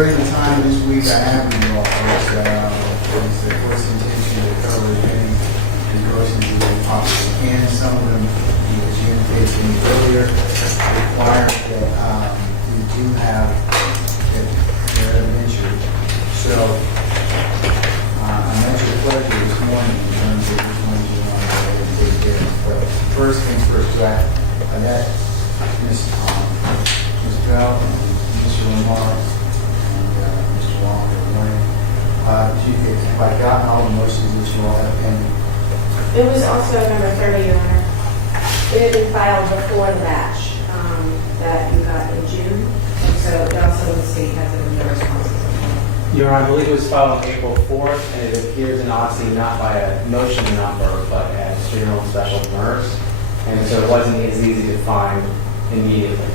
during the time this week I have in your office, it's the court's intention to cover as many endorsements as they possibly can. Some of them, as you indicated to me earlier, require that you do have their evidentiary. So I'm at your pleasure this morning in terms of which ones you want to go ahead and take care of. But first things first, I got Ms. Bell and Mr. Lamar and Mr. Long good morning. Have I gotten all the motions that you all have pending? It was also number 30, Your Honor. It had been filed before the batch that you got in June, and so it also the state has it in their responses. Your Honor, I believe it was filed on April 4th, and it appears in Odyssey not by a motion number, but as general special MERS, and so it wasn't as easy to find immediately.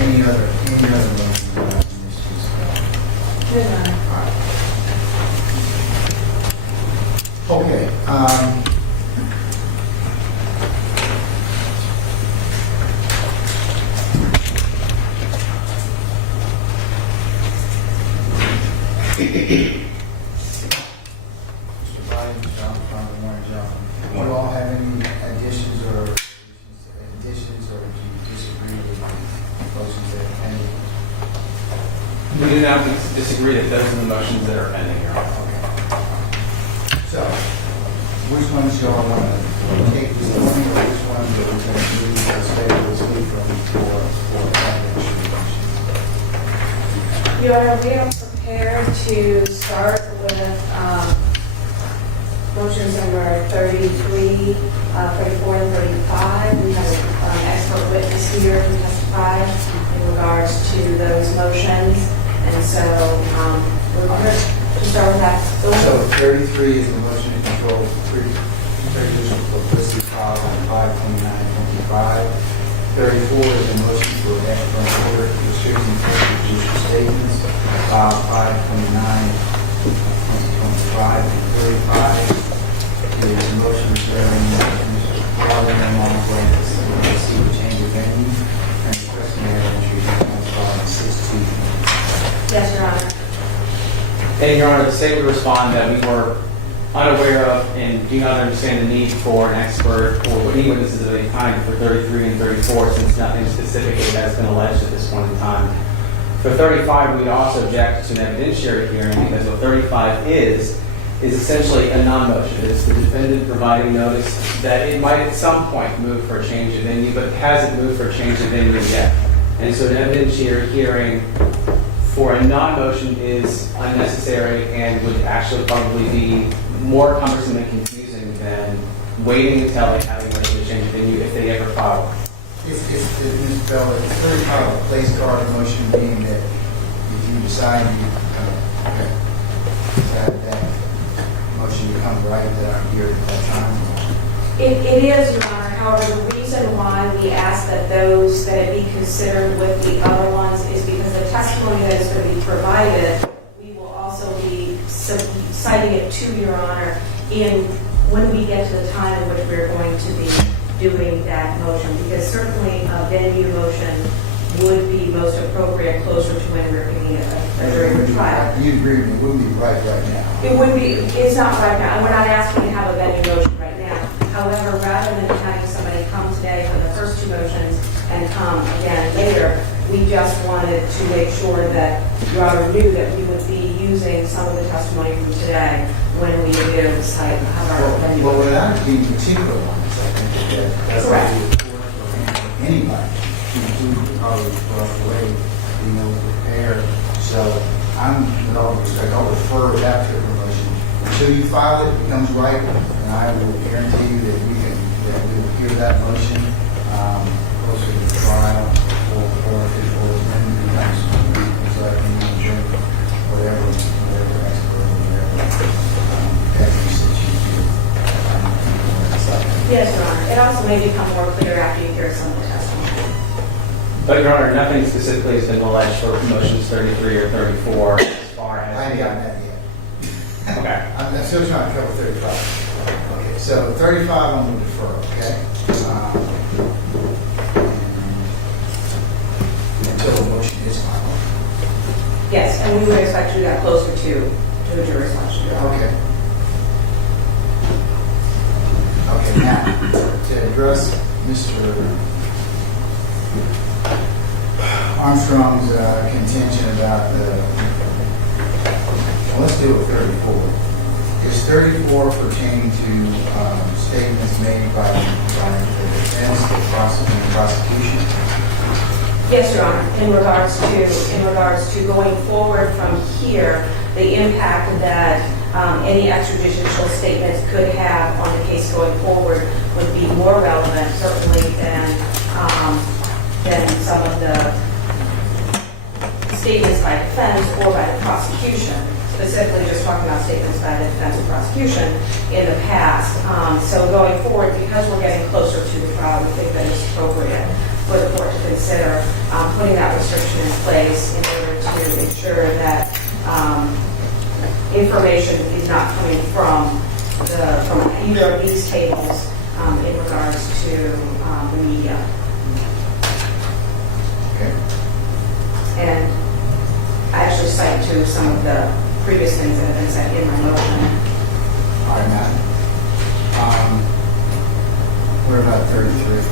Any other motions that have been issued? Good, Your Honor. Okay. Mr. Biden, Mr. Armstrong, good morning, gentlemen. Do you all have any additions or do you disagree with the motions that are pending? We do not disagree that those are the motions that are pending, Your Honor. So, which ones y'all want to take this morning, or which ones are we going to do speculatively for evidentiary? Your Honor, we are prepared to start with motions number 33, 34, and 35. We have an expert witness here to testify in regards to those motions, and so we're going to start with that. So 33 is the motion to control prejudicial publicity filed on 5/29/25. 34 is the motion for order restricting prejudicial statements filed 5/29/2025. And 35 is the motion regarding Mr. Parlor and Long to seek a change of venue and requesting evidentiary hearing filed on 6/2. Yes, Your Honor. And Your Honor, the state would respond that we were unaware of and do not understand the need for an expert or any witnesses of any kind for 33 and 34 since nothing specifically has been alleged at this point in time. For 35, we'd also object to an evidentiary hearing because what 35 is essentially a non-motion. It's the defendant providing notice that it might at some point move for a change of venue, but it hasn't moved for a change of venue yet. And so an evidentiary hearing for a non-motion is unnecessary and would actually probably be more cumbersome and confusing than waiting until having a change of venue if they ever file. Ms. Bell, it's 35 a place card motion being that if you decide that motion becomes right, that I'm here at that time. It is, Your Honor. However, the reason why we ask that it be considered with the other ones is because the testimony that is going to be provided, we will also be citing it to Your Honor when we get to the time in which we're going to be doing that motion, because certainly a venue motion would be most appropriate closer to when we're beginning during the trial. You agree with me, it wouldn't be right now. It wouldn't be, it's not right now. We're not asking to have a venue motion right now. However, rather than having somebody come today for the first two motions and come again later, we just wanted to make sure that Your Honor knew that we would be using some of the testimony from today when we do have our venue Well, motion. without being particular ones, I think that's Correct. for anybody to include the college across the way, being able to prepare. So I'm, with all due respect, I'll refer that to the motion. Until you file it, it becomes right, and I will guarantee you that we will hear that motion closer to the trial or if it then becomes like whatever expert or whatever evidence that you feel. Yes, Your Honor. It also may become more clear after you hear some of the testimony. But Your Honor, nothing specifically has been alleged for motions 33 or 34 as far as... I ain't gotten that yet. Okay. I'm still trying to cover 35. Okay, so 35 on the deferral, okay? Until the motion is final. Yes, and we would expect to do that closer to a jury selection. Okay. Okay, now, to address Mr. Armstrong's contention about the, well, let's deal with 34. Is 34 pertaining to statements made by the defense, the prosecution? Yes, Your Honor. In regards to going forward from here, the impact that any extrajudicial statements could have on the case going forward would be more relevant, certainly, than some of the statements by defense or by the prosecution. Specifically, just talking about statements by the defense and prosecution in the past. So going forward, because we're getting closer to the trial, we think that it's appropriate for the court to consider putting that restriction in place in order to ensure that information is not coming from either of these tables in regards to the media. Okay. And I actually cite to some of the previous things that have been said in my motion. All right, Matt. What about 33?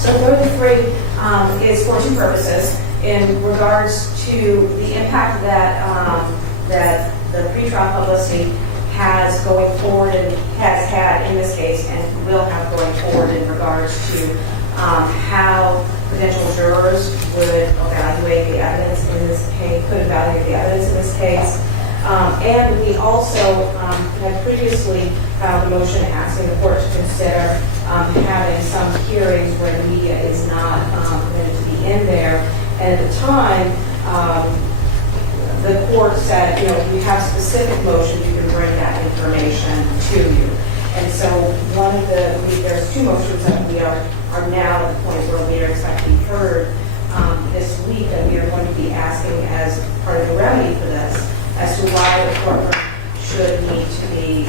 So 33 is for two purposes. In regards to the impact that the pretrial publicity has going forward and has had in this case and will have going forward in regards to how potential jurors would evaluate the evidence in this case, could evaluate the evidence in this case. And we also had previously filed a motion asking the court to consider having some hearings where the media is not permitted to be in there. And at the time, the court said, you know, if you have specific motions, you can bring that information to you. And so there's two motions that we are now at the point where we are expecting heard this week, and we are going to be asking as part of the remedy for this as to why the courtroom should need to be,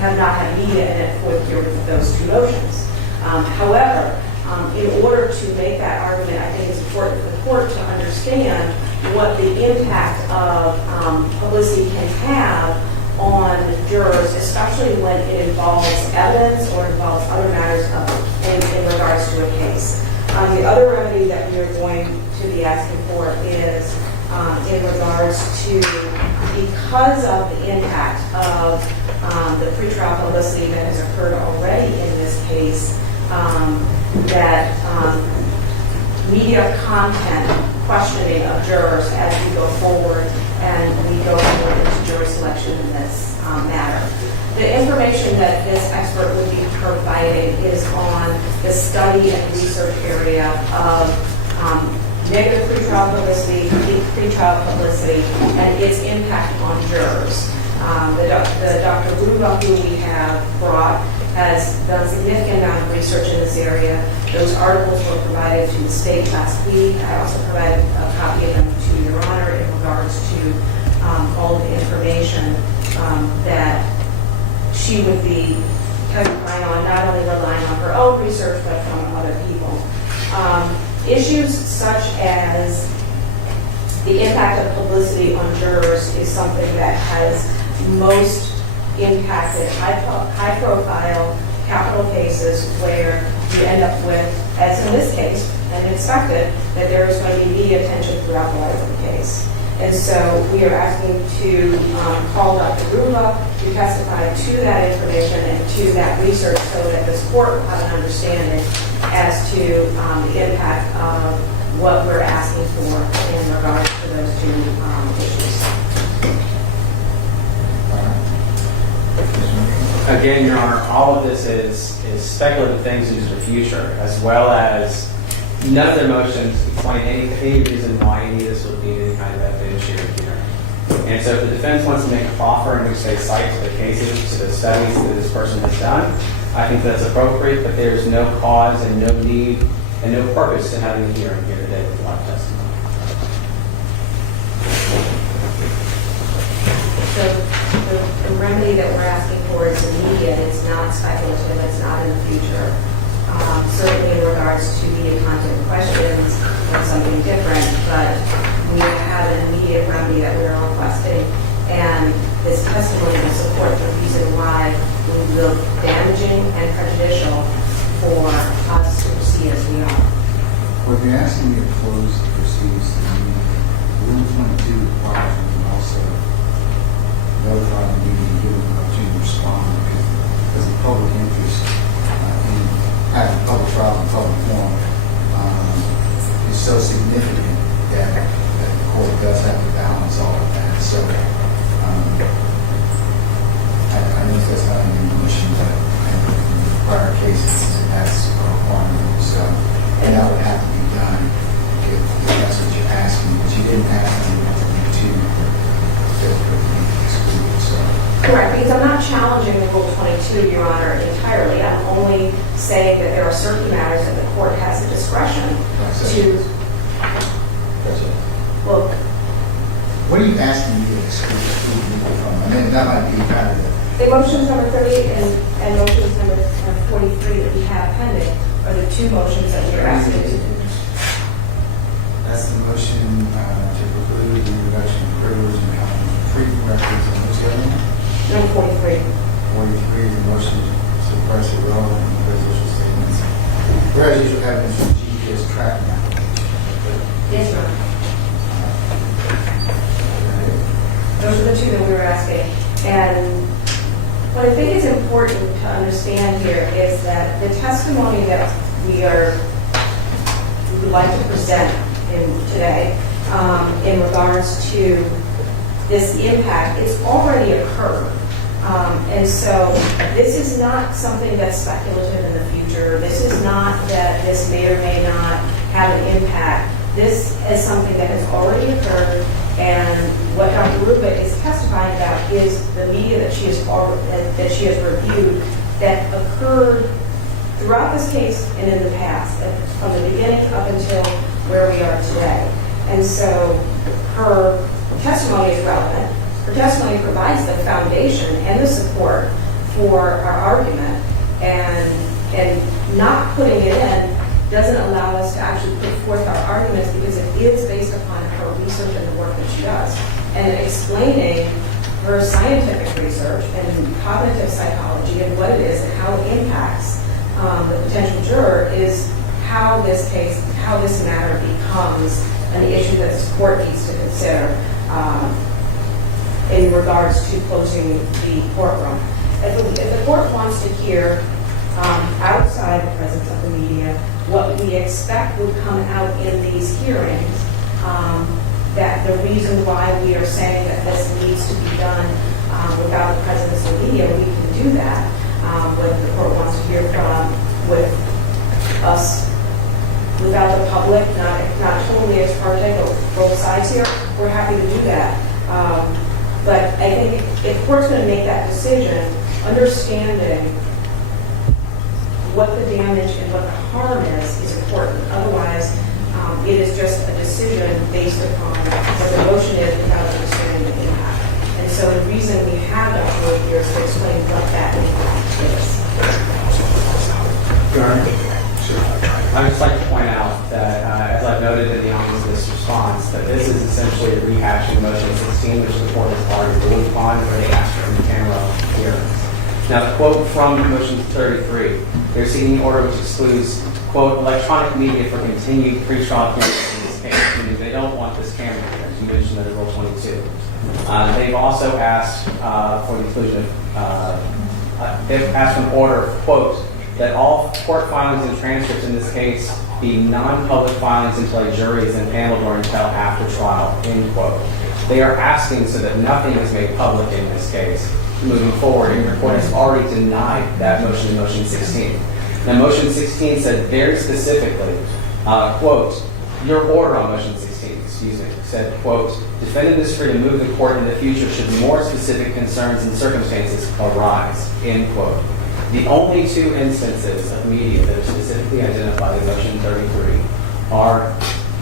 have not had media in it for the hearing of those two motions. However, in order to make that argument, I think it's important for the court to understand what the impact of publicity can have on jurors, especially when it involves evidence or involves other matters in regards to a case. The other remedy that we are going to be asking for is in regards to, because of the impact of the pretrial publicity that has occurred already in this case, that media content questioning of jurors as we go forward and we go forward into jury selection in this matter. The information that this expert would be providing is on the study and research area of negative pretrial publicity, pretrial publicity, and its impact on jurors. The Dr. Ruba, who we have brought, has done a significant amount of research in this area. Those articles were provided to the state last week. I also provided a copy of them to Your Honor in regards to all of the information that she would be relying on, not only relying on her own research, but from other people. Issues such as the impact of publicity on jurors is something that has most impacted high-profile capital cases where you end up with, as in this case, and expected, that there is going to be media attention throughout the life of the case. And so we are asking to call Dr. Ruba to testify to that information and to that research so that this court will have an understanding as to the impact of what we're asking for in regards to those two issues. Again, Your Honor, all of this is speculative things into the future, as well as none of their motions explain any reason why any of this would be any kind of evidentiary hearing. And so if the defense wants to make a offer in which they cite to the cases, to the studies that this person has done, I think that's appropriate, but there's no cause and no need and no purpose to having a hearing here today with live testimony. So the remedy that we're asking for is immediate, it's not speculative, it's not in the future. Certainly in regards to media content questions, that's something different, but we have an immediate remedy that we are requesting, and this testimony will support the reason why we will be damaging and prejudicial for us to proceed as we are. Well, if you're asking me to close the proceedings to the meeting, Rule 22 requires you to also notify the meeting and give them an opportunity to respond because the public interest in having public trial and public forum is so significant that the court does have to balance all of that. So I know that's not an motion, but in prior cases, that's a requirement. So, and that would have to be done if that's what you're asking, but you didn't ask me to exclude. So. Correct, because I'm not challenging the Rule 22, Your Honor, entirely. I'm only saying that there are certain matters that the court has the discretion to. That's it. Well, what are you asking me to exclude me from? I mean, that might be kind of the motions number 38 and motions number 43 that we have pending are the two motions that we're asking to. That's the motion to preclude the introduction of privilege and having free records and what's the other one? Number 43. 43 is the motion to suppress irrelevant and prejudicial statements. Prejudicial evidence from GPS tracking application. Yes, Your Honor. Those are the two that we were asking. And what I think is important to understand here is that the testimony that we would like to present today in regards to this impact, it's already occurred. And so this is not something that's speculative in the future. This is not that this may or may not have an impact. This is something that has already occurred, and what Dr. Rupa is testifying about is the media that she has reviewed that occurred throughout this case and in the past, from the beginning up until where we are today. And so her testimony is relevant. Her testimony provides the foundation and the support for our argument, and not putting it in doesn't allow us to actually put forth our arguments because it is based upon her research and the work that she does. And explaining her scientific research and cognitive psychology and what it is and how it impacts the potential juror is how this case, how this matter becomes an issue that this court needs to consider in regards to closing the courtroom. If the court wants to hear outside the presence of the media what we expect would come out in these hearings, that the reason why we are saying that this needs to be done without the presence of the media, we can do that. When the court wants to hear from with us without the public, not totally ex parte, but both sides here, we're happy to do that. But I think if the court's going to make that decision, understanding what the damage and what the harm is important. Otherwise, it is just a decision based upon what the motion is without understanding the impact. And so the reason we have that court here is to explain what that impact is. I'd just like to point out that, as I've noted in the omnibus response, that this is essentially a rehashing motion 16, which the court has already ruled upon, where they asked for camera hearings. Now, the quote from motion 33, they're seeking an order which excludes, quote, electronic media for continued pretrial hearings in this case, meaning they don't want this camera here, as you mentioned under Rule 22. They've also asked for the inclusion of, they've asked for an order, quote, that all court filings and transcripts in this case be non-public filings until a jury is impaneled or until after trial, end quote. They are asking so that nothing is made public in this case moving forward, and the court has already denied that motion in motion 16. Now, motion 16 said very specifically, quote, your order on motion 16, said, quote, defendant is free to move the court in the future should more specific concerns and circumstances arise, end quote. The only two instances of media that are specifically identified in motion 33 are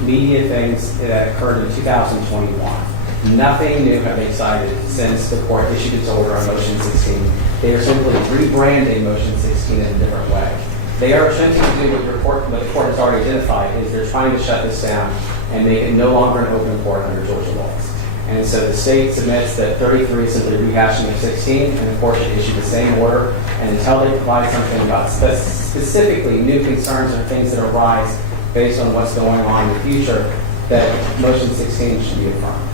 media things that occurred in 2021. Nothing new have they cited since the court issued its order on Motion 16. They are simply rebranding Motion 16 in a different way. They are attempting to do what the court has already identified, is they're trying to shut this down and make it no longer an open court under Georgia laws. And so the state submits that 33 is simply rehashing of 16, and the court should issue the same order. And until they provide something about specifically new concerns or things that arise based on what's going on in the future, that Motion 16 should be affirmed.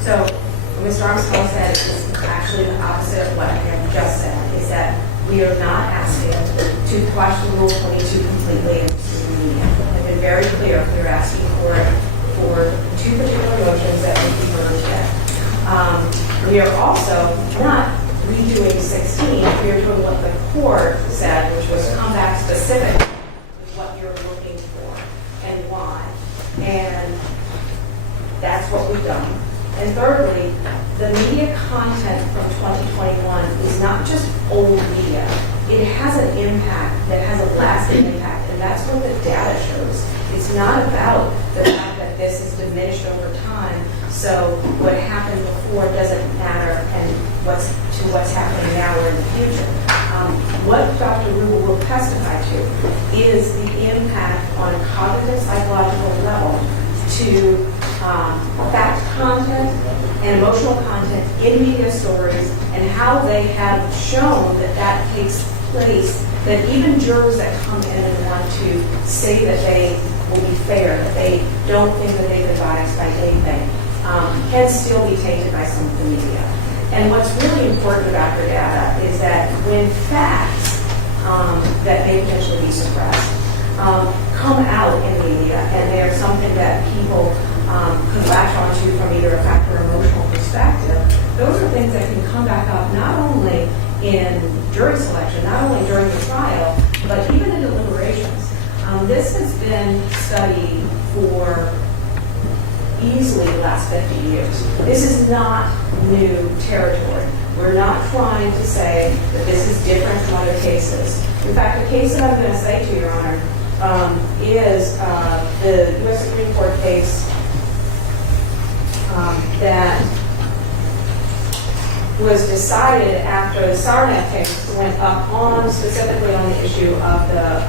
So, what Mr. Armstrong said is actually the opposite of what I have just said, is that we are not asking to question Rule 22 completely and pursue the media. I've been very clear, we are asking for two particular motions that we converge in. We are also not redoing 16, we are doing what the court said, which was come back specific with what you're looking for and why. And that's what we've done. And thirdly, the media content from 2021 is not just old media. It has an impact that has a lasting impact, and that's what the data shows. It's not about the fact that this is diminished over time, so what happened before doesn't matter, and what's happening now or in the future. What Dr. Rubel will testify to is the impact on a cognitive psychological level to fact content and emotional content in media stories, and how they have shown that that takes place, that even jurors that come in and want to say that they will be fair, that they don't think that they've been biased by anything, can still be tainted by some of the media. And what's really important about your data is that when facts that may potentially be suppressed come out in media, and they're something that people could latch onto from either a fact or emotional perspective, those are things that can come back up not only in jury selection, not only during the trial, but even in deliberations. This has been studied for easily the last 50 years. This is not new territory. We're not trying to say that this is different from other cases. In fact, the case that I'm going to say to Your Honor is the U.S. Supreme Court case that was decided after the Sarnath case went up on, specifically on the issue of the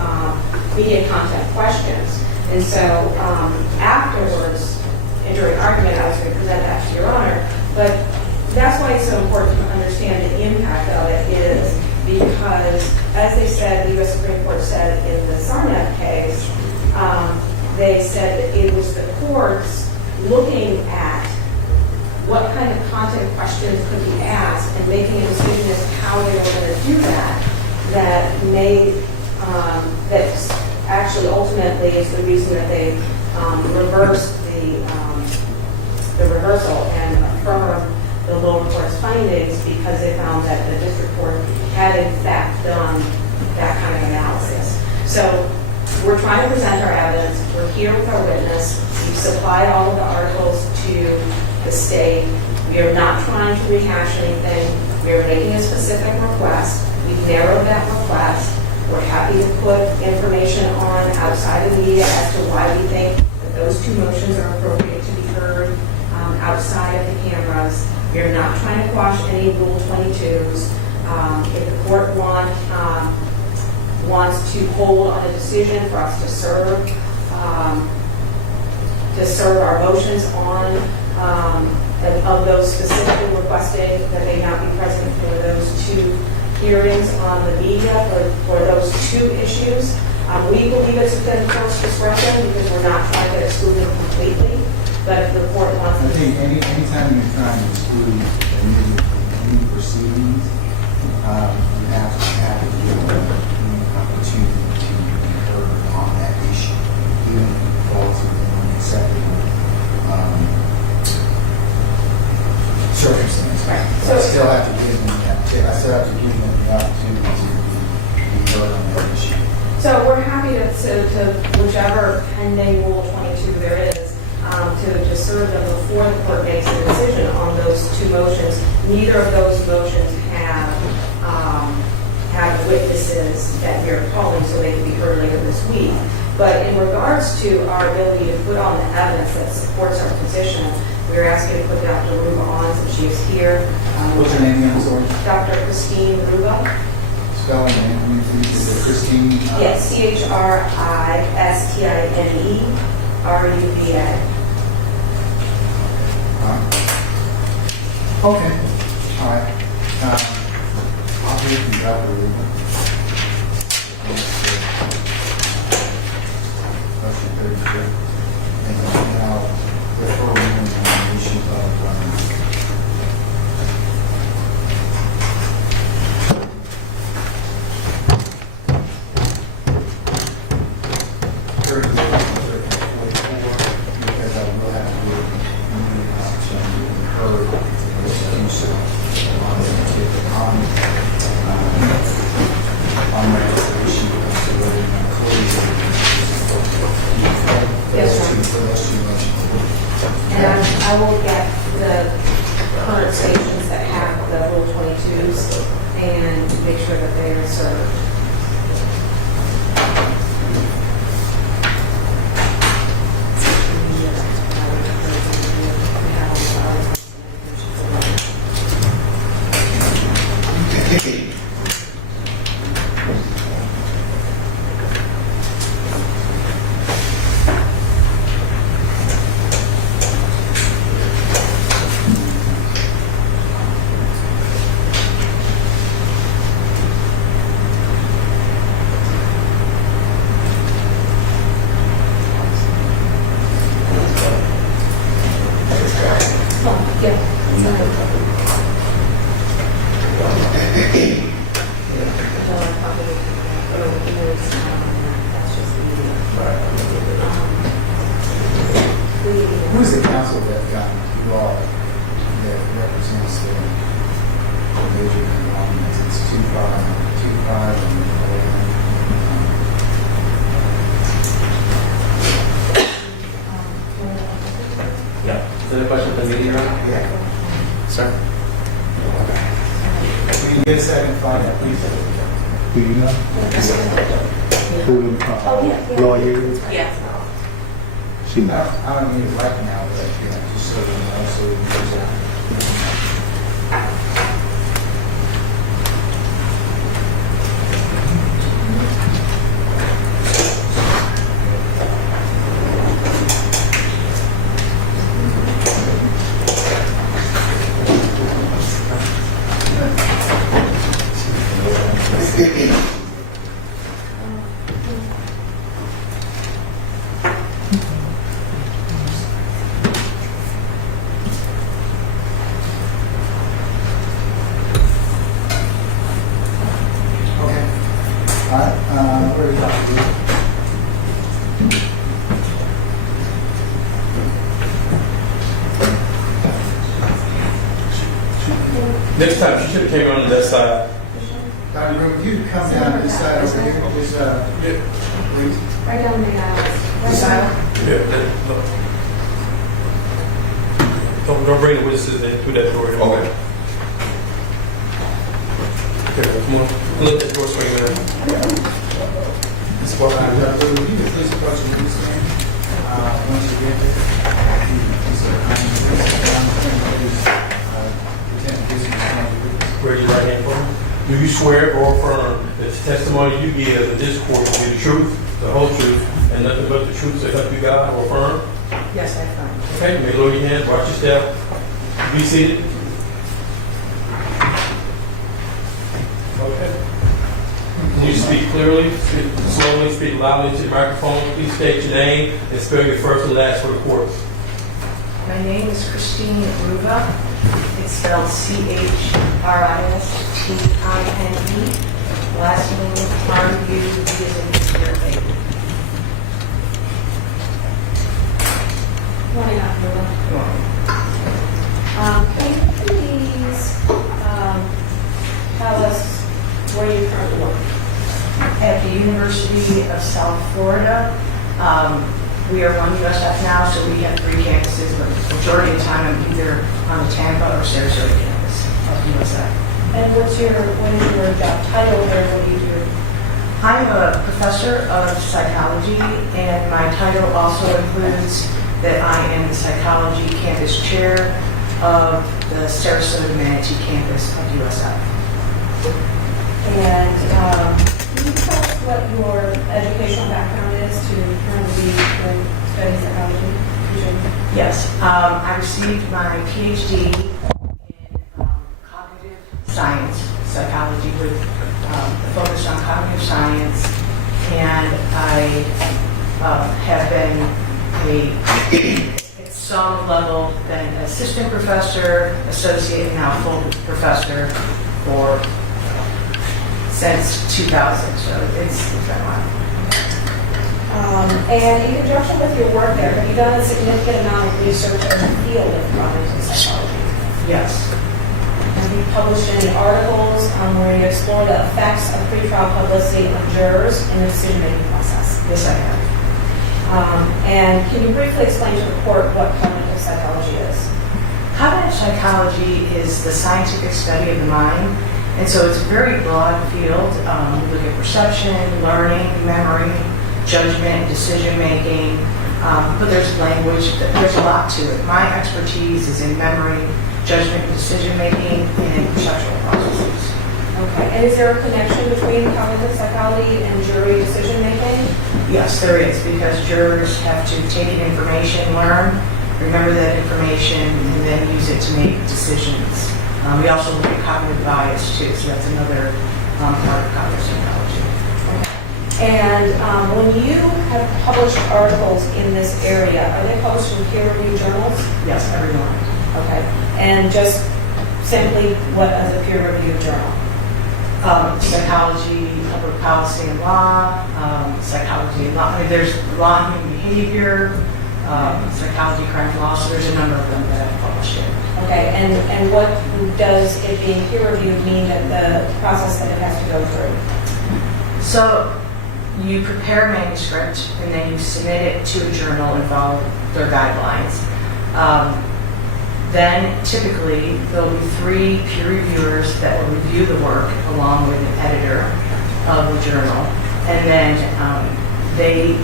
media content questions. And so afterwards, and during argument, I was going to present that to Your Honor, but that's why it's so important to understand the impact of it is because, as they said, the U.S. Supreme Court said in the Sarnath case, they said that it was the courts looking at what kind of content questions could be asked and making a decision as to how they were going to do that, that made, that actually ultimately is the reason that they reversed the reversal and affirmed the lower court's findings, because they found that the district court had in fact done that kind of analysis. So we're trying to present our evidence. We're here with our witness. We've supplied all of the articles to the state. We are not trying to rehash anything. We are making a specific request. We've narrowed that request. We're happy to put information on outside of the media as to why we think that those two motions are appropriate to be heard outside of the cameras. We are not trying to quash any Rule 22s. If the court wants to hold on a decision for us to serve our motions on of those specifically requesting that they not be present for those two hearings on the media for those two issues. We believe it's within the court's discretion because we're not trying to exclude them completely. But if the court wants I to... think anytime you're trying to exclude any proceedings, you have to give them an opportunity to be heard on that issue, even if it falls within an acceptable circumstance. Right. So I still have to give them the opportunity to be heard on that issue. So we're happy to whichever pending Rule 22 there is, to serve them before the court makes a decision on those two motions. Neither of those motions have witnesses that we are calling so they can be heard later this week. But in regards to our ability to put on the evidence that supports our position, we're asking to put Dr. Ruba on since she is here. What's her name again, sorry? Dr. Christine Ruba. Spelling name, please. Is it Christine? Yes, CHRISTINE-RUBA. Okay, all right. I'll hear from Dr. Ruben. Motion 33. And now, before we move on the issue of because I will have to do it on registration, so whether or not close Yes, sir. for those two motions. And I will get the current stations that have the Rule 22s and make sure that they are served. Who's the council that got law that represents the major involvements? It's 25 and 11. Yeah. Is that a question for the meeting, Your Honor? Yeah. Sir? Can you get a second, find that, please? Do you know? Who lawyer is? Yes. She knows. I don't need it right now, but just so you know, so we can use that. All right, where are you talking to? Next time, she should have came on that side. Dr. Ruben, you come down this side over here, this, please. Right down the aisle. This aisle? Yeah, don't bring the witnesses in through that door. Okay. Okay, come on. Look at that door swinging in. This is what Dr. Ruben, you can please approach the witness stand. Once you get there, Where your right hand from? Do you swear or affirm that the testimony you give in this court will be the truth, the whole truth, and nothing but the truth, so help you God, or affirm? Yes, I affirm. Okay, you may lower your hands, watch your step. Be seated. Okay. Can you speak clearly, speak slowly, speak loudly to the microphone? Please state your name and spell your first and last for the court. My name is Christine Ruba. It's spelled CHRISTINE. Last name RUBA. Morning, Dr. Ruba. Can you please tell us where you currently work? At the University of South Florida. We are one USF now, so we have 3 campuses, but the majority of the time I'm either on the Tampa or Sarasota campus of USF. And what is your job title there? What do you do? I'm a professor of psychology, and my title also includes that I am the psychology campus chair of the Sarasota Manatee campus of USF. And can you tell us what your educational background is to currently be studying psychology? Yes, I received my PhD in cognitive science, psychology with a focus on cognitive science, and I have been at some level been an assistant professor, associate, and now full professor since 2000, so it's been a while. And in conjunction with your work there, have you done a significant amount of research in the field of cognitive psychology? Yes. Have you published any articles where you explore the effects of pretrial publicity on jurors in the decision-making process? Yes, I have. And can you briefly explain to the court what cognitive psychology is? Cognitive psychology is the scientific study of the mind, and so it's a very broad field. We look at perception, learning, memory, judgment, decision-making, but there's language, there's a lot to it. My expertise is in memory, judgment, decision-making, and perceptual processes. Okay, and is there a connection between cognitive psychology and jury decision-making? Yes, there is, because jurors have to take in information, learn, remember that information, and then use it to make decisions. We also look at cognitive bias, too, so that's another part of cognitive psychology. And when you have published articles in this area, are they published in peer-reviewed journals? Yes, everyone. Okay. And just simply what is a peer-reviewed journal? Psychology, public policy and law, psychology and law. I mean, there's law and human behavior, psychology, crime and law, so there's a number of them that I've published in. Okay, and what does it being peer-reviewed mean that the process that it has to go through? So you prepare a manuscript and then you submit it to a journal and follow their guidelines. Then typically there'll be 3 peer reviewers that will review the work along with an editor of the journal, and then they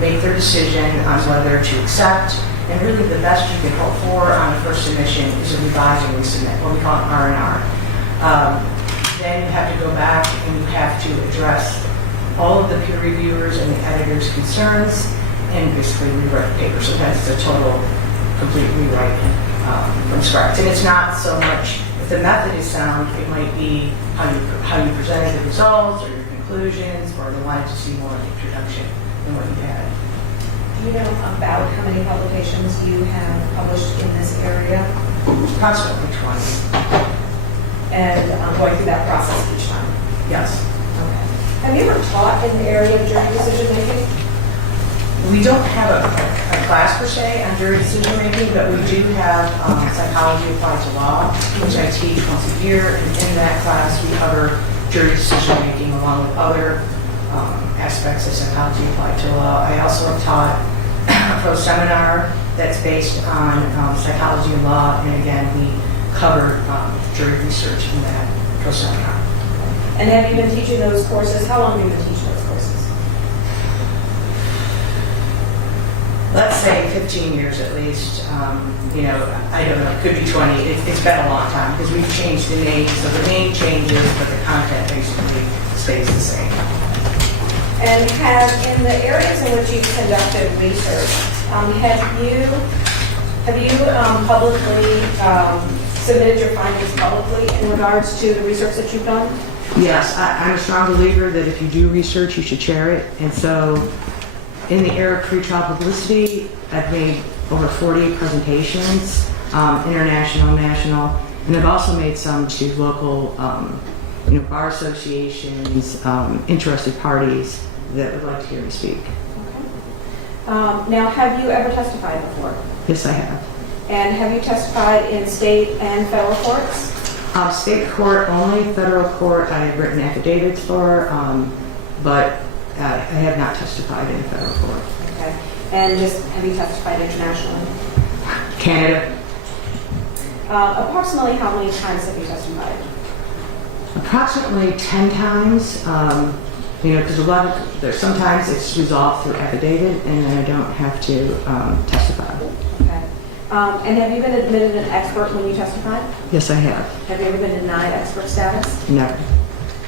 make their decision on whether to accept. And really the best you can hope for on a first submission is a revise and resubmit, what we call an R&R. Then you have to go back and you have to address all of the peer reviewers and the editor's concerns and basically rewrite the paper. Sometimes it's a total, complete rewrite from scratch. And it's not so much, if the method is sound, it might be how you presented the results or your conclusions, or they wanted to see more of the introduction than what you had. Do you know about how many publications you have published in this area? Approximately 20. And going through that process each time? Yes. Okay. Have you ever taught in the area of jury decision making? We don't have a class per se on jury decision making, but we do have psychology applied to law, which I teach once a year. And in that class, we cover jury decision making along with other aspects of psychology applied to law. I also have taught a pro seminar that's based on psychology and law, and again, we cover jury research in that pro seminar. And have you been teaching those courses? How long have you been teaching those courses? Let's say 15 years at least. You know, I don't know, it could be 20. It's been a long time because we've changed the name. So the name changes, but the content basically stays the same. And in the areas in which you've conducted research, have you publicly submitted your findings publicly in regards to the research that you've done? Yes, I'm a strong believer that if you do research, you should share it. And so in the era of pretrial publicity, I've made over 40 presentations, international, national, and I've also made some to local bar associations, interested parties that would like to hear me speak. Okay. Now, have you ever testified before? Yes, I have. And have you testified in state and federal courts? State court only, federal court I have written affidavits for, but I have not testified in federal court. Okay. And just have you testified internationally? Canada. Approximately how many times have you testified? Approximately 10 times. You know, because a lot of, there's sometimes it's resolved through affidavit, and then I don't have to testify. Okay. And have you been admitted an expert when you testified? Yes, I have. Have you ever been denied expert status? Never.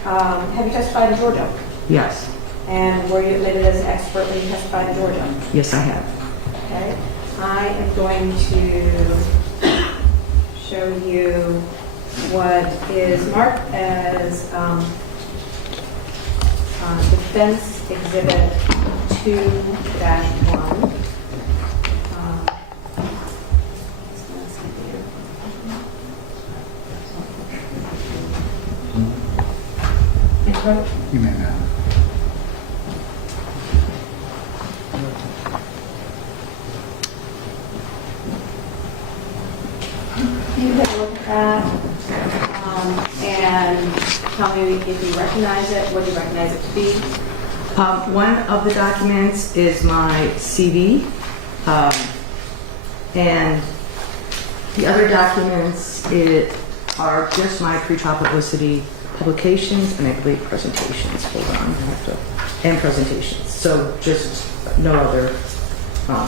Have you testified in Georgia? Yes. And were you admitted as an expert when you testified in Georgia? Yes, I have. Okay. I am going to show you what is marked as Defense Exhibit 2-1. You may not. You can look at and tell me if you recognize it, what you recognize it to be. One of the documents is my CV, and the other documents are just my pretrial publicity publications and I believe presentations. Hold on, I have to, and presentations. So just no other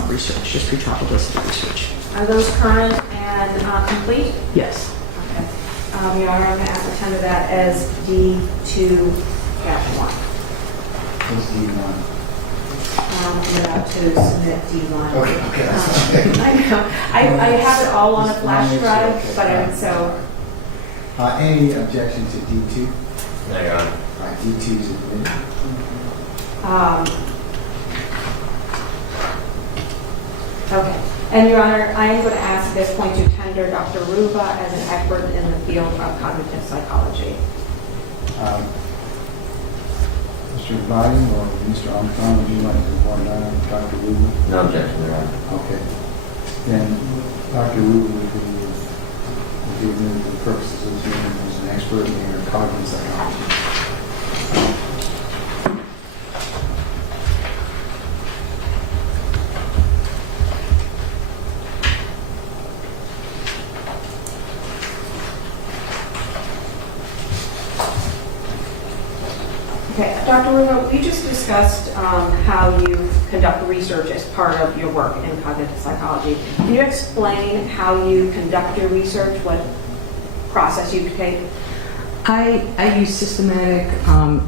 research, just pretrial publicity research. Are those current and complete? Yes. Okay. Your Honor, I'm going to ask to tender that as D2-1. What's D1? I'm about to submit D1. Okay, that's fine. I know. I have it all on a flash drive, Okay. but so. Any objection to D2? No, Your Honor. All right, D2 is admitted. Okay. And Your Honor, I am going to ask at this point to tender Dr. Ruba as an expert in the field of cognitive psychology. Mr. Biden or Mr. Armstrong, would you like to report on Dr. Ruben? No objection, Your Honor. Okay. Then Dr. Ruben will be admitted for the purposes of this meeting as an expert in cognitive psychology. Okay, Dr. Ruba, we just discussed how you conduct research as part of your work in cognitive psychology. Can you explain how you conduct your research, what process you take? I use systematic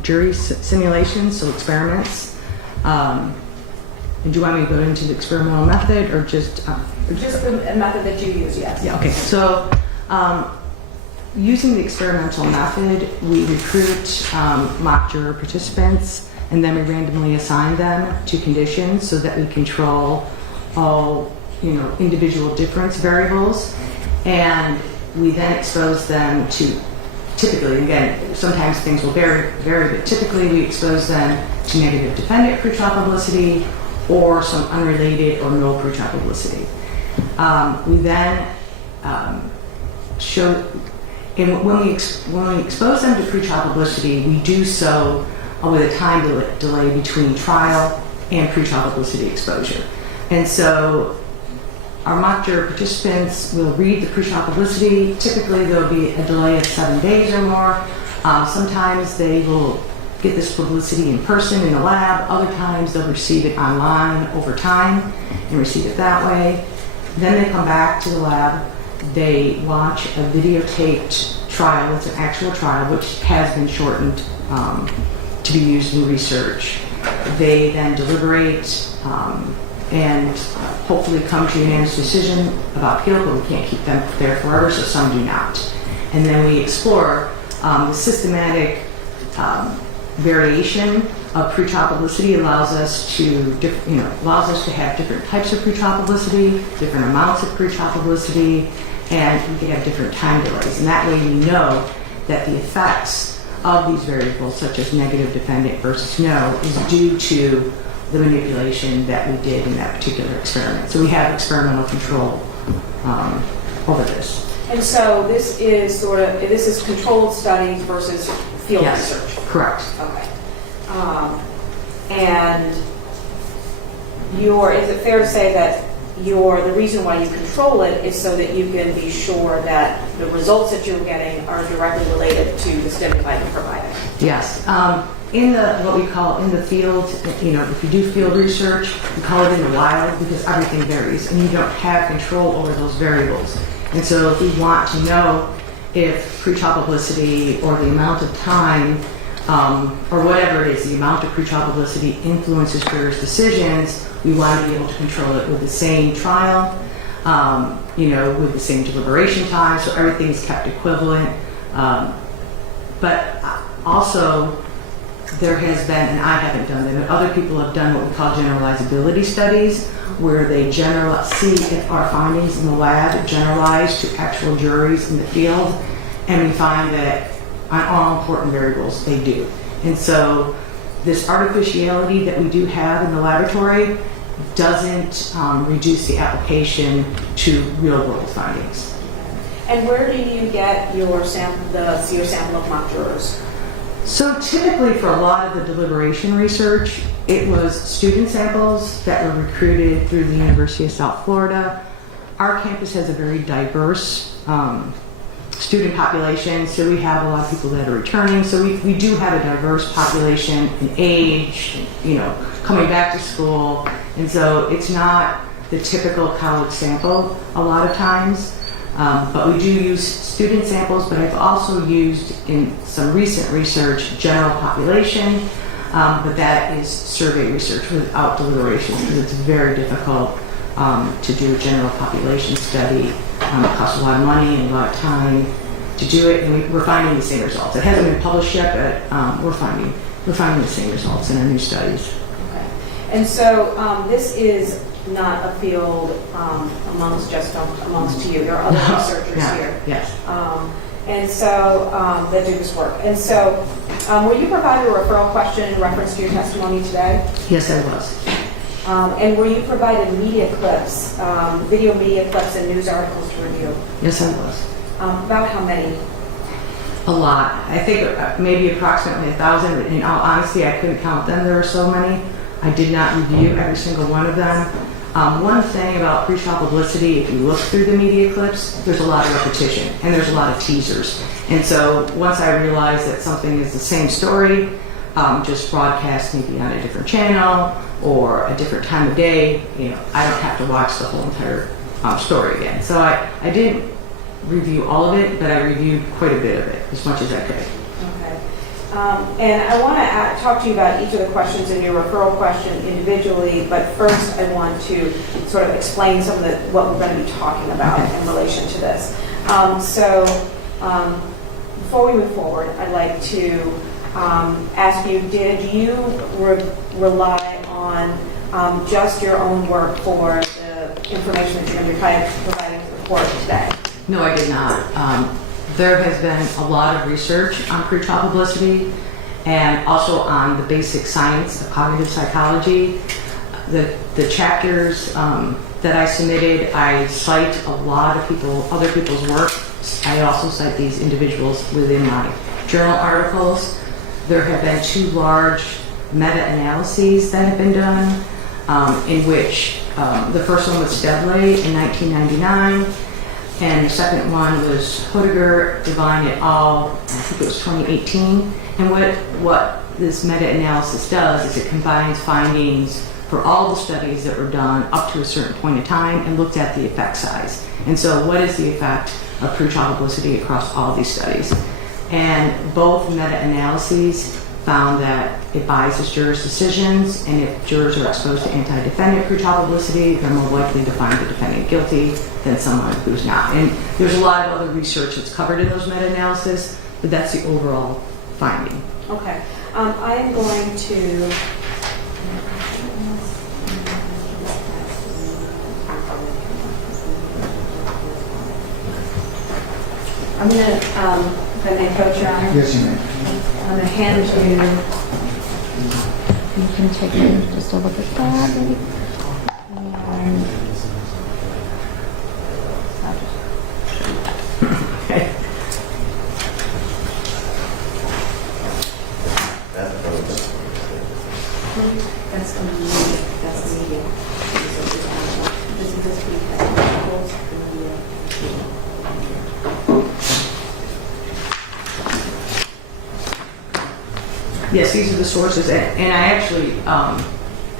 jury simulations, so experiments. And do you want me to go into the experimental method or just? Just the method that you use, yes. Yeah, okay. So using the experimental method, we recruit mock juror participants and then we randomly assign them to conditions so that we control all, individual difference variables. And we then expose them to, typically, again, sometimes things will vary, but typically we expose them to negative defendant pretrial publicity or some unrelated or no pretrial publicity. We then show, and when we expose them to pretrial publicity, we do so with a time delay between trial and pretrial publicity exposure. And so our mock juror participants will read the pretrial publicity. Typically, there will be a delay of 7 days or more. Sometimes they will get this publicity in person in the lab. Other times, they'll receive it online over time and receive it that way. Then they come back to the lab. They watch a videotaped trial. It's an actual trial, which has been shortened to be used in research. They then deliberate and hopefully come to a unanimous decision about appeal, but we can't keep them there forever, so some do not. And then we explore the systematic variation of pretrial publicity allows us to have different types of pretrial publicity, different amounts of pretrial publicity, and we can have different time delays. And that way we know that the effects of these variables, such as negative defendant versus no, is due to the manipulation that we did in that particular experiment. So we have experimental control over this. And so this is controlled studies versus field research? Correct. Okay. And is it fair to say that the reason why you control it is so that you can be sure that the results that you're getting are directly related to the stimuli you're providing? Yes. In what we call in the field, if you do field research, we call it in the wild because everything varies and you don't have control over those variables. And so if we want to know if pretrial publicity or the amount of time or whatever it is, the amount of pretrial publicity influences jurors' decisions, we want to be able to control it with the same trial, with the same deliberation time, so everything's kept equivalent. But also, there has been, and I haven't done them, but other people have done what we call generalizability studies, where they see if our findings in the lab generalize to actual juries in the field, and we find that on all important variables, they do. And so this artificiality that we do have in the laboratory doesn't reduce the application to real-world findings. And where do you get your sample of mock jurors? So typically for a lot of the deliberation research, it was student samples that were recruited through the University of South Florida. Our campus has a very diverse student population, so we have a lot of people that are returning. So we do have a diverse population in age, coming back to school. And so it's not the typical college sample a lot of times. But we do use student samples, but I've also used in some recent research general population, but that is survey research without deliberation because it's very difficult to do a general population study. It costs a lot of money and a lot of time to do it, and we're finding the same results. It hasn't been published yet, but we're finding the same results in our new studies. Okay. And so this is not a field amongst you. There are other researchers here. Yes. And so that do this work. And so will you provide a referral question in reference to your testimony today? Yes, I was. And were you provided media clips, video media clips and news articles to review? Yes, I was. About how many? A lot. I think maybe approximately 1,000. In all honesty, I couldn't count them. There are so many. I did not review every single one of them. One thing about pretrial publicity, if you look through the media clips, there's a lot of repetition and there's a lot of teasers. And so once I realized that something is the same story, just broadcast maybe on a different channel or a different time of day, I don't have to watch the whole entire story again. So I didn't review all of it, but I reviewed quite a bit of it, as much as I could. Okay. And I want to talk to you about each of the questions in your referral question individually, but first I want to sort of explain some of what we're going to be talking about in relation to this. Before we move forward, I'd like to ask you, did you rely on just your own work for the information that you're going to be providing to the court today? No, I did not. There has been a lot of research on pretrial publicity and also on the basic science of cognitive psychology. The chapters that I submitted, I cite a lot of other people's work. I also cite these individuals within my journal articles. There have been 2 large meta-analyses that have been done, in which the first one was Stebley in 1999, and the second one was Hoediger, Devine et al., I think it was 2018. And what this meta-analysis does is it combines findings for all the studies that were done up to a certain point in time and looked at the effect size. And so what is the effect of pretrial publicity across all these studies? And both meta-analyses found that it biases jurors' decisions, and if jurors are exposed to anti-defendant pretrial publicity, they're more likely to find the defendant guilty than someone who's not. And there's a lot of other research that's covered in those meta-analysis, but that's the overall finding. Okay. I am going to... I'm going to, if I may, Coach, Your Honor. Yes, you may. I'm going to hand you... You can take just a look at that. And That's the meeting. That's the meeting. This is this week. Yes, these are the sources, and I actually,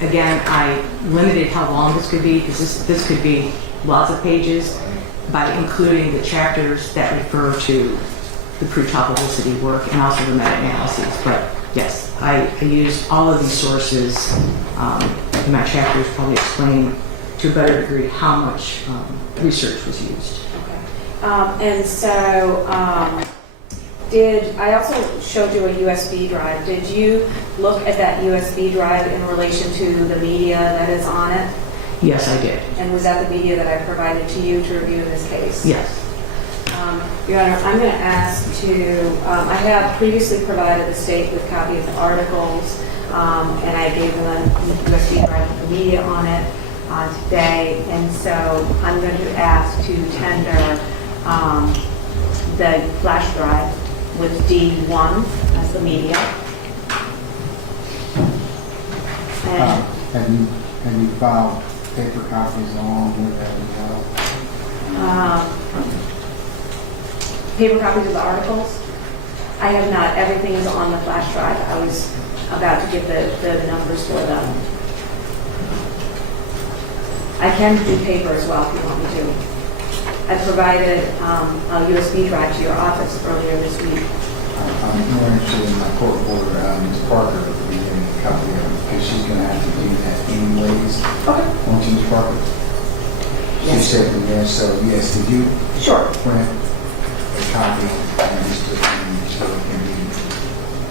again, I limited how long this could be, because this could be lots of pages, by including the chapters that refer to the pre-trial publicity work and also the meta-analyses. But yes, I used all of these sources in my chapters, probably explain to a better degree how much research was used. And so, I also showed you a USB drive. Did you look at that USB drive in relation to the media that is on it? Yes, I did. And was that the media that I provided to you to review in this case? Yes. Your Honor, I'm going to ask to, I have previously provided the state with a copy of the articles, and I gave them a USB drive with the media on it today, and so I'm going to ask to tender the flash drive with D1 as the media. And Have you filed paper copies along with that as well? paper copies of the articles? I have not. Everything is on the flash drive. I was about to give the numbers for them. I can do paper as well if you want me to. I provided a USB drive to your office earlier this week. I'm more interested in my court order, Ms. Parker, getting a copy of it, because she's going to have to do that anyways. Okay. Won't you, Ms. Parker? She Yes. said that yes, so yes, did you Sure. print a copy and just so it can be,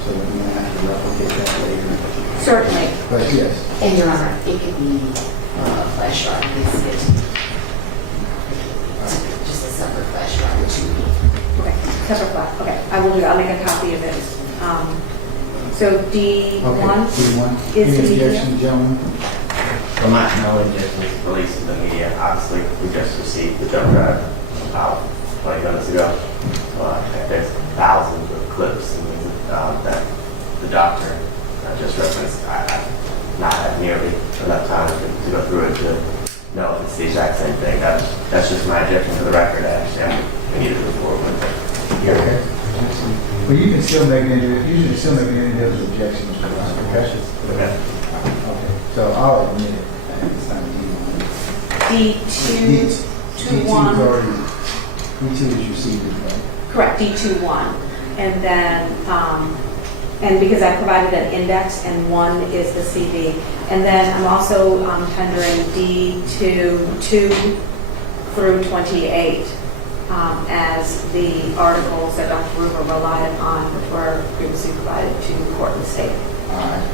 so that we don't have to replicate that later? Certainly. But yes, And Your Honor, it could be a flash drive, just a separate flash drive, which would be. Okay. Separate flash. Okay. I will do. I'll make a copy of it. So D1 okay, D1. is Any the media. objection, gentlemen? Well, not no objections to releasing the media. Obviously, we just received the jump drive about 20 minutes ago. There's thousands of clips that the doctor just referenced. I've not had nearly enough time to go through it to know if it's the exact same thing. That's just my objection to the record. Actually, we need to move forward with it. Okay. Well, you can still make any, you should still make any other objections to us, okay? Okay. Okay, so I'll admit it, and it's not D1. D2-1. D2 is received, right? Correct. D2-1. And then, and because I provided an index and 1 is the CD. And then I'm also tendering D2 through 28 as the articles that Dr. Ruber relied upon, which were previously provided to the court and the state. All right.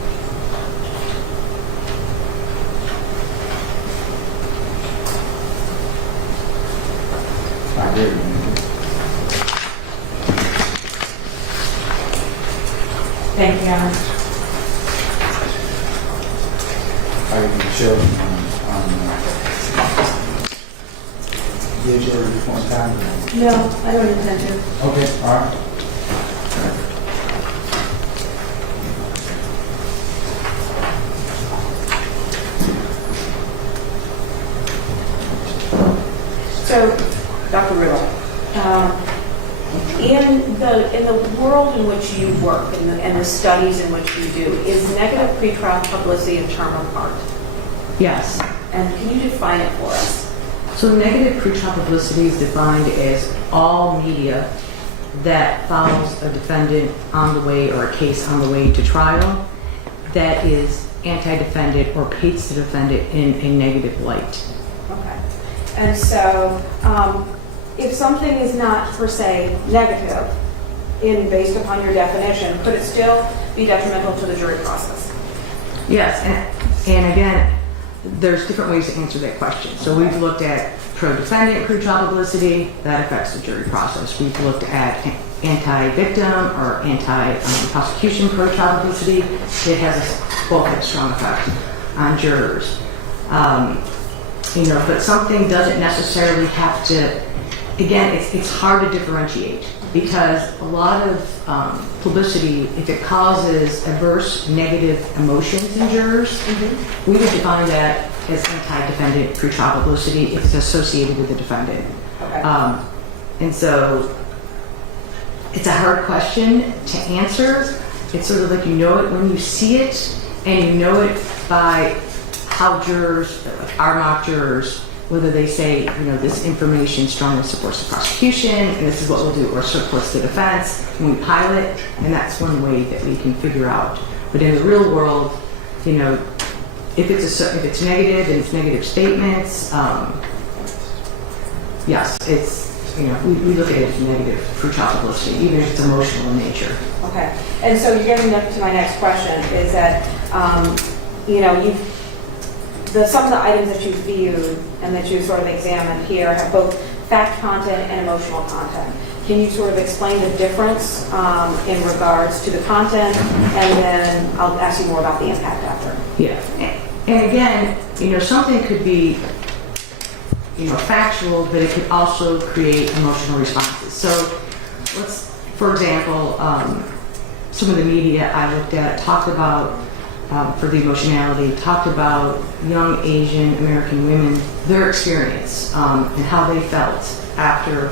I did. Thank you, Your Honor. I can show them on digital one time. No, I don't intend to. Okay, all right. So, Dr. Riddle, in the world in which you work and the studies in which you do, is negative pretrial publicity a term of art? Yes. And can you define it for us? So negative pretrial publicity is defined as all media that follows a defendant on the way or a case on the way to trial that is anti-defendant or paints the defendant in a negative light. Okay. And so, if something is not per se negative, based upon your definition, could it still be detrimental to the jury process? Yes, and again, there's different ways to answer that question. So we've looked at pro-defendant pretrial publicity, that affects the jury process. We've looked at anti-victim or anti-prosecution pretrial publicity. It has both a strong effect on jurors. But something doesn't necessarily have to, again, it's hard to differentiate because a lot of publicity, if it causes adverse negative emotions in jurors, we would define that as anti-defendant pretrial publicity if it's associated with the defendant. Okay. And so it's a hard question to answer, it's sort of like you know it when you see it, and you know it by how jurors, like our mock jurors, whether they say, you know, this information strongly supports the prosecution, and this is what we'll do, or supports the defense, and we pilot, and that's one way that we can figure out. But in the real world, you know, if it's negative and it's negative statements, yes, it's, you know, we look at it as negative pretrial publicity, even if it's emotional in nature. Okay, and so you're getting up to my next question, is that, you know, some of the items that you viewed and that you sort of examined here have both fact content and emotional content. Can you sort of explain the difference in regards to the content, and then I'll ask you more about the impact after. Yeah, and again, you know, something could be, you know, factual, but it could also create emotional responses. So let's, for example, some of the media I looked at talked about, for the emotionality, talked about young Asian American women, their experience, and how they felt after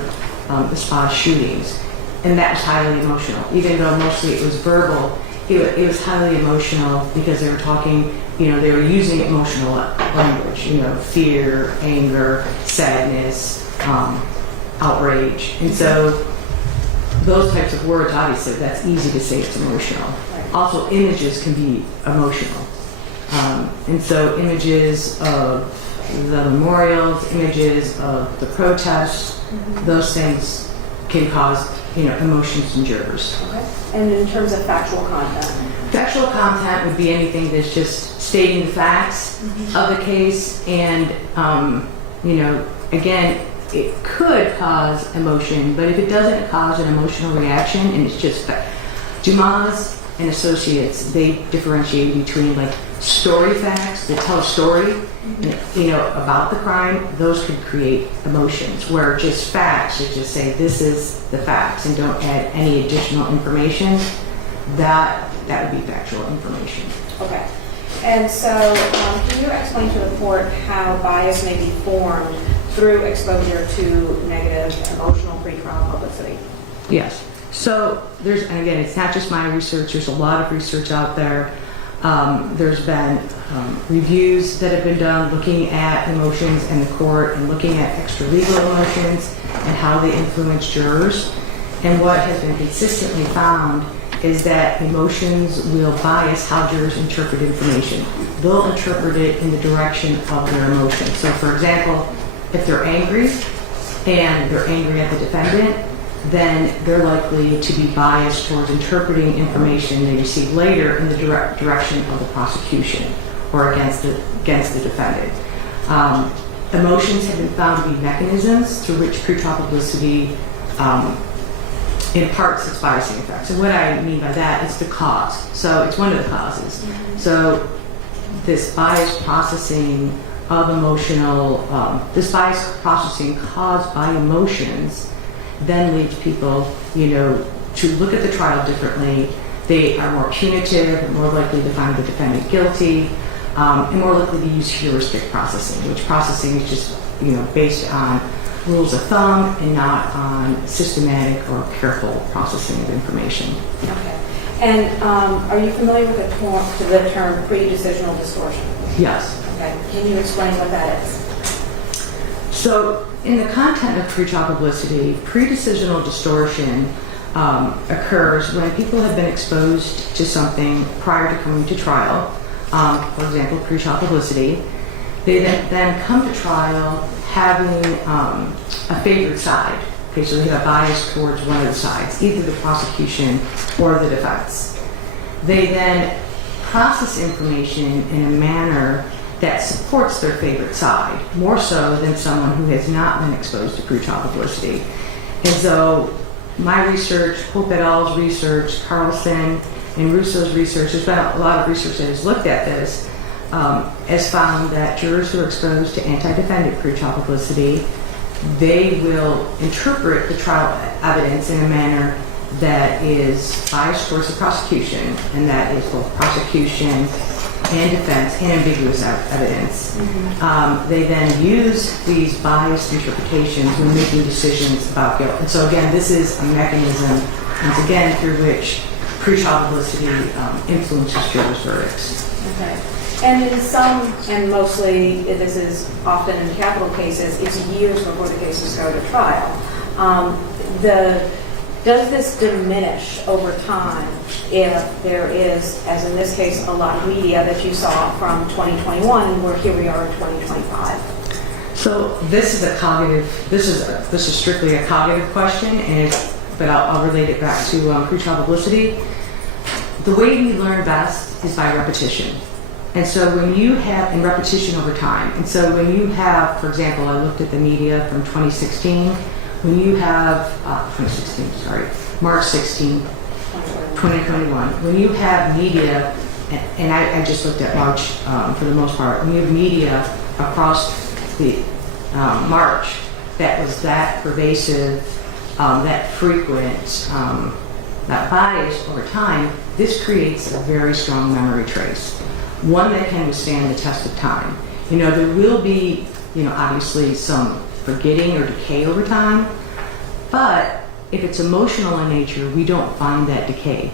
the spa shootings. And that was highly emotional. Even though mostly it was verbal, it was highly emotional because they were talking, you know, they were using emotional language, you know, fear, anger, sadness, outrage. And so those types of words, obviously, that's easy to say it's emotional. Also, images can be emotional. And so images of the memorials, images of the protests, those things can cause, you know, emotions in jurors. Okay. And in terms of factual content? Factual content would be anything that's just stating the facts of the case, and, you know, again, it could cause emotion, but if it doesn't cause an emotional reaction and it's just Dumas and Associates, they differentiate between like story facts that tell a story, you know, about the crime. Those could create emotions, where just facts that just say this is the facts and don't add any additional information. That would be factual information. Okay. And so, can you explain to the court how bias may be formed through exposure to negative emotional pretrial publicity? Yes. So there's, and again, it's not just my research. There's a lot of research out there. There's been reviews that have been done looking at emotions in the court and looking at extra-legal emotions and how they influence jurors. And what has been consistently found is that emotions will bias how jurors interpret information. They'll interpret it in the direction of their emotions. So, for example, if they're angry and they're angry at the defendant, then they're likely to be biased towards interpreting information they receive later in the direction of the prosecution or against the defendant. Emotions have been found to be mechanisms through which pretrial publicity imparts its biasing effects. And what I mean by that is the cause. So it's one of the causes. So this bias processing of this bias processing caused by emotions then leads people, you know, to look at the trial differently. They are more punitive, more likely to find the defendant guilty, and more likely to use heuristic processing, which processing is just, you know, based on rules of thumb and not on systematic or careful processing of information. Okay. And are you familiar with the term pre-decisional distortion? Yes. Okay. Can you explain what that is? So, in the content of pretrial publicity, pre-decisional distortion occurs when people have been exposed to something prior to coming to trial. For example, pretrial publicity. They then come to trial having a favored side. Okay, so they have a bias towards one of the sides, either the prosecution or the defense. They then process information in a manner that supports their favorite side, more so than someone who has not been exposed to pretrial publicity. And so my research, Hope et al.'s research, Carlson and Russo's research, there's been a lot of research that has looked at this, has found that jurors who are exposed to anti-defendant pretrial publicity, they will interpret the trial evidence in a manner that is biased towards the prosecution, and that is both prosecution and defense and ambiguous evidence. They then use these biased interpretations when making decisions about guilt. And so again, this is a mechanism, once again, through which pre-trial publicity influences jurors' verdicts. Okay. And in some, and mostly, this is often in capital cases, it's years before the cases go to trial. Does this diminish over time if there is, as in this case, a lot of media that you saw from 2021, where here we are in 2025? So this is strictly a cognitive question, but I'll relate it back to pre-trial publicity. The way we learn best is by repetition. And so when you have, and repetition over time, and so when you have, for example, I looked at the media from 2016, when you have, March 16, 2021, when you have media, and I just looked at March for the most part, when you have media across the March that was that pervasive, that frequent, that bias over time, this creates a very strong memory trace, one that can withstand the test of time. There will be, obviously some forgetting or decay over time, but if it's emotional in nature, we don't find that decay.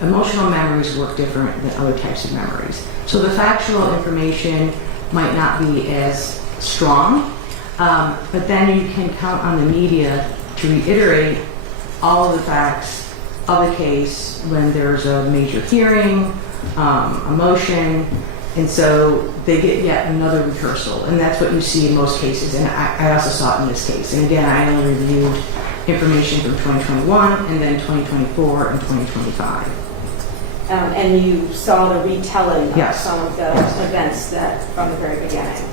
Emotional memories work different than other types of memories. So the factual information might not be as strong, but then you can count on the media to reiterate all of the facts of the case when there's a major hearing, a motion, and so they get yet another rehearsal, and that's what you see in most cases, and I also saw it in this case. And again, I only reviewed information from 2021 and then 2024 and 2025. And you saw the retelling of Yes. some of the events that from the very beginning.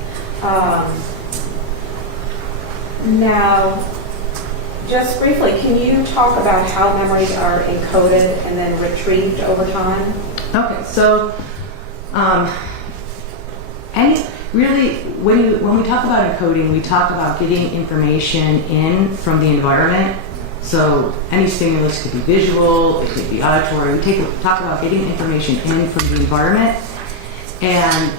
Now, just briefly, can you talk about how memories are encoded and then retrieved over time? Okay, so when we talk about encoding, we talk about getting information in from the environment. So any stimulus could be visual, it could be auditory. We talk about getting information in from the environment, and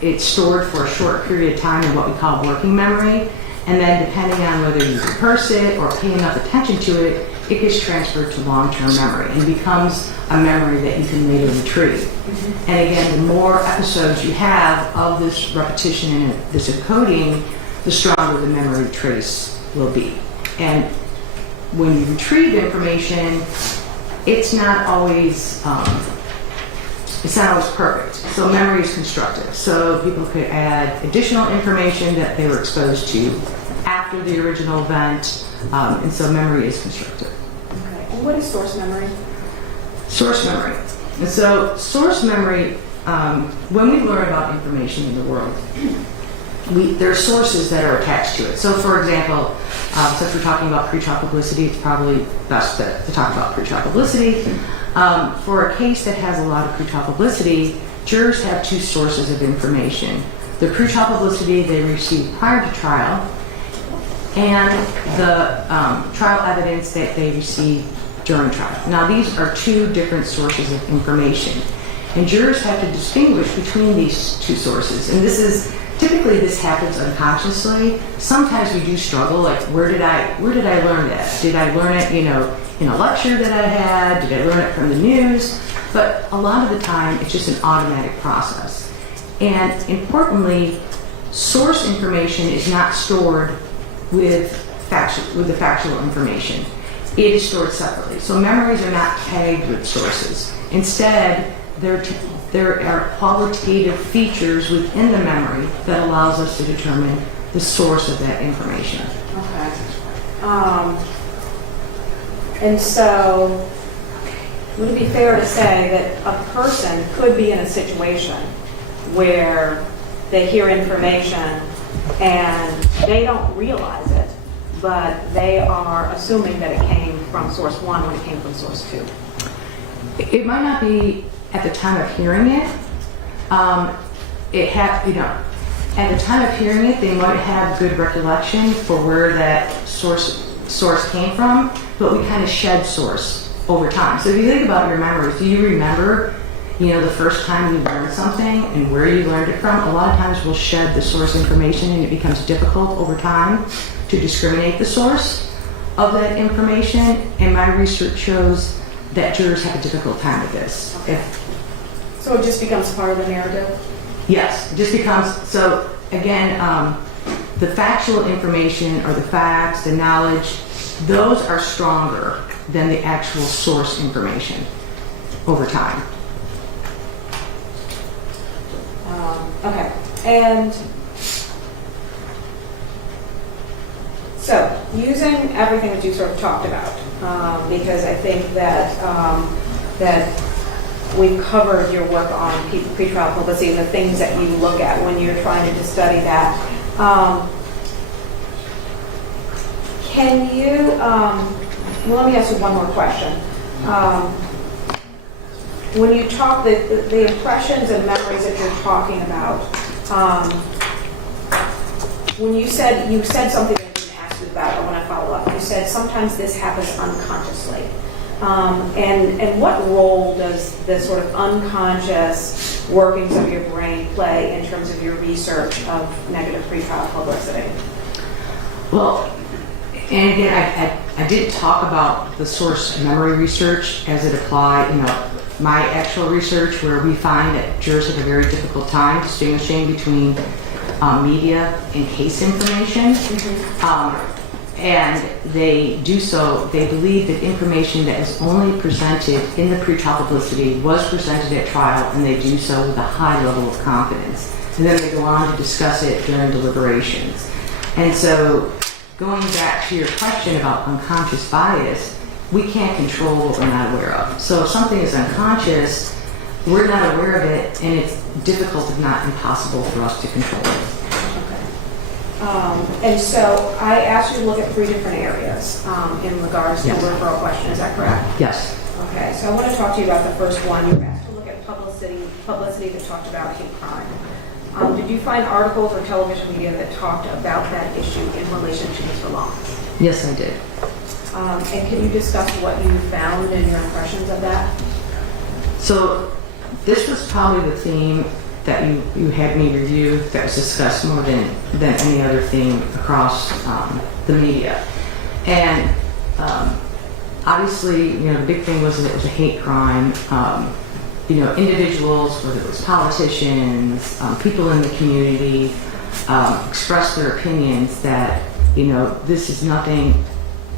it's stored for a short period of time in what we call working memory. And then depending on whether you rehearse it or pay enough attention to it, it gets transferred to long-term memory and becomes a memory that you can later retrieve. Mm-hmm. And again, the more episodes you have of this repetition and this encoding, the stronger the memory trace will be. And when you retrieve information, it's not always perfect. So memory is constructive. So people could add additional information that they were exposed to after the original event, and so memory is constructive. Okay. And what is source memory? Source memory. And so source memory, when we learn about information in the world, there are sources that are attached to it. So for example, since we're talking about pre-trial publicity, it's probably best to talk about pre-trial publicity. For a case that has a lot of pre-trial publicity, jurors have two sources of information. The pre-trial publicity they receive prior to trial, and the trial evidence that they receive during trial. Now these are two different sources of information, and jurors have to distinguish between these two sources. And typically this happens unconsciously. Sometimes we do struggle, like where did I learn that? Did I learn it, in a lecture that I had? Did I learn it from the news? But a lot of the time, it's just an automatic process. And importantly, source information is not stored with the factual information. It is stored separately. So memories are not tagged with sources. Instead, there are qualitative features within the memory that allows us to determine the source of that information. Okay. And so, would it be fair to say that a person could be in a situation where they hear information and they don't realize it, but they are assuming that it came from source one when it came from source two? It might not be at the time of hearing it. At the time of hearing it, they might have good recollection for where that source came from, but we kind of shed source over time. So if you think about your memories, do you remember, the first time you learned something and where you learned it from? A lot of times we'll shed the source information, and it becomes difficult over time to discriminate the source of that information. And my research shows that jurors have a difficult time with this. So it just becomes part of the narrative? Yes, it just becomes, so again, the factual information or the facts, the knowledge, those are stronger than the actual source information over time. Okay, and so using everything that you sort of talked about, because I think that that we've covered your work on pretrial publicity and the things that you look at when you're trying to study that. Can you, well, let me ask you one more question. When you talk, the impressions and memories that you're talking about, when you said something that I didn't ask you about, I want to follow up. You said sometimes this happens unconsciously. And what role does the sort of unconscious workings of your brain play in terms of your research of negative pretrial publicity? Well, and again, I did talk about the source memory research as it applied, my actual research, where we find that jurors have a very difficult time distinguishing between media and case information. And they do so, they believe that information that is only presented in the pretrial publicity was presented at trial, and they do so with a high level of confidence. And then they go on to discuss it during deliberations. And so, going back to your question about unconscious bias, we can't control what we're not aware of. So if something is unconscious, we're not aware of it, and it's difficult, if not impossible, for us to control it. And so I asked you to look at 3 different areas in regards to the referral question. Is that correct? Yes. Okay, so I want to talk to you about the first one. You were asked to look at publicity that talked about hate crime. Did you find articles or television media that talked about that issue in relation to Mr. Long? Yes, I did. And can you discuss what you found and your impressions of that? So this was probably the theme that you had me review that was discussed more than any other theme across the media. And obviously, the big thing was that it was a hate crime. Individuals, whether it was politicians, people in the community, expressed their opinions that, this is nothing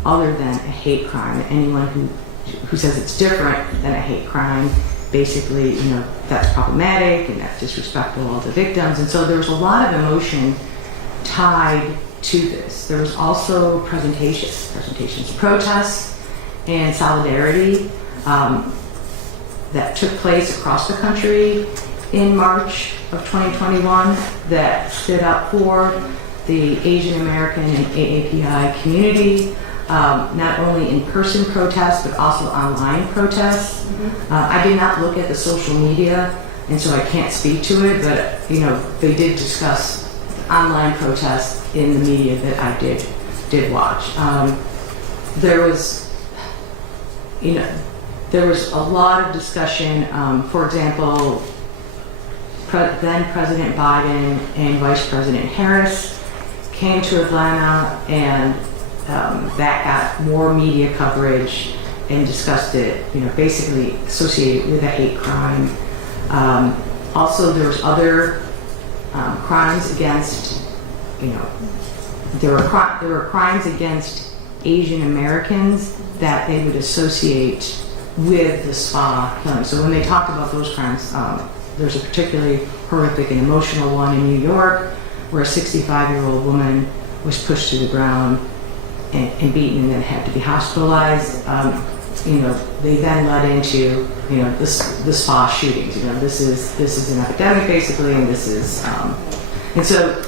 other than a hate crime. Anyone who says it's different than a hate crime, basically, that's problematic and that's disrespectful of the victims. And so there was a lot of emotion tied to this. There was also presentations, protests, and solidarity that took place across the country in March of 2021 that stood up for the Asian American and AAPI community. Not only in-person protests, but also online protests. I did not look at the social media, and so I can't speak to it, but, they did discuss online protests in the media that I did watch. There was a lot of discussion, for example, then President Biden and Vice President Harris came to Atlanta, and that got more media coverage and discussed it, basically associated with a hate crime. Also, there was other crimes against, there were crimes against Asian Americans that they would associate with the spa killing. So when they talked about those crimes, there's a particularly horrific and emotional one in New York where a 65-year-old woman was pushed to the ground and beaten and then had to be hospitalized. They then led into, the spa shootings. This is an epidemic basically, and this is, and so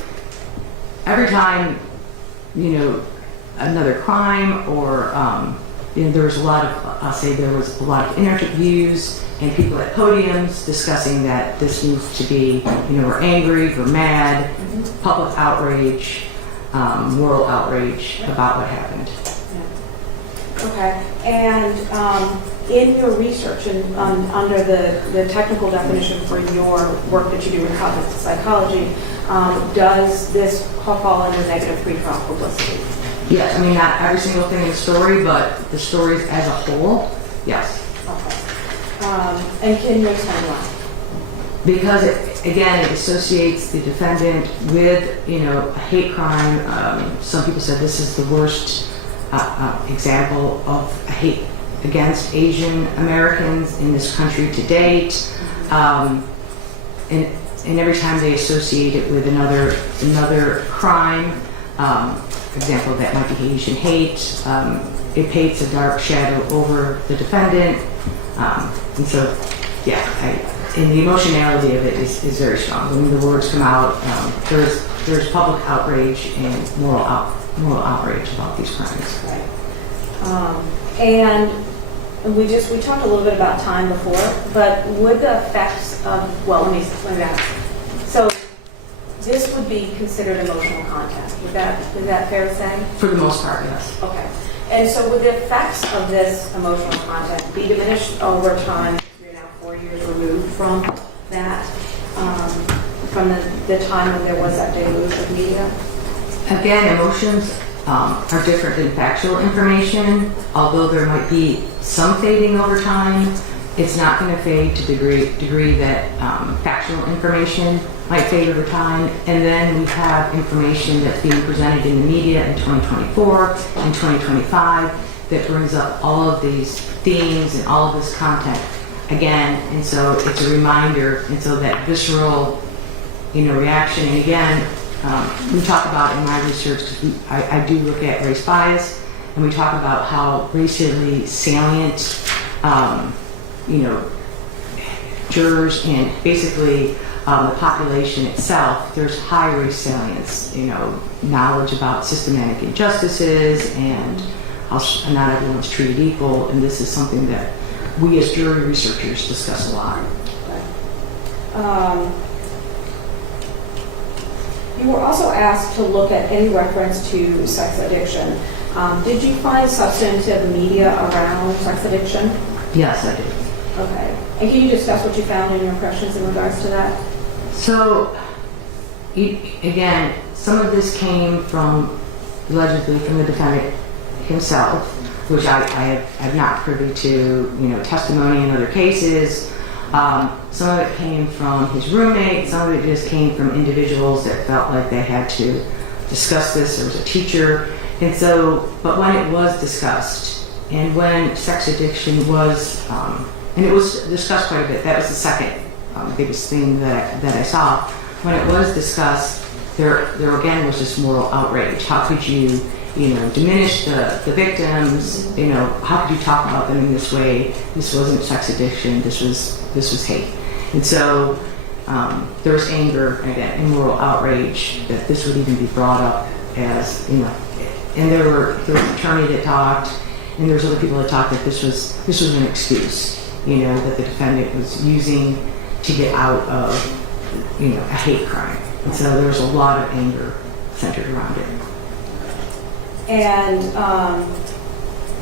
every time, another crime or, there was a lot of, there was a lot of interviews and people at podiums discussing that this needs to be, we're angry, we're mad, public outrage, moral outrage about what happened. Okay, and in your research and under the technical definition for your work that you do in cognitive psychology, does this fall under negative pretrial publicity? Yes, not every single thing in the story, but the stories as a whole, yes. And can you explain why? Because again, it associates the defendant with, a hate crime. Some people said this is the worst example of hate against Asian Americans in this country to date. And every time they associate it with another crime, for example, that might be Asian hate, it paints a dark shadow over the defendant. And so, and the emotionality of it is very strong. When the words come out, there's public outrage and moral outrage about these crimes. Right. And we talked a little bit about time before, but would the effects of, let me ask. So this would be considered emotional content. Is that fair to say? For the most part, yes. Okay. And so would the effects of this emotional content be diminished over time? You're now 4 years removed from that, from the time when there was that deluge of media? Again, emotions are different than factual information. Although there might be some fading over time, it's not going to fade to the degree that factual information might fade over time. And then we have information that's being presented in the media in 2024 and 2025 that brings up all of these themes and all of this content again. And so it's a reminder. And so that visceral, reaction. And again, we talk about in my research, because I do look at race bias, and we talk about how racially salient, jurors and basically the population itself, there's high race salience, knowledge about systematic injustices and how not everyone's treated equal, and this is something that we as jury researchers discuss a lot. You were also asked to look at any reference to sex addiction. Did you find substantive media around sex addiction? Yes, I did. Okay. And can you discuss what you found in your impressions in regards to that? So, again, some of this came allegedly from the defendant himself, which I'm not privy to, testimony in other cases. Some of it came from his roommate, some of it just came from individuals that felt like they had to discuss this. There was a teacher. And so, but when it was discussed, and when sex addiction was, and it was discussed quite a bit, that was the second biggest thing that I saw. When it was discussed, there again was this moral outrage. How could you, diminish the victims? How could you talk about them in this way? This wasn't sex addiction. This was hate. And so there was anger again and moral outrage that this would even be brought up as, And there was an attorney that talked, and there was other people that talked that this was an excuse, that the defendant was using to get out of, a hate crime. And so there was a lot of anger centered around it. And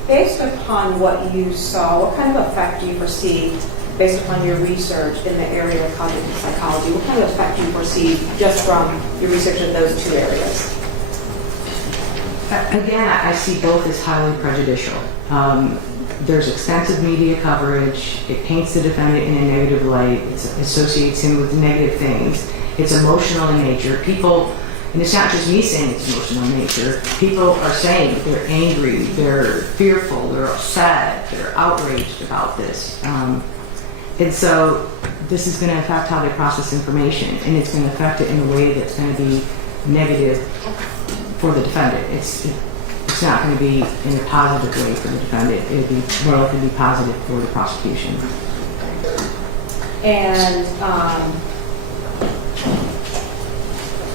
based upon what you saw, what kind of effect do you foresee, based upon your research in the area of cognitive psychology, what kind of effect do you foresee just from your research in those two areas? Again, I see both as highly prejudicial. There's extensive media coverage. It paints the defendant in a negative light. It associates him with negative things. It's emotional in nature. People, and it's not just me saying it's emotional in nature, people are saying they're angry, they're fearful, they're upset, they're outraged about this. And so this is going to affect how they process information, and it's going to affect it in a way that's going to be negative for the defendant. It's not going to be in a positive way for the defendant. It would be more likely to be positive for the prosecution. And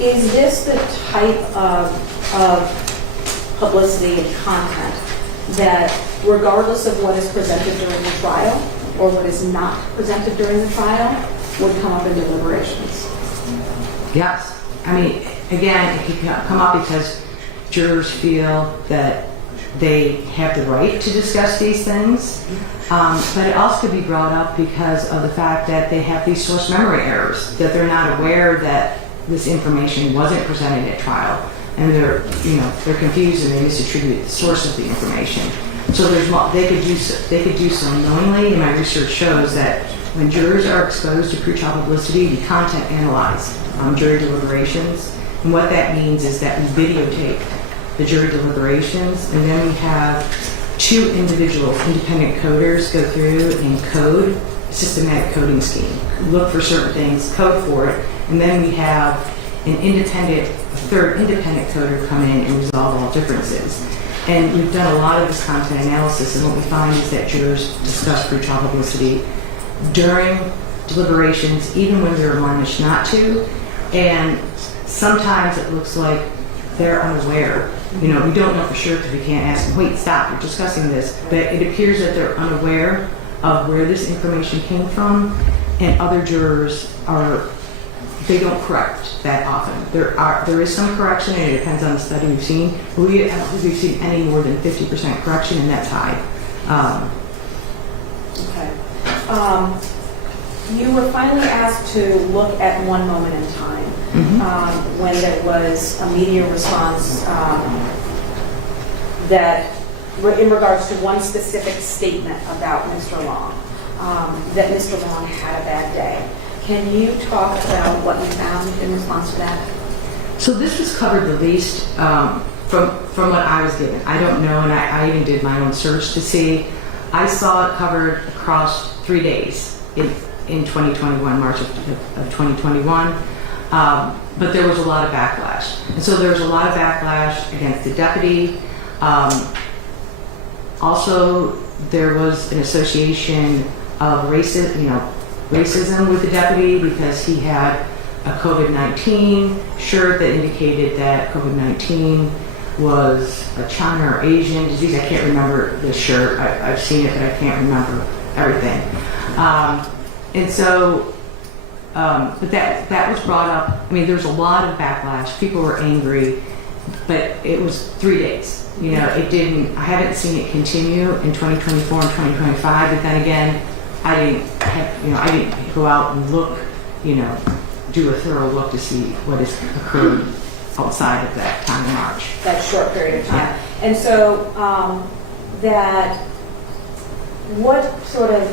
is this the type of publicity and content that, regardless of what is presented during the trial or what is not presented during the trial, would come up in deliberations? Yes. I mean, again, it can come up because jurors feel that they have the right to discuss these things, but it also could be brought up because of the fact that they have these source memory errors, that they're not aware that this information wasn't presented at trial, and they're confused and they misattribute the source of the information. So they could do so knowingly, and my research shows that when jurors are exposed to pretrial publicity, we content analyze jury deliberations. And what that means is that we videotape the jury deliberations, and then we have 2 individual independent coders go through and code a systematic coding scheme, look for certain things, code for it, and then we have a third independent coder come in and resolve all differences. And we've done a lot of this content analysis, and what we find is that jurors discuss pretrial publicity during deliberations, even when they're admonished not to, and sometimes it looks like they're unaware. We don't know for sure because we can't ask them, wait, stop, you're discussing this. But it appears that they're unaware of where this information came from, and other jurors they don't correct that often. There is some correction, and it depends on the study we've seen. But I don't think we've seen any more than 50% correction, and that's high. Okay. You were finally asked to look at one moment in time when there was a media response that, in regards to one specific statement about Mr. Long, that Mr. Long had a bad day. Can you talk about what you found in response to that? So this was covered the least from what I was given. I don't know, and I even did my own search to see. I saw it covered across 3 days in 2021, March of 2021. But there was a lot of backlash. And so there was a lot of backlash against the deputy. Also, there was an association of racism with the deputy because he had a COVID-19 shirt that indicated that COVID-19 was a China or Asian disease. I can't remember the shirt. I've seen it, but I can't remember everything. And so, but that was brought up. I mean, there was a lot of backlash. People were angry, but it was 3 days. It didn't. I haven't seen it continue in 2024 and 2025. But then again, I didn't go out and look, do a thorough look to see what has occurred outside of that time in March. That short period of time. Yeah. And so, what sort of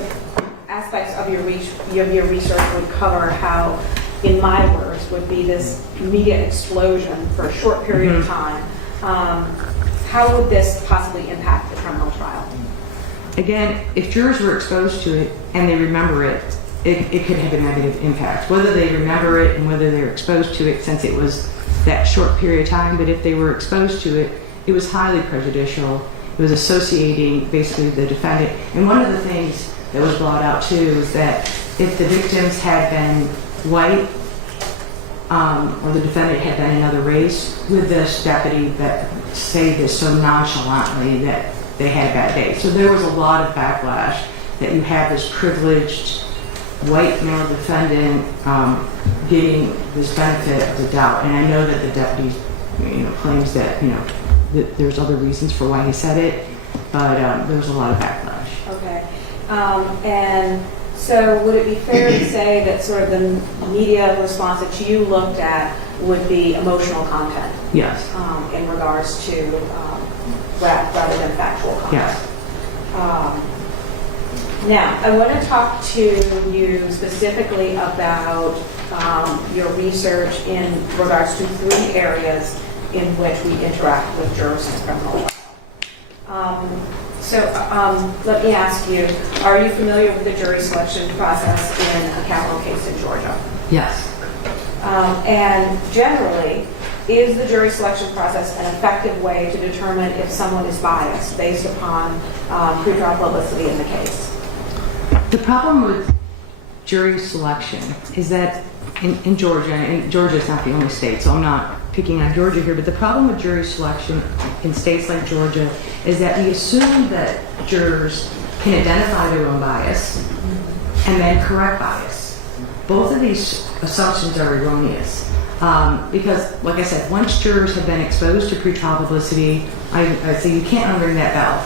aspects of your research would cover how, in my words, would be this media explosion for a short period of time? How would this possibly impact the criminal trial? Again, if jurors were exposed to it and they remember it, it could have a negative impact. Whether they remember it and whether they're exposed to it since it was that short period of time, but if they were exposed to it, it was highly prejudicial. It was associating basically the defendant. And one of the things that was brought out too is that if the victims had been white or the defendant had been another race, with this deputy that say this so nonchalantly that they had a bad day. So there was a lot of backlash that you have this privileged white male defendant getting this benefit of the doubt. And I know that the deputy claims that that there's other reasons for why he said it, but there was a lot of backlash. Okay. And so would it be fair to say that sort of the media response that you looked at would be emotional content? Yes. In regards to rather than factual content? Yes. Now, I want to talk to you specifically about your research in regards to 3 areas in which we interact with jurors in criminal trial. Let me ask you, are you familiar with the jury selection process in a capital case in Georgia? Yes. And generally, is the jury selection process an effective way to determine if someone is biased based upon pretrial publicity in the case? The problem with jury selection is that in Georgia, and Georgia is not the only state, so I'm not picking on Georgia here, but the problem with jury selection in states like Georgia is that we assume that jurors can identify their own bias and then correct bias. Both of these assumptions are erroneous. Because, like I said, once jurors have been exposed to pretrial publicity, I say you can't unring that bell.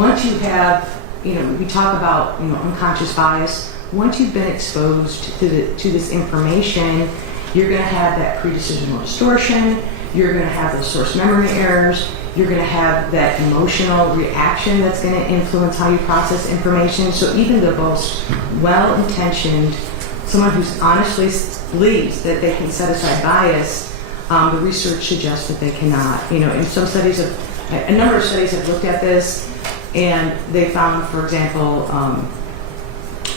Once you have, we talk about, unconscious bias. Once you've been exposed to this information, you're going to have that pre-decisional distortion. You're going to have those source memory errors. You're going to have that emotional reaction that's going to influence how you process information. So even the most well-intentioned, someone who honestly believes that they can set aside bias, the research suggests that they cannot. You know, in some studies, a number of studies have looked at this, and they found, for example,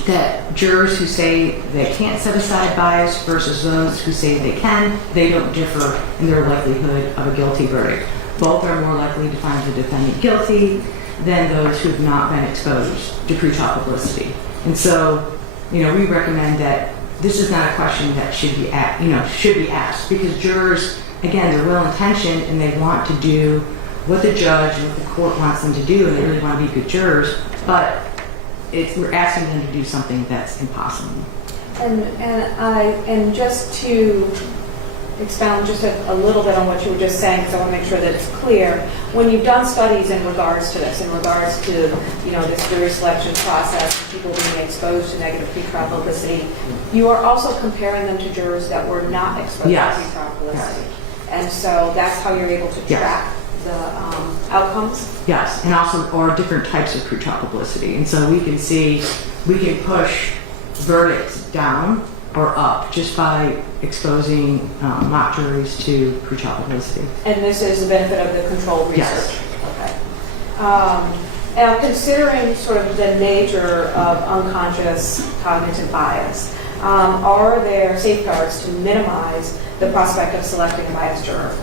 that jurors who say they can't set aside bias versus those who say they can, they don't differ in their likelihood of a guilty verdict. Both are more likely to find the defendant guilty than those who have not been exposed to pretrial publicity. And so, you know, we recommend that this is not a question that should be asked, because jurors, again, they're well-intentioned and they want to do what the judge and what the court wants them to do, and they really want to be good jurors, but we're asking them to do something that's impossible. And just to expound just a little bit on what you were just saying, because I want to make sure that it's clear. When you've done studies in regards to this, in regards to, you know, this jury selection process, people being exposed to negative pretrial publicity, you are also comparing them to jurors that were not exposed to pretrial publicity. And so that's how you're able to track the outcomes? Yes, and also, or different types of pretrial publicity. And so we can push verdicts down or up just by exposing mock juries to pretrial publicity. And this is the benefit of the controlled research? Yes. Okay. Now, considering sort of the nature of unconscious cognitive bias, are there safeguards to minimize the prospect of selecting a biased juror?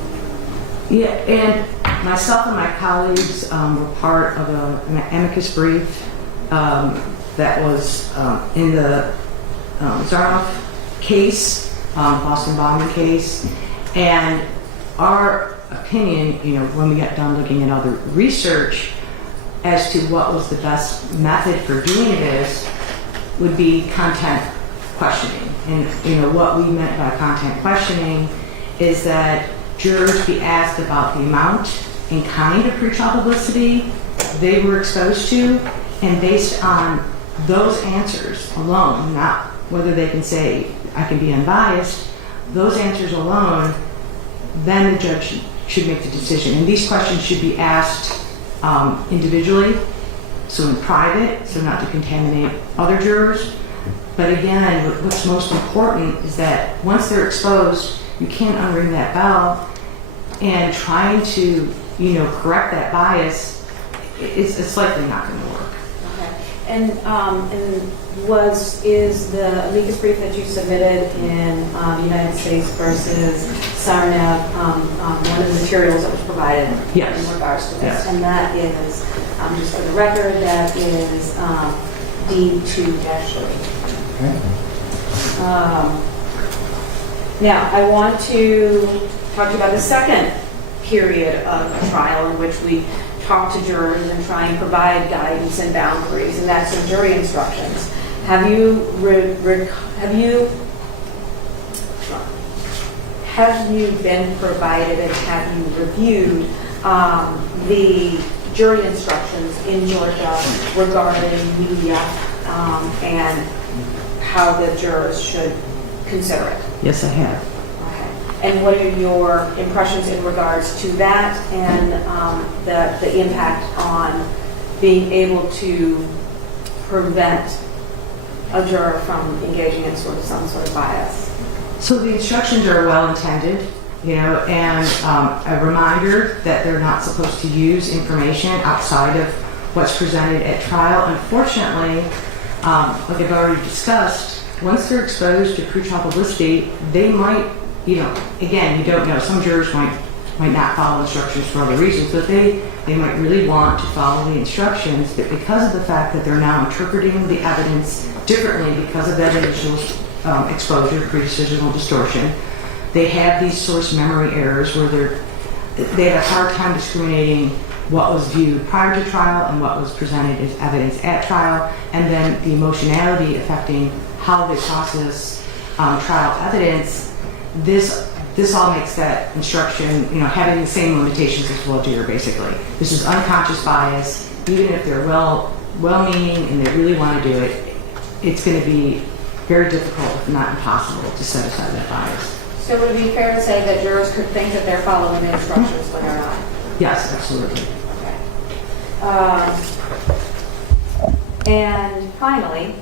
Yeah, and myself and my colleagues were part of an amicus brief that was in the Zarnoff case, Boston bombing case, and our opinion, you know, when we got done looking at other research as to what was the best method for doing this would be content questioning. And, you know, what we meant by content questioning is that jurors be asked about the amount and kind of pretrial publicity they were exposed to, and based on those answers alone, not whether they can say, I can be unbiased, those answers alone, then the judge should make the decision. And these questions should be asked individually, so in private, so not to contaminate other jurors. But again, what's most important is that once they're exposed, you can't unring that bell, and trying to, you know, correct that bias, it's likely not going to work. Okay. And is the amicus brief that you submitted in United States versus Sarnav one of the materials that was provided in regards to this? Yes. And that is, just for the record, that is D2-3. Okay. Now, I want to talk to you about the second period of a trial in which we talk to jurors and try and provide guidance and boundaries, and that's in jury instructions. Have you been provided and have you reviewed the jury instructions in Georgia regarding media and how the jurors should consider it? Yes, I have. Okay. And what are your impressions in regards to that and the impact on being able to prevent a juror from engaging in some sort of bias? So the instructions are well intended, you know, and a reminder that they're not supposed to use information outside of what's presented at trial. Unfortunately, like I've already discussed, once they're exposed to pretrial publicity, they might, you know, again, you don't know. Some jurors might not follow instructions for other reasons, but they might really want to follow the instructions. But because of the fact that they're now interpreting the evidence differently because of that initial exposure, pre-decisional distortion, they have these source memory errors where they have a hard time discriminating what was viewed prior to trial and what was presented as evidence at trial, and then the emotionality affecting how they process trial evidence. This all makes that instruction, you know, having the same limitations as voir dire, basically. This is unconscious bias. Even if they're well-meaning and they really want to do it, it's going to be very difficult, if not impossible, to set aside that bias. So would it be fair to say that jurors could think that they're following the instructions when they're not? Yes, absolutely. And finally,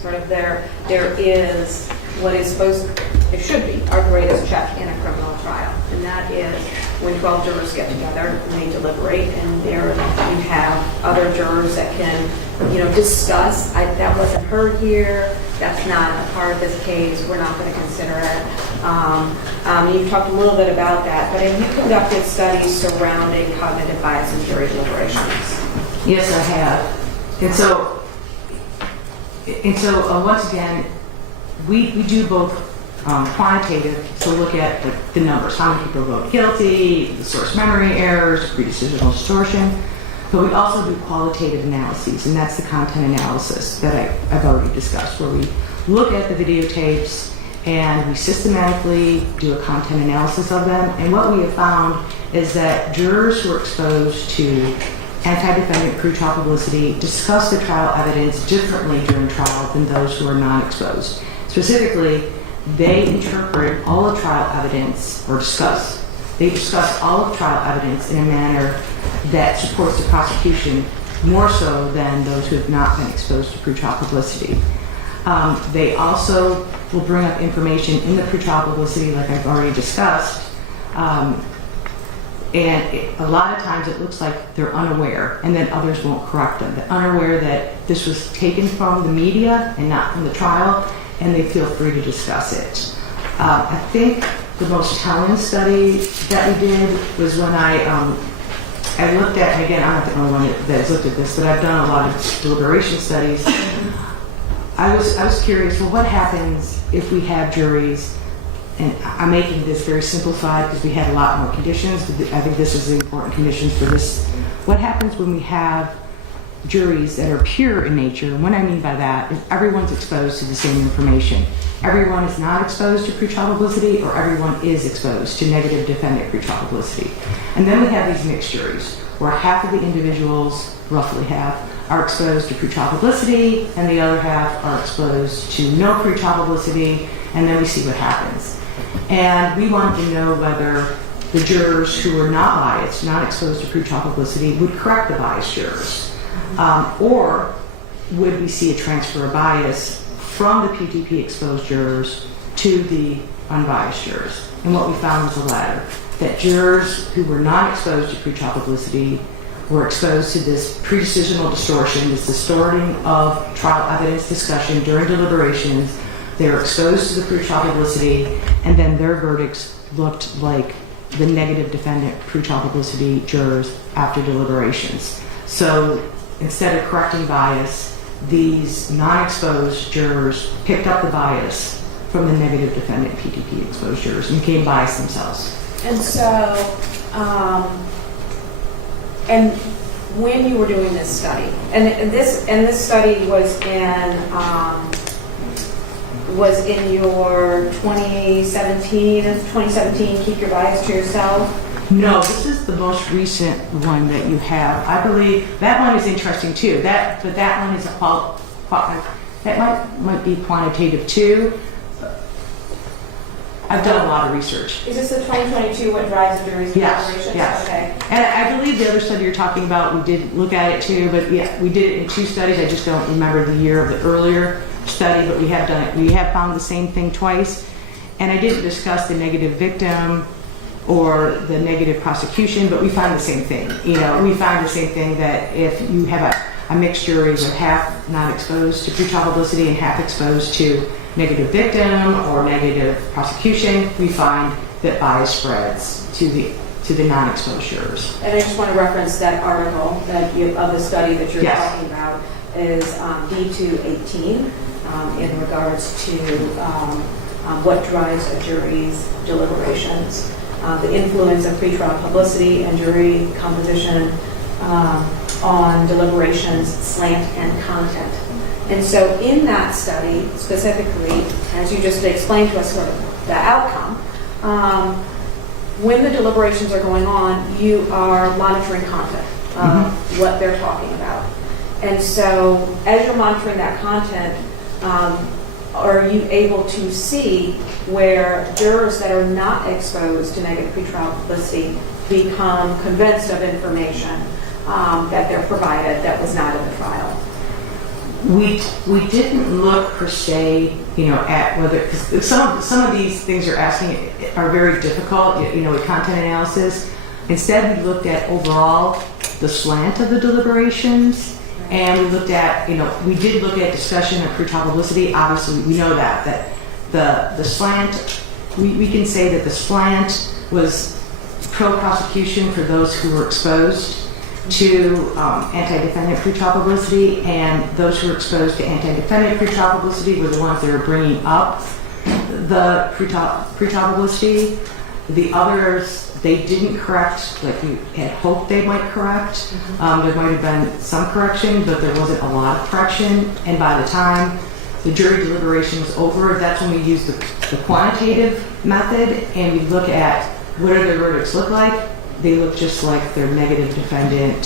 sort of there is what is supposed, it should be, our greatest check in a criminal trial. And that is when 12 jurors get together and they deliberate, and there you have other jurors that can, discuss, that wasn't heard here, that's not a part of this case, we're not going to consider it. You've talked a little bit about that, but have you conducted studies surrounding cognitive bias in jury deliberations? Yes, I have. And so once again, we do both quantitative, so look at the numbers, how many people vote guilty, the source memory errors, pre-decisional distortion, but we also do qualitative analyses, and that's the content analysis that I've already discussed, where we look at the videotapes and we systematically do a content analysis of them. And what we have found is that jurors who are exposed to anti-defendant pretrial publicity discuss the trial evidence differently during trial than those who are non-exposed. Specifically, they interpret all of trial evidence, they discuss all of trial evidence in a manner that supports the prosecution more so than those who have not been exposed to pretrial publicity. They also will bring up information in the pretrial publicity, like I've already discussed, and a lot of times it looks like they're unaware, and then others won't correct them. They're unaware that this was taken from the media and not from the trial, and they feel free to discuss it. I think the most telling study that we did was when I looked at, and again, I'm not the only one that has looked at this, but I've done a lot of deliberation studies. I was curious, well, what happens if we have juries, and I'm making this very simplified because we had a lot more conditions, but I think this is the important conditions for this. What happens when we have juries that are pure in nature? And what I mean by that is everyone's exposed to the same information. Everyone is not exposed to pretrial publicity, or everyone is exposed to negative defendant pretrial publicity. And then we have these mixed juries, where half of the individuals, roughly half, are exposed to pretrial publicity, and the other half are exposed to no pretrial publicity, and then we see what happens. And we wanted to know whether the jurors who were not biased, not exposed to pretrial publicity, would correct the biased jurors. Or would we see a transfer of bias from the PTP exposed jurors to the unbiased jurors? And what we found was the latter, that jurors who were not exposed to pretrial publicity were exposed to this pre-decisional distortion, this distorting of trial evidence discussion during deliberations. They were exposed to the pretrial publicity, and then their verdicts looked like the negative defendant pretrial publicity jurors after deliberations. So instead of correcting bias, these non-exposed jurors picked up the bias from the negative defendant PTP exposed jurors and became biased themselves. And so, and when you were doing this study, and this study was in your 2017 Keep Your Bias to Yourself? No, this is the most recent one that you have. I believe that one is interesting too. But that one is that might be quantitative too. I've done a lot of research. Is this the 2022 What Drives the Jury's Deliberations? Yes. Okay. And I believe the other study you're talking about, we did look at it too, but yeah, we did it in 2 studies. I just don't remember the year of the earlier study, but we have done it. We have found the same thing twice. And I didn't discuss the negative victim or the negative prosecution, but we found the same thing. We found the same thing, that if you have a mixed jury with half not exposed to pretrial publicity and half exposed to negative victim or negative prosecution, we find that bias spreads to the non-exposed jurors. And I just want to reference that article of the study that you're talking about is D218 in regards to what drives a jury's deliberations, the influence of pretrial publicity and jury composition on deliberations, slant, and content. And so in that study, specifically, as you just explained to us sort of the outcome, when the deliberations are going on, you are monitoring content, what they're talking about. And so as you're monitoring that content, are you able to see where jurors that are not exposed to negative pretrial publicity become convinced of information that they're provided that was not in the trial? We didn't look per se, at whether, because some of these things you're asking are very difficult, with content analysis. Instead, we looked at overall the slant of the deliberations, and we looked at, we did look at discussion of pretrial publicity. Obviously, we know that the slant, we can say that the slant was pro-prosecution for those who were exposed to anti-defendant pretrial publicity, and those who were exposed to anti-defendant pretrial publicity were the ones that were bringing up the pretrial publicity. The others, they didn't correct like we had hoped they might correct. There might have been some correction, but there wasn't a lot of correction. And by the time the jury deliberation was over, that's when we used the quantitative method, and we look at what do their verdicts look like. They look just like their negative defendant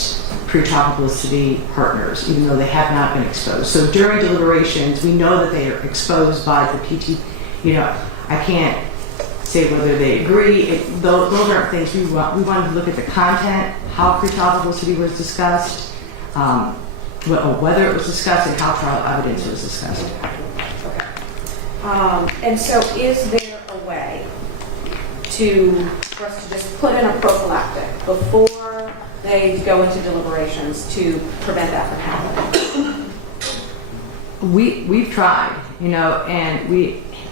pretrial publicity partners, even though they have not been exposed. So during deliberations, we know that they are exposed by the PT. I can't say whether they agree. Those aren't things we want. We wanted to look at the content, how pretrial publicity was discussed, whether it was discussed, and how trial evidence was discussed. Okay. And so is there a way for us to just put in a prophylactic before they go into deliberations to prevent that from happening? We've tried, and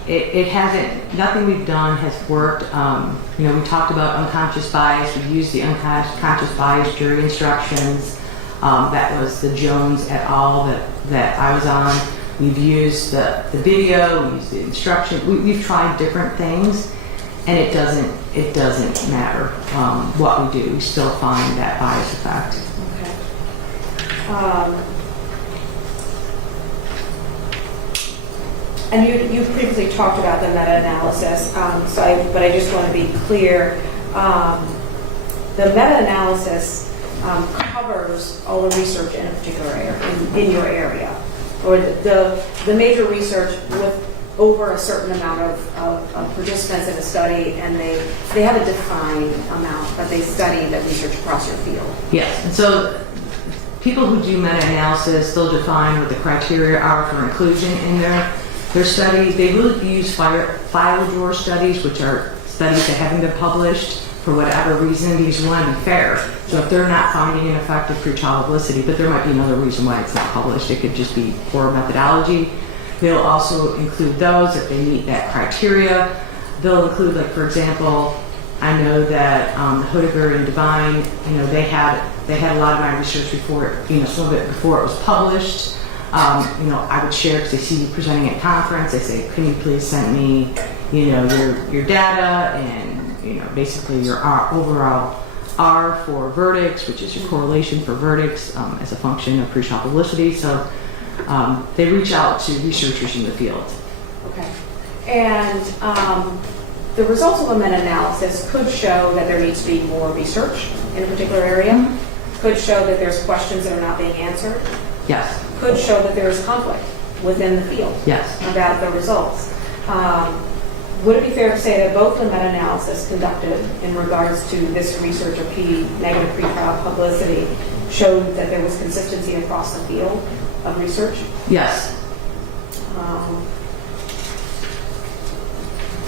it hasn't, nothing we've done has worked. We talked about unconscious bias. We used the unconscious bias jury instructions. That was the Jones et al. that I was on. We've used the video, we used the instruction. We've tried different things, and it doesn't matter what we do. We still find that bias effect. Okay. And you previously talked about the meta-analysis, but I just want to be clear. The meta-analysis covers all the research in a particular area, in your area, or the major research with over a certain amount of participants in a study, and they have a defined amount, but they study that research across your field. Yes, and so people who do meta-analysis, they'll define what the criteria are for inclusion in their study. They really use file drawer studies, which are studies that haven't been published for whatever reason, because you want to be fair. So if they're not finding an effective pretrial publicity, but there might be another reason why it's not published, it could just be poor methodology. They'll also include those if they meet that criteria. They'll include, like, for example, I know that Hoodiger and Devine, they had a lot of my research before, some of it before it was published. I would share because they see you presenting at conference. They say, "Can you please send me, your data and basically your overall R for verdicts, which is your correlation for verdicts as a function of pretrial publicity." So they reach out to researchers in the field. Okay. And the results of a meta-analysis could show that there needs to be more research in a particular area. Mm-hmm. Could show that there's questions that are not being answered. Yes. Could show that there is conflict within the field. Yes. About the results. Would it be fair to say that both the meta-analysis conducted in regards to this research of negative pretrial publicity showed that there was consistency across the field of research? Yes.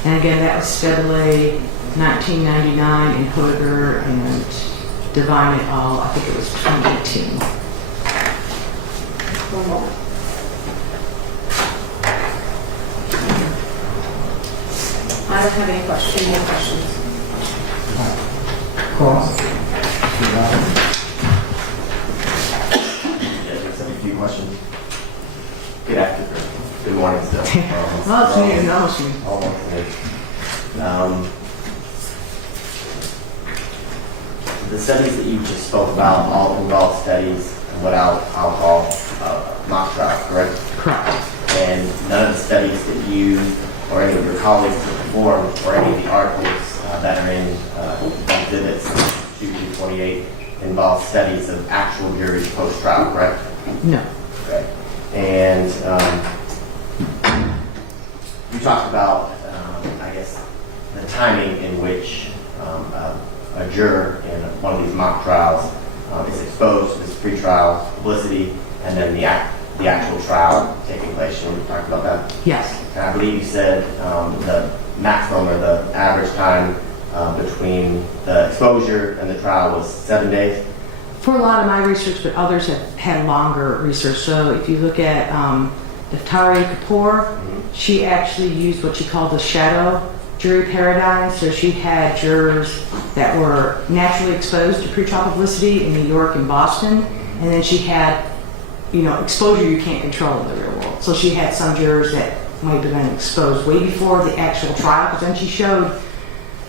And again, that was Steadley, 1999, and Hoodiger and Devine et al. I think it was 2018. One moment. I don't have any questions. Any more questions? Cross. Yes, just a few questions. Good afternoon. Good morning still. Well, it's me and almost me. Almost me. The studies that you just spoke about all involve studies without alcohol mock trials, correct? Correct. And none of the studies that you or any of your colleagues have performed or any of the articles that are in exhibits 228 involve studies of actual juries post-trial, correct? No. Okay. And talked about, I guess, the timing in which a juror in one of these mock trials is exposed to this pretrial publicity, and then the actual trial taking place. You want to talk about that? Yes. And I believe you said the maximum or the average time between the exposure and the trial was 7 days. For a lot of my research, but others have had longer research. So if you look at Cherokee County, she actually used what she called the shadow jury paradigm. So she had jurors that were naturally exposed to pretrial publicity in New York and Boston, and then she had, exposure you can't control in the real world. So she had some jurors that might have been exposed way before the actual trial, but then she showed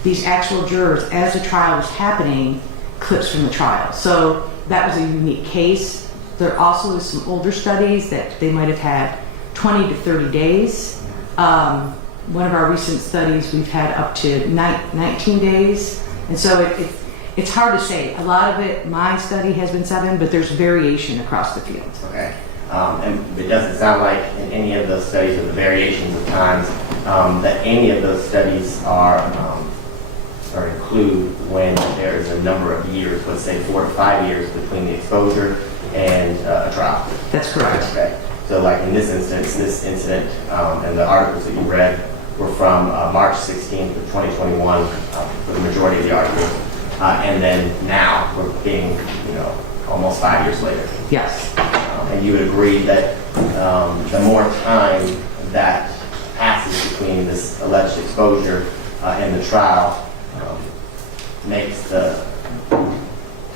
these actual jurors as the trial was happening, clips from the trial. So that was a unique case. There also is some older studies that they might have had 20 to 30 days. One of our recent studies, we've had up to 19 days. And so it's hard to say. A lot of it, my study has been 7, but there's variation across the field. Okay. And it doesn't sound like in any of those studies or the variations of times that any of those studies are include when there's a number of years, let's say 4 to 5 years between the exposure and a trial. That's correct. Okay. So like in this instance, this incident and the articles that you read were from March 16th of 2021 for the majority of the articles. And then now we're being, almost 5 years later. Yes. And you would agree that the more time that passes between this alleged exposure and the trial makes the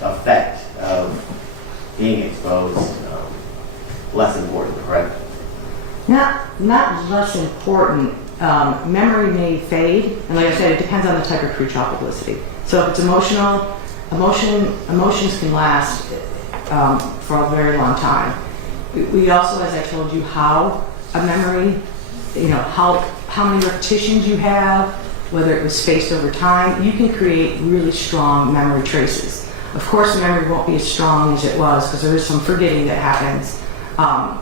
effect of being exposed less important, correct? Not less important. Memory may fade, and like I said, it depends on the type of pretrial publicity. So if it's emotional, emotions can last for a very long time. We also, as I told you, how a memory, how many repetitions you have, whether it was spaced over time, you can create really strong memory traces. Of course, the memory won't be as strong as it was because there is some forgetting that happens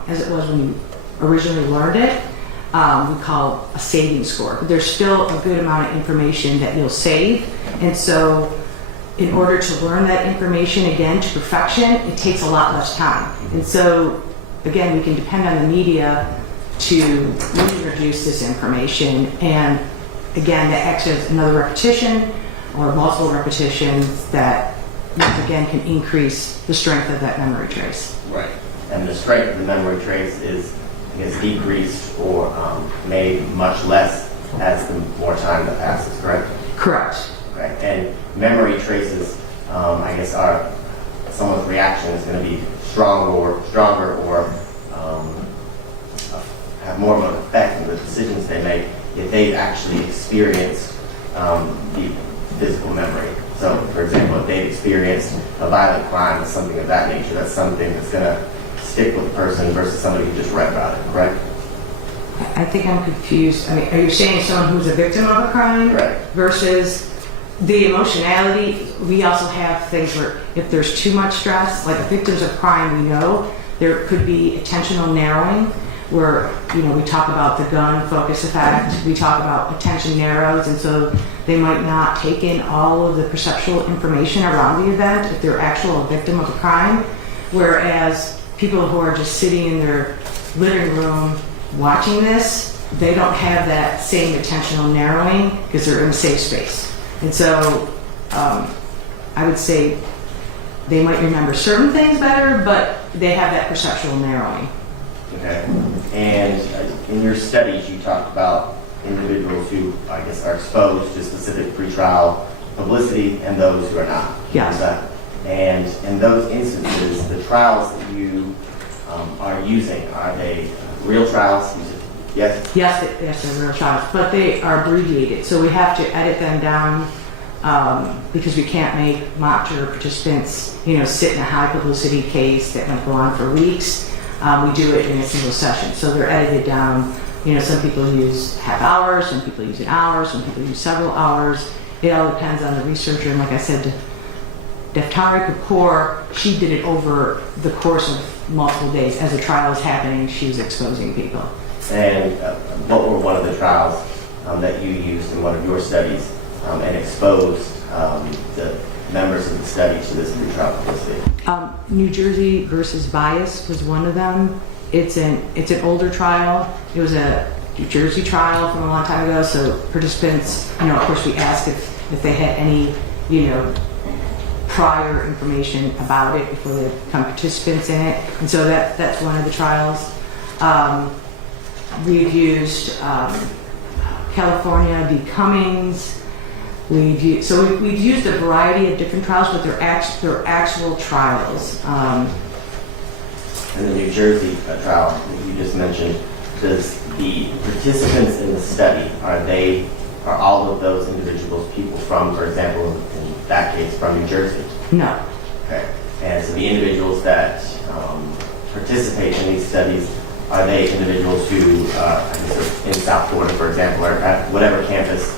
as it was when you originally learned it. We call a saving score. But there's still a good amount of information that you'll save. And so in order to learn that information again to perfection, it takes a lot less time. And so, again, we can depend on the media to reintroduce this information. And again, that acts as another repetition or multiple repetitions that, again, can increase the strength of that memory trace. Right. And the strength of the memory trace is decreased or made much less as the more time that passes, correct? Correct. Right. And memory traces, I guess, are someone's reaction is going to be stronger or have more of an effect on the decisions they make if they've actually experienced the physical memory. So, for example, if they've experienced a violent crime or something of that nature, that's something that's going to stick with the person versus somebody who just read about it, correct? I think I'm confused. I mean, are you saying someone who's a victim of a crime versus the emotionality? We also have things where if there's too much stress, like victims of crime, we know there could be attentional narrowing where, we talk about the gun focus effect. We talk about attention narrows, and so they might not take in all of the perceptual information around the event if they're actually a victim of a crime, whereas people who are just sitting in their living room watching this, they don't have that same attentional narrowing because they're in a safe space. And so I would say they might remember certain things better, but they have that perceptual narrowing. Okay. And in your studies, you talked about individuals who, I guess, are exposed to specific pretrial publicity and those who are not. Yes. And in those instances, the trials that you are using, are they real trials? Yes? Yes, they're real trials, but they are abbreviated. So we have to edit them down because we can't make mock juror participants, sit in a high publicity case that might go on for weeks. We do it in a single session. So they're edited down. Some people use half hours, some people use an hour, some people use several hours. It all depends on the researcher. And like I said, Cherokee County, she did it over the course of multiple days. As the trial was happening, she was exposing people. And what were one of the trials that you used in one of your studies and exposed the members of the study to this pretrial publicity? New Jersey versus bias was one of them. It's an older trial. It was a New Jersey trial from a long time ago, so participants, of course we asked if they had any, prior information about it before they become participants in it. And so that's one of the trials. We've used California v. Cummings. We've used a variety of different trials, but they're actual trials. And the New Jersey trial that you just mentioned, does the participants in the study, are all of those individuals people from, for example, in that case, from New Jersey? No. Okay. And so the individuals that participate in these studies, are they individuals who, I guess, in South Florida, for example, or at whatever campus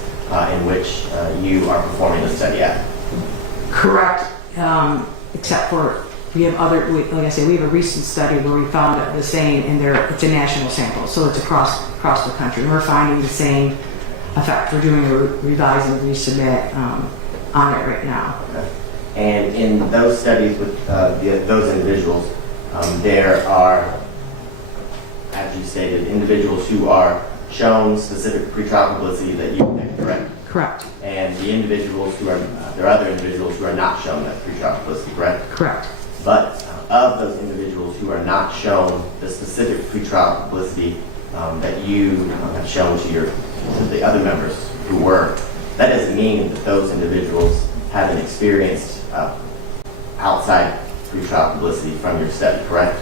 in which you are performing the study at? Correct, except for we have like I say, we have a recent study where we found the same, and it's a national sample, so it's across the country. And we're finding the same effect. We're doing a revise and resubmit on it right now. Okay. And in those studies with those individuals, there are, as you stated, individuals who are shown specific pretrial publicity that you picked, correct? Correct. And the individuals there are other individuals who are not shown that pretrial publicity, correct? Correct. But of those individuals who are not shown the specific pretrial publicity that you have shown to the other members who were, that doesn't mean that those individuals haven't experienced outside pretrial publicity from your study, correct?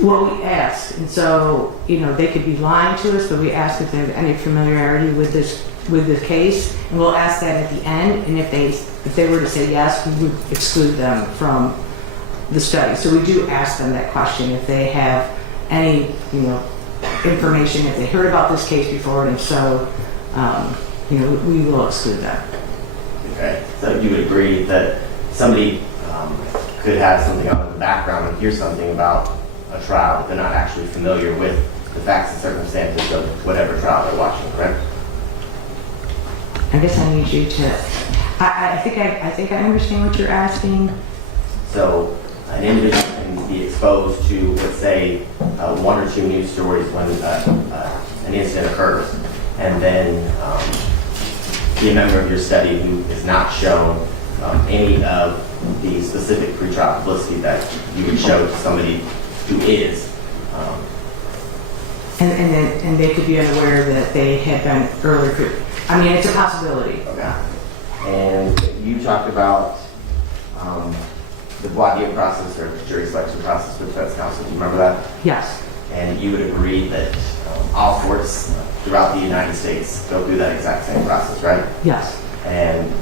Well, we ask, and so they could be lying to us, but we ask if they have any familiarity with the case, and we'll ask that at the end. And if they were to say yes, we would exclude them from the study. So we do ask them that question if they have any information, if they heard about this case before, and if so, we will exclude them. Okay, so you would agree that somebody could have something on in the background and hear something about a trial, but they're not actually familiar with the facts and circumstances of whatever trial they're watching, correct? I guess I need you to. I think I understand what you're asking. So an individual can be exposed to, let's say, one or two news stories when an incident occurs, and then be a member of your study who is not shown any of the specific pretrial publicity that you would show to somebody who is. And they could be unaware that they had been earlier. I mean, it's a possibility. Okay. And you talked about the voir dire process or the jury selection process with defense counsel. Do you remember that? Yes. And you would agree that all courts throughout the United States go through that exact same process, right? Yes. And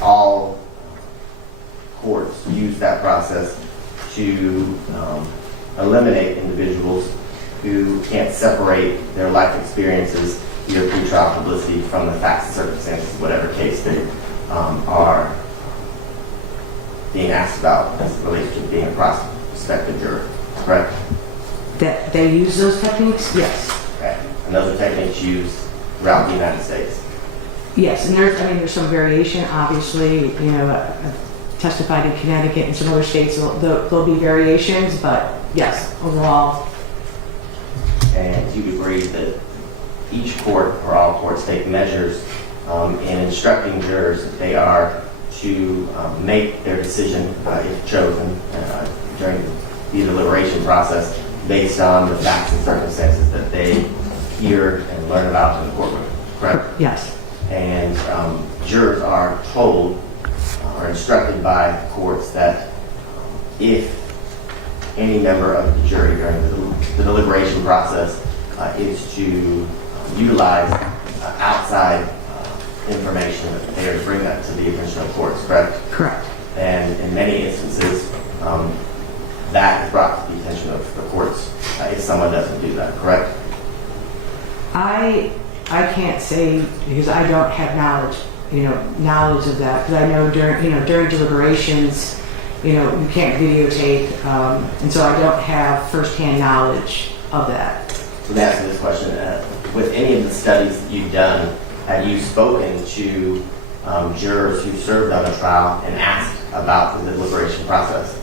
all courts use that process to eliminate individuals who can't separate their life experiences, either pretrial publicity, from the facts and circumstances, whatever case they are being asked about as it relates to being a prospective juror, correct? That they use those techniques? Yes. Okay. And those are techniques used throughout the United States. Yes, and there's some variation, obviously. I've testified in Connecticut and some other states. There'll be variations, but yes, overall. And you agree that each court or all courts take measures in instructing jurors that they are to make their decision, if chosen, during the deliberation process based on the facts and circumstances that they hear and learn about in the courtroom, correct? Yes. And jurors are told or instructed by courts that if any member of the jury during the deliberation process is to utilize outside information, that they are to bring that to the attention of courts, correct? Correct. And in many instances, that is brought to the attention of the courts if someone doesn't do that, correct? I can't say because I don't have knowledge of that, because I know during deliberations, you can't videotape, and so I don't have firsthand knowledge of that. let me ask you this question. With any of the studies that you've done, have you spoken to jurors who served on a trial and asked about the deliberation process?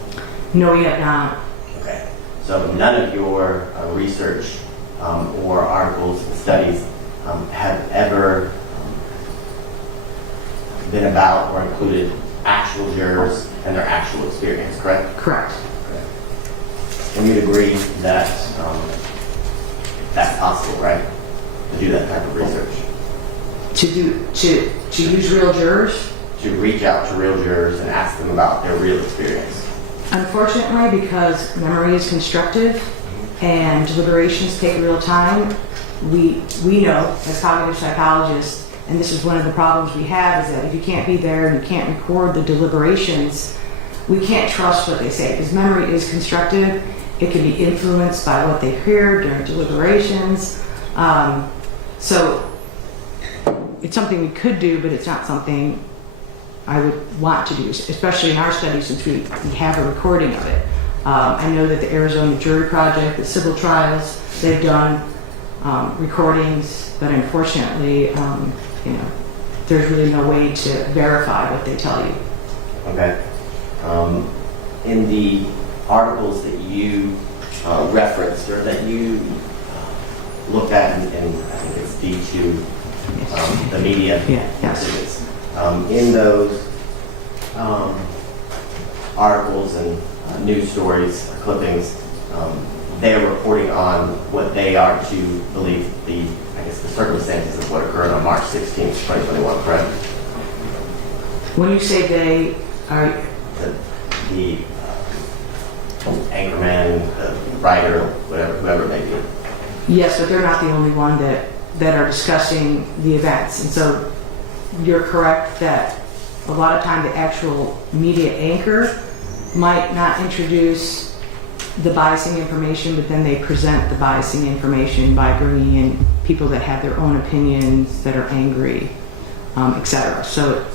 No, we have not. Okay. So none of your research or articles and studies have ever been about or included actual jurors and their actual experience, correct? Correct. And you'd agree that that's possible, right? To do that type of research. To use real jurors? To reach out to real jurors and ask them about their real experience. Unfortunately, because memory is constructive and deliberations take real time, we know as cognitive psychologists, and this is one of the problems we have, is that if you can't be there and you can't record the deliberations, we can't trust what they say, because memory is constructive. It can be influenced by what they hear during deliberations. So it's something we could do, but it's not something I would want to do, especially in our study, since we have a recording of it. I know that the Arizona Jury Project, the civil trials, they've done recordings, but unfortunately, there's really no way to verify what they tell you. Okay. In the articles that you referenced or that you looked at in I think it's D2, the media exhibits, in those articles and news stories, clippings, they're reporting on what they are to believe the circumstances of what occurred on March 16th, 2021, correct? When you say they are... The anchorman, the writer, whoever it may be. Yes, but they're not the only one that are discussing the events. And so you're correct that a lot of time the actual media anchor might not introduce the biasing information, but then they present the biasing information by bringing in people that have their own opinions, that are angry, etc. So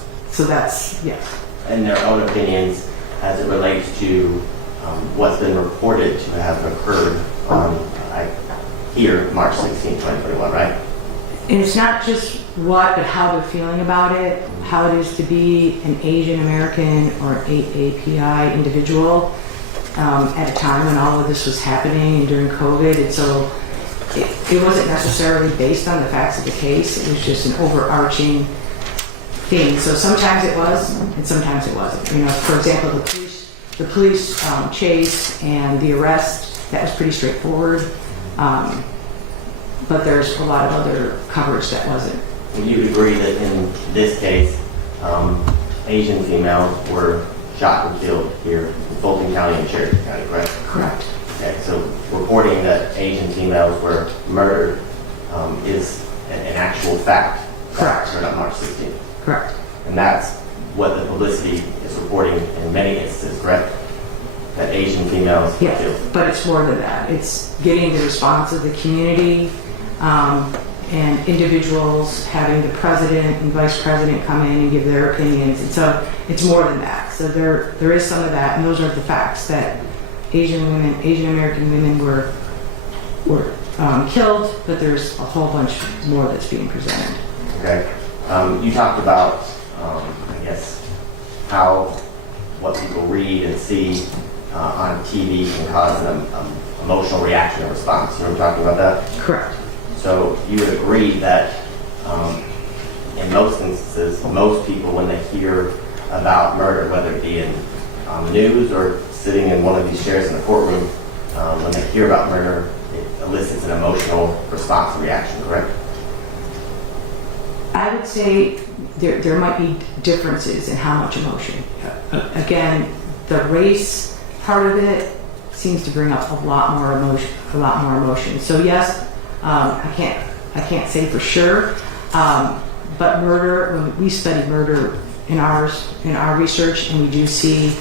that's, yes. And their own opinions as it relates to what's been reported to have occurred on March 16, 2021, right? And it's not just what, but how they're feeling about it, how it is to be an Asian American or AAPI individual at a time when all of this was happening and during COVID. And so it wasn't necessarily based on the facts of the case. It was just an overarching thing. So sometimes it was, and sometimes it wasn't. For example, the police chase and the arrest, that was pretty straightforward. But there's a lot of other coverage that wasn't. Well, you would agree that in this case, Asian females were shot and killed here in Fulton County and Cherokee County, correct? Correct. Okay, so reporting that Asian females were murdered is an actual fact. Correct. Occurred on March 16th. Correct. And that's what the Publicity is reporting in many instances, correct? That Asian females were Yeah, killed. but it's more than that. It's getting the response of the community and individuals, having the president and vice president come in and give their opinions. And so it's more than that. So there is some of that, and those are the facts that Asian American women were killed, but there's a whole bunch more that's being presented. Okay. You talked about, how what people read and see on TV can cause an emotional reaction or response. You know what I'm talking about that? Correct. So you would agree that in most instances, most people, when they hear about murder, whether it be on the news or sitting in one of these chairs in the courtroom, when they hear about murder, it elicits an emotional response and reaction, correct? I would say there might be differences in how much emotion. Again, the race part of it seems to bring up a lot more emotion. So yes, I can't say for sure, but murder, when we study murder in our research, and we do see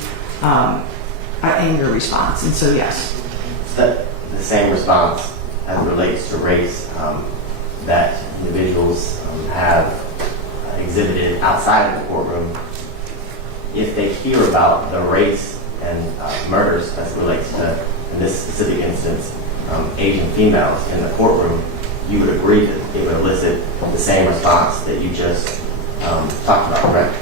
an anger response, and so yes. Is that the same response as it relates to race that individuals have exhibited outside of the courtroom if they hear about the race and murders as it relates to, in this specific instance, Asian females in the courtroom, you would agree that it would elicit the same response that you just talked about, correct?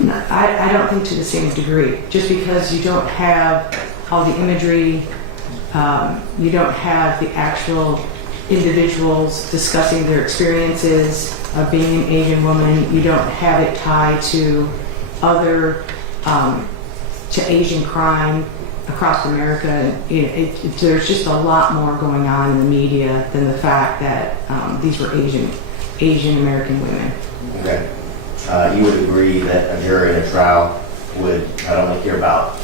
No, I don't think to the same degree. Just because you don't have all the imagery, you don't have the actual individuals discussing their experiences of being an Asian woman, you don't have it tied to other, to Asian crime across America. There's just a lot more going on in the media than the fact that these were Asian American women. Okay. You would agree that a jury in a trial would not only hear about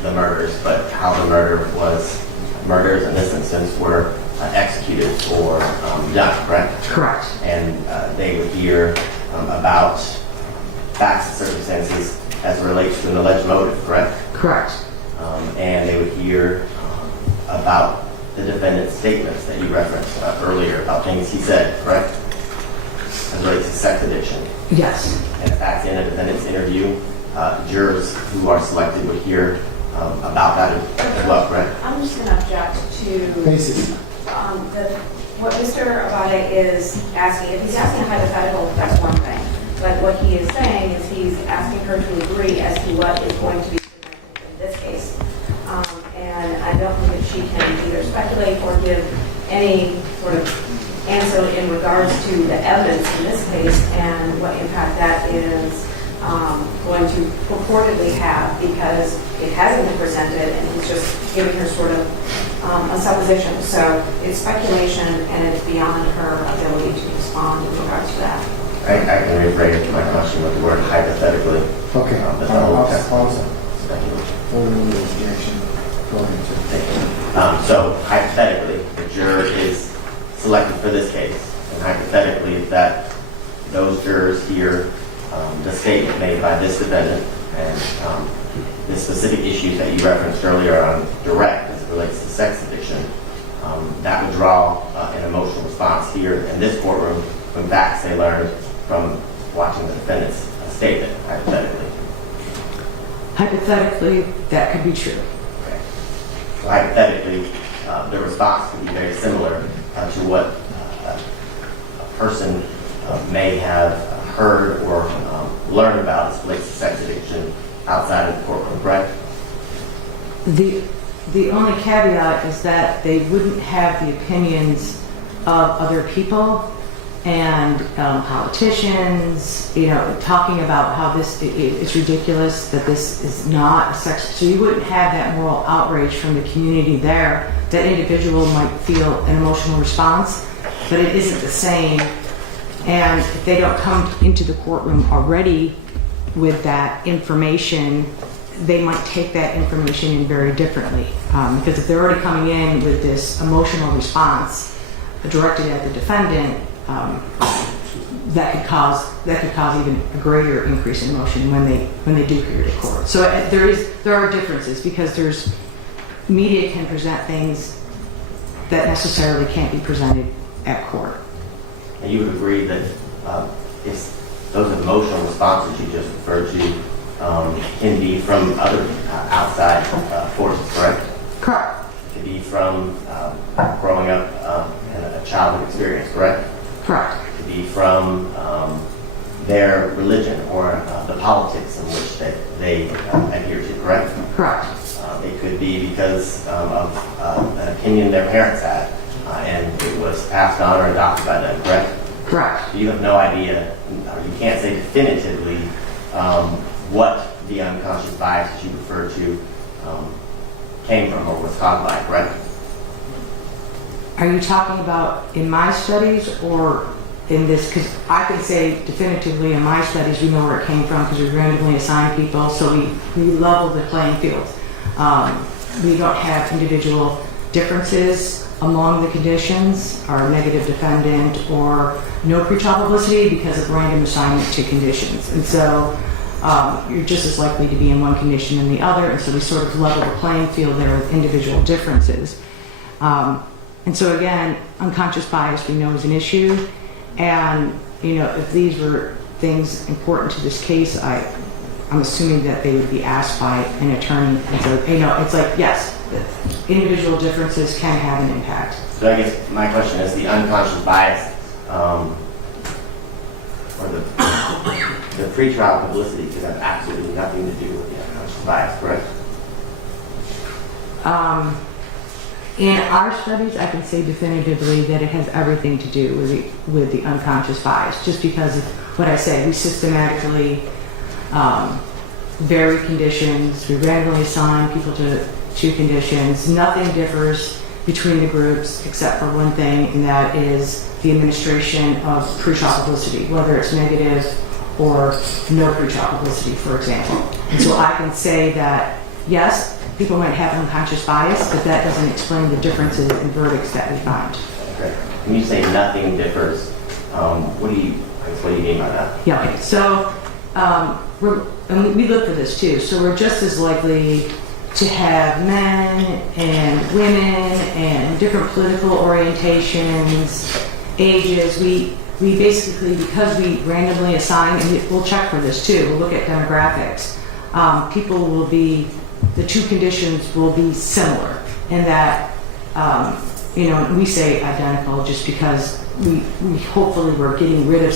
the murders, but how the murders in this instance were executed or done, correct? Correct. And they would hear about facts and circumstances as it relates to an alleged motive, correct? Correct. And they would hear about the defendant's statements that you referenced earlier about things he said, correct? As it relates to sex addiction. Yes. And in fact, in a defendant's interview, jurors who are selected would hear about that as well, correct? I'm just going to object to Basically. what Mr. Abate is asking. If he's asking a hypothetical, that's one thing. But what he is saying is he's asking her to agree as to what is going to be presented in this case. And I don't think that she can either speculate or give any sort of answer in regards to the evidence in this case and what impact that is going to purportedly have, because it hasn't been presented and he's just giving her sort of a supposition. So it's speculation and it's beyond her ability to respond in regards to that. I can rephrase my question with the word hypothetically. Okay. But the whole testimony is Pause. speculation. Order objection. Go ahead. Thank you. So hypothetically, the juror is selected for this case, and hypothetically that those jurors hear the statement made by this defendant and the specific issues that you referenced earlier on direct as it relates to sex addiction, that would draw an emotional response here in this courtroom from facts they learned from watching the defendant's statement, hypothetically. Hypothetically, that could be true. Okay. So hypothetically, the response could be very similar to what a person may have heard or learned about as it relates to sex addiction outside of the courtroom, correct? The only caveat is that they wouldn't have the opinions of other people and politicians, talking about how it's ridiculous that this is not a sex. So you wouldn't have that moral outrage from the community there. That individual might feel an emotional response, but it isn't the same. And if they don't come into the courtroom already with that information, they might take that information in very differently. Because if they're already coming in with this emotional response directed at the defendant, that could cause even a greater increase in emotion when they do hear to court. So there are differences, because media can present things that necessarily can't be presented at court. And you would agree that if those emotional responses you just referred to can be from other outside forces, correct? Correct. It could be from growing up in a childhood experience, correct? Correct. It could be from their religion or the politics in which they adhere to, correct? Correct. It could be because of an opinion their parents had and it was passed on or adopted by them, correct? Correct. You have no idea, or you can't say definitively what the unconscious bias that you refer to came from or was caused by, correct? Are you talking about in my studies or in this? Because I can say definitively in my studies we know where it came from because we randomly assign people, so we level the playing field. We don't have individual differences among the conditions, or negative defendant, or no pretrial publicity because of random assignment to conditions. And so you're just as likely to be in one condition than the other, and so we sort of level the playing field there with individual differences. And so again, unconscious bias we know is an issue, and if these were things important to this case, I'm assuming that they would be asked by an attorney. And so it's like, yes, individual differences can have an impact. So I guess my question is the unconscious bias, or the pretrial publicity could have absolutely nothing to do with the unconscious bias, correct? In our studies, I can say definitively that it has everything to do with the unconscious bias, just because of what I said. We systematically vary conditions. We randomly assign people to conditions. Nothing differs between the groups except for one thing, and that is the administration of pretrial publicity, whether it's negative or no pretrial publicity, for example. And so I can say that, yes, people might have unconscious bias, but that doesn't explain the differences in verdicts that we find. Okay. When you say nothing differs, what do you mean by that? Yeah, okay. So, and we look for this too. So we're just as likely to have men and women and different political orientations, ages. We basically, because we randomly assign, and we'll check for this too, we'll look at demographics. People will be, the two conditions will be similar in that, we say identical just because we hopefully we're getting rid of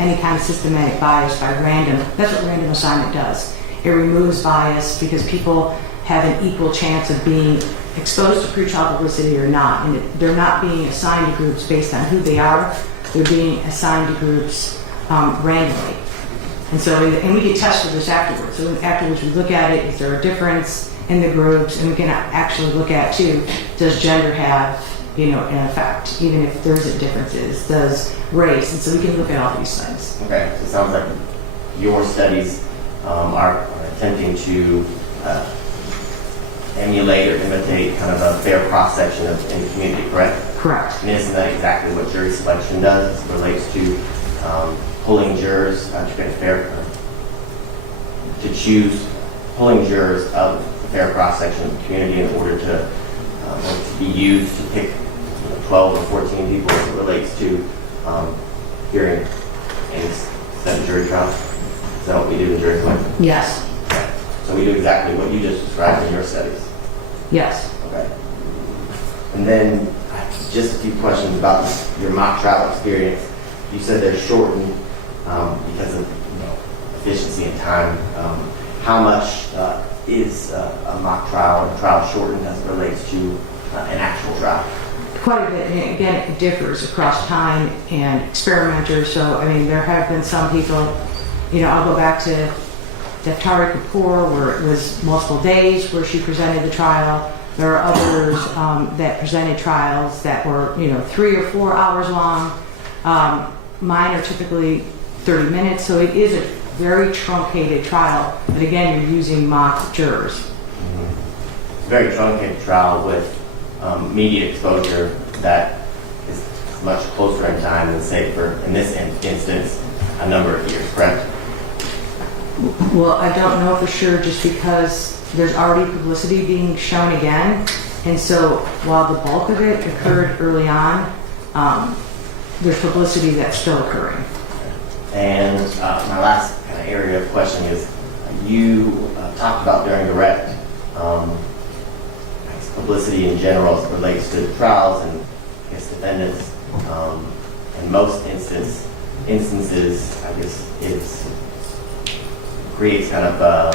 any kind of systematic bias by random. That's what random assignment does. It removes bias because people have an equal chance of being exposed to pretrial publicity or not. And they're not being assigned to groups based on who they are. They're being assigned to groups randomly. And so, and we can test for this afterwards. So afterwards we look at it, is there a difference in the groups? And we can actually look at too, does gender have, an effect, even if there isn't differences? Does race? And so we can look at all these things. Okay, so it sounds like your studies are attempting to emulate or imitate kind of a fair cross-section in the community, correct? Correct. And isn't that exactly what jury selection does as it relates to pulling jurors to choose pulling jurors of a fair cross-section of the community in order to be used to pick 12 or 14 people as it relates to hearing a set of jury trials? Is that what we do in jury selection? Yes. Okay. So we do exactly what you just described in your studies? Yes. Okay. And then just a few questions about your mock trial experience. You said they're shortened because of efficiency and time. How much is a mock trial or trial shortened as it relates to an actual trial? Quite a bit. And again, it differs across time and experimenters. So, there have been some people, I'll go back to Daftari Kapoor, where it was multiple days where she presented the trial. There are others that presented trials that were, 3 or 4 hours long. Mine are typically 30 minutes, so it is a very truncated trial. But again, you're using mock jurors. Mm-hmm. It's a very truncated trial with media exposure that is much closer in time than, say, in this instance, a number of years, correct? Well, I don't know for sure just because there's already publicity being shown again. And so while the bulk of it occurred early on, there's publicity that's still occurring. And my last kind of area of question is, you talked about during direct publicity in general as it relates to trials and defendants. In most instances, creates kind of a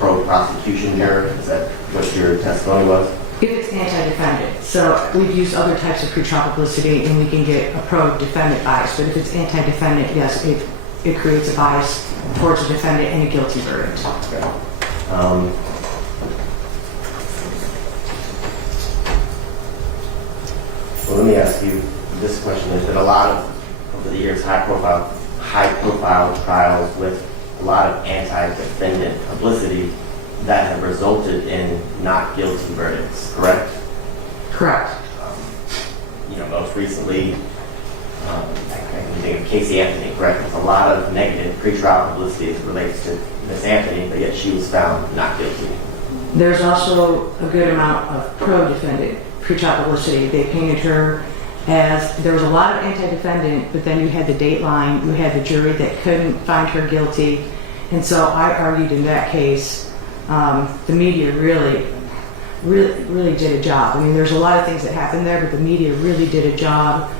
pro-prosecution juror. Is that what your testimony was? If it's anti-defendant. So we've used other types of pretrial publicity and we can get a pro-defendant bias. But if it's anti-defendant, yes, it creates a bias towards a defendant and a guilty verdict. Okay. Well, let me ask you this question. There's been a lot of, over the years, high-profile trials with a lot of anti-defendant publicity that have resulted in not guilty verdicts, correct? Correct. Most recently, I can think of Casey Anthony, correct? There's a lot of negative pretrial publicity as it relates to Miss Anthony, but yet she was found not guilty. There's also a good amount of pro-defendant pretrial publicity. They painted her as, there was a lot of anti-defendant, but then you had the dateline, you had the jury that couldn't find her guilty. And so I argued in that case, the media really really did a job. I mean, there's a lot of things that happened there, but the media really did a job.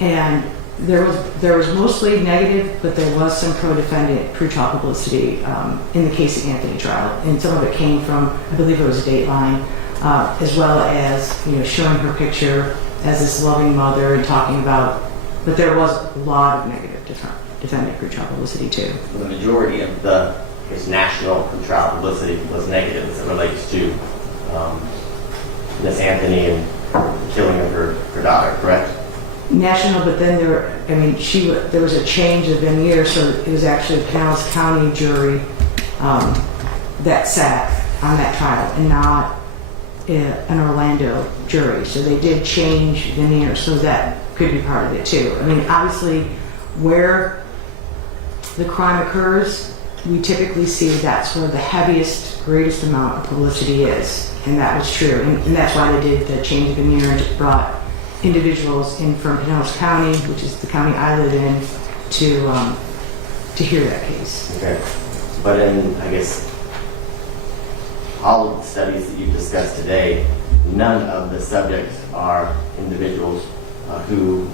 And there was mostly negative, but there was some pro-defendant pretrial publicity in the Casey Anthony trial, and some of it came from, I believe it was Dateline, as well as showing her picture as this loving mother and talking about. But there was a lot of negative defendant pretrial publicity too. The majority of the national pretrial publicity was negative as it relates to Miss Anthony and the killing of her daughter, correct? National, but then there was a change of veneer, so it was actually a Pinellas County jury that sat on that trial and not an Orlando jury. So they did change veneer, so that could be part of it too. I mean, obviously, where the crime occurs, we typically see that's where the heaviest, greatest amount of publicity is, and that was true. And that's why they did the change of veneer and brought individuals in from Pinellas County, which is the county I live in, to hear that case. Okay. But in, I guess, all of the studies that you've discussed today, none of the subjects are individuals who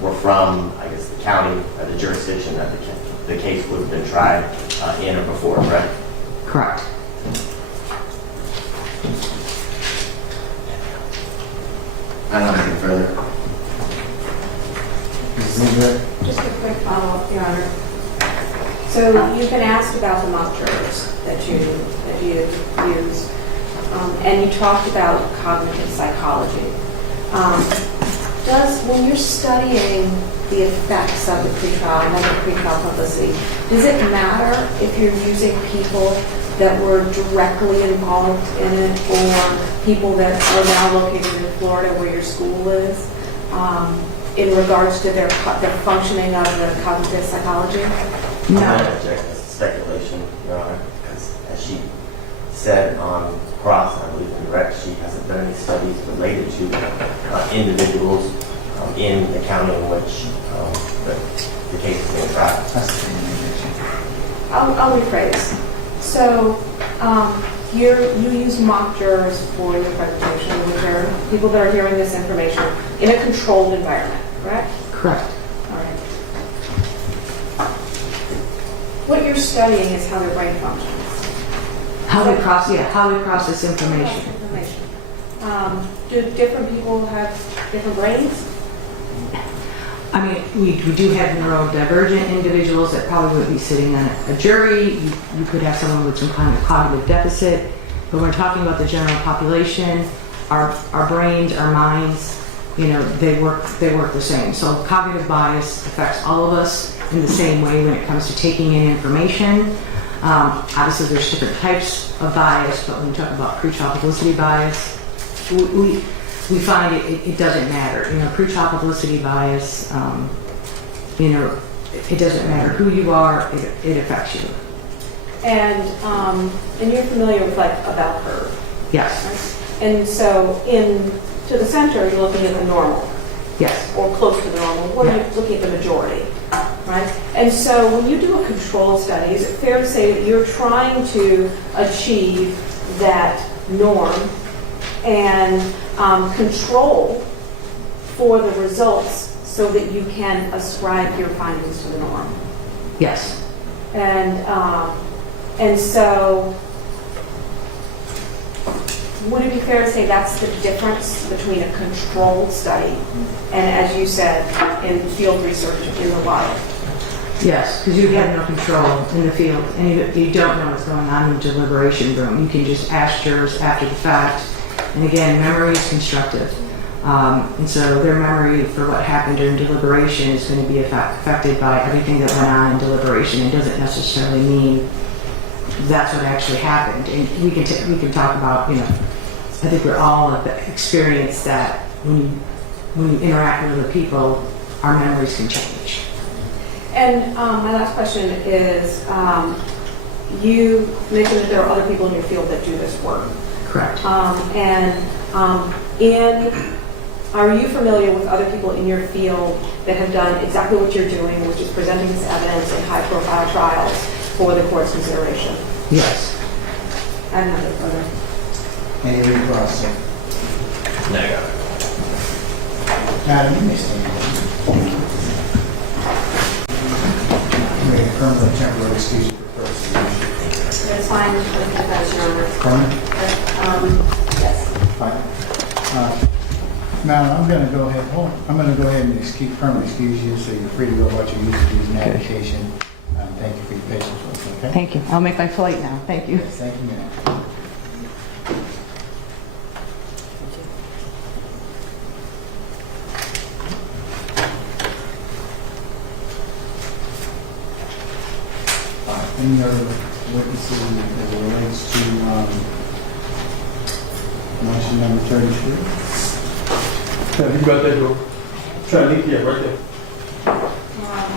were from, I guess, the county or the jurisdiction that the case would have been tried in or before, correct? Correct. I don't have anything further. Mrs. Lindberg? Just a quick follow-up, Your Honor. So you've been asked about the mock jurors that you use, and you talked about cognitive psychology. When you're studying the effects of the pretrial and other pretrial publicity, does it matter if you're using people that were directly involved in it or people that are now located in Florida where your school is, in regards to their functioning of the cognitive psychology? No. I object. That's speculation, Your Honor, because as she said on cross, I believe correct, she hasn't done any studies related to individuals in the county in which the case is being tried. I'll rephrase. So you use mock jurors for your presentation, which are people that are hearing this information in a controlled environment, correct? Correct. All right. What you're studying is how their brain functions. How we process information. Do different people have different brains? I mean, we do have neurodivergent individuals that probably would be sitting on a jury. You could have someone with some kind of cognitive deficit. But when we're talking about the general population, our brains, our minds, they work the same. So cognitive bias affects all of us in the same way when it comes to taking in information. Obviously, there's different types of bias, but when we talk about pretrial publicity bias, we find it doesn't matter. Pretrial publicity bias, it doesn't matter who you are, it affects you. And you're familiar with like a bell curve. Yes. Right? And so to the center, you're looking at the normal. Yes. Or close to the normal, or you're looking at the majority. Right? And so when you do a control study, is it fair to say that you're trying to achieve that norm and control for the results so that you can ascribe your findings to the norm? Yes. And so would it be fair to say that's the difference between a controlled study and, as you said, in field research in the wild? Yes, because you have no control in the field, and you don't know what's going on in the deliberation room. You can just ask jurors after the fact. And again, memory is constructive. And so their memory for what happened during deliberation is going to be affected by everything that went on in deliberation. It doesn't necessarily mean that's what actually happened. And we can talk about, I think we're all have experienced that when you interact with other people, our memories can change. And my last question is, you mentioned that there are other people in your field that do this work. Correct. Are you familiar with other people in your field that have done exactly what you're doing, which is presenting this evidence in high-profile trials for the court's consideration? Yes. I have nothing further. Any reprocessing? Negative. Madam, you may stand. Permanent temporary excuse for prosecution. That's fine with the defense, Your Honor. Permanent? Yes. Fine. Madam, I'm going to go ahead, and permanently excuse you, so you're free to go about your use and application. Thank you for your patience with us, okay? Thank you. I'll make my flight now. Thank you. Yes, thank you, ma'am. Any other witnesses that relates to motion number 33? You got that, Joe? Charlie, yeah, right there.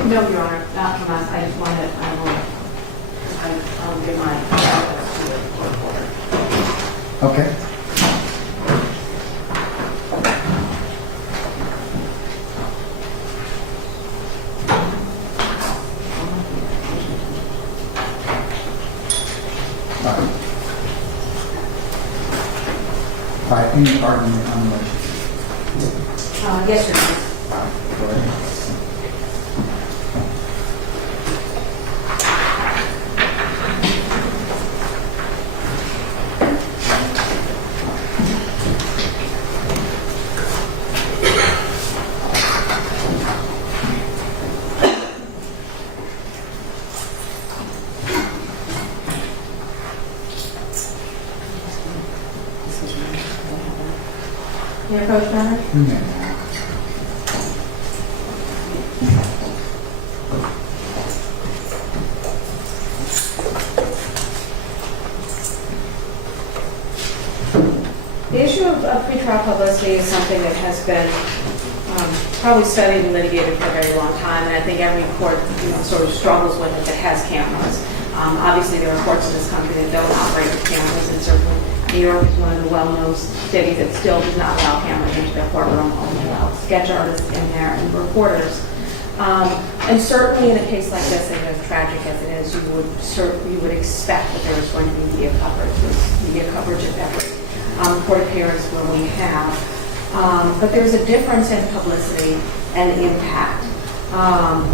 No, Your Honor, not from us. I just wanted, I'll give my comments to the court reporter. Okay. All right, any argument on the motion? Yes, Your Honor. Go ahead. Your approach, Your Honor? No. The issue of pretrial publicity is something that has been probably studied and litigated for a very long time, and I think every court sort of struggles with it that has cameras. Obviously, there are courts in this country that don't operate with cameras, and certainly New York is one of the well-known cities that still does not allow cameras into their courtroom, only allow sketch artists in there and reporters. And certainly in a case like this, and as tragic as it is, you would expect that there is going to be media coverage. There's media coverage of every court appearance where we have. But there's a difference in publicity and impact.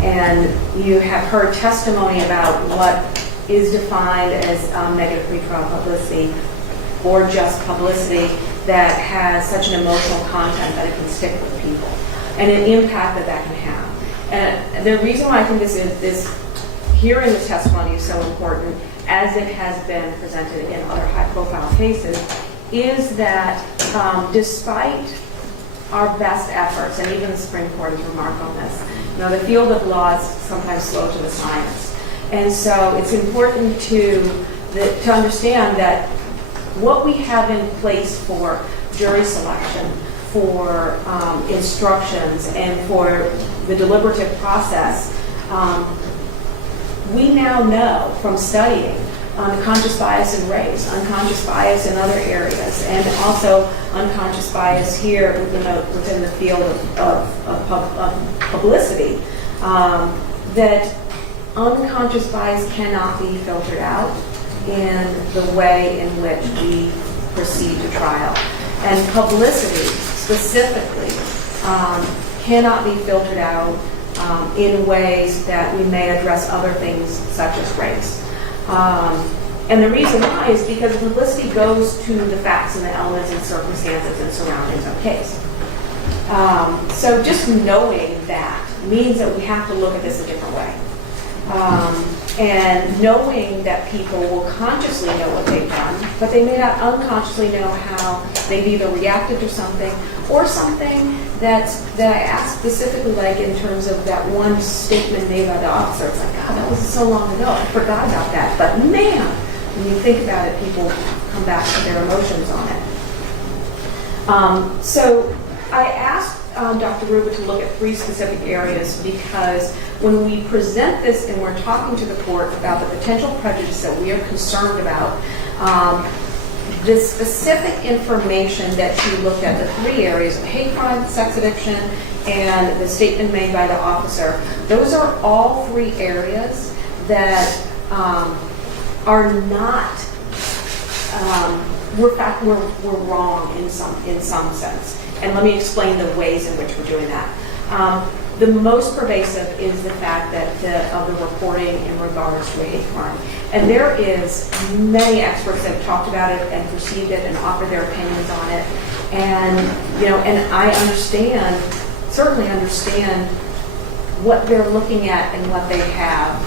And you have heard testimony about what is defined as negative pretrial publicity or just publicity that has such an emotional content that it can stick with people and an impact that can have. And the reason why I think this hearing the testimony is so important, as it has been presented in other high-profile cases, is that despite our best efforts, and even the Supreme Court has remarked on this, the field of law is sometimes slow to the science. And so it's important to understand that what we have in place for jury selection, for instructions, and for the deliberative process, we now know from studying unconscious bias in race, unconscious bias in other areas, and also unconscious bias here within the field of publicity, that unconscious bias cannot be filtered out in the way in which we proceed to trial. And publicity, specifically, cannot be filtered out in ways that we may address other things such as race. And the reason why is because publicity goes to the facts and the elements and circumstances and surroundings of a case. So just knowing that means that we have to look at this a different way. And knowing that people will consciously know what they've done, but they may not unconsciously know how they've either reacted to something or something that I asked specifically, like in terms of that one statement made by the officer. It's like, God, that was so long ago. I forgot about that. But man, when you think about it, people come back to their emotions on it. So I asked Dr. Gruber to look at 3 specific areas because when we present this and we're talking to the court about the potential prejudice that we are concerned about, the specific information that she looked at, the 3 areas of hate crime, sex addiction, and the statement made by the officer, those are all 3 areas that are not we're wrong in some sense. And let me explain the ways in which we're doing that. The most pervasive is the fact that of the reporting in regards to a hate crime. And there is many experts that have talked about it and perceived it and offered their opinions on it. And, and I certainly understand what they're looking at and what they have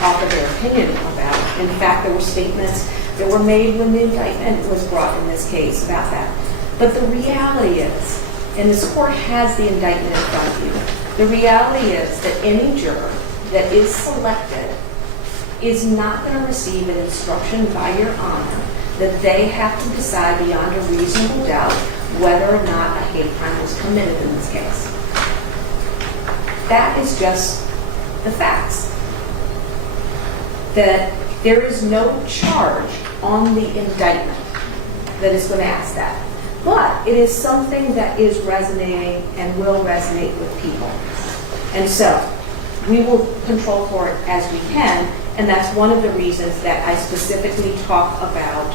offered their opinion about. In fact, there were statements that were made when the indictment was brought in this case about that. But the reality is, and this court has the indictment in front of you, the reality is that any juror that is selected is not going to receive an instruction by your honor that they have to decide beyond a reasonable doubt whether or not a hate crime was committed in this case. That is just the facts. That there is no charge on the indictment that is going to ask that. But it is something that is resonating and will resonate with people. And so we will control for it as we can, and that's one of the reasons that I specifically talk about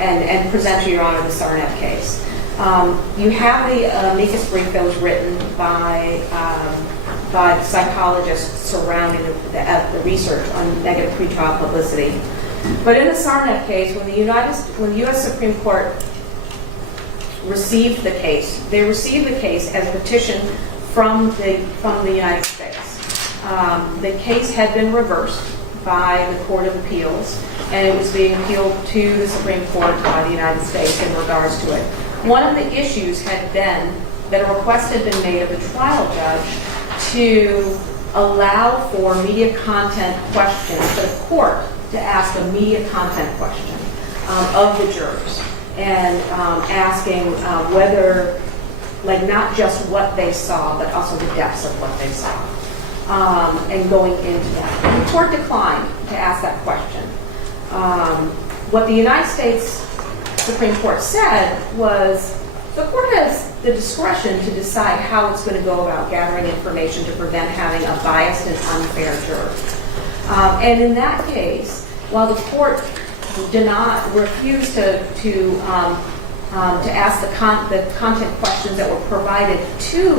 and present to your honor the Sarnet case. You have the amicus brief that was written by the psychologists surrounding the research on negative pretrial publicity. But in the Sarnet case, when the U.S. Supreme Court received the case, they received the case as a petition from the United States. The case had been reversed by the Court of Appeals, and it was being appealed to the Supreme Court by the United States in regards to it. One of the issues had been that a request had been made of the trial judge to allow for media content questions for the court to ask a media content question of the jurors, and asking whether, like, not just what they saw, but also the depths of what they saw, and going into that. And the court declined to ask that question. What the United States Supreme Court said was the court has the discretion to decide how it's going to go about gathering information to prevent having a biased and unfair juror. And in that case, while the court refused to ask the content questions that were provided to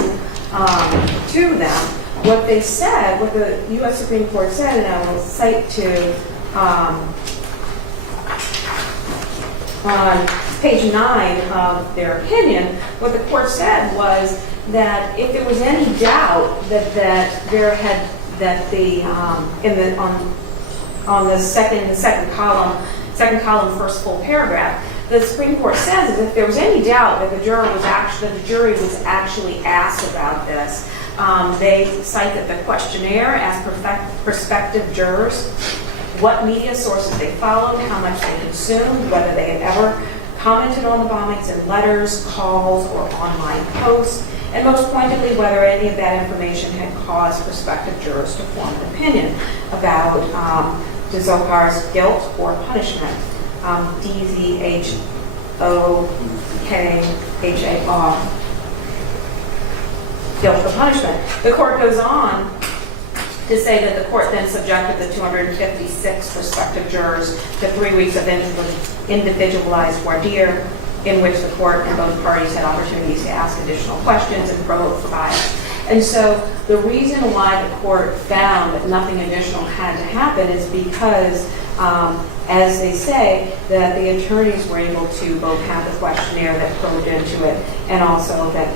them, what they said, what the U.S. Supreme Court said, and I will cite to on page 9 of their opinion, what the court said was that if there was any doubt that there had on the second column, first full paragraph, the Supreme Court says that if there was any doubt that the jury was actually asked about this, they cite that the questionnaire asked prospective jurors what media sources they followed, how much they consumed, whether they had ever commented on the bombings in letters, calls, or online posts, and most pointedly, whether any of that information had caused prospective jurors to form an opinion about Dzhokhar's guilt or punishment. D-Z-H-O-K-H-A-R. Guilt or punishment. The court goes on to say that the court then subjected the 256 prospective jurors to 3 weeks of individualized voir dire, in which the court and both parties had opportunities to ask additional questions and probe for bias. And so the reason why the court found that nothing additional had to happen is because, as they say, that the attorneys were able to both have the questionnaire that probed into it, and also that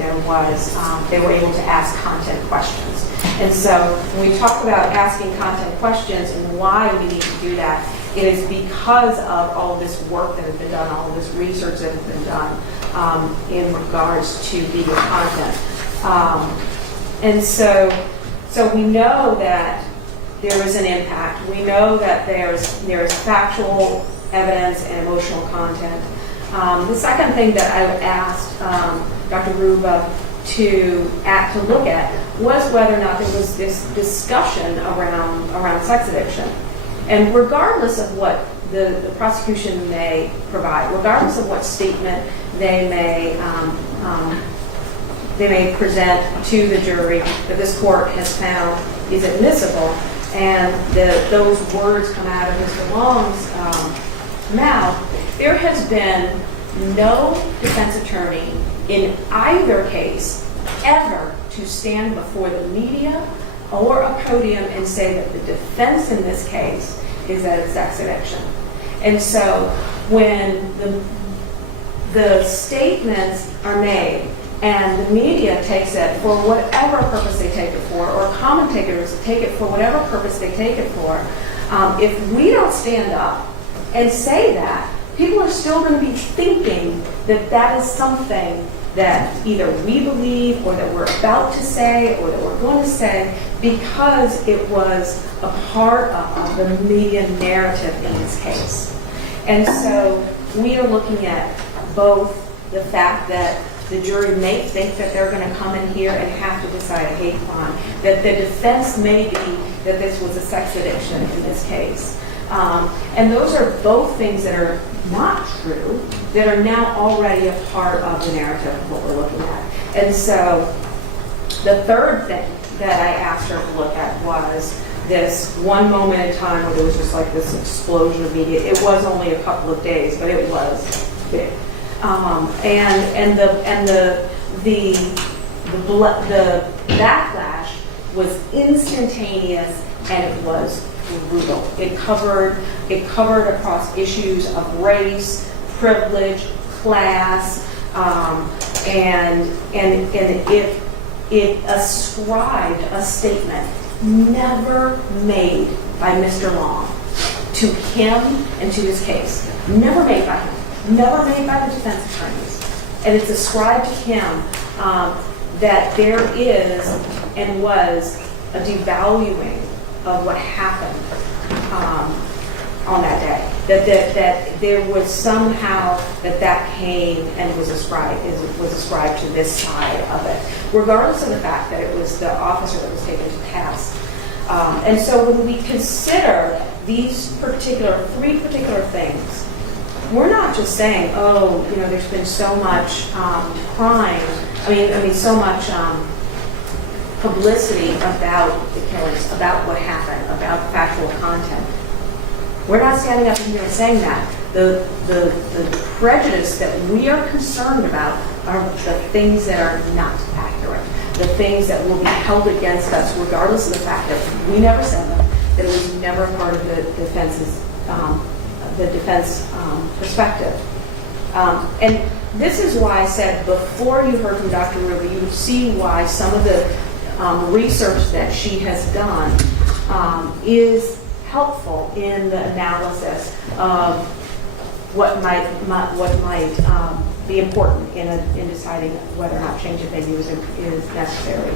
they were able to ask content questions. And so when we talk about asking content questions and why we need to do that, it is because of all of this work that has been done, all of this research that has been done in regards to media content. And so we know that there is an impact. We know that there is factual evidence and emotional content. The second thing that I asked Dr. Ruba to look at was whether or not there was this discussion around sex addiction. And regardless of what the prosecution may provide, regardless of what statement they may present to the jury that this court has found is admissible, and those words come out of Mr. Long's mouth, there has been no defense attorney in either case ever to stand before the media or a podium and say that the defense in this case is that it's sex addiction. And so when the statements are made and the media takes it for whatever purpose they take it for, or commentators take it for whatever purpose they take it for, if we don't stand up and say that, people are still going to be thinking that that is something that either we believe or that we're about to say or that we're going to say because it was a part of the media narrative in this case. And so we are looking at both the fact that the jury may think that they're going to come in here and have to decide a hate crime, that the defense may be that this was a sex addiction in this case. And those are both things that are not true, that are now already a part of the narrative of what we're looking at. And so the third thing that I asked her to look at was this one moment in time where there was just like this explosion of media. It was only a couple of days, but it was big. And the backlash was instantaneous, and it was brutal. It covered across issues of race, privilege, class, and it ascribed a statement never made by Mr. Long to him and to his case. Never made by him. Never made by the defense attorneys. And it's ascribed to him that there is and was a devaluing of what happened on that day. That there was somehow that came and was ascribed to this side of it, regardless of the fact that it was the officer that was taken to task. And so when we consider these three particular things, we're not just saying, oh, there's been so much crime. I mean, so much publicity about the killings, about what happened, about factual content. We're not standing up here and saying that. The prejudice that we are concerned about are the things that are not accurate, the things that will be held against us, regardless of the fact that we never said them, that it was never part of the defense perspective. And this is why I said before you heard from Dr. Ruby, you would see why some of the research that she has done is helpful in the analysis of what might be important in deciding whether or not change of venue is necessary.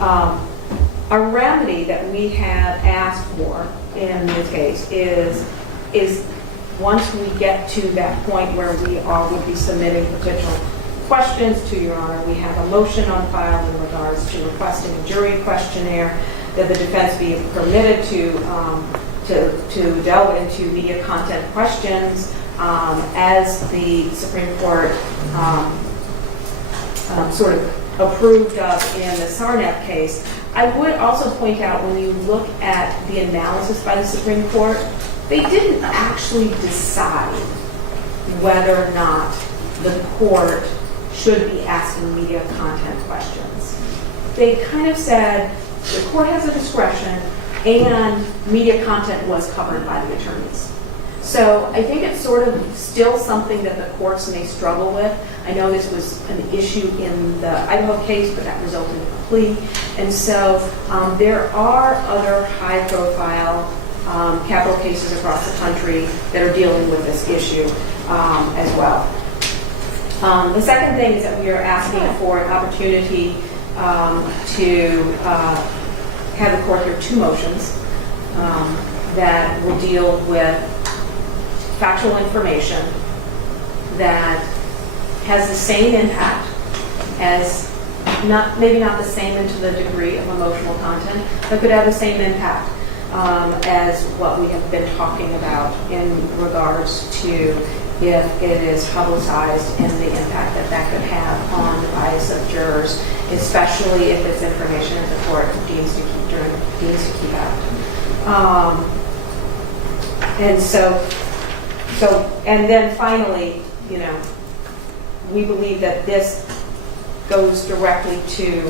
A remedy that we have asked for in this case is once we get to that point where we would be submitting potential questions to Your Honor, we have a motion on file in regards to requesting a jury questionnaire, that the defense be permitted to delve into media content questions as the Supreme Court sort of approved of in the Sarnap case. I would also point out, when you look at the analysis by the Supreme Court, they didn't actually decide whether or not the court should be asking media content questions. They kind of said the court has a discretion and media content was covered by the attorneys. So I think it's sort of still something that the courts may struggle with. I know this was an issue in the Idaho case, but that resulted in a plea. And so there are other high-profile capital cases across the country that are dealing with this issue as well. The second thing is that we are asking for an opportunity to have the court hear two motions that will deal with factual information that has the same impact as, maybe not the same into the degree of emotional content, but could have the same impact as what we have been talking about in regards to if it is publicized and the impact that could have on the bias of jurors especially if it's information that the court deems to keep out. And then finally, we believe that this goes directly to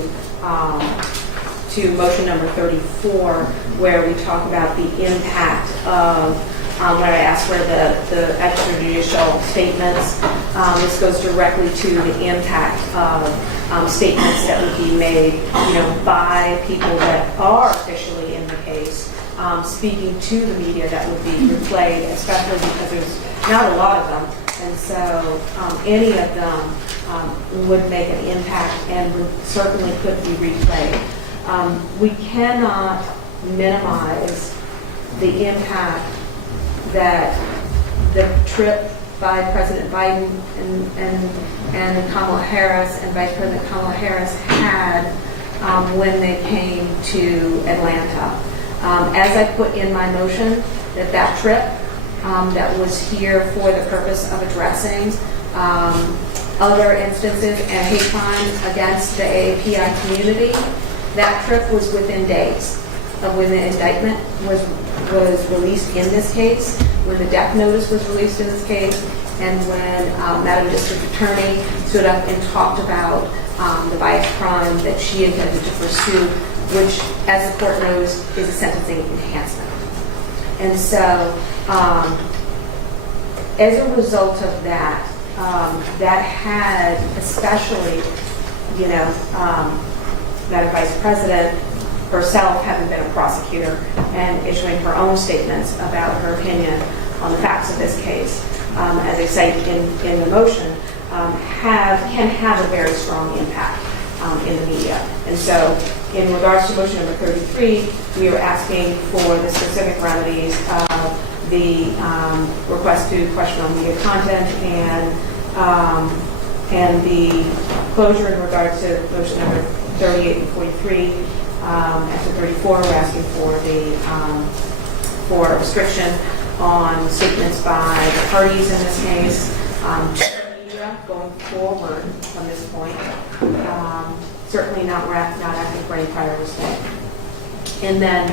motion number 34, where we talk about the impact of, when I asked for the extrajudicial statements. This goes directly to the impact of statements that would be made, by people that are officially in the case, speaking to the media that would be replayed, especially because there's not a lot of them. And so any of them would make an impact and certainly could be replayed. We cannot minimize the impact that the trip by President Biden and Kamala Harris and Vice President Kamala Harris had when they came to Atlanta. As I put in my motion, that trip that was here for the purpose of addressing other instances and hate crimes against the AAPI community, that trip was within days of when the indictment was released in this case, when the death notice was released in this case, and when Madam District Attorney stood up and talked about the bias crime that she intended to pursue, which, as the court knows, is a sentencing enhancement. And so, as a result of that, that had especially, Madam Vice President herself, having been a prosecutor and issuing her own statements about her opinion on the facts of this case, as I cite in the motion, can have a very strong impact in the media. And so, in regards to motion number 33, we are asking for the specific remedies of the request to question on media content and the closure in regards to motion number 38 and 43. After 34, we're asking for a restriction on statements by the parties in this case to the media going forward from this point. Certainly not asking for any prior restraint. And then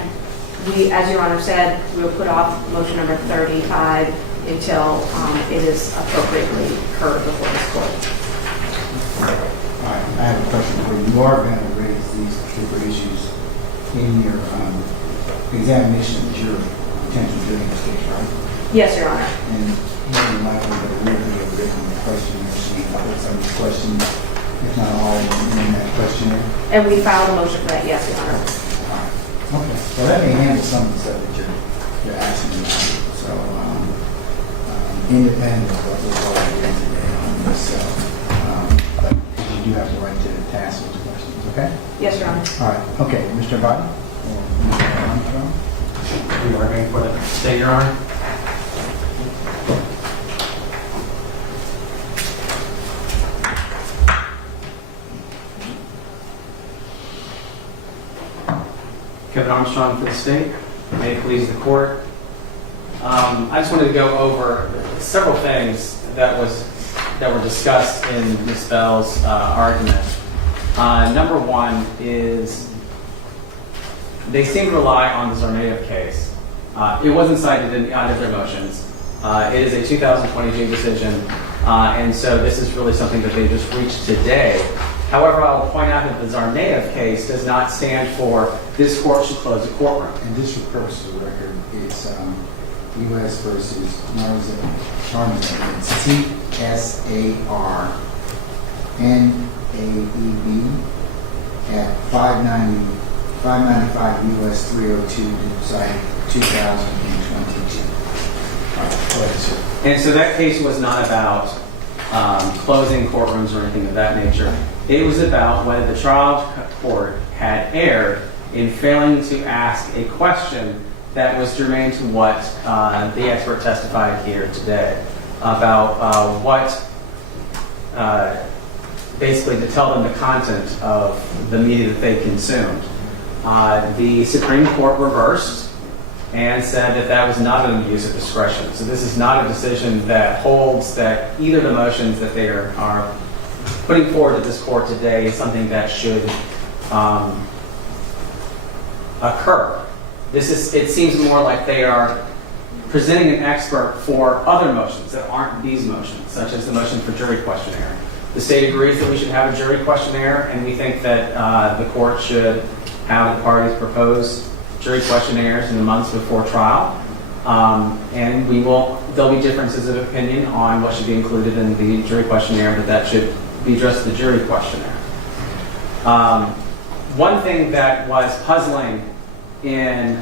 we, as Your Honor said, we will put off motion number 35 until it is appropriately heard before this court. All right, I have a question for you. You are going to raise these particular issues in your examination of the jury, potential jury in this case, right? Yes, Your Honor. And more than likely, there will be a written questionnaire sheet with some of these questions, if not all of them, in that questionnaire. And we filed a motion for that, yes, Your Honor. All right. Okay. Well, that may handle some of the stuff that you're asking about. So, independent of what we're already doing today on this, but you do have the right to ask those questions, okay? Yes, Your Honor. All right. Okay, Mr. Biden or Mr. Armstrong? You are ready for the state, Your Honor? Kevin Armstrong for the state. May it please the court. I just wanted to go over several things that were discussed in Ms. Bell's argument. Number one is they seem to rely on the Zarnaev case. It wasn't cited in either of their motions. It is a 2022 decision, and so this is really something that they just reached today. However, I'll point out that the Zarnaev case does not stand for this court should close the courtroom. And just for purposes of the record, it's U.S. versus Tarzan. It's TSARNAEB at 595 U.S. 302, site 2022. All right, go ahead, sir. And so that case was not about closing courtrooms or anything of that nature. It was about whether the trial court had erred in failing to ask a question that was germane to what the expert testified here today about basically to tell them the content of the media that they consumed. The Supreme Court reversed and said that that was not an abuse of discretion. So this is not a decision that holds that either of the motions that they are putting forward to this court today is something that should occur. It seems more like they are presenting an expert for other motions that aren't these motions, such as the motion for jury questionnaire. The state agrees that we should have a jury questionnaire, and we think that the court should have the parties propose jury questionnaires in the months before trial. And there'll be differences of opinion on what should be included in the jury questionnaire, but that should be addressed in the jury questionnaire. One thing that was puzzling in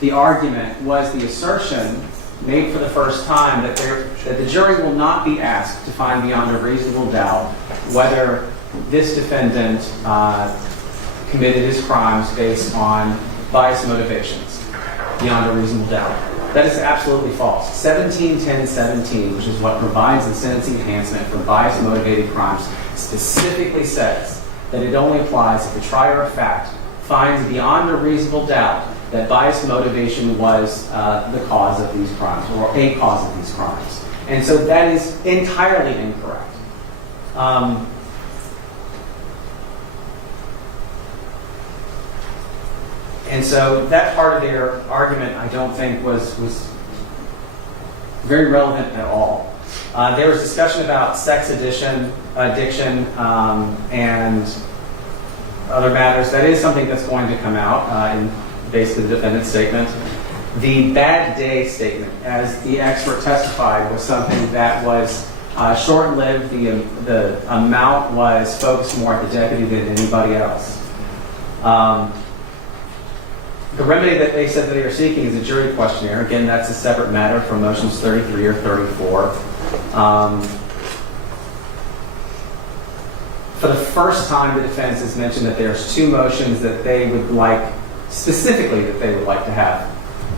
the argument was the assertion made for the first time that the jury will not be asked to find beyond a reasonable doubt whether this defendant committed his crimes based on biased motivations beyond a reasonable doubt. That is absolutely false. 171017, which is what provides the sentencing enhancement for biased motivated crimes, specifically says that it only applies if the trier of fact finds beyond a reasonable doubt that biased motivation was the cause of these crimes, or a cause of these crimes. And so that is entirely incorrect. And so that part of their argument, I don't think, was very relevant at all. There was discussion about sex addiction, and other matters. That is something that's going to come out in basically the defendant's statement. The bad day statement, as the expert testified, was something that was short-lived. The amount was focused more at the deputy than anybody else. The remedy that they said that they are seeking is a jury questionnaire. Again, that's a separate matter from motions 33 or 34. For the first time, the defense has mentioned that there's two motions that they would like, specifically that they would like to have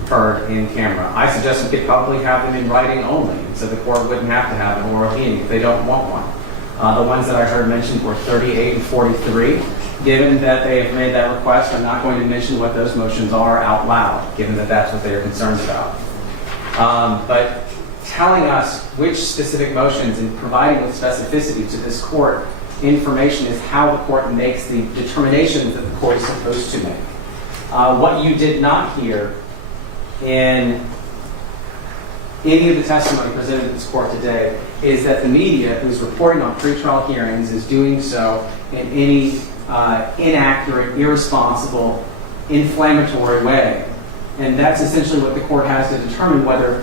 heard in camera. I suggest we could probably have them in writing only, so the court wouldn't have to have an oral hearing if they don't want one. The ones that I heard mentioned were 38 and 43. Given that they have made that request, I'm not going to mention what those motions are out loud, given that that's what they are concerned about. But telling us which specific motions and providing with specificity to this court information is how the court makes the determinations that the court is supposed to make. What you did not hear in any of the testimony presented to this court today is that the media who's reporting on pretrial hearings is doing so in any inaccurate, irresponsible, inflammatory way. And that's essentially what the court has to determine whether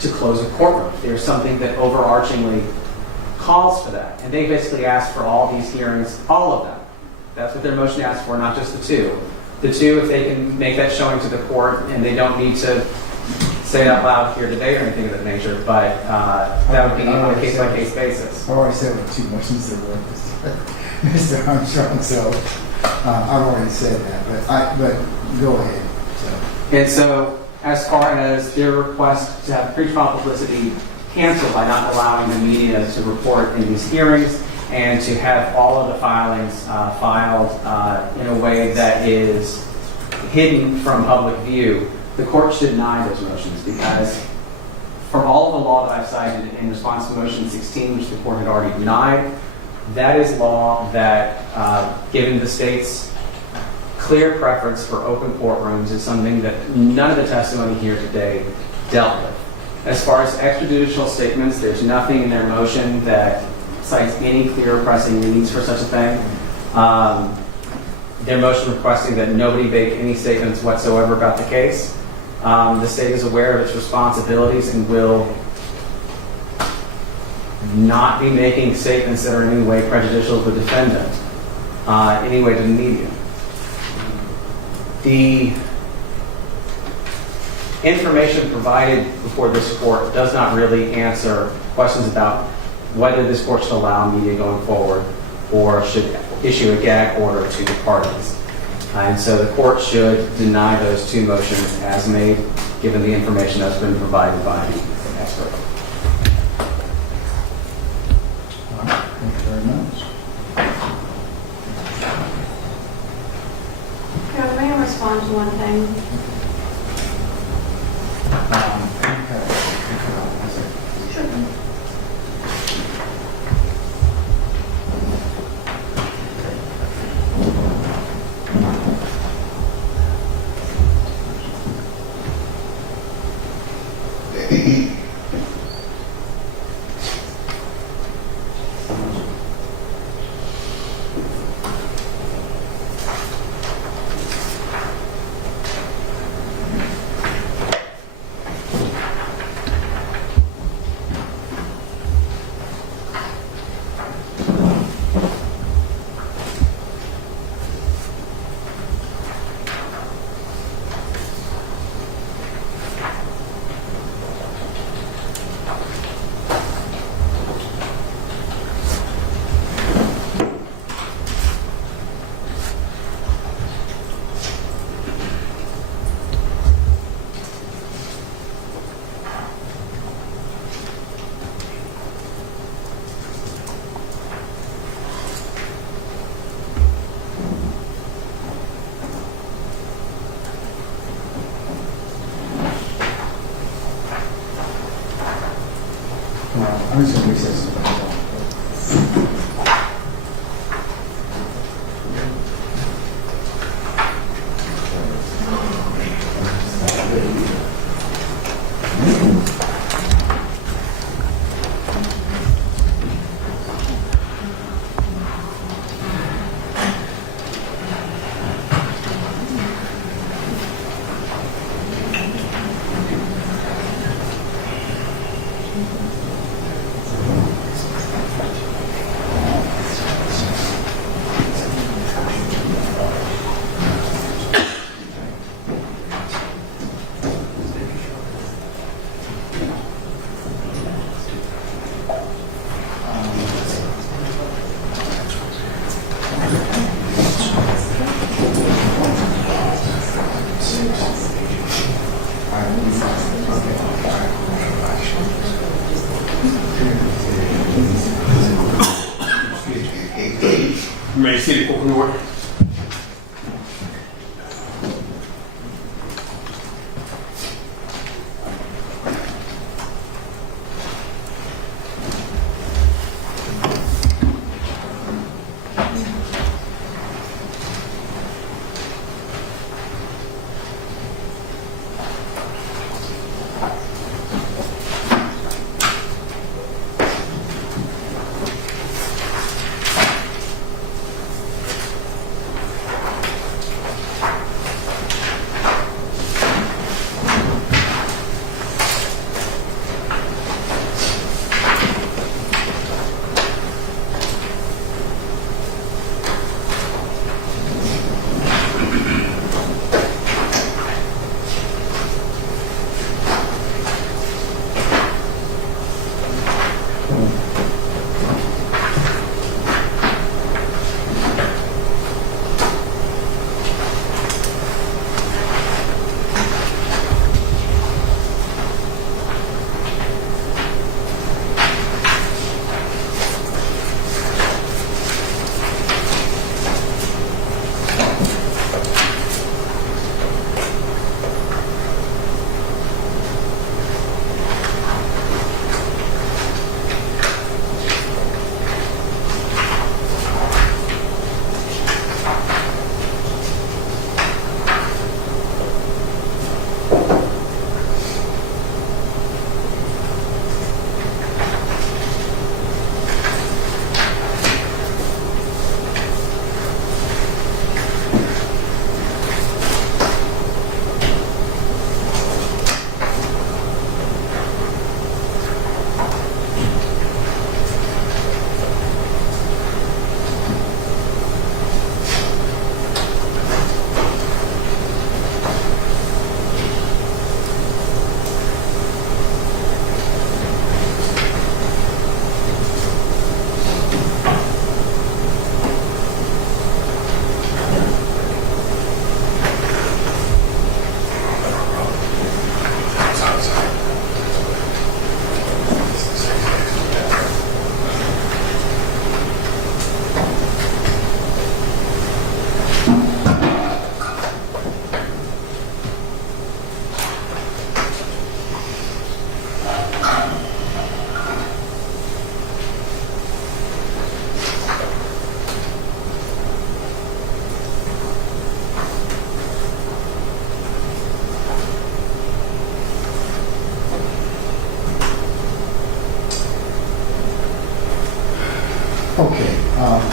to close a courtroom. There's something that overarchingly calls for that. And they basically asked for all these hearings, all of them. That's what their motion asked for, not just the two. The two, if they can make that showing to the court, and they don't need to say it out loud here today or anything of that nature, but that would be on a case-by-case basis. I already said what two motions there were, Mr. Armstrong, so I've already said that, but go ahead. So. And so, as far as their request to have pretrial publicity canceled by not allowing the media to report in these hearings and to have all of the filings filed in a way that is hidden from public view, the court should deny those motions because from all of the law that I've cited in response to motion 16, which the court had already denied, that is law that, given the state's clear preference for open courtrooms, is something that none of the testimony here today dealt with. As far as extrajudicial statements, there's nothing in their motion that cites any clear pressing needs for such a thing. Their motion requesting that nobody make any statements whatsoever about the case. The state is aware of its responsibilities and will not be making statements that are in any way prejudicial to the defendant, any way to the media. The information provided before this court does not really answer questions about whether this court should allow media going forward or should issue a gag order to the parties. And so the court should deny those two motions as made, given the information that's been provided by the expert. Thank you very much. May I respond to one thing? I'm just going to recess. You may see the court in order.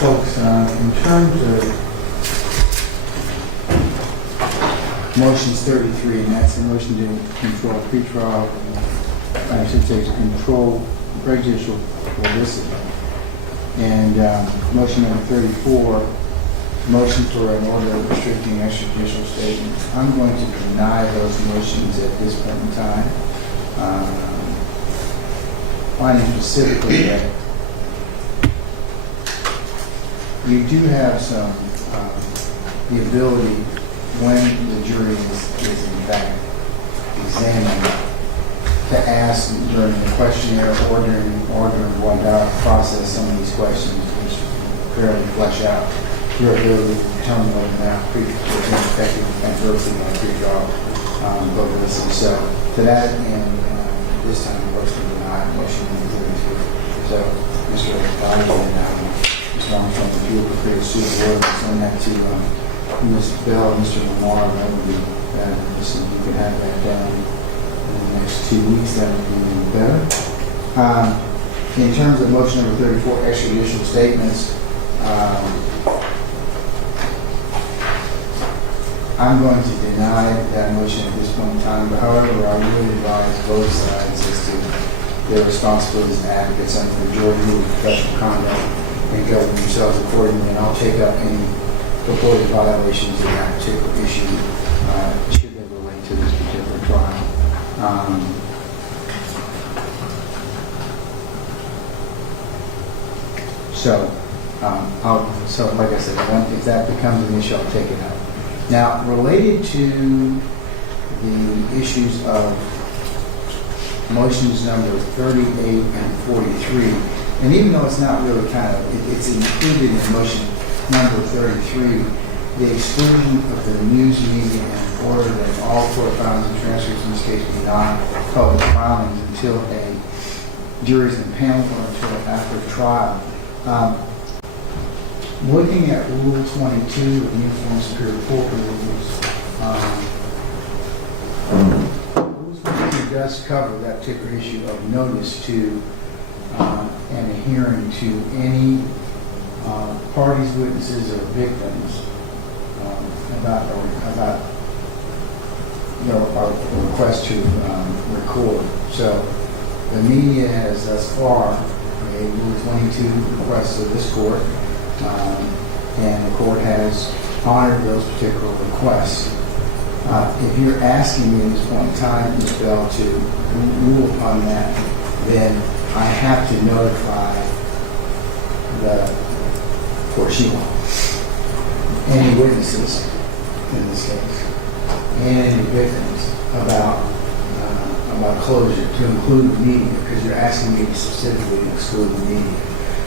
folks, in terms of motions 33, and that's a motion to control pretrial, I should say control prejudicial publicity. And motion number 34, motion for an order restricting extrajudicial statements. I'm going to deny those motions at this point in time. Finding specifically that you do have some, the ability when the jury is in fact examined to ask during the questionnaire or during one hour process some of these questions which fairly flesh out your ability to determine whether or not there's an effective adversity on pretrial publicity. So to that end, this time the person will deny motion number 32. So Mr. Dodge and Mr. Armstrong, if you would prepare a suit of order, send that to Ms. Bell, Mr. Lamar, that would be fabulous, and you could have that done in the next 2 weeks. That would be even better. In terms of motion number 34, extrajudicial statements, I'm going to deny that motion at this point in time, but however, I would advise both sides as to their responsibilities and advocates under the majority rule of professional conduct and govern themselves accordingly, and I'll take up any purported violations of that particular issue should they relate to this particular trial. So like I said, if that becomes an issue, I'll take it out. Now, related to the issues of motions number 38 and 43, and even though it's not really it's included in motion number 33, the exclusion of the news media and order that all court filings and transcripts in this case be non-public filings until a jury is impaneled or until after trial. Looking at Rule 22 of the Uniform Superior Court Rules, Rule 22 does cover that particular issue of notice to and a hearing to any parties, witnesses, or victims about a request to record. So the media has thus far made Rule 22 requests of this court, and the court has honored those particular requests. If you're asking me at this point in time, Ms. Bell, to rule upon that, then I have to notify the court any witnesses in this case, and any victims about closure, to include the media, because you're asking me to specifically exclude the media.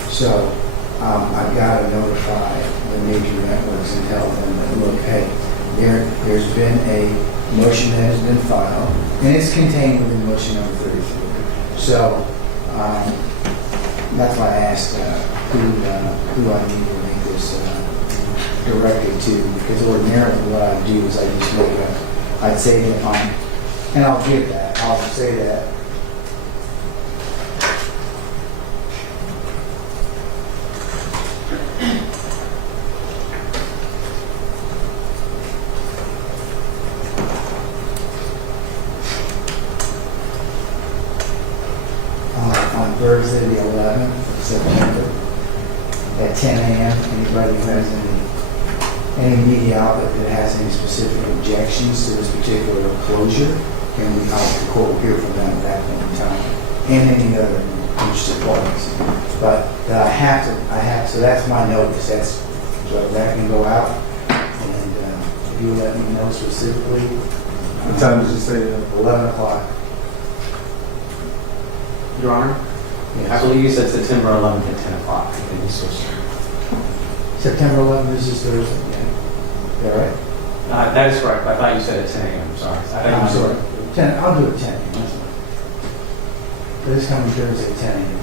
So I've got to notify the major networks and tell them that, look, hey, there's been a motion that has been filed, and it's contained within motion number 33. So that's why I asked who I need to make this directed to, because ordinarily what I do is I just I'd say that and I'll give that, I'll say that on Thursday the 11th of September at 10 a.m. Anybody who has any media outlet that has any specific objections to this particular closure, can we the court will hear from them at that point in time, and any other interested parties. But I have to, so that's my notice. So that can go out, and if you let me know specifically. What time does it say? 11 o'clock. Your Honor? Yes. I believe you said September 11th at 10 o'clock. September 11th, this is Thursday, yeah. Is that right? That is correct. I thought you said at 10 a.m. I'm sorry. I'm sorry. 10, I'll do it 10 a.m. That's fine. This coming Thursday at 10 a.m.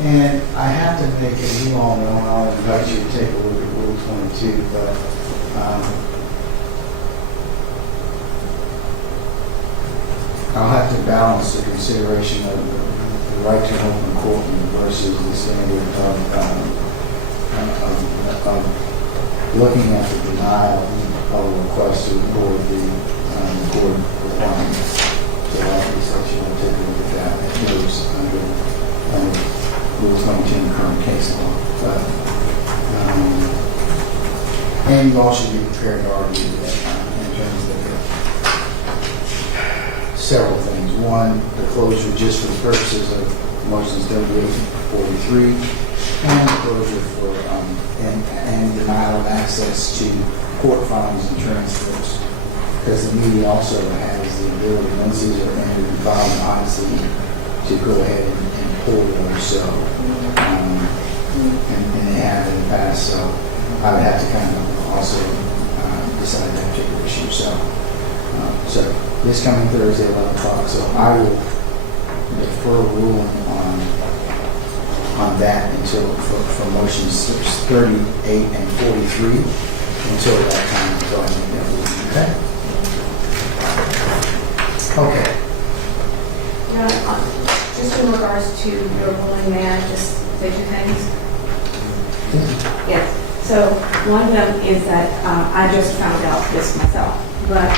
And I have to make it, you all know, and I'll invite you to take a look at Rule 22, but I'll have to balance the consideration of right to an open courtroom versus the standard of looking at the denial of a request to record the court requirements. So obviously, you want to take a look at that. It goes under Rule 22 in the current case law. But, and you all should be prepared to argue that in terms of several things. One, the closure just for the purposes of motions 38 and 43, and the closure for and denial of access to court filings and transcripts. Because the media also has the ability, once these are entered and filed, honestly, to go ahead and pull those. So, and they have in the past. So I would have to kind of also decide that particular issue. So this coming Thursday, 11 o'clock. So I will defer ruling on that until for motions 38 and 43 until that time. So I make that ruling. Okay. Okay. Just in regards to your ruling, may I just say two things? Yes. So one of them is that I just found out this myself, but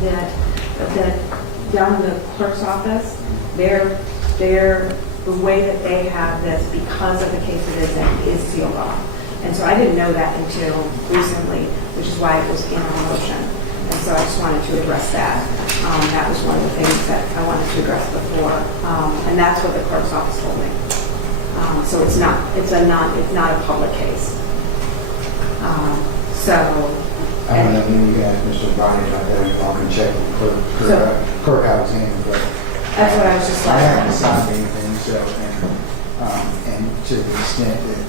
that down in the clerk's office, the way that they have this, because of the case it is sealed off. And so I didn't know that until recently, which is why it was in our motion. And so I just wanted to address that. That was one of the things that I wanted to address before. And that's what the clerk's office told me. So it's not a public case. I don't know, maybe you can ask Mr. Bonney about that, and y'all can check with clerk Alexander, but That's what I was just I like. haven't signed anything, so, and to the extent that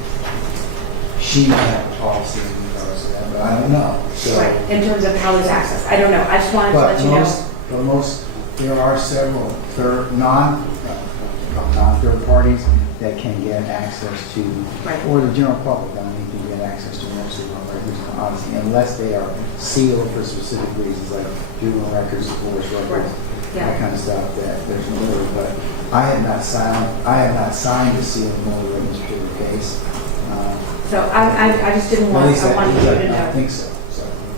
she might have a policy in regards to that, but I don't know. So, Right, in terms of how there's access. I don't know. I just wanted to let you know. there are several non-third parties that can get access to, Right. or the general public, I mean, can get access to most of our records, honestly, unless they are sealed for specific reasons, like juvenile records, divorce records, Yeah. that kind of stuff, that there's no order. But I have not signed a seal in this particular case. So I just didn't want, I wanted you to I know. think so.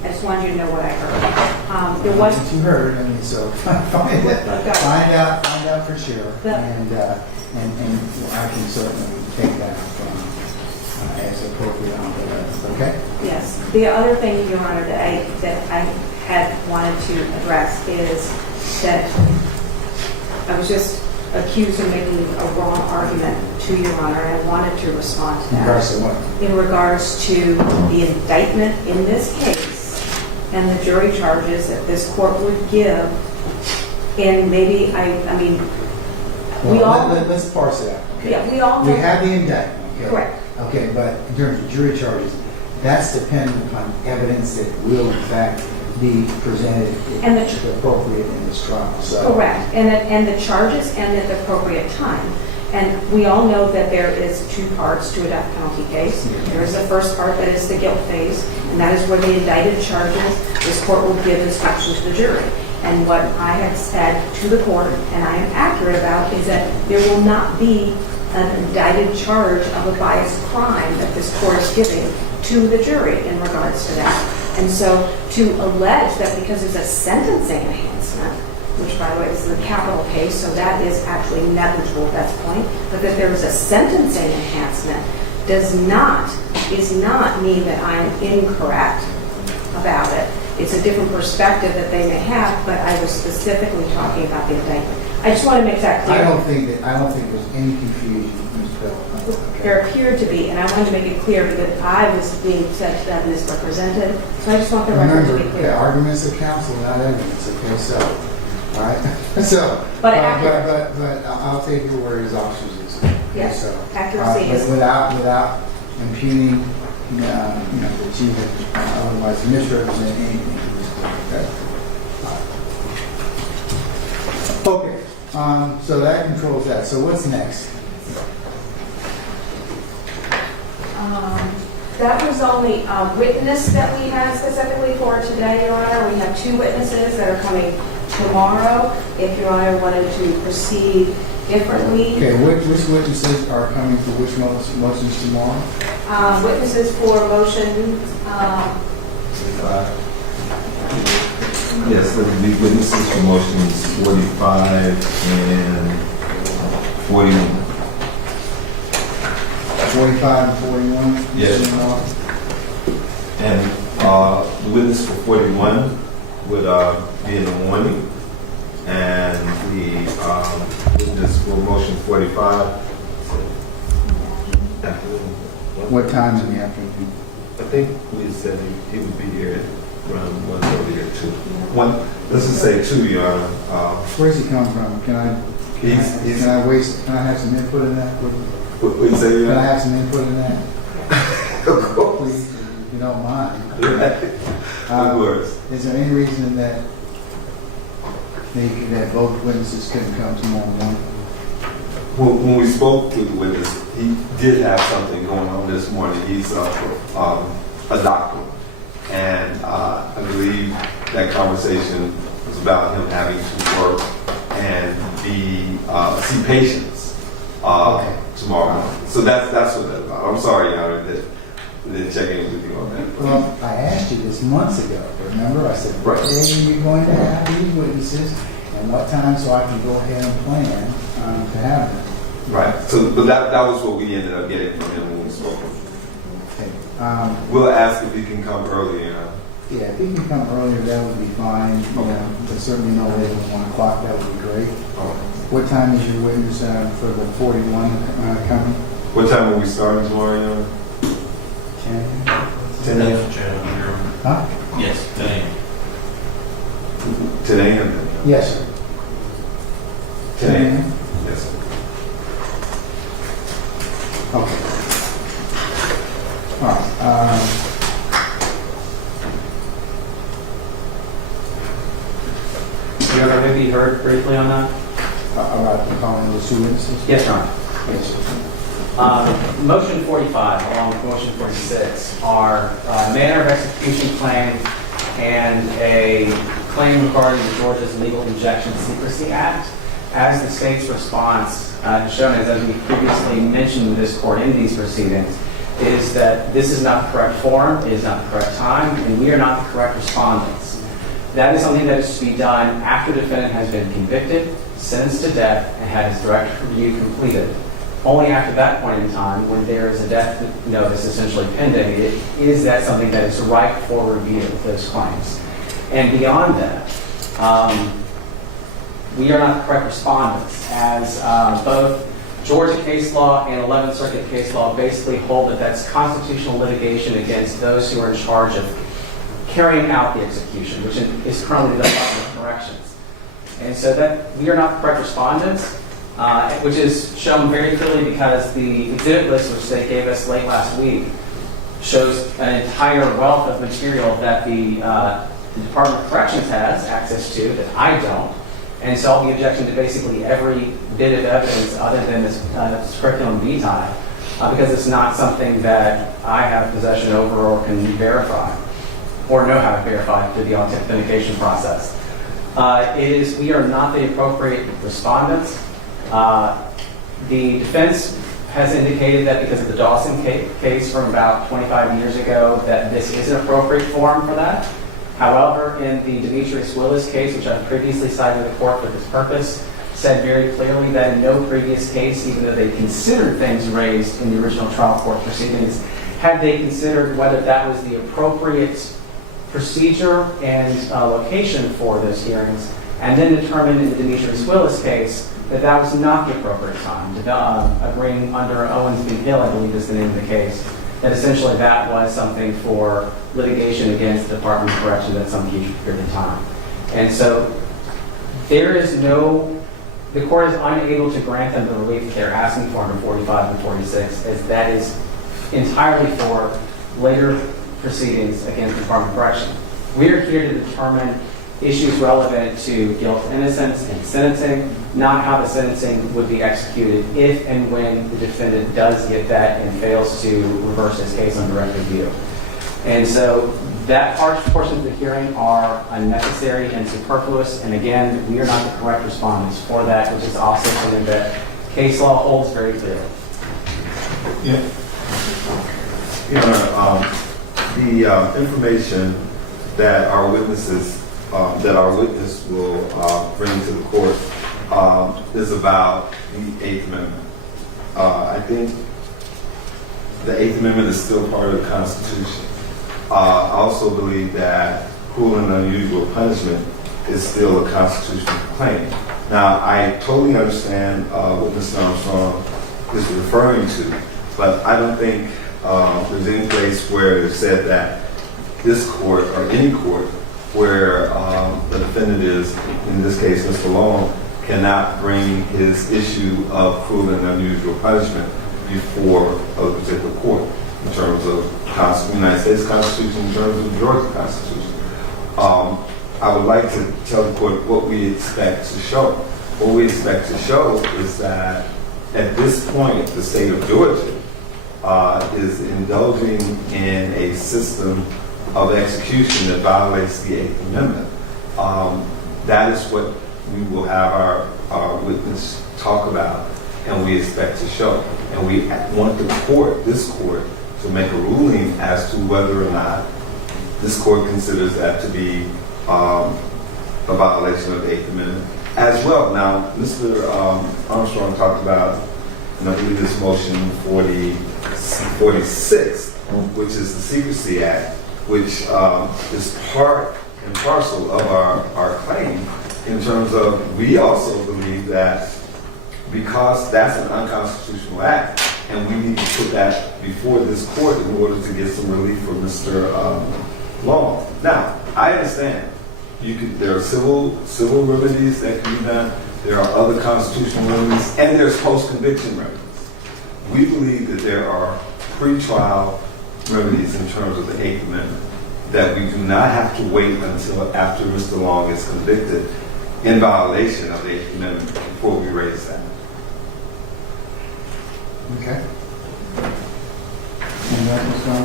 I just wanted you to know what I heard. There was, What you heard, I mean, so find out for sure, and I can certainly take that from as appropriate on the list. Okay. yes. The other thing, Your Honor, that I had wanted to address is that I was just accused of making a wrong argument to Your Honor, and I wanted to respond to In that. regards to what? In regards to the indictment in this case and the jury charges that this court would give, and maybe, we all... Let's parse it out. Okay? Yeah, we all... We have the indictment. Okay? Correct. Okay, but in terms of jury charges, that's dependent upon evidence that will in fact be presented And appropriate in this trial. So. Correct, and the charges end at the appropriate time. And we all know that there is two parts to a death penalty case. There is the first part that is the guilt phase, and that is where the indicted charges, this court will give instruction to the jury. And what I have said to the court, and I am accurate about, is that there will not be an indicted charge of a biased crime that this court is giving to the jury in regards to that. And so to allege that because there's a sentencing enhancement, which by the way is the capital case, so that is actually negligible at that point, but that there is a sentencing enhancement does not mean that I am incorrect about it. It's a different perspective that they may have, but I was specifically talking about the indictment. I just want to make that clear. I don't think there's any confusion, Ms. Bell. Okay. There appeared to be, and I wanted to make it clear because I was being said to them misrepresented. So I just want the record to be Remember, clear. arguments of counsel, not evidence. Okay, so, all right. So, But I'll take your word as officers. Yes, So, accuracy but is... without impugning, that you have otherwise misrepresented anything. Okay. So that controls that. So what's next? That was only a witness that we had specifically for today, Your Honor. We have two witnesses that are coming tomorrow. If Your Honor wanted to proceed differently. Okay, which witnesses are coming for which motions tomorrow? Witnesses for motion, Yes, there will be witnesses for motions 45 and 41. 45 and 41? Yes. And the witness for 41 would be in the morning, and the witness for motion 45 afternoon. What time in the afternoon? I think we said he would be here around 1:30 or 2. Let's just say 2, Your Honor. Where's he come from? Can I have some input in that? What you say, Your Can I Honor? have some input in that? Of course. Please, if you don't mind. Of course. Is there any reason that both witnesses couldn't come tomorrow morning? When we spoke with the witness, he did have something going on this morning. He's a doctor. And I believe that conversation was about him having to work and see patients tomorrow morning. So that's what that's about. I'm sorry, Your Honor, that we didn't check in with you on that. Well, I asked you this months ago, remember? I said, what day are you going to have these witnesses and what time so I can go ahead and plan to have them? Right. So, but that was what we ended up getting from him when we spoke. Okay. We'll ask if he can come earlier. Yeah, if he can come earlier, that would be fine. But certainly no later than 1 o'clock, that would be great. What time is your witness for the 41 coming? What time are we starting tomorrow, Your Honor? 10 a.m. Huh? Yes, 10 a.m. 10 a.m. Yes, sir. 10 a.m. Yes, sir. Okay. All right. You ever maybe heard briefly on that? About calling the two witnesses? Yes, Your Honor. Yes, sir. Motion 45, along with motion 46, are manner of execution claim and a claim regarding Georgia's Legal Injection Secrecy Act. As the state's response, shown as we previously mentioned to this court in these proceedings, is that this is not the correct forum, it is not the correct time, and we are not the correct respondents. That is something that is to be done after the defendant has been convicted, sentenced to death, and had his direct review completed. Only after that point in time, when there is a death notice essentially pending, is that something that is ripe for review of those claims. And beyond that, we are not the correct respondents, as both Georgia case law and 11th Circuit case law basically hold that that's constitutional litigation against those who are in charge of carrying out the execution, which is currently the Department of Corrections. And so that we are not the correct respondents, which is shown very clearly because the exhibit list, which they gave us late last week, shows an entire wealth of material that the Department of Corrections has access to that I don't. And so I'll be objecting to basically every bit of evidence other than this curriculum vitae, because it's not something that I have possession over or can verify, or know how to verify through the authentication process. We are not the appropriate respondents. The defense has indicated that because of the Dawson case from about 25 years ago, that this is an appropriate forum for that. However, in the Demetrius Willis case, which I previously cited to the court for this purpose, said very clearly that in no previous case, even though they considered things raised in the original trial court proceedings, had they considered whether that was the appropriate procedure and location for those hearings, and then determined in the Demetrius Willis case that that was not the appropriate time to bring under Owens v. Hill, I believe is the name of the case, that essentially that was something for litigation against the Department of Corrections at some future period of time. And so the court is unable to grant them the relief they're asking for under 45 and 46, as that is entirely for later proceedings against the Department of Corrections. We are here to determine issues relevant to guilt, innocence, and sentencing, not how the sentencing would be executed if and when the defendant does get that and fails to reverse his case on direct review. And so That portion of the hearing are unnecessary and superfluous, and again, we are not the correct respondents for that, which is also something that case law holds very clearly. Yeah. The information that our witnesses, that our witness will bring to the court is about the Eighth Amendment. I think the Eighth Amendment is still part of the Constitution. I also believe that cruel and unusual punishment is still a constitutional claim. Now, I totally understand what Mr. Armstrong is referring to, but I don't think there's any place where it said that this court or any court where the defendant is, in this case, Mr. Long, cannot bring his issue of cruel and unusual punishment before a particular court in terms of United States Constitution, in terms of Georgia Constitution. I would like to tell the court what we expect to show. What we expect to show is that at this point, the state of Georgia is indulging in a system of execution that violates the Eighth Amendment. That is what we will have our witness talk about, and we expect to show. And we want the court, this court, to make a ruling as to whether or not this court considers that to be a violation of the Eighth Amendment as well. Now, Mr. Armstrong talked about, and I believe this motion 46, which is the Secrecy Act, which is part and parcel of our claim in terms of, we also believe that because that's an unconstitutional act, and we need to put that before this court in order to get some relief for Mr. Long. Now, I understand there are civil remedies that can be done. There are other constitutional remedies, and there's post-conviction remedies. We believe that there are pre-trial remedies in terms of the Eighth Amendment, that we do not have to wait until after Mr. Long is convicted in violation of the Eighth Amendment before we raise that. Okay. And that was going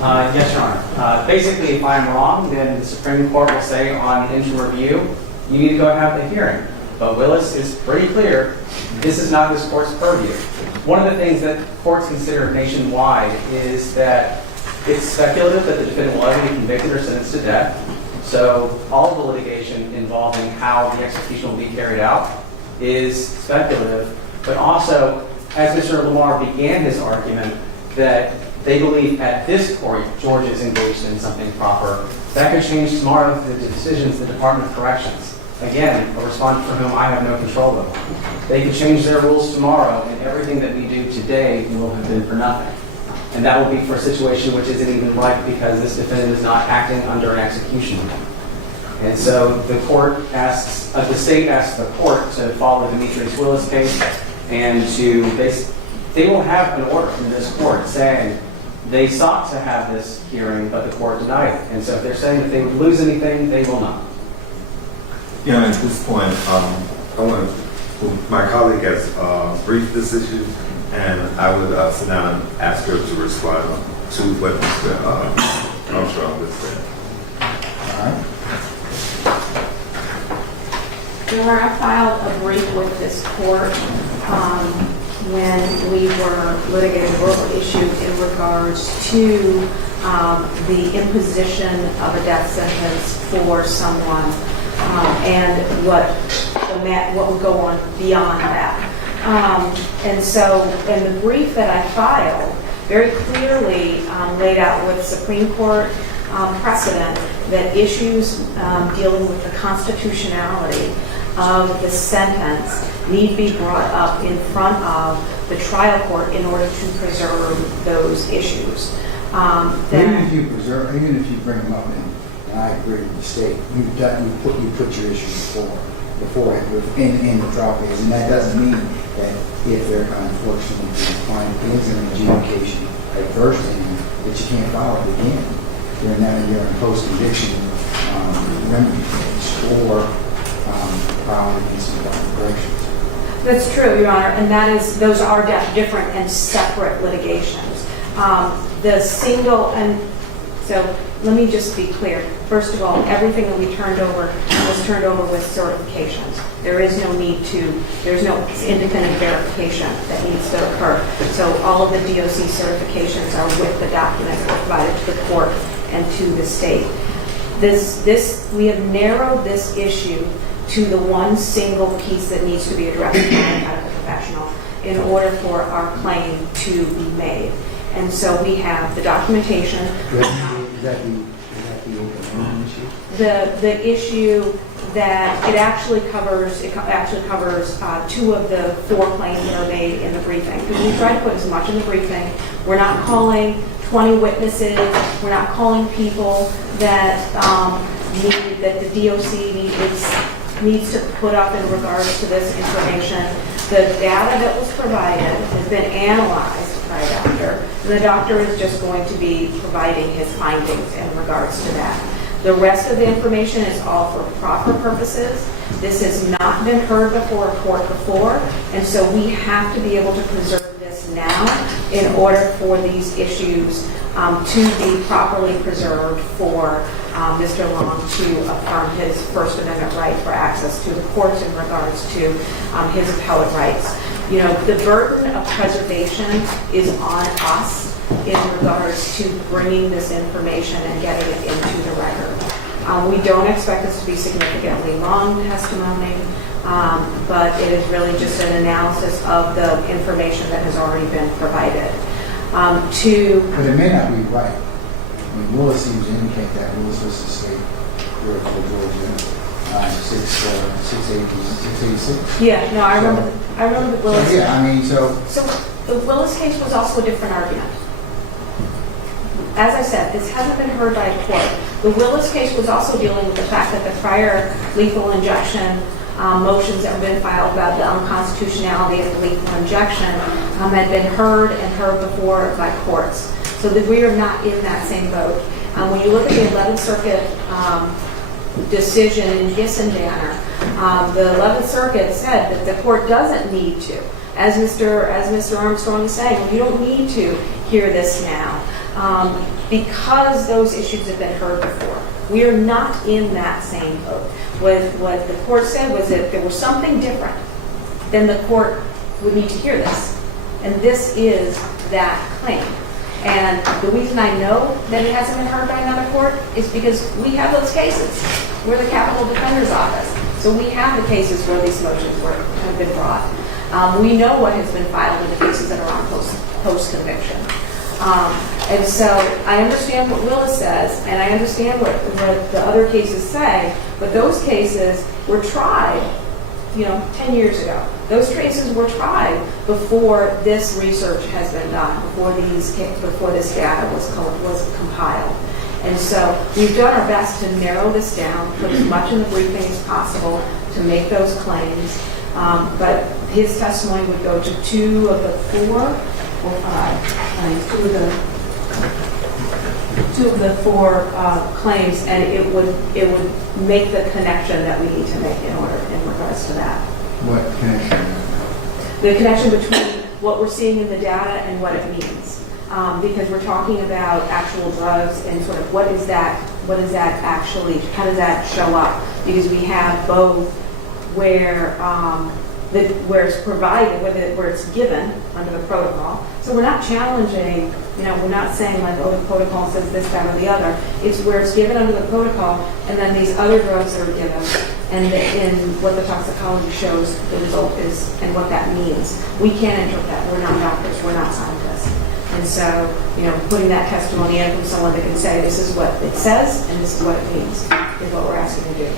on? Yes, Your Honor. Basically, if I'm wrong, then the Supreme Court will say on interim review, you need to go and have the hearing. But Willis is pretty clear, this is not this court's purview. One of the things that courts consider nationwide is that it's speculative that the defendant will ever be convicted or sentenced to death. So all the litigation involving how the execution will be carried out is speculative. But also, as Mr. Lamar began his argument, that they believe at this point Georgia is engaged in something proper. That could change tomorrow through the decisions of the Department of Corrections. Again, a respondent for whom I have no control over. They could change their rules tomorrow, and everything that we do today will have been for nothing. And that will be for a situation which isn't even right because this defendant is not acting under an execution. And so the court asks, the state asks the court to follow the Demetrius Willis case and they will have an order from this court saying they sought to have this hearing, but the court denied it. And so if they're saying that they would lose anything, they will not. Yeah, at this point, my colleague has briefed this issue, and I would sit down and ask her to respond to what Mr. Armstrong has said. All right. I filed a brief with this court when we were litigating a local issue in regards to the imposition of a death sentence for someone and what would go on beyond that. And so in the brief that I filed, very clearly laid out with Supreme Court precedent that issues dealing with the constitutionality of the sentence need to be brought up in front of the trial court in order to preserve those issues. Even if you bring them up, and I agree with the state, you put your issue before in the trial phase, and that doesn't mean that if they're unfortunately declined is an adjudication adverse to him, that you can't file it again. You're in post-conviction remedy phase or filing against the corrections. That's true, Your Honor, and those are different and separate litigations. So let me just be clear. First of all, everything that we turned over was turned over with certifications. There is no need to, there's no independent verification that needs to occur. So all of the DOC certifications are with the documents that were provided to the court and to the state. We have narrowed this issue to the one single piece that needs to be addressed by a medical professional in order for our claim to be made. And so we have the documentation. Is that the open enrollment issue? The issue that it actually covers two of the four claims that are made in the briefing. Because we tried to put as much in the briefing. We're not calling 20 witnesses. We're not calling people that that the DOC needs to put up in regards to this information. The data that was provided has been analyzed by a doctor, and the doctor is just going to be providing his findings in regards to that. The rest of the information is all for proper purposes. This has not been heard before a court before, and so we have to be able to preserve this now in order for these issues to be properly preserved for Mr. Long to affirm his First Amendment right for access to the courts in regards to his appellate rights. You know, the burden of preservation is on us in regards to bringing this information and getting it into the record. We don't expect this to be significantly long testimony, but it is really just an analysis of the information that has already been provided. But it may not be right. I mean, Willis seems to indicate that Willis versus State, Georgia, 686. Yeah, no, I remember the Willis. So, yeah, I mean, So the Willis case was also a different argument. As I said, this hasn't been heard by a court. The Willis case was also dealing with the fact that the prior lethal injection motions that have been filed about the unconstitutionality of the lethal injection had been heard before by courts. So that we are not in that same boat. When you look at the 11th Circuit decision in Gissendanner, the 11th Circuit said that the court doesn't need to. As Mr. Armstrong is saying, well, you don't need to hear this now because those issues have been heard before. We are not in that same boat. What the court said was that if there was something different, then the court would need to hear this. And this is that claim. And the reason I know that it hasn't been heard by another court is because we have those cases. We're the Capital Defender's Office. So we have the cases where these motions have been brought. We know what has been filed in the cases that are on post-conviction. And so I understand what Willis says, and I understand what the other cases say, but those cases were tried, 10 years ago. Those cases were tried before this research has been done, before this data was compiled. And so we've done our best to narrow this down, put as much in the briefing as possible to make those claims. But his testimony would go to 2 of the 4 or 5 claims, 2 of the 4 claims, and it would make the connection that we need to make in regards to that. What connection? The connection between what we're seeing in the data and what it means. Because we're talking about actual drugs and sort of what is that actually, how does that show up? Because we have both where it's provided, where it's given under the protocol. So we're not challenging, we're not saying like, oh, the protocol says this, that, or the other. It's where it's given under the protocol, and then these other drugs that are given, and in what the toxicology shows the result is, and what that means. We can't interpret that. We're not doctors. We're not scientists. And so, putting that testimony in from someone that can say this is what it says and this is what it means is what we're asking to do.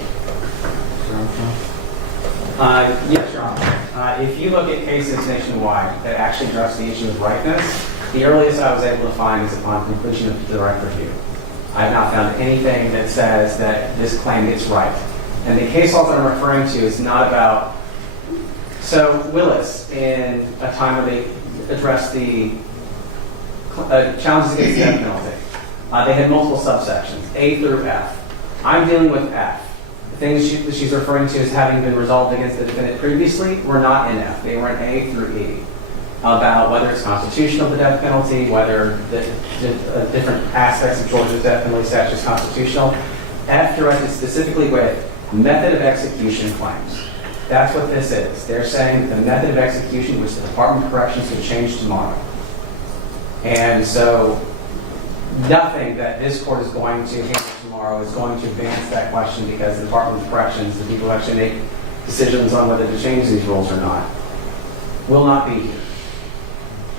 Yes, Your Honor. If you look at cases nationwide that actually address the issue of ripeness, the earliest I was able to find is upon completion of the direct review. I have not found anything that says that this claim is right. And the case law that I'm referring to is not about... So Willis, in a time where they addressed the challenges against the death penalty, they had multiple subsections, A through F. I'm dealing with F. The things that she's referring to as having been resolved against the defendant previously were not in F. They were in A through E. about whether it's constitutional, the death penalty, whether the different aspects of Georgia's death penalty statute is constitutional. F directed specifically with method of execution claims. That's what this is. They're saying the method of execution, which the Department of Corrections could change tomorrow. And so nothing that this court is going to handle tomorrow is going to advance that question, because the Department of Corrections, the people who actually make decisions on whether to change these rules or not, will not be here.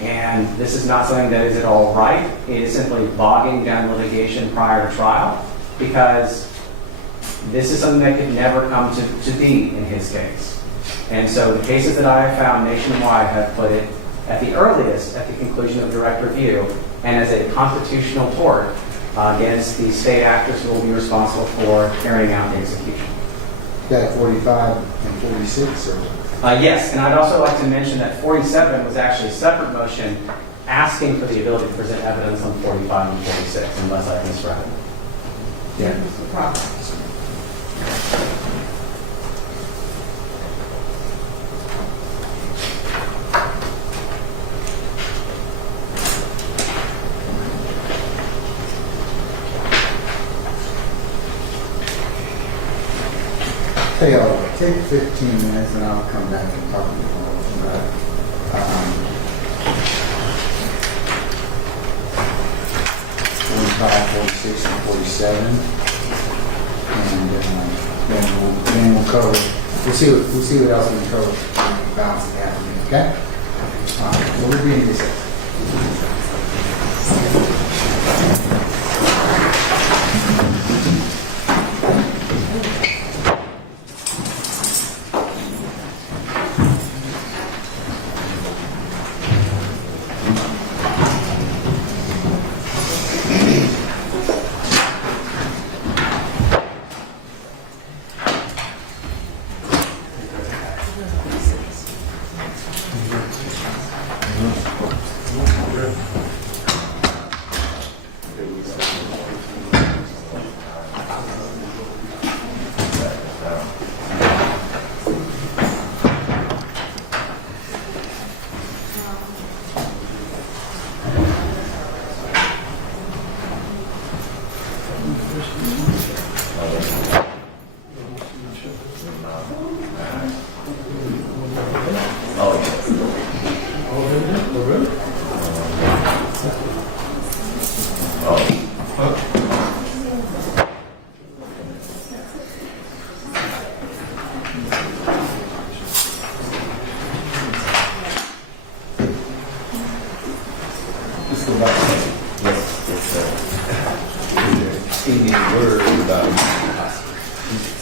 And this is not something that is at all right. It is simply bogging down litigation prior to trial, because this is something that could never come to be in his case. And so the cases that I have found nationwide have put it at the earliest at the conclusion of direct review, and as a constitutional tort against the state actors who will be responsible for carrying out the execution. Got 45 and 46, or? Yes, and I'd also like to mention that 47 was actually a separate motion asking for the ability to present evidence on 45 and 46, unless I misread it. Yeah. Hey, I'll take 15 minutes and I'll come back and talk to you about 45, 46, and 47. And then we'll cover, we'll see what else we can cover, balance it out, okay? All right, so we'll be in this.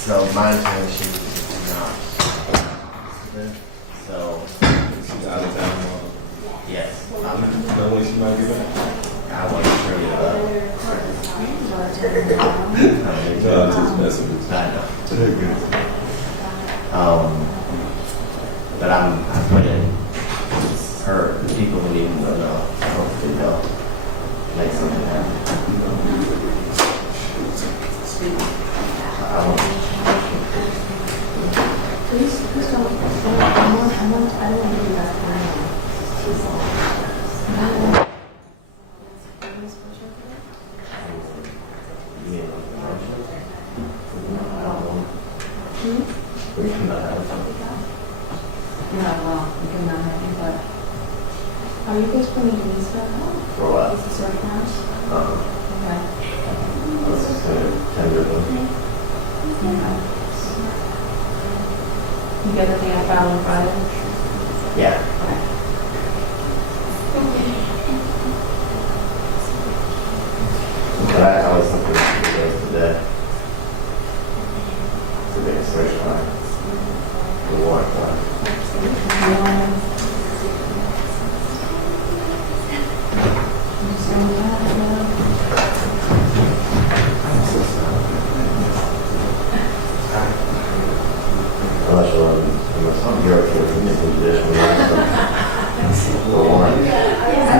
So my intention is not. So She's out of town. yes, Know when she might be back? I want to turn it up. Just messing with I know. you. But I put in her, the people who need to know, hopefully they'll make something happen. I want Please don't. I don't want to do that for we cannot have something. Yeah, well, we can not have you, but are you guys putting in this stuff? For what? Is this right now? Okay. Let's just tender them. Okay. You get everything I found on Friday? Yeah. But I was thinking today. To make a search line. The warrant line. Unless you're okay with me, conditional. The warrant. I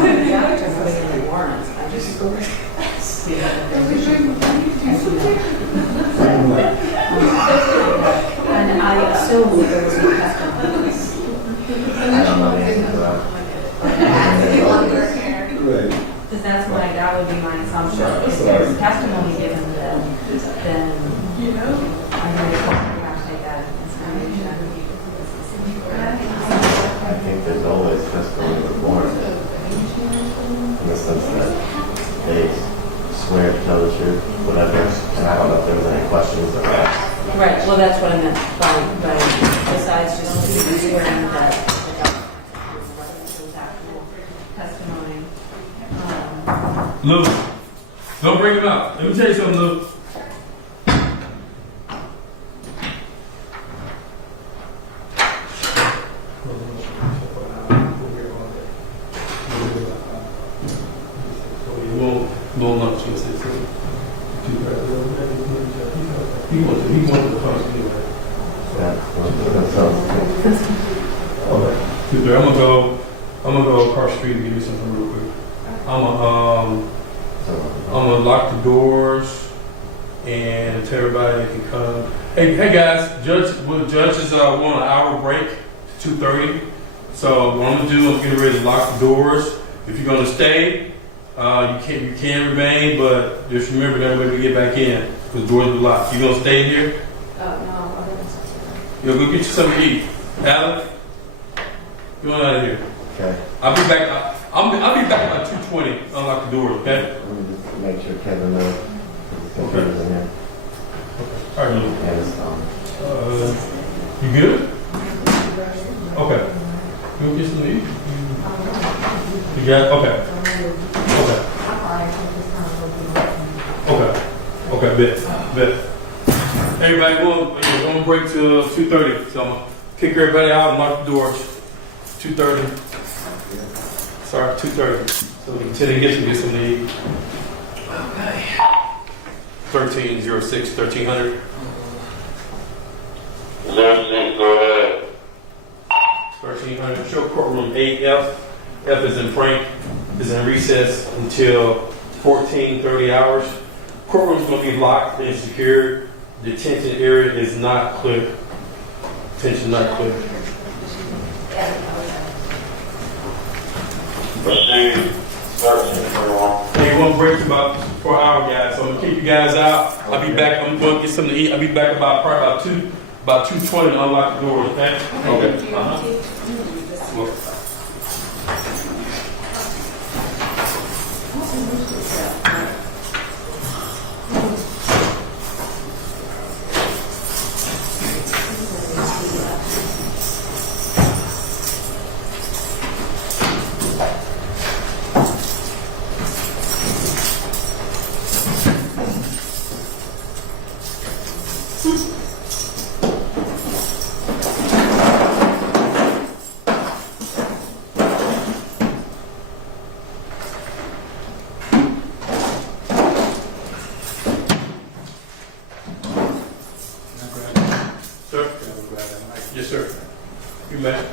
wouldn't be out to putting in the warrants. I just go. And I assume that there was no testimony. I don't know the answer to that. questions are asked. Right, well, that's what I meant by besides just swearing that testimony. Luke, don't bring him out. Let me tell you something, Luke. He wanted to talk to you. Okay. I'm gonna go across the street and give you something real quick. I'm gonna lock the doors and tell everybody they can come. Hey guys, judge is on an hour break, 2:30. So what I'm gonna do, I'm getting ready to lock the doors. If you're gonna stay, you can remain, but just remember that when we get back in, because doors are locked. You gonna stay in here? No, other than You'll go get you something to eat. Alan, you on out of here. Okay. I'll be back. I'll be back by 2:20. Unlock the doors, okay? Let me just make sure Kevin knows. Okay. In here. All right, Luke. And it's, You good? Okay. You want to get some to eat? You got it? Okay. Okay, bet. Everybody going to break till 2:30. So I'm going to kick everybody out and lock the doors. 2:30. Sorry, 2:30. So we can get some to eat. Okay. 1306, 1300. 06, go ahead. 1300. Show courtroom 8F. F is in Frank. Is in recess until 14:30 hours. Courtroom's going to be locked and secured. Detention area is not clear. Detention not clear. Proceed. 13:21. Hey, you want to break about for an hour, guys. So I'm gonna kick you guys out. I'll be back. I'm going to get something to eat. I'll be back probably about 2:20 to unlock the doors. Okay. Okay. Well, sir? Yes, sir. You may.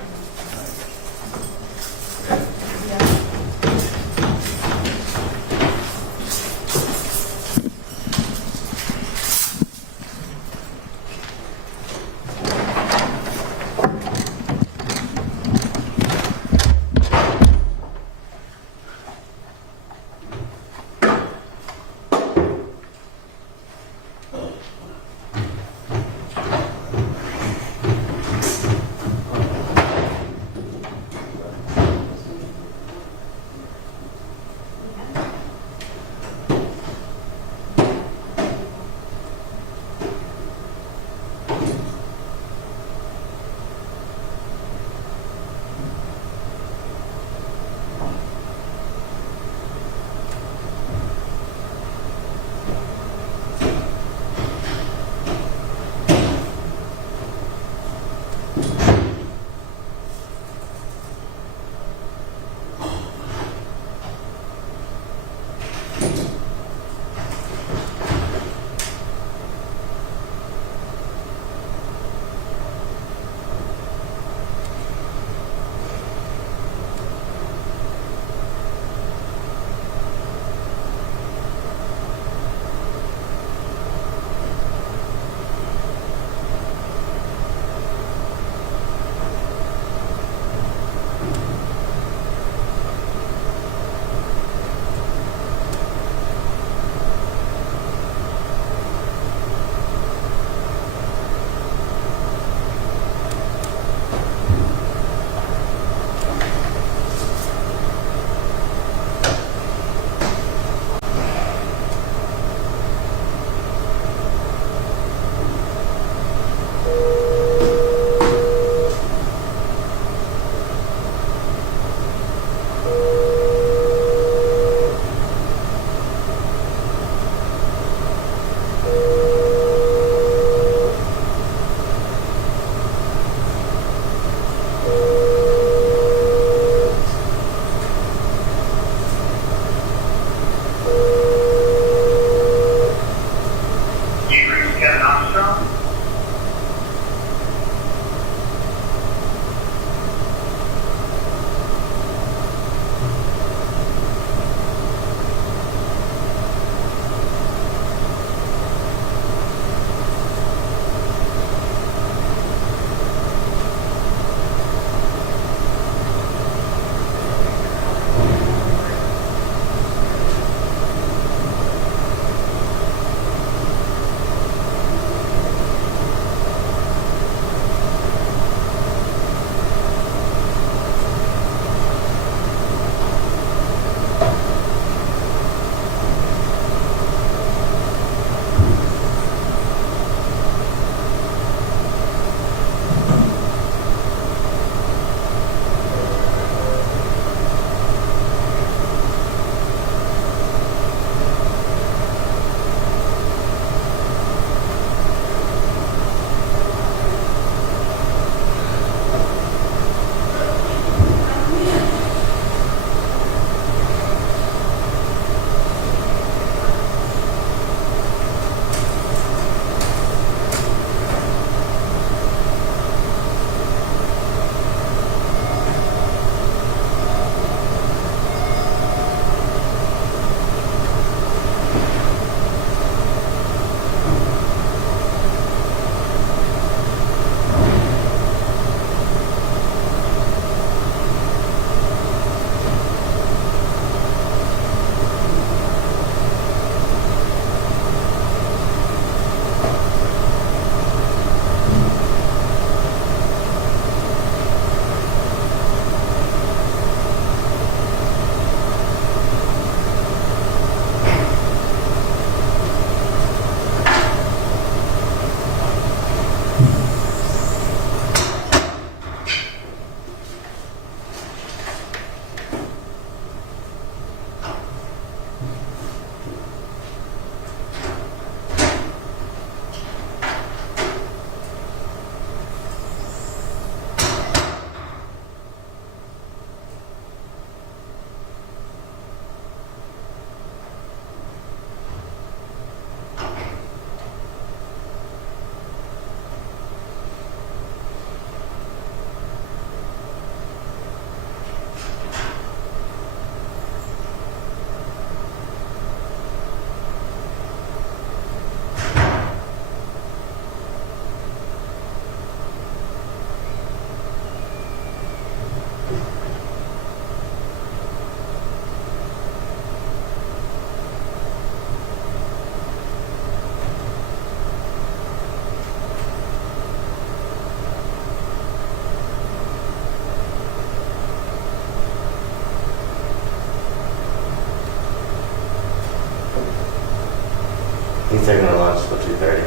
taking a lunch for 2:30.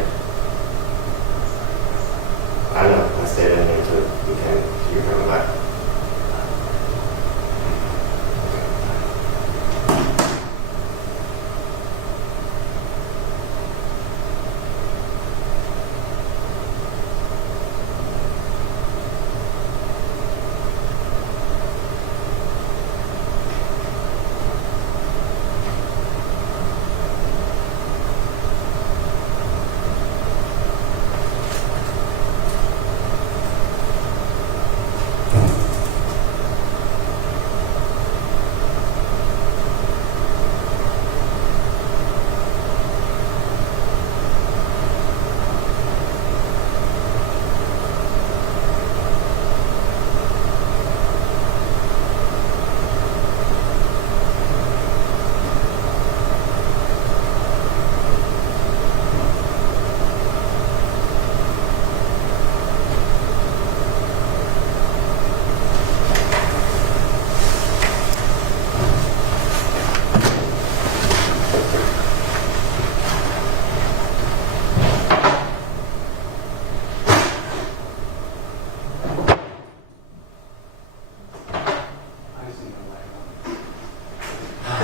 I know. I stayed in here until you're coming back.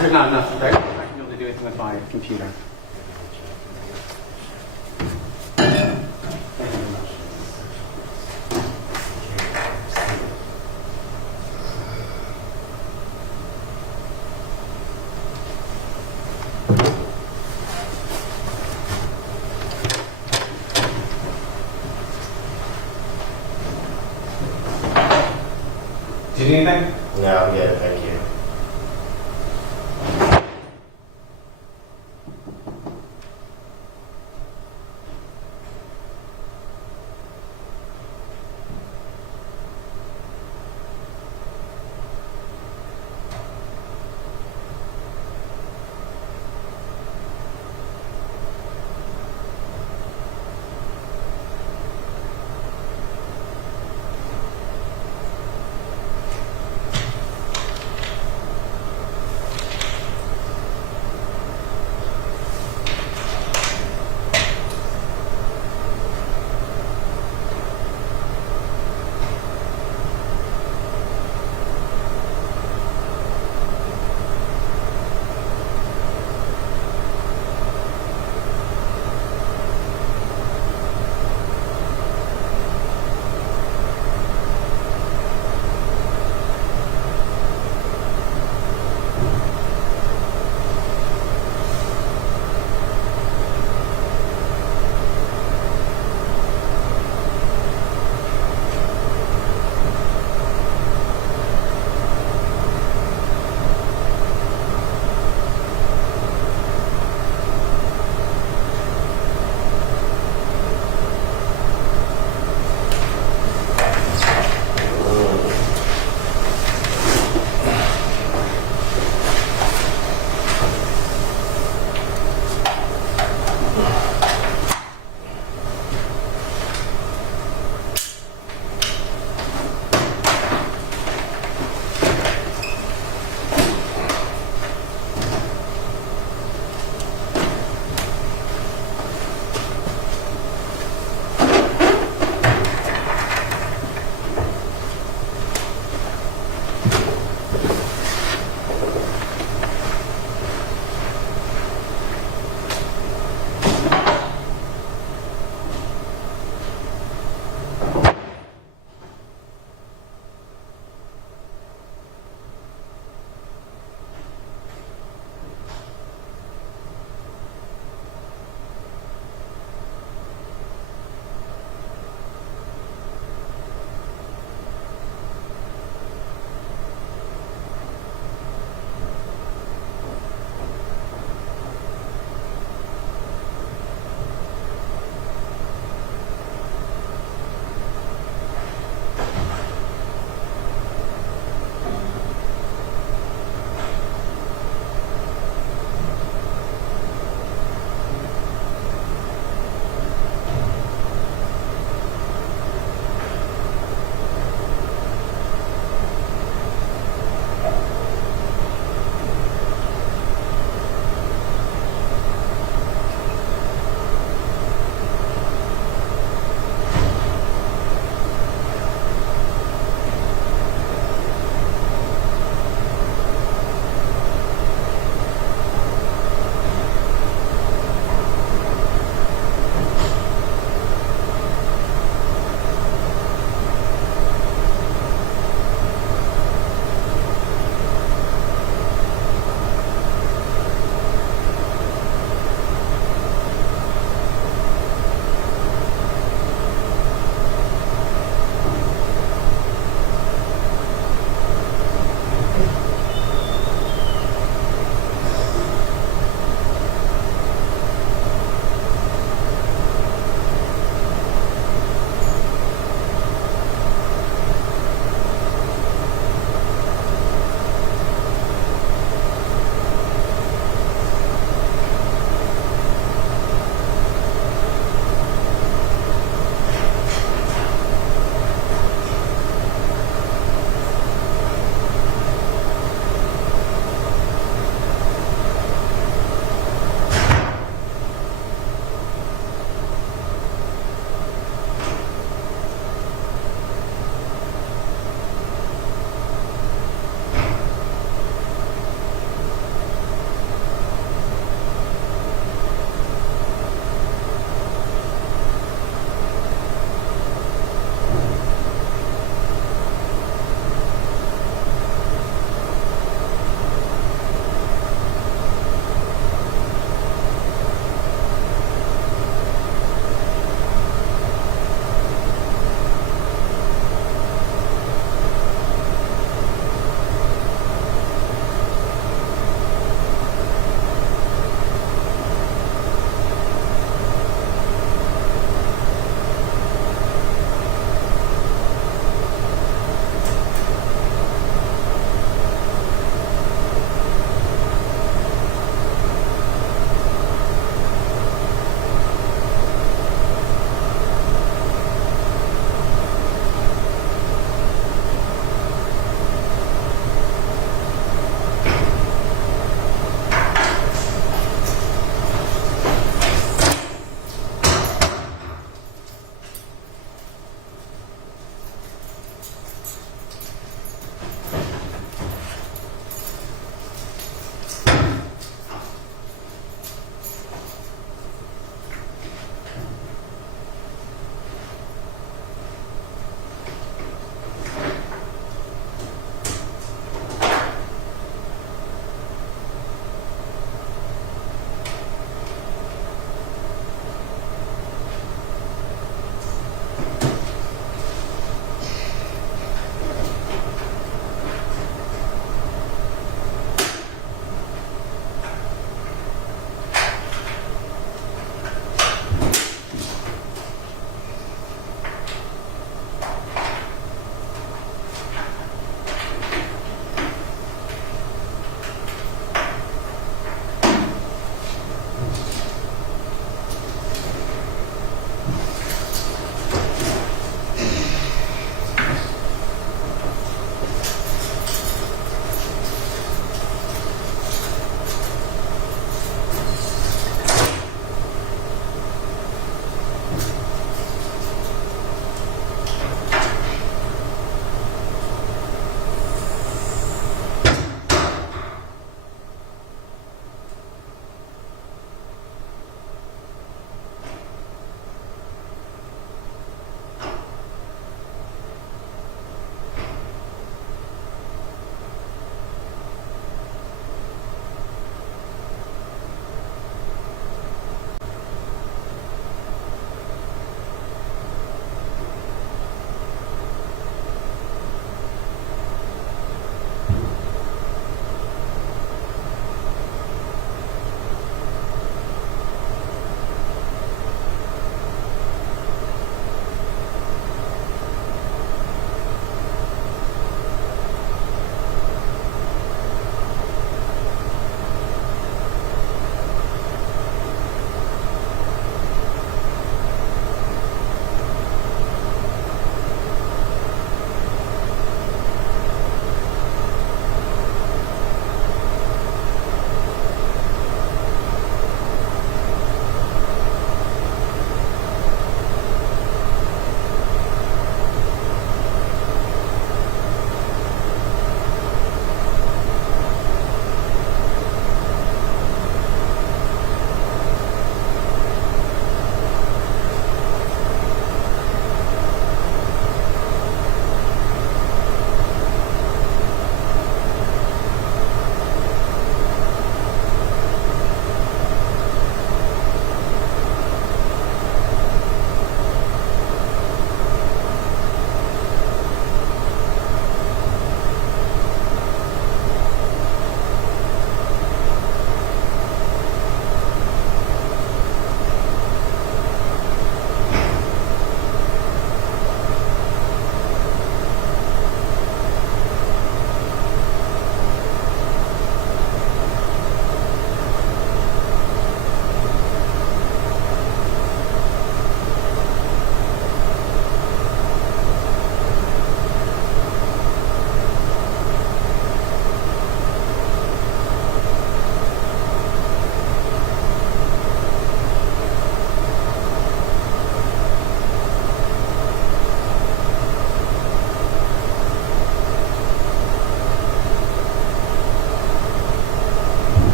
There's not enough. Right? I'm not going to be able to do anything with my computer. Do you need anything? No, I'm good. Thank you.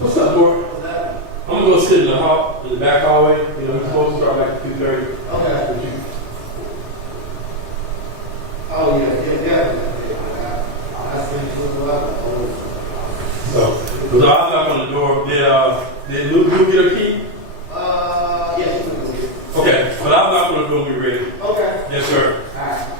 What's up, Court? I'm gonna go sit in the hall, in the back hallway. You know, we're supposed to start back at 2:30. Okay. Would you? Oh, yeah. I think it's a lot. So, was I knock on the door? Did Luke get a key? Yes. Okay, but I'll knock on the door when we're ready. Okay. Yes, sir. All right.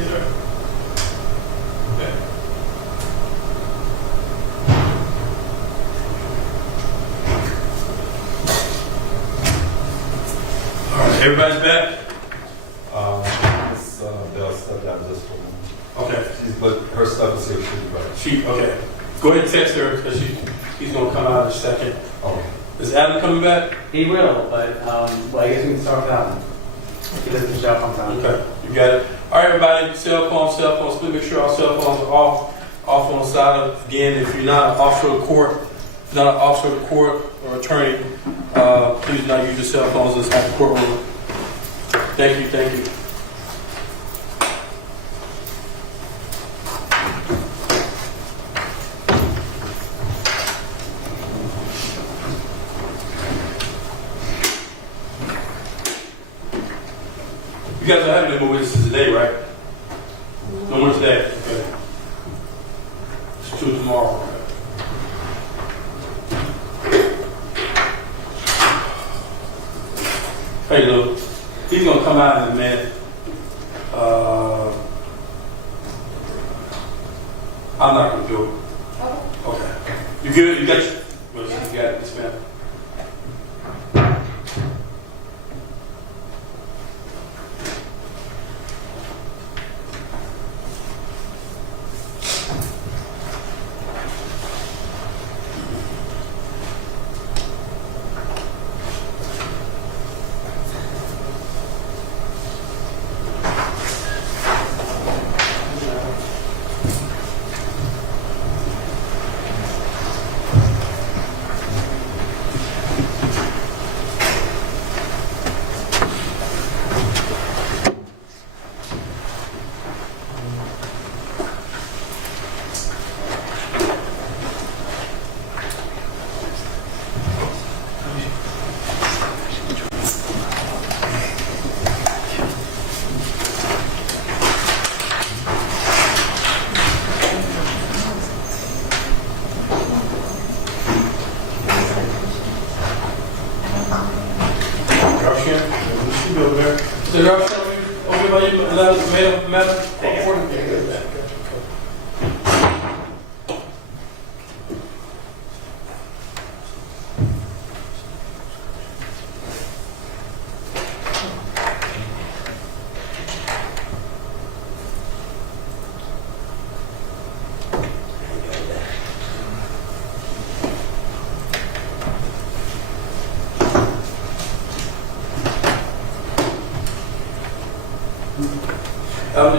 Yes, sir. Okay. All right, everybody's back? Miss Bell stepped out just for a moment. Okay. But her stuff is here, she's right. She, okay. Go ahead and text her because he's going to come out in a second. Okay. Is Adam coming back? He will, but, well, I guess we can start with that one. If he doesn't show up on time. Okay, you got it. All right, everybody, cell phones, please make sure our cell phones are off on the side. Again, if you're not an officer of the court, or attorney, please do not use your cell phones at the courtroom. Thank you, thank you. You guys are having no more witnesses today, right? No more today. Okay. It's 2 tomorrow. Hey, look, he's gonna come out in a minute. I'm not gonna do it. Okay. You good? You got your? What is it? You got it, Miss Ma'am.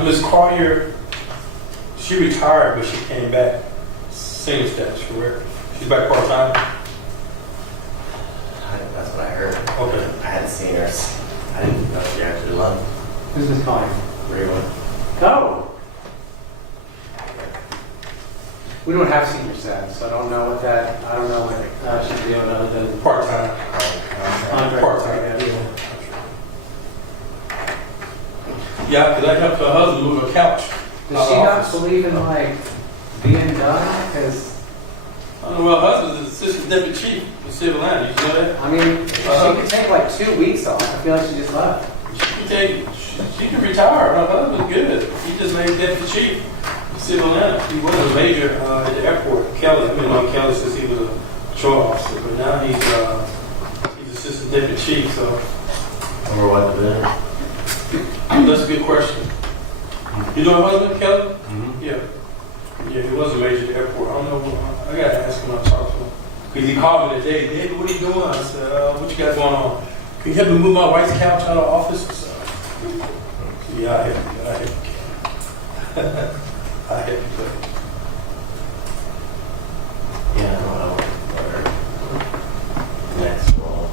Ms. Collier, she retired, but she came back. Same status, correct? She's back part-time? That's what I heard. Okay. I hadn't seen her. I didn't know she actually left. Who's this calling? Raylan. Oh! We don't have senior status, so I don't know what she's doing other than Part-time. part-time. Yeah, because I helped her husband move a couch. Does she not believe in, like, being done? Because, I don't know, well, her husband's assistant deputy chief in civil land. You know that? I mean, she could take, like, 2 weeks off. I feel like she just left. She can retire. Her husband's good. He just made deputy chief in civil land. He was a major at the airport. Kelly, I've been knowing Kelly since he was a patrol officer, but now he's assistant deputy chief, so. Over what the bid? That's a good question. You know her husband, Kelly? Mm-hmm. Yeah. Yeah, he was a major at the airport. I don't know. I got to ask him when I talk to him. Because he called me that day. Hey, what are you doing? I said, what you got going on? Can you help me move my wife's couch out of the office? So, yeah, I help you. I help you. Yeah, I don't know. Whatever. Next one.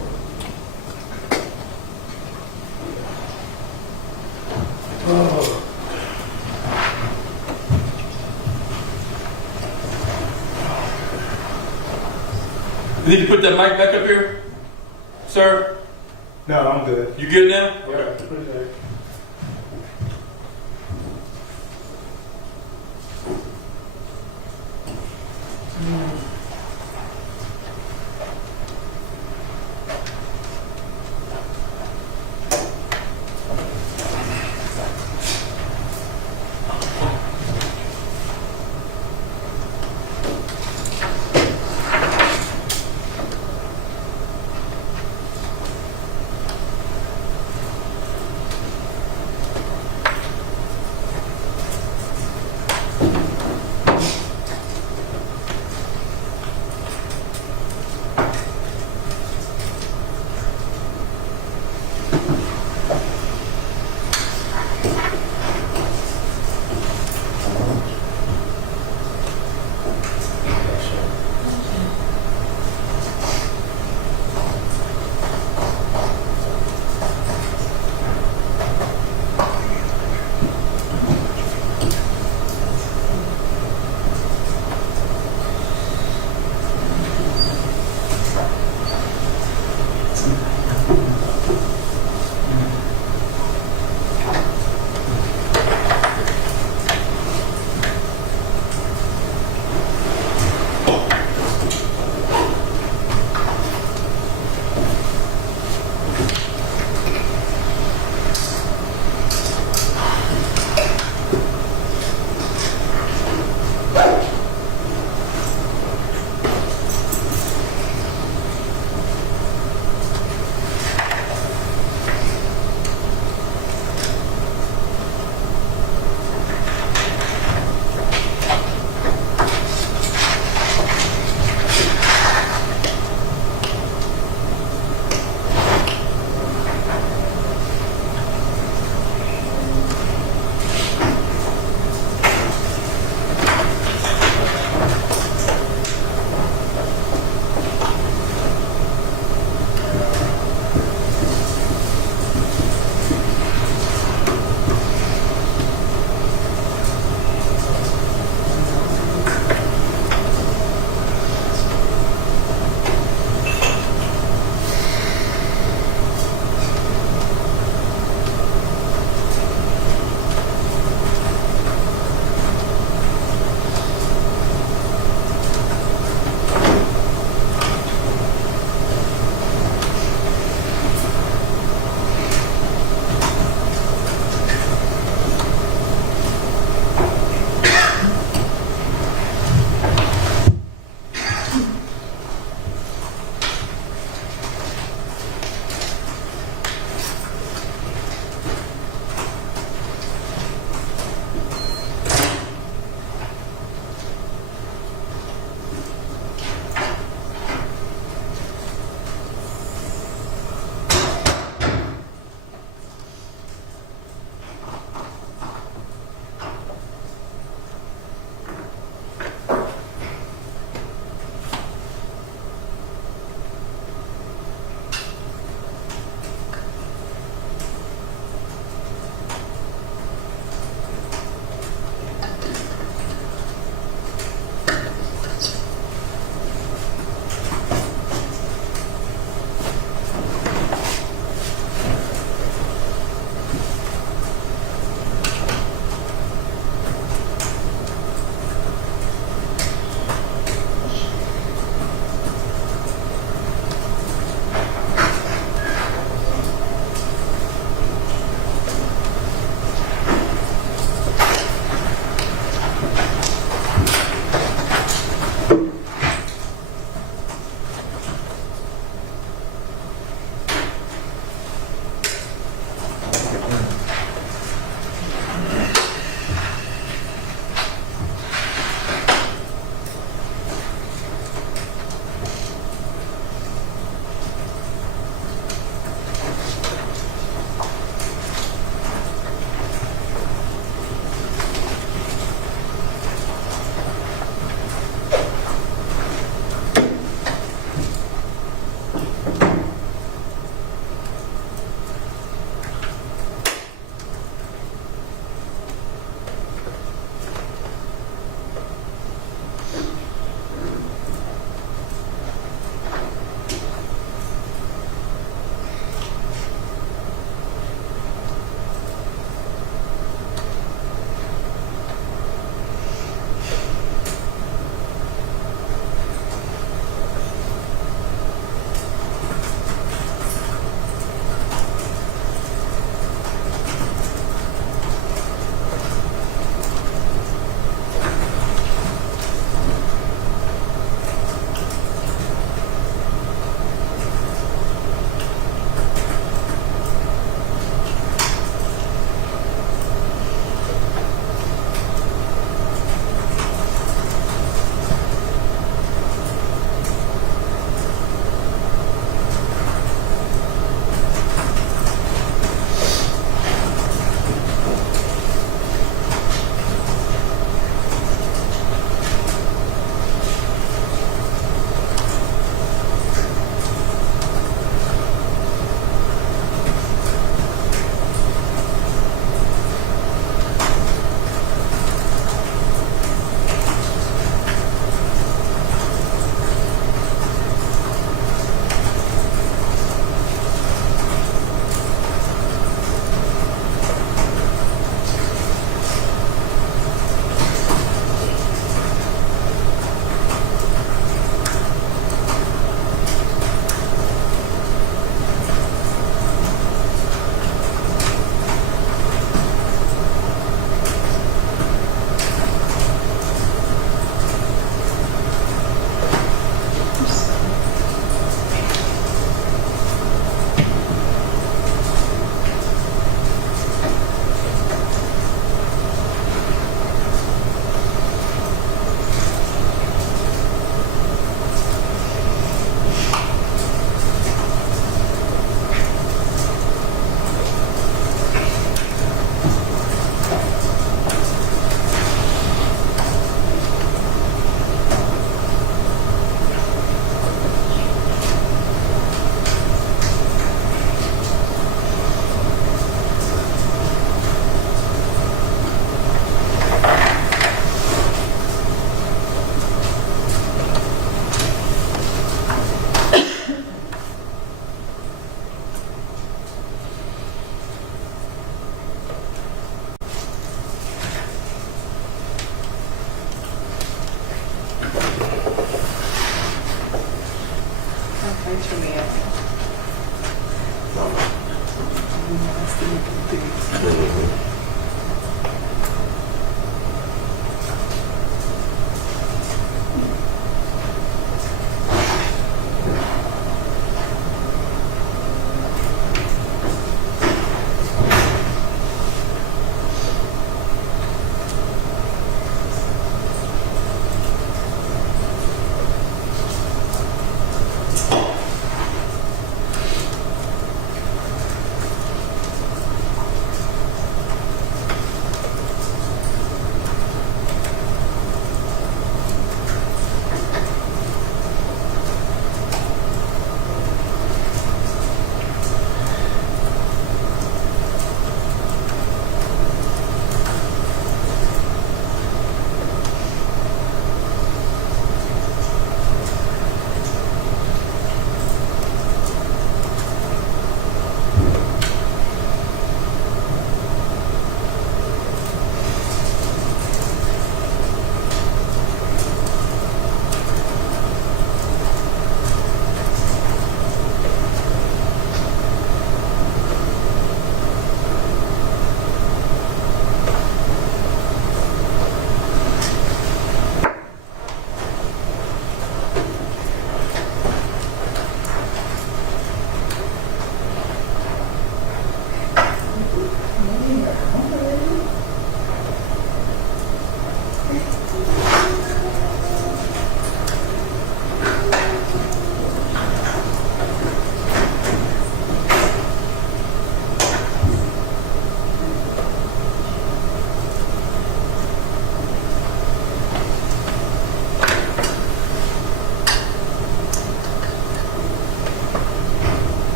Oh. You need to put that mic back up here, sir? No, I'm good. You good now? Yep. Okay.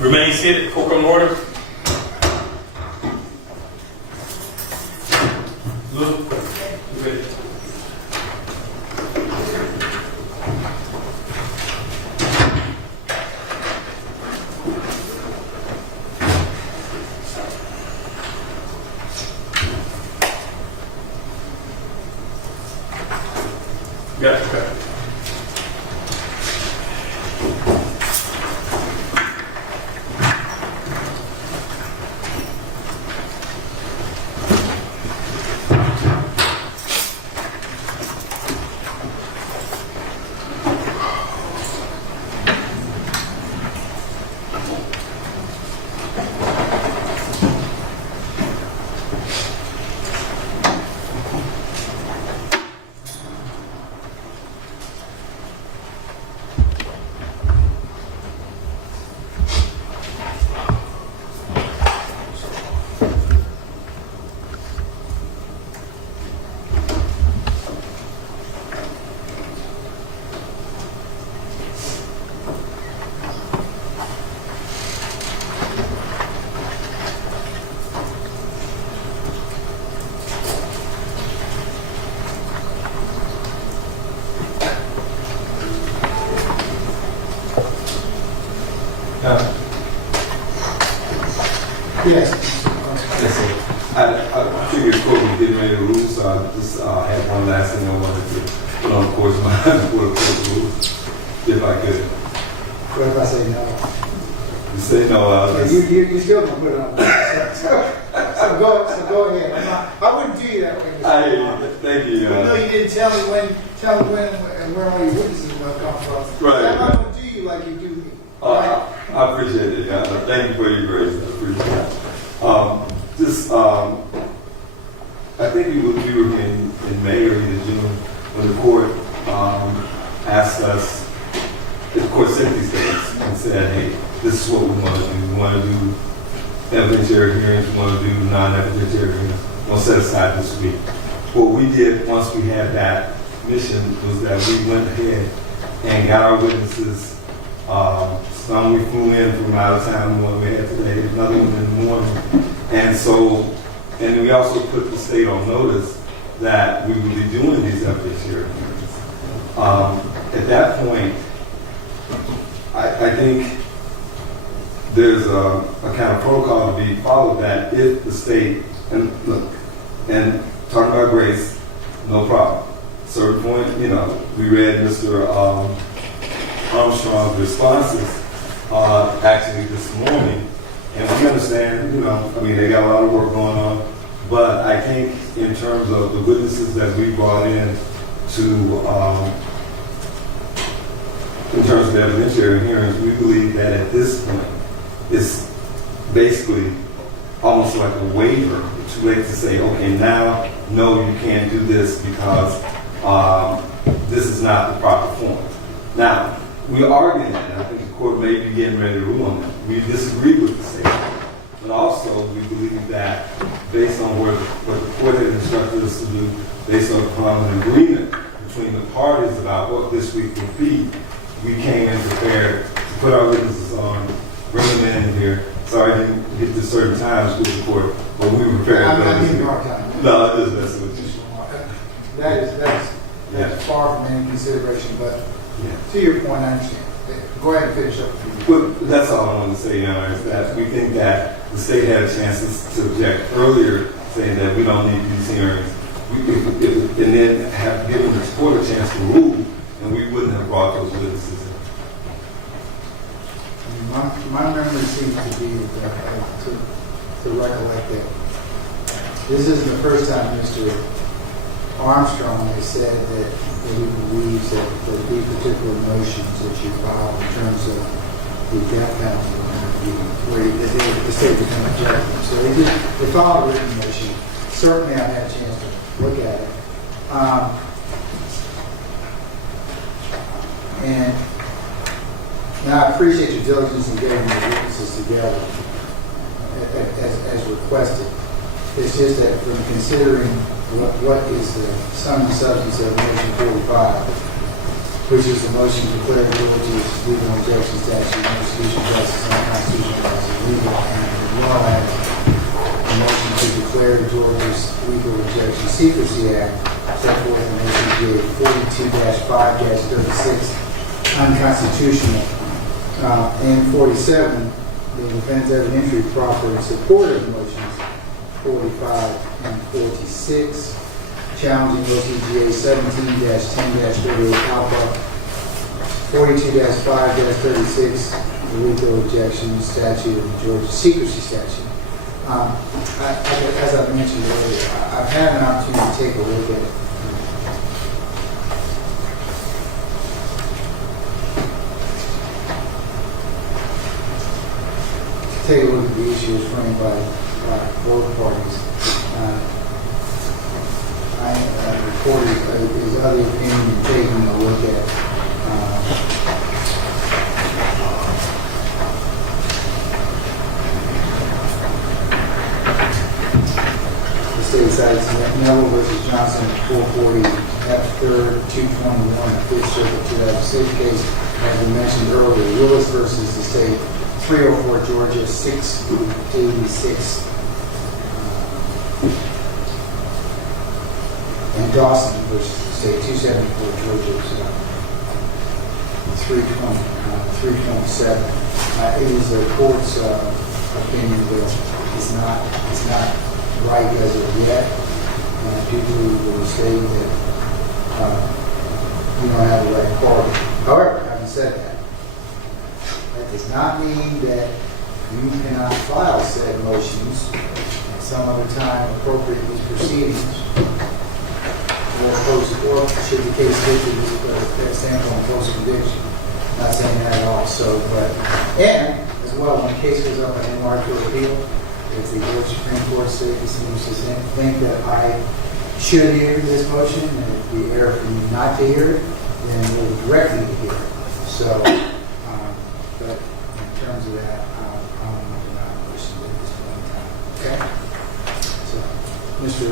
Remain seated. Courtroom order. Look. You ready? Yeah, okay. Yes. I figured court was getting ready to rule, so I just had one last thing I wanted to put on the court's mind before the court rules, if I could. What if I say no? You say no, You still gonna put it on. So go ahead. I wouldn't do you that way. Thank you. No, you didn't tell me when and where all your witnesses were come from. Right. I'm not gonna do you like you do me. I appreciate it. Yeah. Thank you for your grace. I appreciate it. I think we were in May or either June when the court asked us, the court sent these things and said, hey, this is what we want to do. We want to do evidentiary hearings. We want to do non-evidentiary hearings. We'll set aside this week. What we did once we had that mission was that we went ahead and got our witnesses. Some we flew in from out of town, the one we had today, another one in the morning. And we also put the state on notice that we would be doing these evidentiary hearings. At that point, I think there's a kind of protocol to be followed that if the state, and look, and talking about grace, no problem. certain point, you know, we read Mr. Armstrong's responses actually this morning, and we understand, you know, I mean, they got a lot of work going on, but I think in terms of the witnesses that we brought in in terms of the evidentiary hearings, we believe that at this point, it's basically almost like a waiver. It's too late to say, okay, now, no, you can't do this because this is not the proper form. Now, we're arguing that, and I think the court may be getting ready to rule on that. We disagree with the statement, but also we believe that based on what the court had instructed us to do, based on an agreement between the parties about what this week would be, we came in prepared to put our witnesses on, bring them in here. Sorry I didn't get to certain times with the court, but we were prepared. I'm not giving you a hard time. No, it is messing with you. That's far from any consideration, but Yeah. to your point, I understand. Go ahead and finish up. Well, that's all I wanted to say, Your Honor, is that we think that the state had a chance to object earlier, saying that we don't need these hearings, and then have given the court a chance to rule, and we wouldn't have brought those witnesses in. My memory seems to be to recollect that this isn't the first time Mr. Armstrong has said that he believes that the particular motions that you filed in terms of the death penalty where the state become objective. So they filed a written motion. Certainly I've had a chance to look at it. And now I appreciate your diligence in getting the witnesses together as requested. It's just that from considering what is the sum and substance of motion 45, which is the motion to declare Georgia's legal injunction statute, institutional justice, and unconstitutional justice legal, and as well as the motion to declare Georgia's legal injunction secrecy act set forth in ACPA 42-5-36 unconstitutional, and 47, the defense evidentiary proffer in support of motions 45 and 46, challenging OCGA 17-10-38 alpha, 42-5-36, the legal objection statute of the Georgia secrecy statute. As I mentioned earlier, I've had an opportunity to take a look at it. Take a look at the issues framed by both parties. I reported his other opinion and taking a look at the state cites Neville versus Johnson 440 F3rd 221 5th Circuit 2006 case, as we mentioned earlier. Willis versus the state 304 Georgia 686. And Dawson versus the state 274 Georgia 327. It is the court's opinion that it's not right as of yet. I do believe it was stated that you don't have the right party. However, having said that, that does not mean that you cannot file said motions at some other time appropriate with proceedings, or should the case get to the standpoint of post conviction. Not saying that at all. So, and as well, when the case goes up on NR to appeal, if the Georgia Supreme Court seems to think that I should hear this motion, and it would be error for me not to hear it, then we'll direct me to hear it. So, but in terms of that, I'm not listening at this point in time. Okay? So, Mr.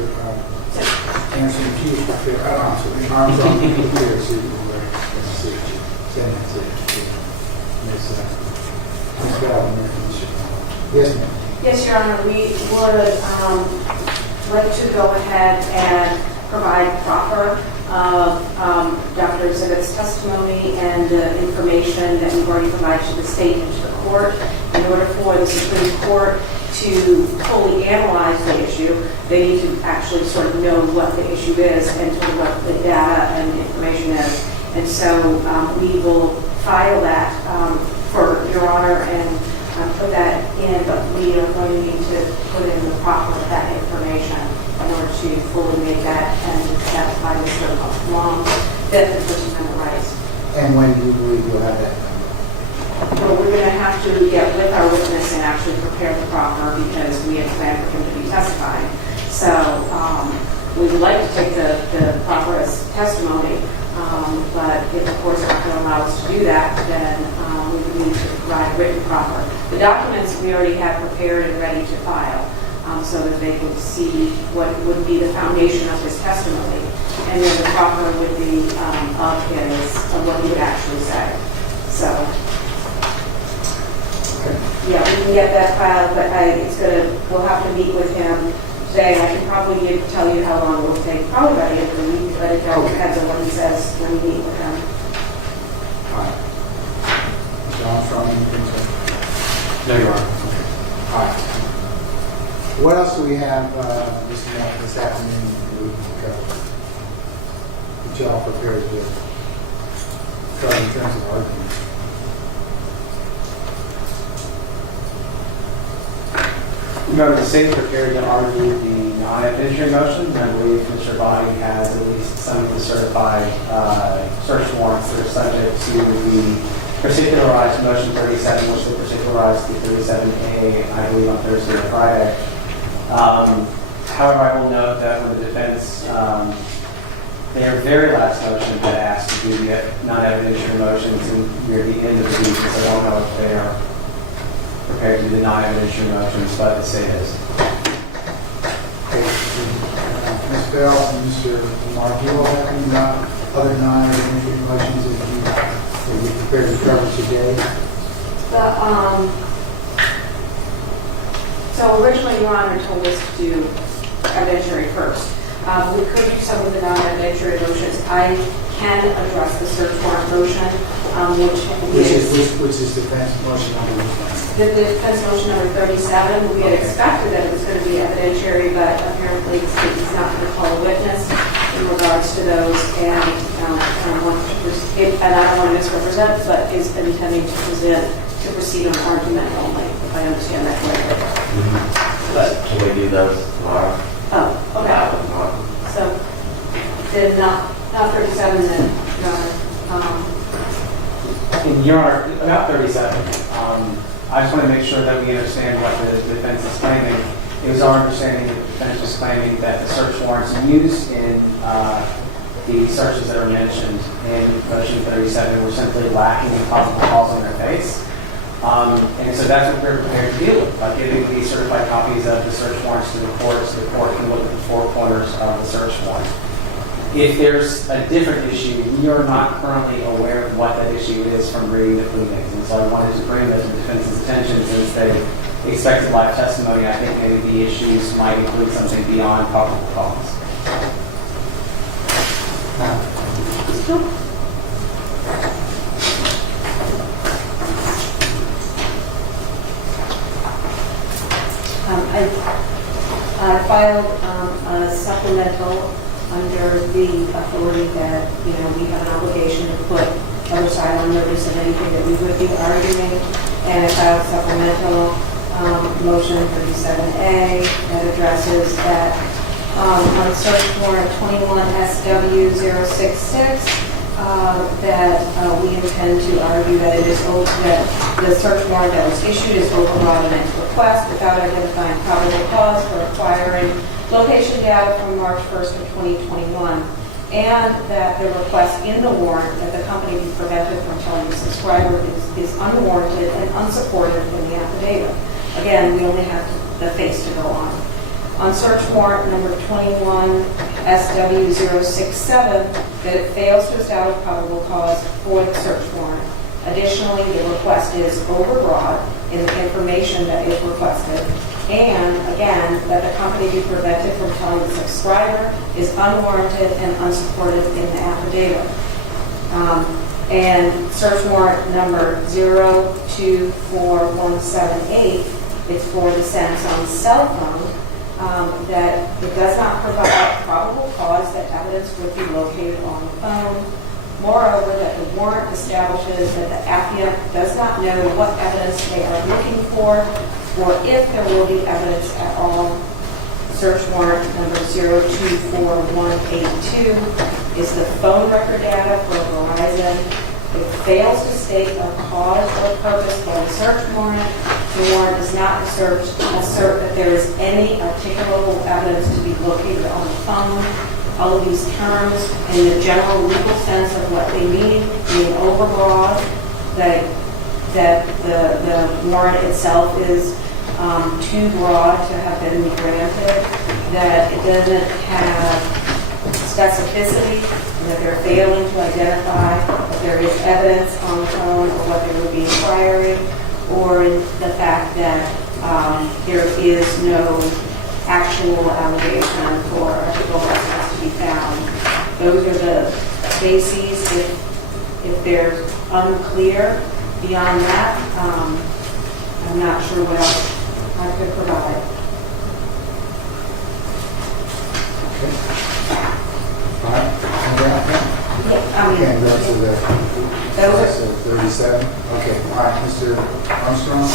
Anderson, if you would prepare, Armstrong, you would prepare a suitable send it to Ms. Galvin. Yes, ma'am. Yes, Your Honor, we would like to go ahead and provide proper Dr. Exhibit's testimony and information that we've already provided to the state and to the court in order for the Supreme Court to fully analyze the issue, they need to actually sort of know what the issue is and sort of what the data and information is. And so we will file that for Your Honor and put that in, but we are going to need to put in the proper that information in order to fully make that and satisfy Mr. Long's Fifth and First Amendment rights. And when do you believe you'll have that? Well, we're going to have to get with our witness and actually prepare the proffer because we have planned for him to be testifying. So we would like to take the proffer as testimony, but if the court's not going to allow us to do that, then we would need to provide a written proffer. The documents we already have prepared and ready to file so that they can see what would be the foundation of his testimony, and then the proffer would be of what he would actually say. So. Yeah, we can get that filed, but we'll have to meet with him today. I can probably tell you how long it will take, probably by the end of the week, but it depends on what he says when we meet with him. All right. Mr. Armstrong, anything to? No, Your Honor. All right. What else do we have this afternoon that we can cover? That y'all prepared to cover in terms of arguments? The state prepared to argue the non-evidentiary motion. I believe Mr. Body has at least some of the certified search warrants that are subject to the particularized motion 37, which will particularize the 37A, I believe, on Thursday or Friday. However, I will note that with the defense, their very last motion had asked to do the non-evidentiary motions near the end of the week, so I don't know if they are prepared to do the non-evidentiary motions, but the state is. Ms. Bell and Mr. Lamar, do you all have any other non-evidentiary motions that you're prepared to cover today? So originally, Your Honor told us to do evidentiary first. We could do some of the non-evidentiary motions. I can address the search warrant motion, which is defense motion number 1. The defense motion number 37. We had expected that it was going to be evidentiary, but apparently the state is not going to call a witness in regards to those, and I don't want to misrepresent, but is intending to proceed on argument only, if I understand that correctly. But can we do those tomorrow? Oh, okay. So, then not 37 then, Your Honor, about 37. I just want to make sure that we understand what the defense is claiming. It was our understanding that the defense was claiming that the search warrants used in the searches that are mentioned in motion 37 were simply lacking in probable cause on their face. And so that's what we're prepared to deal with, by giving the certified copies of the search warrants to the court so the court can look at the four corners of the search warrant. If there's a different issue, we are not currently aware of what that issue is from reading the pleadings. And so I wanted to bring that to the defense's attention since they expected live testimony. I think maybe the issues might include something beyond probable cause. I filed a supplemental under the authority that, we have an obligation to put other side on notice of anything that we would be arguing. And I filed supplemental motion 37A that addresses that on search warrant 21 SW066 that we intend to argue that that the search warrant that was issued is overbroad in its request without identifying probable cause for acquiring location data from March 1st of 2021, and that the request in the warrant that the company be prevented from telling the subscriber is unwarranted and unsupported in the affidavit. Again, we only have the face to go on. On search warrant number 21 SW067, that it fails to establish probable cause for the search warrant. Additionally, the request is overbroad in the information that is requested, and again, that the company be prevented from telling the subscriber is unwarranted and unsupported in the affidavit. And search warrant number 024178, it's for the Samsung cell phone, that it does not provide probable cause that evidence would be located on the phone. Moreover, that the warrant establishes that the applicant does not know what evidence they are looking for, or if there will be evidence at all. Search warrant number 024182 is the phone record data for Verizon. It fails to state a cause or purpose for the search warrant. The warrant does not assert that there is any articulable evidence to be located on the phone. All of these terms, in the general legal sense of what they mean, being overbroad, that the warrant itself is too broad to have been granted, that it doesn't have specificity, that they're failing to identify if there is evidence on the phone or what they would be inquiring, or the fact that there is no actual allegation for article evidence to be found. Those are the bases. If they're unclear beyond that, I'm not sure what else I could provide. Okay. All right. Yeah, I mean, Okay, go to the, those are, so 37. Okay, all right, Mr. Armstrong?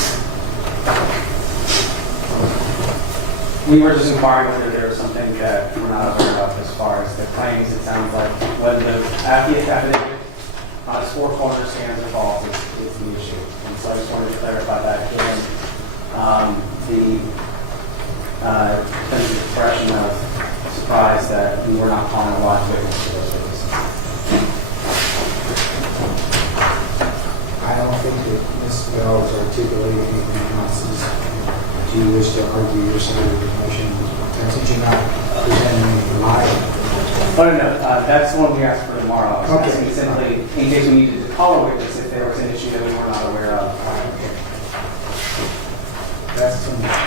We were just inquiring whether there was something that we're not aware of as far as the claims. It sounds like when the affidavit on its four corners stands or falls is the issue. And so I just wanted to clarify that given the expression of surprise that we were not calling a live witness to those witnesses. I don't think that Ms. Bell has articulated anything else. Do you wish to argue your side of the motion? Since you're not presenting any live. But no, that's the one we asked for tomorrow. I was Okay. asking simply, in case we needed to call a witness if there was an issue that we were not aware of. Okay. That's too much. Okay.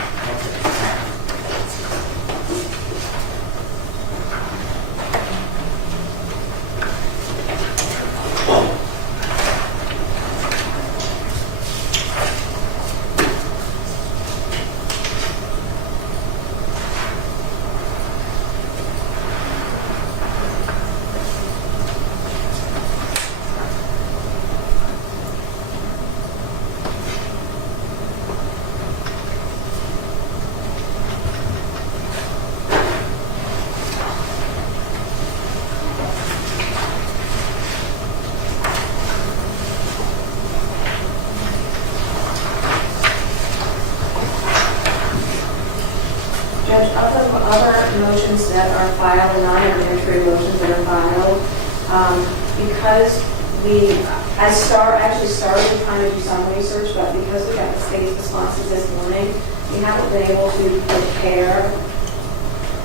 Judge, of the other motions that are filed and non-evidentiary motions that are filed, because I actually started trying to do some research, but because we got the state's responses this morning, we haven't been able to prepare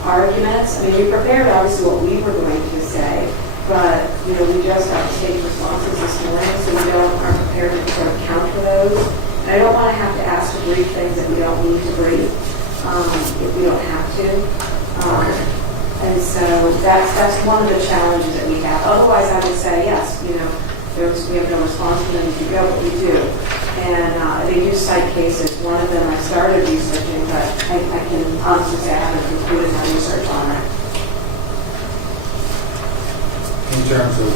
arguments. I mean, we prepared obviously what we were going to say, but we just got the state's responses this morning, so we aren't prepared to sort of counter those. And I don't want to have to ask to brief things that we don't need to brief. If we don't have to. And so that's one of the challenges that we have. Otherwise, I would say, yes, we have no responsibility to go, but we do. And they do cite cases. One of them I started researching, but I can honestly say I haven't concluded my research on it. In terms of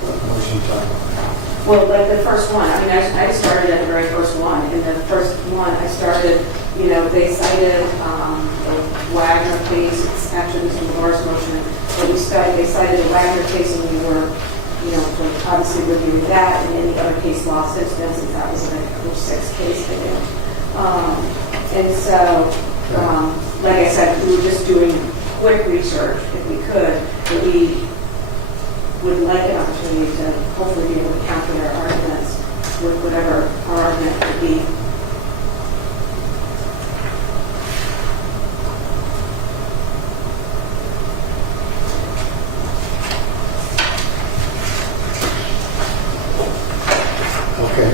what motion you're talking about? Well, like the first one, I mean, I started at the very first one. In the first one, I started, they cited the Wagner case. It's actually Mr. Lamar's motion. But they cited the Wagner case, and we were, obviously reviewing that and any other case law since then, since that was a 6 case they did. And so, like I said, we were just doing quick research, if we could, but we would like an opportunity to hopefully be able to counter their arguments with whatever our argument could be. Okay.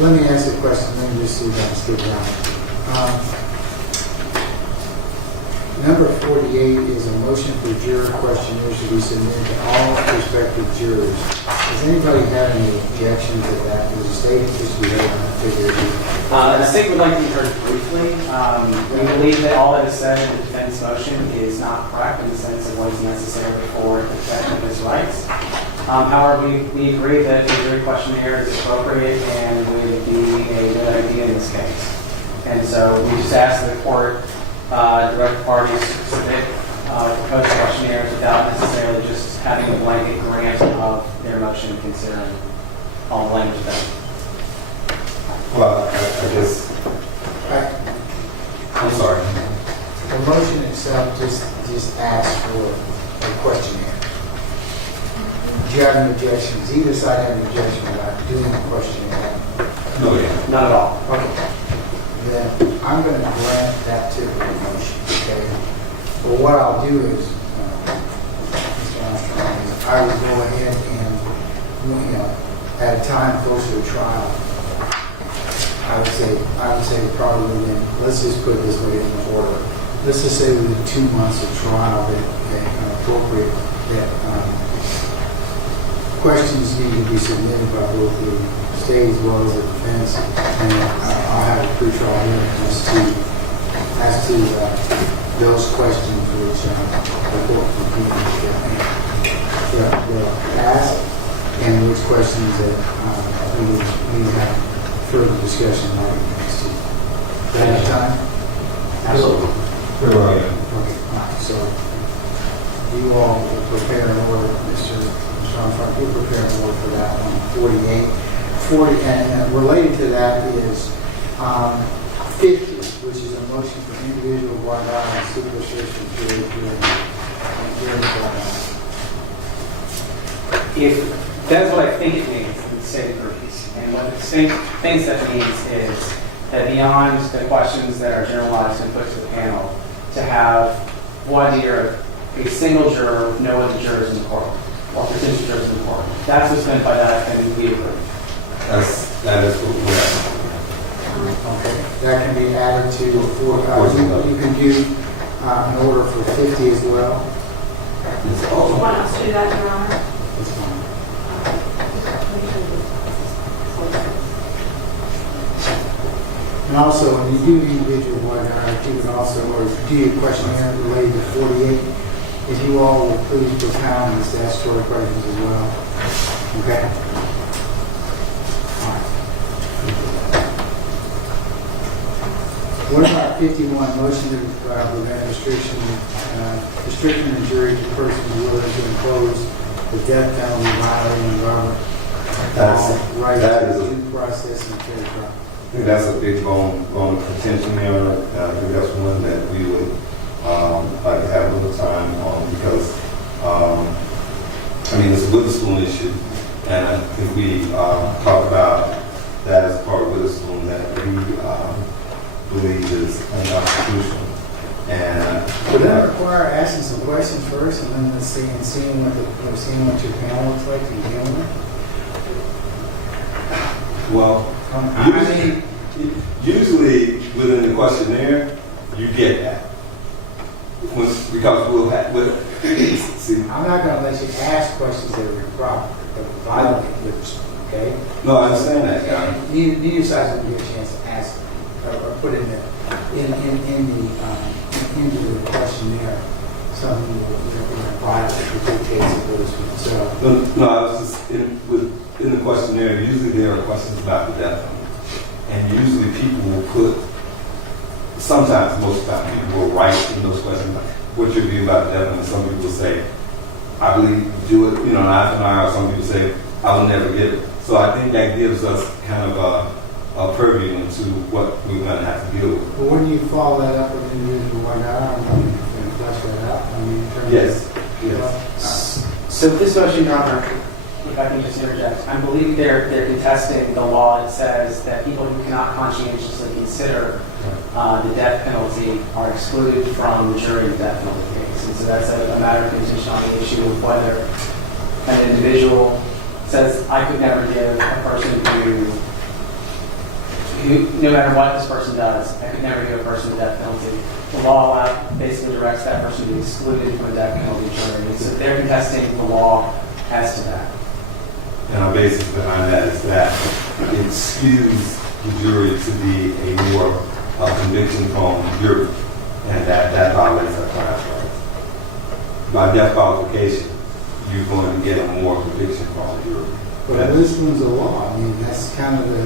Let me ask you a question. Let me just see if I can skip around. Number 48 is a motion for juror questionnaires to be submitted to all prospective jurors. Does anybody have any objection to that? Does the state just be able to figure it out? The state would like to be heard briefly. We believe that all that is said in the defense motion is not correct in the sense of what is necessary for the protection of his rights. However, we agree that the jury questionnaire is appropriate and would be a good idea in this case. And so we just ask the court direct parties to submit proposed questionnaires without necessarily just having a blanket grant of their motion considering all the language of that. Well, I guess, I'm sorry. The motion itself just asks for a questionnaire. Do you have any objections? Either side have an objection about doing a questionnaire? No, yeah. Not at all. Okay. Then I'm going to grant that to the motion, okay? Well, what I'll do is, Mr. Armstrong, is I will go ahead and, at a time closer to trial, I would say probably within, let's just put it this way in the order. Let's just say within 2 months of trial that appropriate, that questions need to be submitted by both the state as well as the defense, and I'll have a pre-trial hearing as to those questions which the court will ask, and which questions that we will have further discussion on next week. Is that enough time? Absolutely. Very well, yeah. Okay, all right, so you all will prepare an order, Mr. Armstrong, you'll prepare an order for that on 48. 40, and related to that is 50, which is a motion for individual voir dire and superstition during the voir dire. If that's what I think it means, the state agrees. And what the state thinks that means is that beyond the questions that are generalized and put to the panel, to have voir dire, a single juror with no other jurors in the court, or potential jurors in the court. That's what's meant by that, and we agree. That is what we're Okay, that can be added to, you can do an order for 50 as well. You want us to do that, Your Honor? That's fine. And also, when you do individual voir dire, you can also, or do your questionnaire related to 48, if you all will please propound the statutory questions as well. Okay? All right. What about 51, motion to prevent restriction of jury to persons willing to impose the death penalty violating Robert right to due process and fair trial? I think that's a big bone of contention there. I think that's one that we would like to have a little time on because, it's a Witherspoon issue, and I think we talked about that as part of Witherspoon that we believe is unconstitutional. And would that require asking some questions first, and then seeing what your panel looks like and dealing with? well, usually within the questionnaire, you get that. Because we'll have, see. I'm not going to let you ask questions that are improper, that violate Witherspoon, okay? No, I understand that, John. Neither side will get a chance to ask or put into the questionnaire something that violates the dictates of Witherspoon. So, No, I was just in the questionnaire. Usually there are questions about the death penalty, and usually people will put. Sometimes, most of the time, people will write in those questions, like, what's your view about the death penalty? Some people will say, I believe do it, an eye for an eye, or some people say, I will never get it. So I think that gives us kind of a purview into what we're going to have to deal with. but when you follow that up with individual one out, I'm going to flesh that out. Yes. So this motion, Your Honor, if I can just interject, I believe they're contesting the law that says that people who cannot conscientiously consider the death penalty are excluded from the jury of death penalty case. And so that's a matter of contention on the issue of whether an individual says, I could never give a person no matter what this person does, I could never give a person a death penalty. The law basically directs that person to be excluded from a death penalty jury. So they're contesting the law as to that. And our basis behind that is that it skews the jury to be a more conviction-prone jury, and that violates our client's rights. By death qualification, you're going to get a more conviction-prone jury. But this one's a law. I mean, that's kind of the,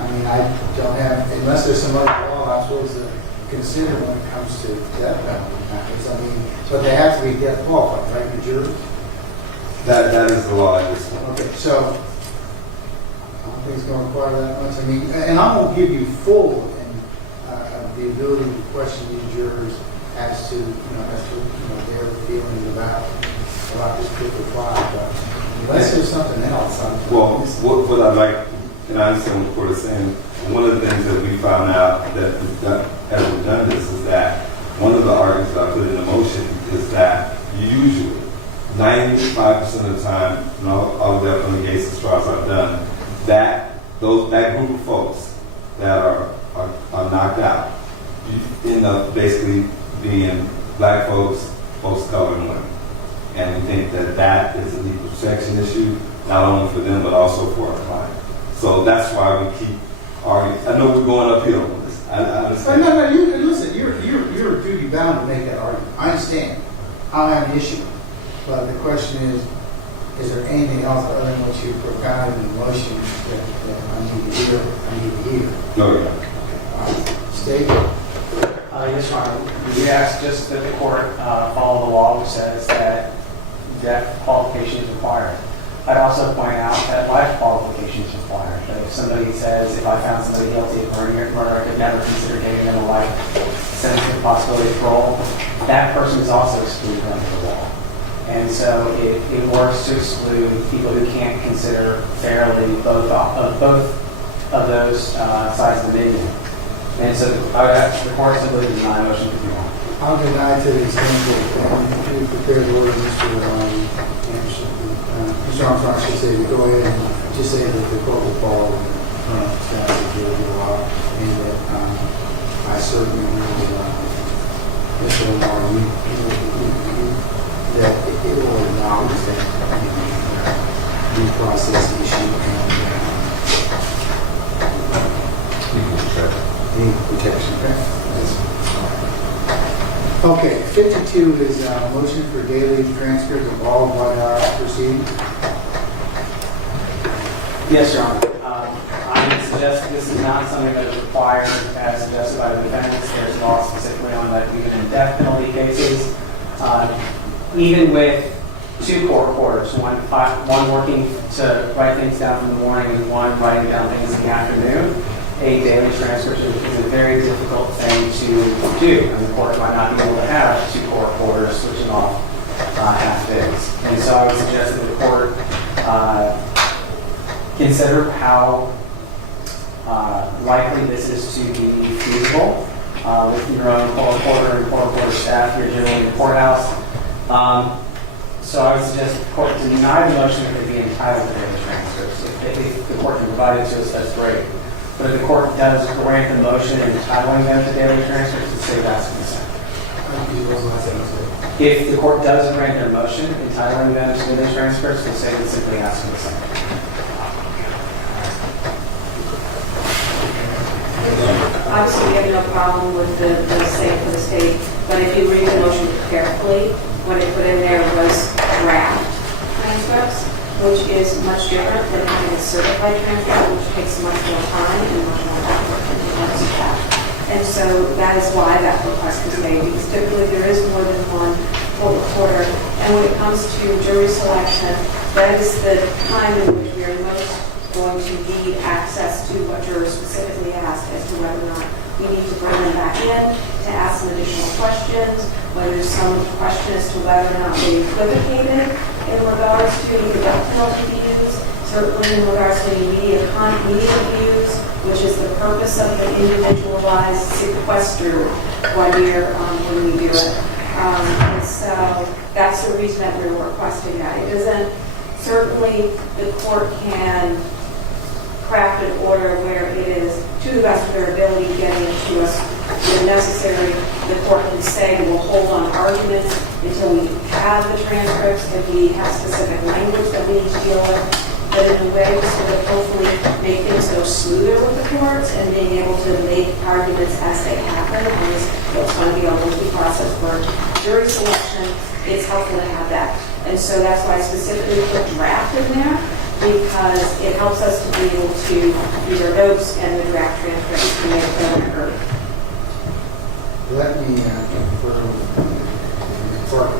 I mean, I don't have, unless there's some other law I'm supposed to consider when it comes to death penalty matters. I mean, so they have to be death qualified, right, the jury? That is the law at this point. Okay, so I don't think it's going to require that much. I mean, and I'm going to give you full the ability to question these jurors as to their feelings about this particular trial. But unless there's something else, Well, what I'd like, and I understand what the court is saying, one of the things that we found out that as we've done this is that one of the arguments that I put in the motion is that usually 95% of the time, in all the other cases, trials I've done, that group of folks that are knocked out, you end up basically being black folks, folks of color, and women. And we think that is an equal protection issue, not only for them, but also for our client. So that's why we keep arguing. I know we're going uphill on this. I understand. No, listen, you're duty bound to make that argument. I understand. I don't have an issue. But the question is there anything else other than what you propounded in the motion that I need to hear? No, yeah. Stay. Yes, Your Honor. We ask just that the court follow the law, which says that death qualification is required. I'd also point out that life qualification is required. That if somebody says, if I found somebody guilty of murder, I could never consider giving them a life sentence with possibility of parole, that person is also excluded under the law. And so it works to exclude people who can't consider fairly both of those sides of the median. And so I would ask the court simply to deny motion if you want. I'll deny to the extent that you prepared the order, Mr. Armstrong, I should say, go ahead and just say that the court will follow the statute of the law, and that I certainly will, Mr. Lamar, that it will acknowledge that due process issue and protection. Okay, 52 is a motion for daily transcripts of all White House proceedings. Yes, Your Honor. I would suggest this is not something that is required as suggested by the defendants. There's law specifically on that even in death penalty cases. Even with two court reporters, one working to write things down in the morning and one writing down things in the afternoon, a daily transcript is a very difficult thing to do. And the court might not be able to have two court reporters switching off half days. And so I would suggest that the court consider how likely this is to be feasible with your own court reporter and court reporter staff here generally in the courthouse. So I would suggest the court deny the motion that they be entitled to daily transcripts. If the court can provide it to us, that's great. But if the court does grant the motion entitling them to daily transcripts, it's say that's consent. If the court does grant their motion entitling them to daily transcripts, we'll say it's simply asking consent. Obviously, we have no problem with the same for the state, but if you read the motion carefully, what it put in there was draft transcripts, which is much different than having a certified transcript, which takes much more time and much more effort than that. And so that is why that request was made, because typically there is more than one court reporter. And when it comes to jury selection, that is the time in which we are most going to need access to what jurors specifically ask as to whether or not we need to bring them back in to ask some additional questions, whether there's some question as to whether or not they equivocated in regards to the death penalty views, certainly in regards to media views, which is the purpose of the individualized sequester when we do it. And so that's the reason that we're requesting that. It doesn't, certainly the court can craft an order where it is, to the best of their ability, getting it to us when necessary. The court can say we'll hold on arguments until we have the transcripts, if we have specific language that we need to deal with. But in a way, to sort of hopefully make things go smoother with the courts and being able to make arguments as they happen. It's going to be a lengthy process for jury selection. It's helpful to have that. And so that's why I specifically put draft in there, because it helps us to be able to use our notes and the draft transcripts to make it better early. Let me confer with the clerk.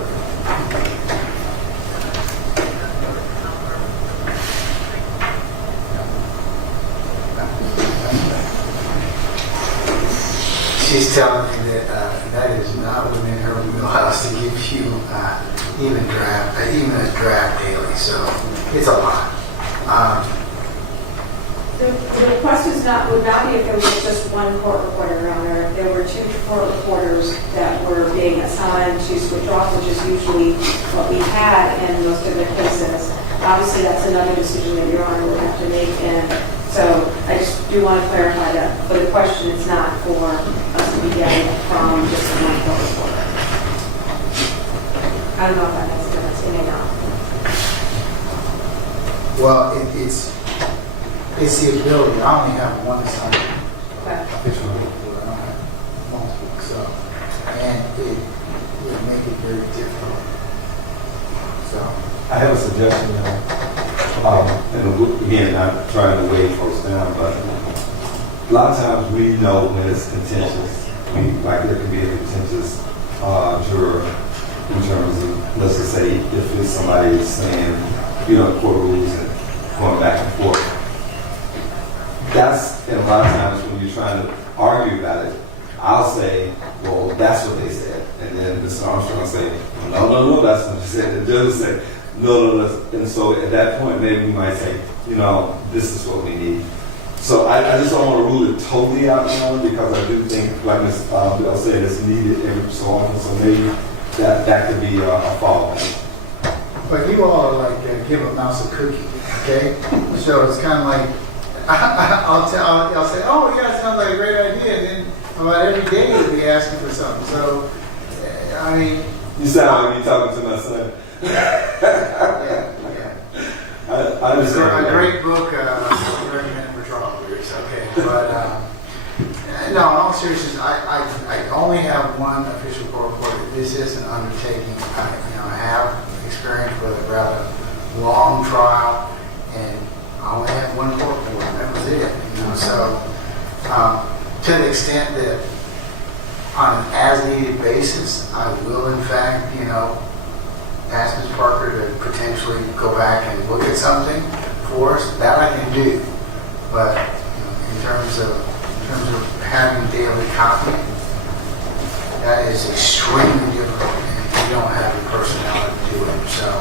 She's telling me that that is not within her wheelhouse to give you even a draft daily. So it's a lot. The request would not be if there was just one court reporter around there. If there were 2 court reporters that were being assigned to switch off, which is usually what we had in most of the cases. Obviously, that's another decision that Your Honor would have to make. And so I just do want to clarify that. For the question, it's not for us to be getting it from just one court reporter. I don't know if that makes a difference. It may not. Well, it's the ability. I only have one assignment. Okay. Official report. I don't have multiple. So, and it would make it very difficult. So, I have a suggestion, and again, I'm trying to weigh folks down, but a lot of times we know when it's contentious. Like there can be a contentious juror in terms of, let's just say, if it's somebody saying, court rules and going back and forth. That's, and a lot of times when you're trying to argue about it, I'll say, well, that's what they said. And then Mr. Armstrong will say, no, that's what you said. The judge will say, no. And so at that point, maybe we might say, this is what we need. So I just don't want to rule it totally out, because I do think, like Ms. Bell said, it's needed every so often. So maybe that could be a fallback. but you all are like give a mouse a cookie, okay? So it's kind of like I'll say, oh yeah, it sounds like a great idea, and then about every day you'll be asking for something. So I mean, you sound like you're talking to my son. yeah. I It's understand. a great book, recommended for trial lawyers. Okay, but no, in all seriousness, I only have one official court reporter. This is an undertaking. I have experience with a rather long trial, and I only had one court reporter. That was it. So to the extent that on an as-needed basis, I will in fact, ask Ms. Parker to potentially go back and look at something for us. That I can do, but in terms of having daily copy, that is extremely difficult, and you don't have the personality to do it. So,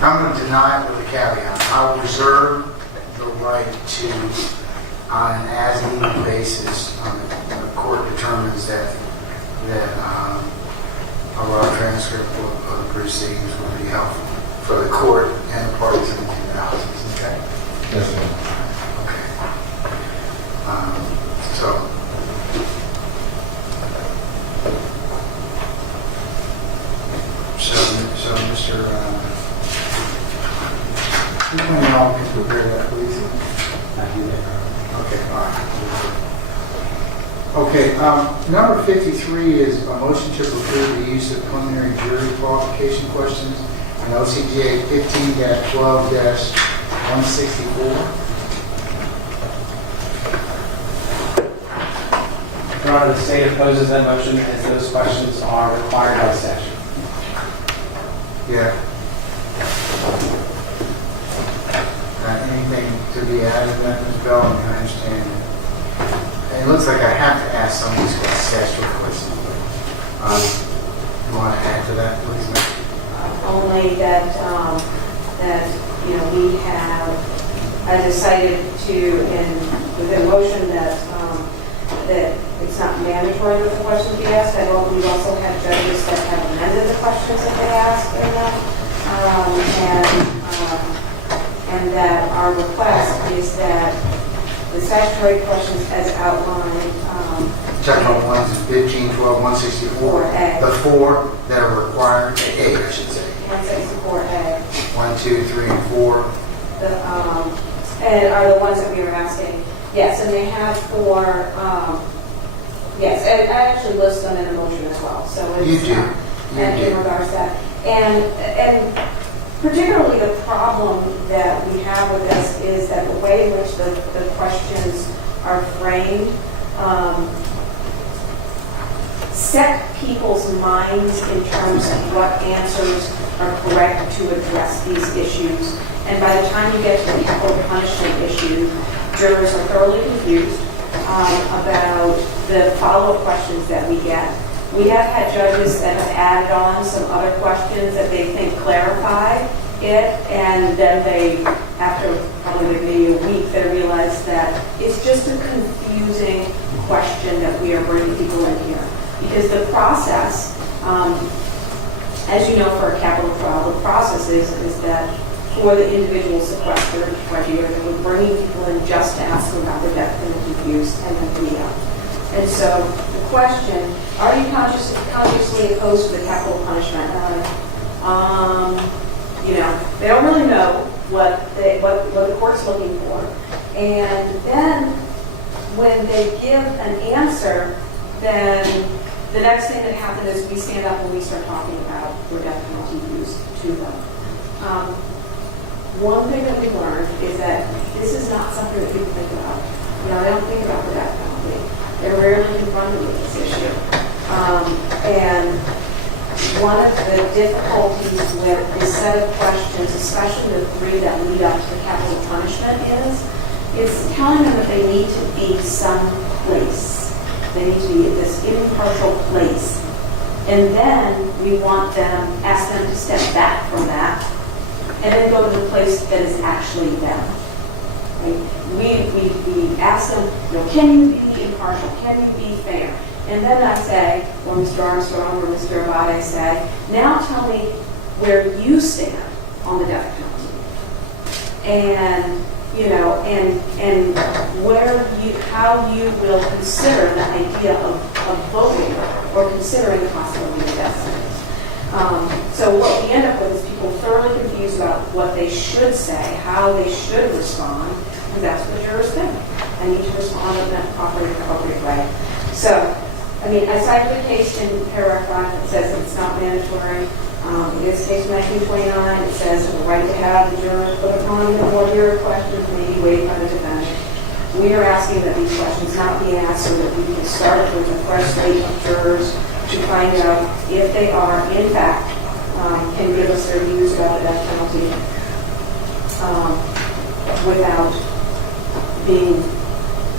I'm gonna deny it with a caveat. I will reserve the right to, on an as-needed basis, the court determines that a raw transcript of the proceedings would be helpful for the court and the parties in the 2000s. Okay. Yes, sir. Okay. So, Mr. You can all prepare that, please. Okay. All right. Okay, number 53 is a motion to approve the use of preliminary jury qualification questions in OCGA 15-12-164. Your Honor, the state opposes that motion as those questions are required by statute. Yeah. Anything to be added to that, Ms. Bell? I understand that. It looks like I have to ask some of these statutory questions. You want to add to that, please, ma'am? Only that we have, I decided with the motion that it's not mandatory that the questions be asked. We've also had judges that have amended the questions that they ask in them. And and that our request is that the statutory questions as outlined, Chapter 1, 15, 12, 164. 4A. The four that are required, A, I should say. 164A, 1, 2, 3, and 4. and are the ones that we were asking. Yes, and they have four, yes, and I actually list them in the motion as well, so it's. You do. And in regards to that. And particularly the problem that we have with this is that the way in which the questions are framed set people's minds in terms of what answers are correct to address these issues. And by the time you get to the capital punishment issue, jurors are thoroughly confused about the follow-up questions that we get. We have had judges that have added on some other questions that they think clarify it, and then they, after probably maybe a week, they realize that it's just a confusing question that we are bringing people in here. Because the process, as you know, for a capital trial, the process is that for the individual sequestered criteria, we're bringing people in just to ask them about their death penalty use and then be out. And so the question, are you consciously opposed to the capital punishment? They don't really know what the court's looking for. And then when they give an answer, then the next thing that happens is we stand up and we start talking about their death penalty use to them. One thing that we've learned is that this is not something that people think about. They don't think about the death penalty. They're rarely confronted with this issue. And one of the difficulties with this set of questions, especially the three that lead up to the capital punishment, is it's telling them that they need to be someplace. They need to be at this impartial place. And then we ask them to step back from that and then go to the place that is actually them. Right? We ask them, can you be impartial? Can you be fair? And then I say, or Mr. Armstrong or Mr. Abate say, now tell me where you stand on the death penalty. And how you will consider the idea of voting or considering the possibility of death sentence. So what we end up with is people thoroughly confused about what they should say, how they should respond, and that's what the jurors think. I need to respond in that appropriate way. So, I cited the case in paragraph 5 that says it's not mandatory. In this case, 1929, it says the right to have the jurors put upon them more juror questions may be waived by the defendant. We are asking that these questions not be asked so that we can start with a fresh slate of jurors to find out if they are, in fact, can give us their views about the death penalty without being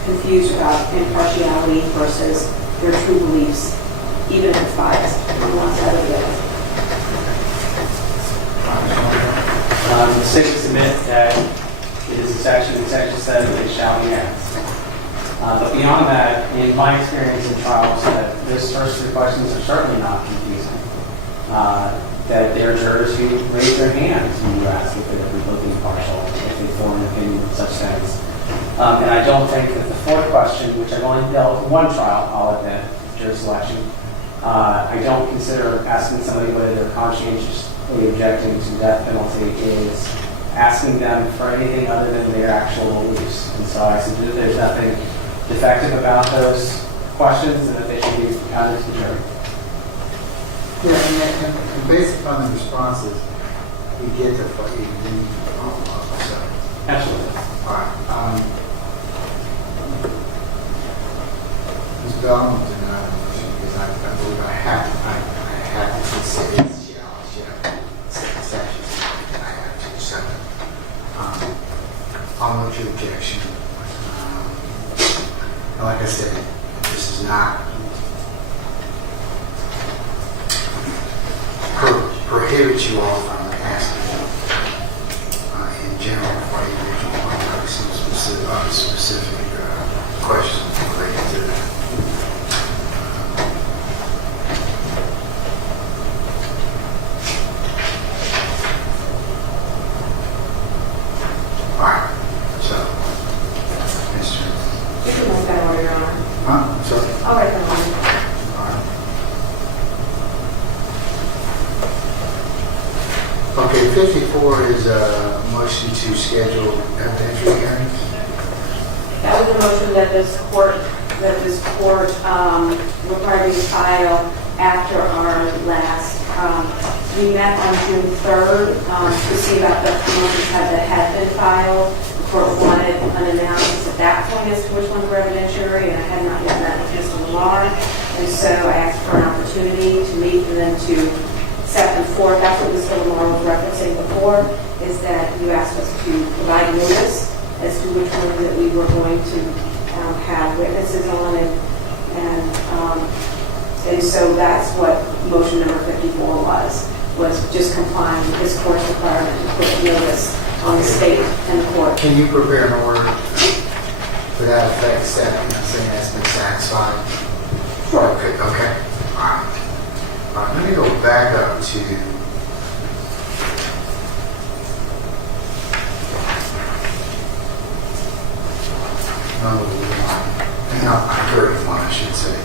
confused about impartiality versus their true beliefs, even if it's biased on one side or the other. The state would submit that it is a section 7 that shall be asked. But beyond that, in my experience in trials, that those first three questions are certainly not confusing. That there are jurors who raise their hands when you ask if they're both impartial, if they form an opinion in such things. And I don't think that the fourth question, which I've only dealt with one trial, I'll admit, jury selection, I don't consider asking somebody whether they're conscientiously objecting to the death penalty is asking them for anything other than their actual beliefs. And so I suggest there's nothing defective about those questions and that they should be counted to the jury. Yeah, and based upon the responses, we get to what you need. Absolutely. All right. Ms. Bell, I'm denying the motion because I believe I have to say it's statutes. I have to. So, I'll note your objection. And like I said, this is not prohibit you all from asking in general for some specific questions related to that. I'm sorry. All right, then. Okay, 54 is a motion to schedule evidentiary hearings. That was the motion that this court required me to file after our last, we met on June 3rd to see about the motions that had been filed. The court wanted an analysis at that point as to which ones were evidentiary, and I had not yet met with Mr. Lamar. And so I asked for an opportunity to meet and then to set them forth. That's what Mr. Lamar was referencing before, is that you asked us to provide notice as to which ones that we were going to have witnesses on, and so that's what motion number 54 was just complying with this court's requirement to put notice on the state and the court. Can you prepare an order for that effect, saying that's been satisfied? Sure. Okay. All right. Let me go back up to no, 31, I should say.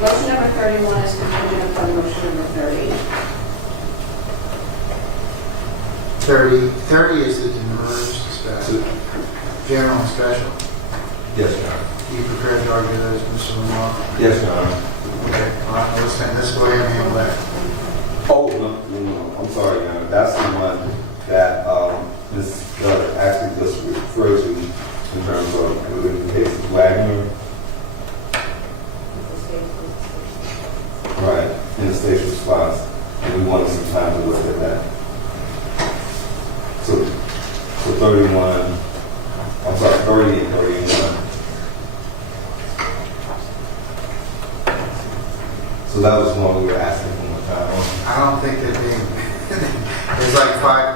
Motion number 31 is contingent upon motion number 30. 30 is the demurrage, special, general and special. Yes, Your Honor. You prepared to argue those, Mr. Lamar? Yes, Your Honor. Okay, all right, let's go ahead and handle that. Oh, no, I'm sorry, Your Honor. That's the one that Ms. Gutter actually just referred to in terms of the case of Wagner. Right, in the state's response, and we wanted some time to look at that. So 31, I'm sorry, 30 and 31. So that was one we were asking for more time on. I don't think that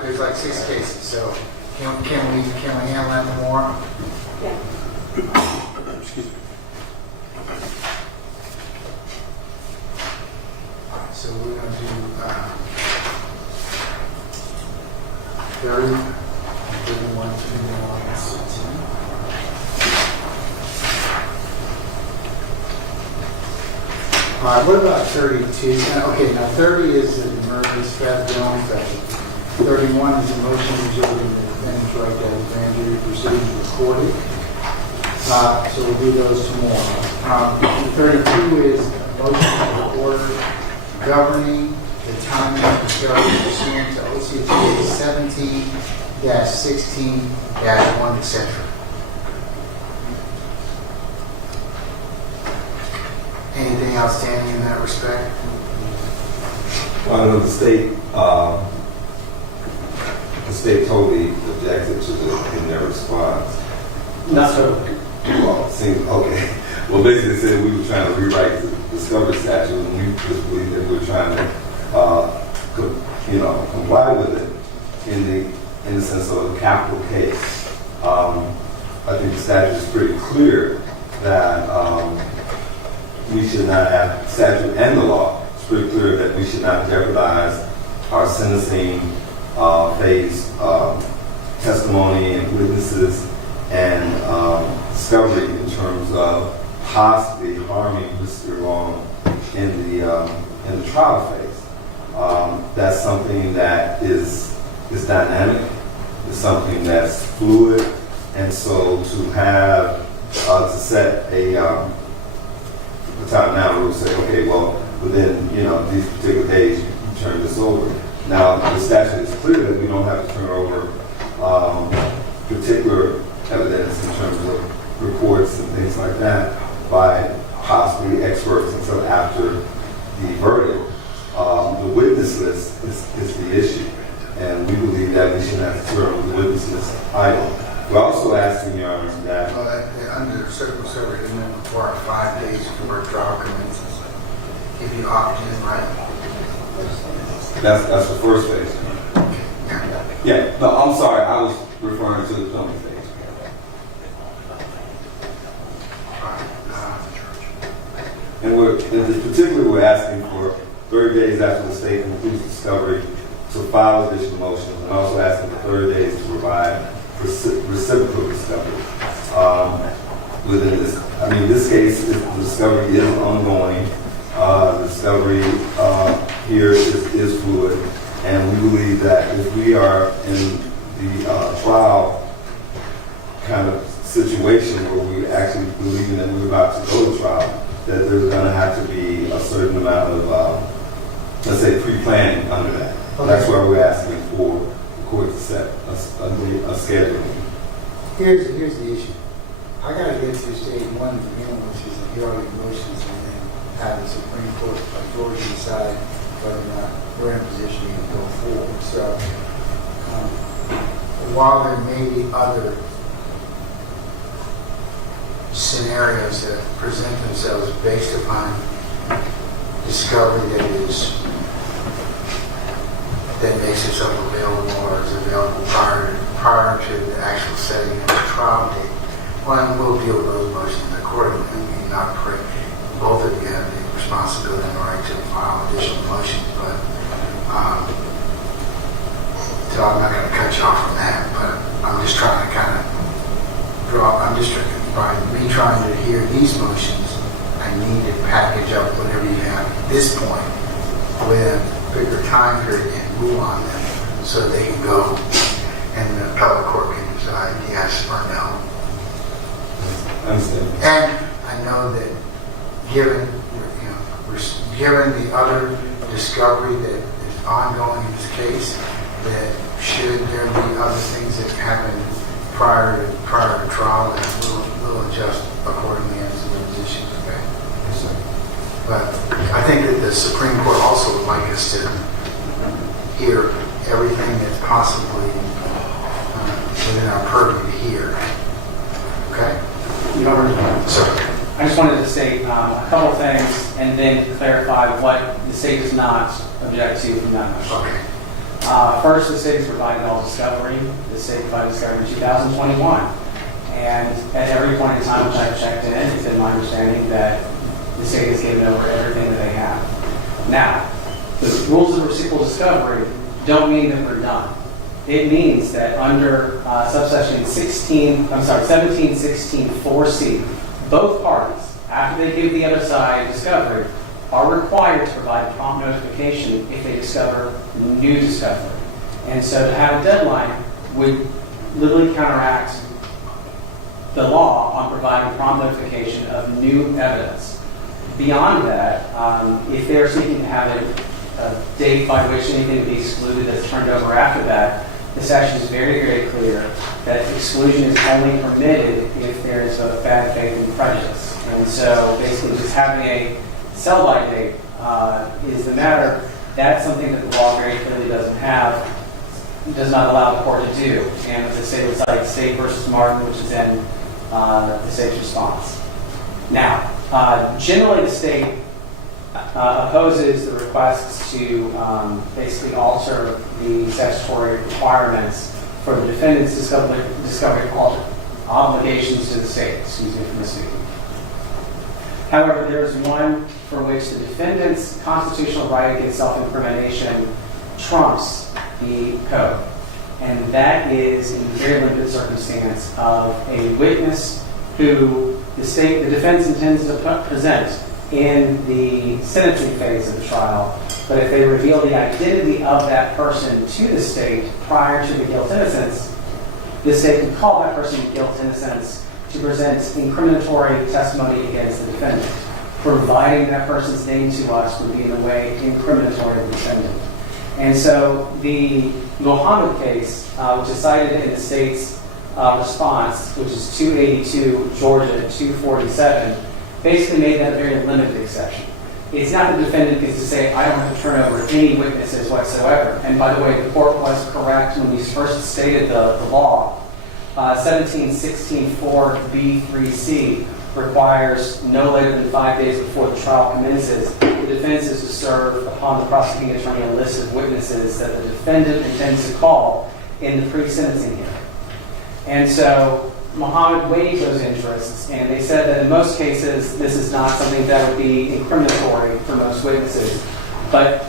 there's like 6 cases, so can we handle that tomorrow? Yeah. Excuse me. So we're going to do 30, 31, 21, 16. All right, what about 32? Okay, now 30 is the emergency special. 31 is a motion reserving the defendant's right to have a grand jury proceeding recorded. So we'll do those tomorrow. 32 is a motion to the order governing the timing of discovery pursuant to OCTA 17-16-1, etc. Anything outstanding in that respect? Well, I know the state totally objected to it in their response. Not so. Well, it seemed, okay. Well, basically they said we were trying to rewrite the discovery statute, and we just believe that we're trying to, comply with it in the sense of a capital case. I think the statute is pretty clear that we should not have statute and the law. It's pretty clear that we should not jeopardize our sentencing phase testimony and witnesses and discovery in terms of possibly harming Mr. Long in the trial phase. That's something that is dynamic. It's something that's fluid, and so to have to set a time now we'll say, okay, well, within these particular days, you turn this over. Now, the statute is clear that we don't have to turn over particular evidence in terms of reports and things like that by possibly experts until after the verdict. The witness list is the issue, and we believe that we should have to turn over the witness list idle. We're also asking, Your Honor, that Under certain survey, it may require 5 days before trial commences. If you opt in, right? that's the first phase. Yeah, no, I'm sorry, I was referring to the filming phase. And particularly we're asking for 30 days after the state concludes discovery to file additional motions, and also asking for 30 days to provide reciprocal discovery. Within this, this case, the discovery is ongoing. The discovery here is fluid, and we believe that if we are in the trial kind of situation where we actually believe that we're about to go to trial, that there's going to have to be a certain amount of, let's say, pre-planning under that. Okay. That's why we're asking for the court to set a schedule. Here's the issue. I gotta get to stage one to begin with, which is the hearing of motions, and then have the Supreme Court authority decide whether or not we're in a position to go forward. So, while there may be other scenarios that present themselves based upon discovery that makes itself available or is available prior to the actual setting of the trial date, well, we'll deal with those motions accordingly. I mean, not pray. Both of you have the responsibility and the right to file additional motions, but so I'm not going to cut you off from that. But I'm just trying to kind of by me trying to hear these motions, I need to package up whatever you have at this point with a bigger time period and move on them so they can go and the appellate court can decide yes or no. I understand. And I know that given the other discovery that is ongoing in this case, that should there be other things that happen prior to trial, that we'll adjust accordingly as to those issues. Okay. Yes, sir. But I think that the Supreme Court also would like us to hear everything that's possibly within our purview to hear. Okay? Your Honor, So, I just wanted to state a couple things and then clarify what the state does not object to from that motion. okay. First, the state has provided all discovery. The state provided discovery in 2021. And at every point in time which I've checked in, it's been my understanding that the state has given over everything that they have. Now, the rules of reciprocal discovery don't mean that we're done. It means that under subsection 1716(4)(c), both parties, after they give the other side discovery, are required to provide prompt notification if they discover new discovery. And so to have a deadline would literally counteract the law on providing prompt notification of new evidence. Beyond that, if they're seeking to have a date by which anything to be excluded that's turned over after that, the statute is very, very clear that exclusion is only permitted if there is a bad faith and prejudice. And so basically just having a sell-by date is the matter. That's something that the law very clearly does not allow the court to do. And as I say, it's like State versus Martin, which is in the state's response. Now, generally the state opposes the requests to basically alter the statutory requirements for the defendant's discovery obligations to the state. Excuse me for misspeaking. However, there is one for which the defendant's constitutional right against self-incrimination trumps the code. And that is in the very limited circumstance of a witness who the defense intends to present in the sentencing phase of the trial. But if they reveal the identity of that person to the state prior to the guilt innocence, the state can call that person guilt innocence to present incriminatory testimony against the defendant. Providing that person's name to us would be in a way incriminatory of the defendant. And so the Mohammed case, which is cited in the state's response, which is 282 Georgia 247, basically made that a very limited exception. It's not the defendant gets to say, I don't have to turn over any witnesses whatsoever. And by the way, the court was correct when we first stated the law. 1716(4)(b)(3)(c) requires no later than 5 days before the trial commences, the defense is to serve upon the prosecuting attorney a list of witnesses that the defendant intends to call in the pre-sentencing hearing. And so Mohammed weighed those interests, and they said that in most cases this is not something that would be incriminatory for most witnesses. But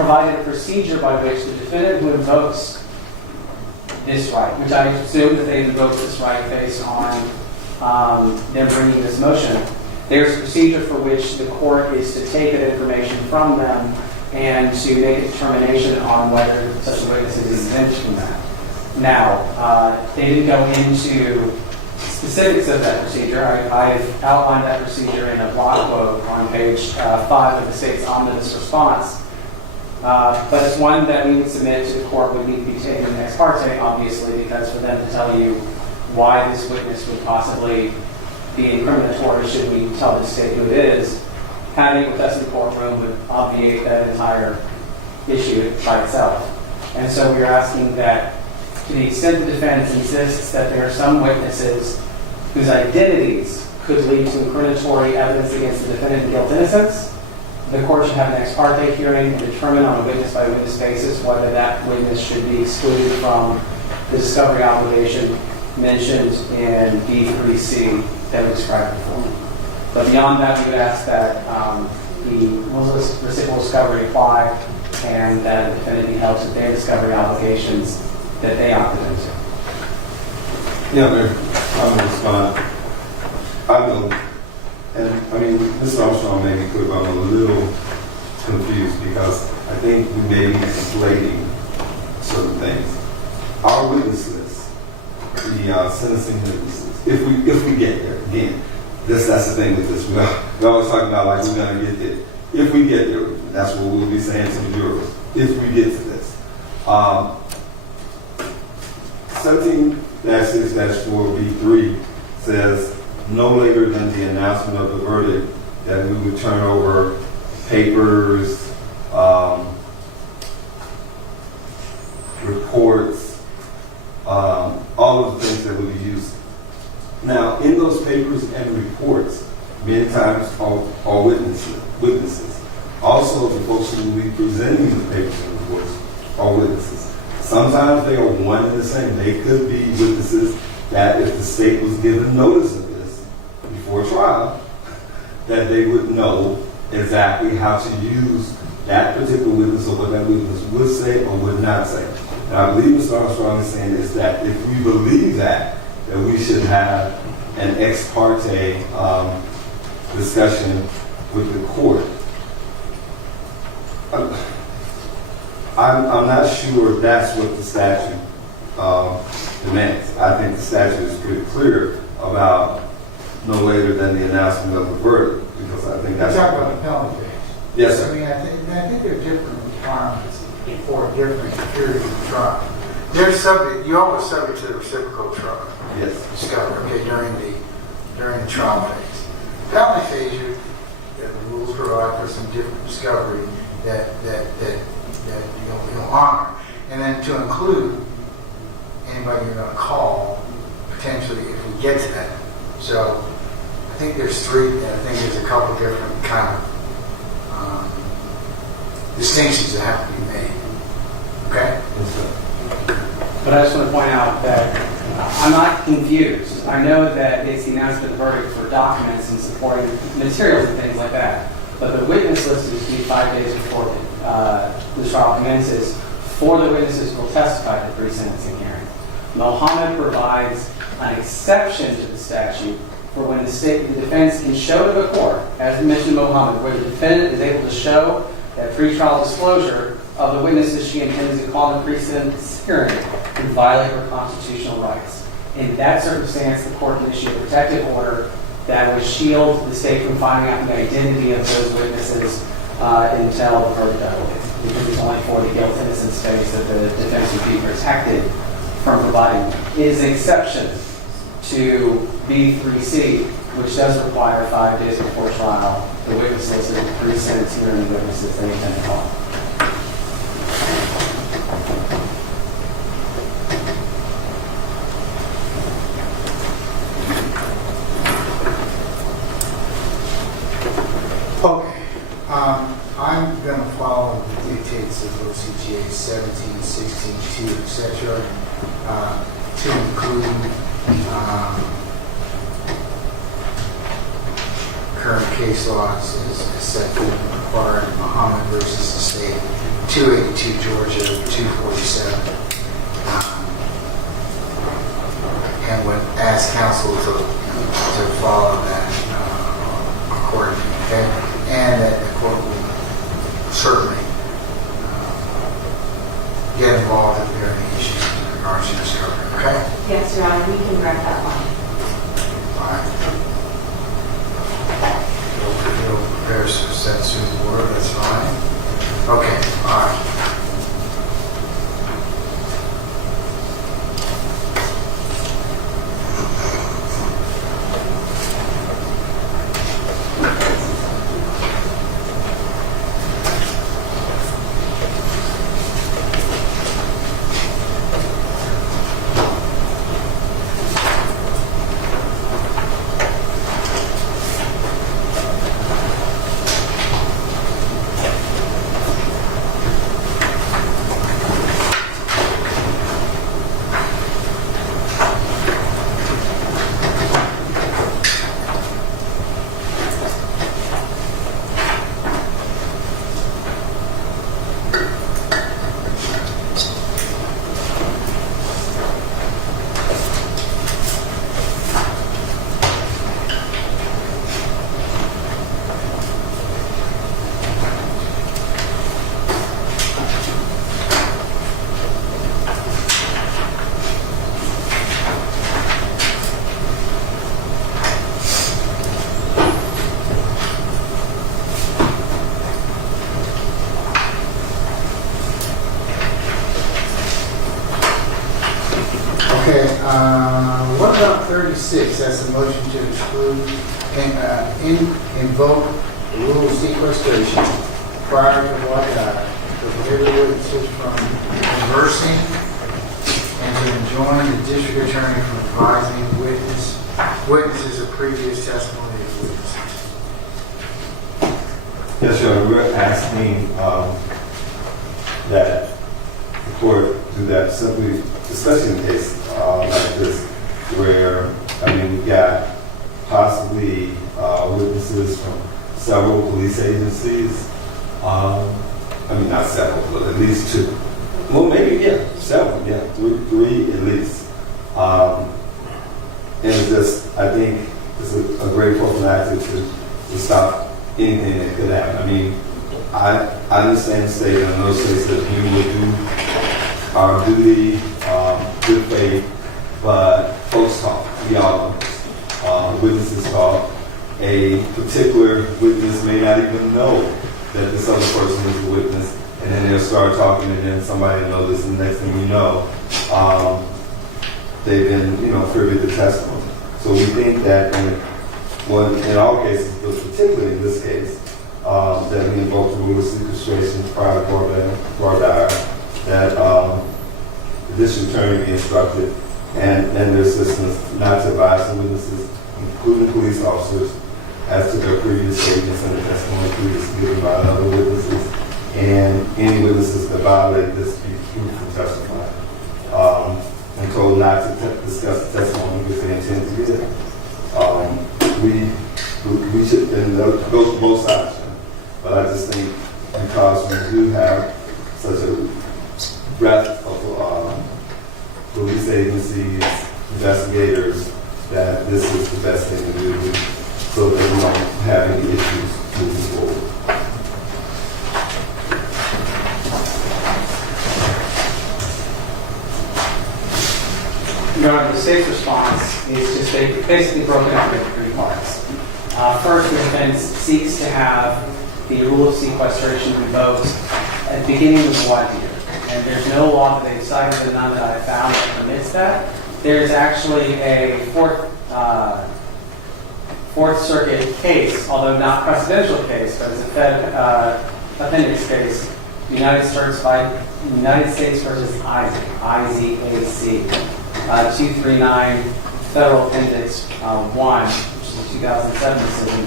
provided a procedure by which the defendant who invokes this right, which I assume that they invoked this right based on them bringing this motion, there's a procedure for which the court is to take that information from them and to make a determination on whether such a witness is exempt from that. Now, they didn't go into specifics of that procedure. I've outlined that procedure in a blog quote on page 5 of the state's omnibus response. But it's one that we would submit to the court would need to be taken ex parte, obviously, because for them to tell you why this witness would possibly be incriminatory should we tell the state who it is, having it with us in the courtroom would obviate that entire issue by itself. And so we're asking that to the extent the defense insists that there are some witnesses whose identities could lead to incriminatory evidence against the defendant in guilt innocence, the court should have an ex parte hearing and determine on a witness-by-witness basis whether that witness should be excluded from the discovery obligation mentioned in D3C that we described before. But beyond that, we would ask that the rules of reciprocal discovery apply and that the defendant be held to their discovery obligations that they opted into. Yeah, Mayor, I'm going to respond. I will, and I mean, Mr. Armstrong made me clear, but I'm a little confused because I think we may be conflating certain things. Our witness list, the sentencing witnesses, if we get there, again, that's the thing with this. We always talk about like we're going to get there. If we get there, that's what we'll be saying to the jurors. If we get to this. 17-6-4B3 says no later than the announcement of the verdict that we would turn over papers, reports, all of the things that would be used. Now, in those papers and reports, many times are witnesses. Also, the folks who will be presenting the papers and reports are witnesses. Sometimes they are one and the same. They could be witnesses that if the state was given notice of this before trial, that they would know exactly how to use that particular witness or what that witness would say or would not say. And I believe Mr. Armstrong is saying is that if we believe that we should have an ex parte discussion with the court. I'm not sure that's what the statute demands. I think the statute is pretty clear about no later than the announcement of the verdict, because I think that's... You're talking about the penalty phase. Yes, sir. I mean, I think there are different requirements for different periods of trial. You're always subject to the reciprocal trial. Yes. Discovery, okay, during the trial phase. Penalty phase, the rules provide for some different discovery that you'll honor, and then to include anybody you're going to call potentially if we get to that. So I think there's three, and I think there's a couple different kind of distinctions that have to be made. Okay? Yes, sir. But I just want to point out that I'm not confused. I know that it's the announcement of the verdict for documents and supporting materials and things like that. But the witness list is due 5 days before the trial commences for the witnesses who will testify at the pre-sentencing hearing. Mohammed provides an exception to the statute for when the defense can show to the court, as we mentioned in Mohammed, where the defendant is able to show that pretrial disclosure of the witnesses she intends to call in the pre-sentence hearing can violate her constitutional rights. In that circumstance, the court can issue a protective order that would shield the state from finding out the identity of those witnesses until the verdict, I believe, because it's only for the guilt innocence phase that the defense would be protected from providing. It is an exception to B3C, which does require 5 days before trial the witness list of the pre-sentence hearing witnesses they intend to call. Okay. I'm going to follow the dictates of OCGA 17, 16, 2, etc., to include current case laws as set forth and required in Muhammad versus the state 282 Georgia, 247. And would ask counsel to follow that accordingly, okay? And that the court will certainly get involved if there are any issues in regards to discovery, okay? Yes, Your Honor, we can direct that line. All right. You'll prepare to set soon the board, that's fine. Okay, all right. Okay, what about 36? That's a motion to exclude and invoke the rule of sequestration prior to what to prohibit witnesses from conversing and to enjoin the district attorney from advising witnesses of previous testimony of witnesses. Yes, Your Honor, we're asking that the court do that simply, especially in a case like this, where, I mean, we've got possibly witnesses from several police agencies. I mean, not several, but at least two. Well, maybe, yeah, several, yeah, three at least. And it's just, I think it's a great prophylactic to stop anything that could happen. I mean, I understand the state, and I know states that we will do our duty, good faith, but folks talk. We all know. Witnesses talk. A particular witness may not even know that this other person is a witness, and then they'll start talking, and then somebody will know this, and the next thing you know, they've been, privy to testimony. So we think that in all cases, but particularly in this case, that we invoke the rule of sequestration prior to voir dire, that the district attorney be instructed and their assistants not to advise the witnesses, including police officers, as to their previous statements and the testimony previously given by other witnesses, and any witnesses that violate this be excluded from testifying, and told not to discuss the testimony with the intent to get it. We should, and that goes to both sides, but I just think because we do have such a breadth of police agencies, investigators, that this is the best thing to do so that we don't have any issues moving forward. Your Honor, the state's response is just basically broken up into three parts. First, the defense seeks to have the rule of sequestration revoked at the beginning of voir dire. And there's no law that they've cited, and none that I found that permits that. There's actually a Fourth Circuit case, although not precedential case, but it's a appendix case, United States versus Isaac, IZAC, 239 Federal Appendix 1, which is a 2007 decision,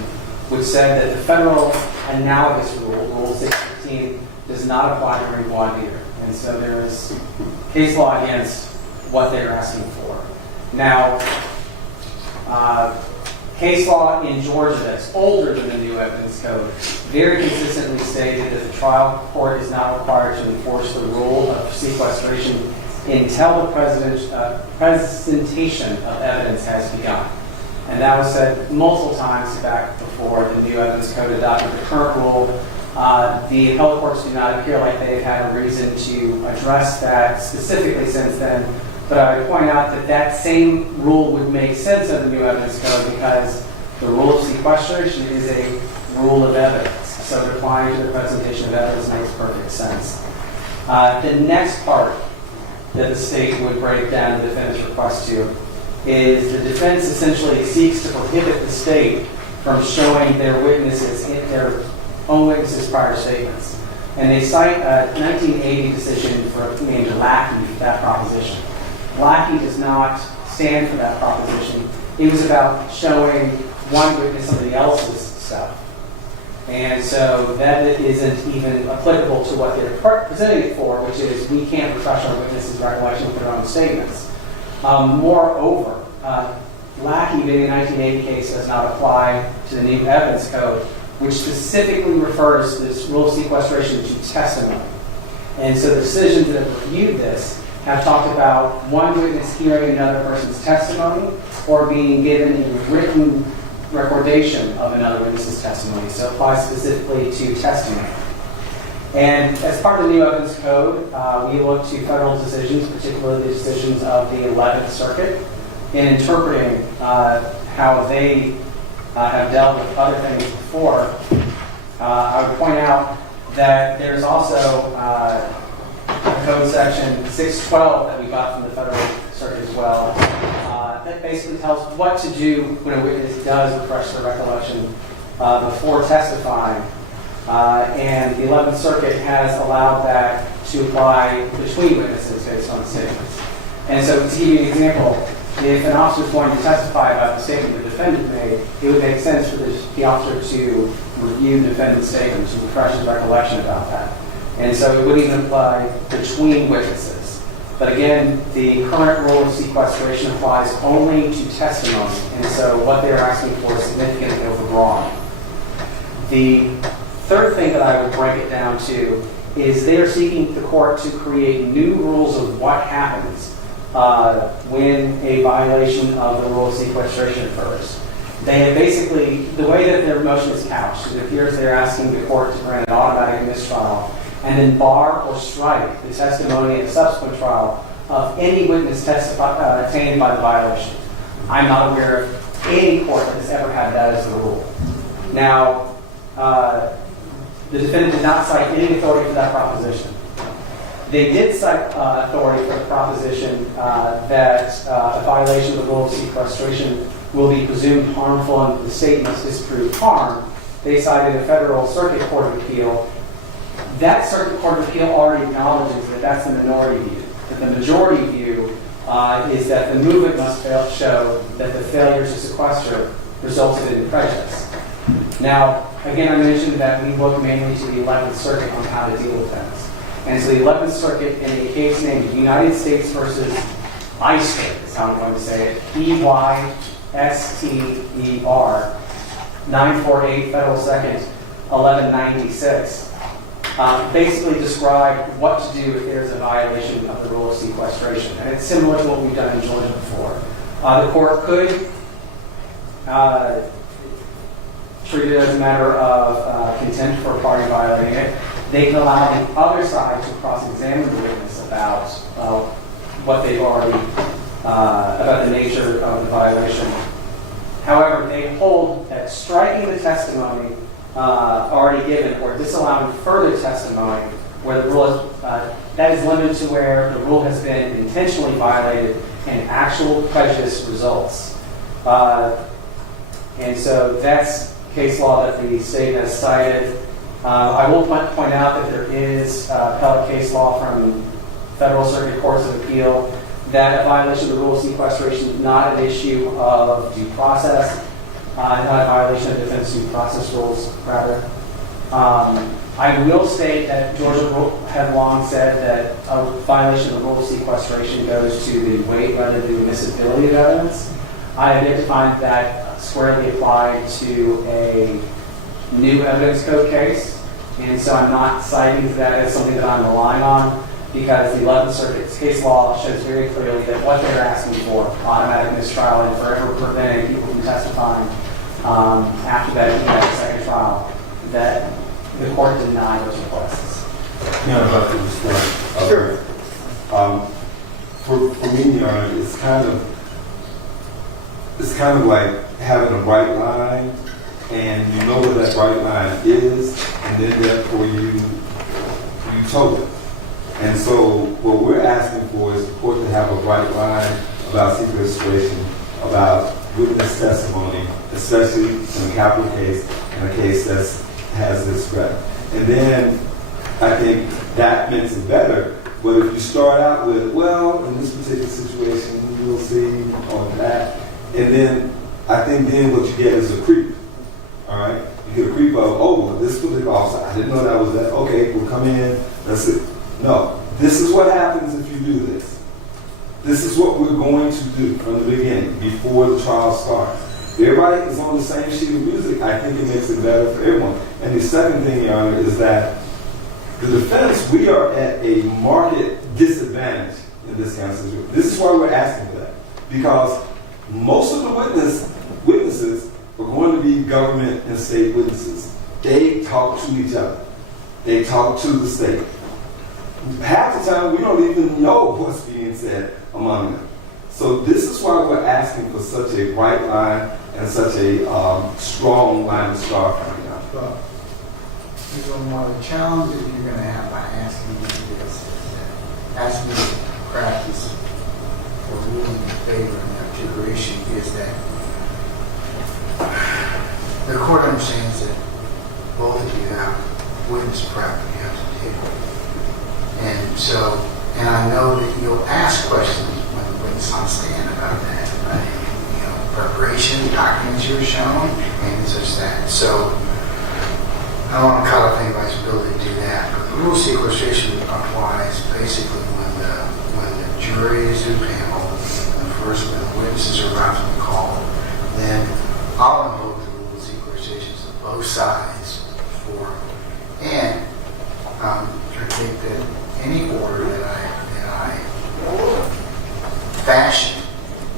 which said that the federal analogous rule, Rule 615, does not apply during voir dire. And so there is case law against what they're asking for. Now, case law in Georgia that's older than the new evidence code very consistently stated that the trial court is not required to enforce the rule of sequestration until the presentation of evidence has begun. And that was said multiple times back before the new evidence code adopted the current rule. The appellate courts do not appear like they've had a reason to address that specifically since then. But I would point out that that same rule would make sense of the new evidence code because the rule of sequestration is a rule of evidence. So applying to the presentation of evidence makes perfect sense. The next part that the state would break down the defendant's request to is the defense essentially seeks to prohibit the state from showing their own witnesses' prior statements. And they cite a 1980 decision named Lackey for that proposition. Lackey does not stand for that proposition. It was about showing one witness somebody else's stuff. And so that isn't even applicable to what they're presenting it for, which is we can't refresh our witnesses' recollection of their own statements. Moreover, Lackey, being a 1980 case, does not apply to the new evidence code, which specifically refers this rule of sequestration to testimony. And so the decisions that have reviewed this have talked about one witness hearing another person's testimony or being given a written recordation of another witness's testimony. So it applies specifically to testimony. And as part of the new evidence code, we look to federal decisions, particularly the decisions of the 11th Circuit, in interpreting how they have dealt with other things before. I would point out that there's also Code Section 612 that we got from the Federal Circuit as well, that basically tells what to do when a witness does refresh their recollection before testifying. And the 11th Circuit has allowed that to apply between witnesses based on statements. And so to give you an example, if an officer is going to testify about the statement the defendant made, it would make sense for the officer to review the defendant's statement to refresh his recollection about that. And so it wouldn't even apply between witnesses. But again, the current rule of sequestration applies only to testimony. And so what they're asking for is significantly overbroad. The third thing that I would break it down to is they are seeking the court to create new rules of what happens when a violation of the rule of sequestration occurs. They have basically, the way that their motion is couched, it appears they're asking the court to grant an automatic mistrial and then bar or strike the testimony in a subsequent trial of any witness obtained by the violation. I'm not aware of any court that has ever had that as the rule. Now, the defendant did not cite any authority for that proposition. They did cite authority for the proposition that a violation of the rule of sequestration will be presumed harmful and the state must disprove harm. They cited a federal circuit court of appeal. That circuit court of appeal already acknowledges that that's the minority view. That the majority view is that the movement must show that the failure to sequester resulted in prejudice. Now, again, I mentioned that we look mainly to the 11th Circuit on how to deal with things. And so the 11th Circuit, in a case named United States versus Eyster, is how I'm going to say it, EYSTER, 948 Federal 2nd, 1196, basically describe what to do if there's a violation of the rule of sequestration. And it's similar to what we've done in Georgia before. The court could treat it as a matter of contempt for a party violating it. They can allow the other side to cross-examine the witness about what they've already, about the nature of the violation. However, they hold that striking the testimony already given or disallowing further testimony where the rule is, that is limited to where the rule has been intentionally violated and actual prejudice results. And so that's case law that the state has cited. I will point out that there is appellate case law from federal circuit courts of appeal that a violation of the rule of sequestration is not an issue of due process, not a violation of defense due process rules, rather. I will state that Georgia have long said that a violation of the rule of sequestration goes to the weight rather than the admissibility of evidence. I have yet to find that squarely applied to a new evidence code case, and so I'm not citing that as something that I'm relying on, because the 11th Circuit's case law shows very clearly that what they're asking for, automatic mistrial and forever preventing people from testifying after that second trial, that the court denied those requests. Yeah, about to respond. Sure. For me, Your Honor, it's kind of like having a bright line, and you know what that bright line is, and then therefore you told it. And so what we're asking for is the court to have a bright line about sequestration, about witness testimony, especially in a capital case, and a case that has this threat. And then I think that makes it better. But if you start out with, well, in this particular situation, we'll see on that, and then I think then what you get is a creep. All right, you get a creep of, oh, well, this particular officer, I didn't know that was that. Okay, we'll come in. That's it. No, this is what happens if you do this. This is what we're going to do from the beginning, before the trial starts. If everybody is on the same sheet of music, I think it makes it better for everyone. And the second thing, Your Honor, is that the defense, we are at a market disadvantage in this kind of situation. This is why we're asking for that. Because most of the witnesses are going to be government and state witnesses. They talk to each other. They talk to the state. Half the time, we don't even know what's being said among them. So this is why we're asking for such a bright line and such a strong line of star coming out. Well, one of the challenges you're going to have by asking me this is that asking me to practice for ruling in favor of deliberation is that the court understands that both of you have witness prep you have to take. And so, and I know that you'll ask questions when the witness on stand about that, right? You know, preparation, documents you were shown, and such that. So, I don't want to cut off anybody's ability to do that, but the rule of sequestration applies basically when the jury is in panel, and when the witnesses are about to be called, then I'll invoke the rule of sequestration to both sides for, and I think that any order that I fashion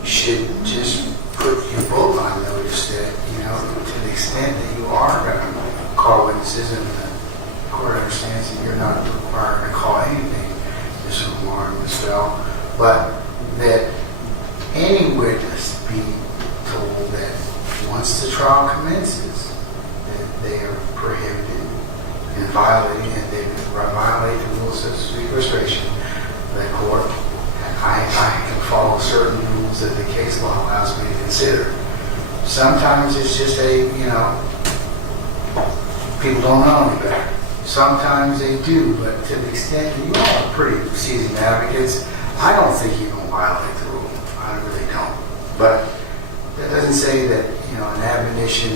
should just put you both on notice that, you know, to the extent that you are going to call witnesses, and the court understands that you're not required to call anything, Ms. Lamar and Ms. Bell, but that any witness be told that once the trial commences, that they are prohibited and violating, and they violate the rules of sequestration. The court, I can follow certain rules that the case law allows me to consider. Sometimes it's just people don't know any better. Sometimes they do, but to the extent that you all are pretty seasoned advocates, I don't think you're going to violate the rule. I really don't. But that doesn't say that, an admonition,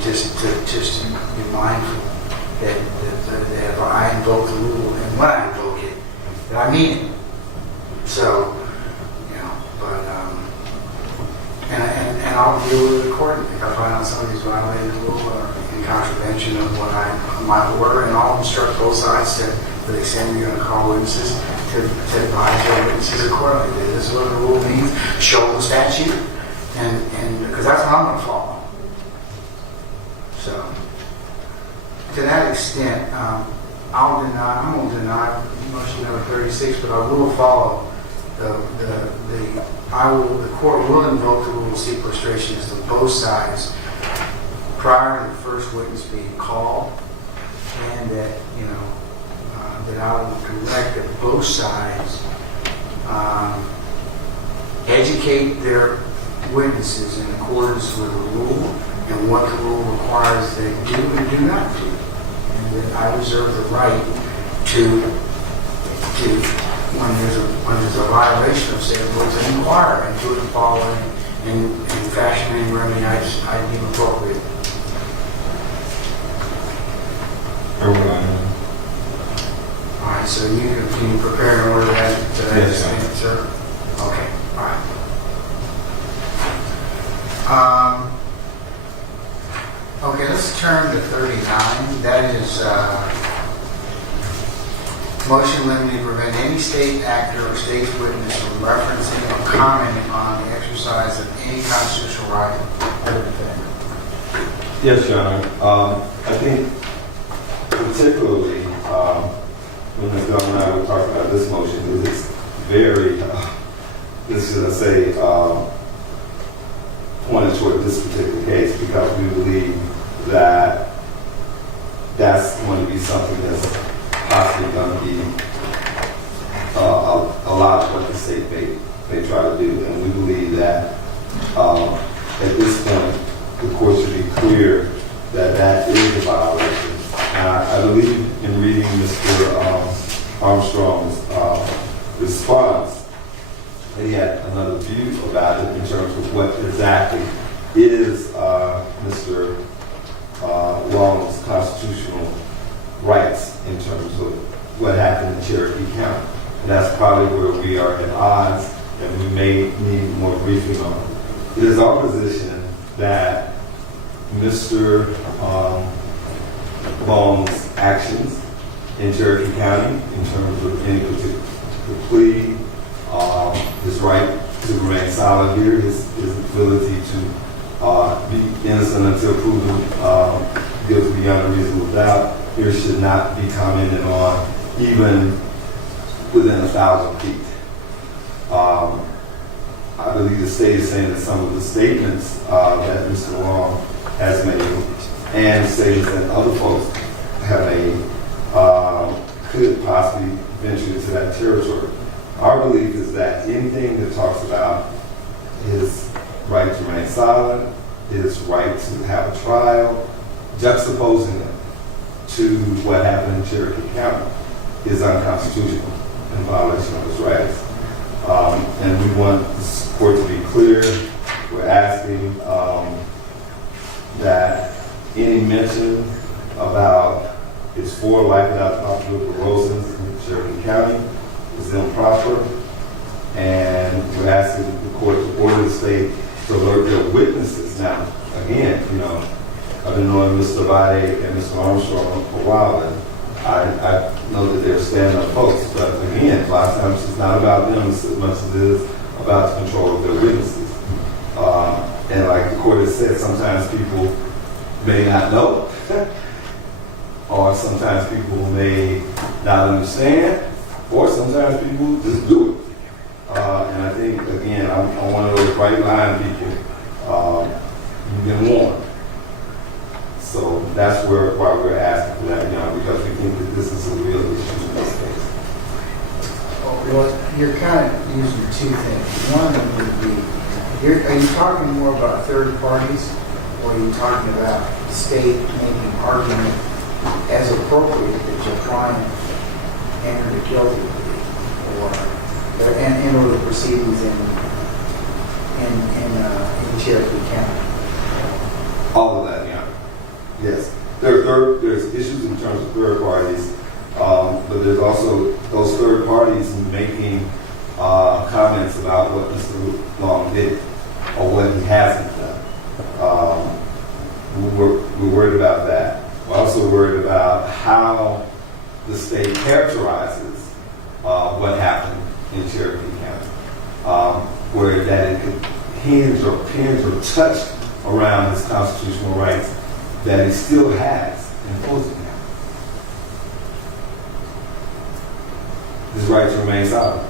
just to be mindful that if I invoke the rule, and when I invoke it, that I mean it. So, and I'll deal with it accordingly. If I find out somebody's violated the rule or in contravention of what my order, and I'll instruct both sides to the extent you're going to call witnesses to advise their witnesses accordingly. This is what the rule means. Show the statute, and because that's what I'm going to follow. So, to that extent, I won't deny motion number 36, but I will follow the court will invoke the rule of sequestration as to both sides prior to the first witness being called, and that, that I will direct that both sides educate their witnesses in accordance with the rule and what the rule requires they do and do not do. And that I reserve the right to when there's a violation of said rules, to inquire and do it following in fashion and remedy I deem appropriate. All right, so can you prepare an order that yes, sir? Okay, all right. Okay, let's turn to 39. That is motion limiting to prevent any state actor or state witness from referencing or commenting on the exercise of any constitutional right of the defendant. Yes, Your Honor. I think particularly when Ms. Bell and I were talking about this motion, it's very, this should I say, pointed toward this particular case because we believe that that's going to be something that's possibly going to be a lot of what the state may try to do. And we believe that at this point, the court should be clear that that is a violation. And I believe in reading Mr. Armstrong's response, he had another view about it in terms of what exactly is Mr. Long's constitutional rights in terms of what happened in Cherokee County. And that's probably where we are at odds, and we may need more briefing on it. It is our position that Mr. Long's actions in Cherokee County in terms of any particular plea, his right to remain silent here, his ability to be innocent until proven guilty beyond a reasonable doubt, here should not be commented on even within 1,000 feet. I believe the state is saying that some of the statements that Mr. Long has made and statements that other folks have made could possibly venture into that territory. Our belief is that anything that talks about his right to remain silent, his right to have a trial, juxtaposing it to what happened in Cherokee County is unconstitutional in violation of his rights. And we want the court to be clear. We're asking that any mention about his 4 life without osteoporosis in Cherokee County is improper. And we're asking the court to order the state to alert their witnesses. Now, again, I've been knowing Mr. Vade and Mr. Armstrong for a while, and I know that they're stand-up folks, but again, a lot of times it's not about them as much as it is about the control of their witnesses. And like the court has said, sometimes people may not know, or sometimes people may not understand, or sometimes people just do it. And I think, again, I'm one of those bright line people. You've been warned. So that's why we're asking for that now, because we think that this is a real issue in this case. Well, you're kind of using 2 things. One would be, are you talking more about third parties, or are you talking about the state making argument as appropriate that your client entered a guilty plea, or enter the proceedings in Cherokee County? All of that, yeah. Yes. There's issues in terms of third parties, but there's also those third parties making comments about what Mr. Long did or what he hasn't done. We're worried about that. We're also worried about how the state characterizes what happened in Cherokee County, where that it could hinge or touch around his constitutional rights that he still has in Fulton County. His right to remain silent.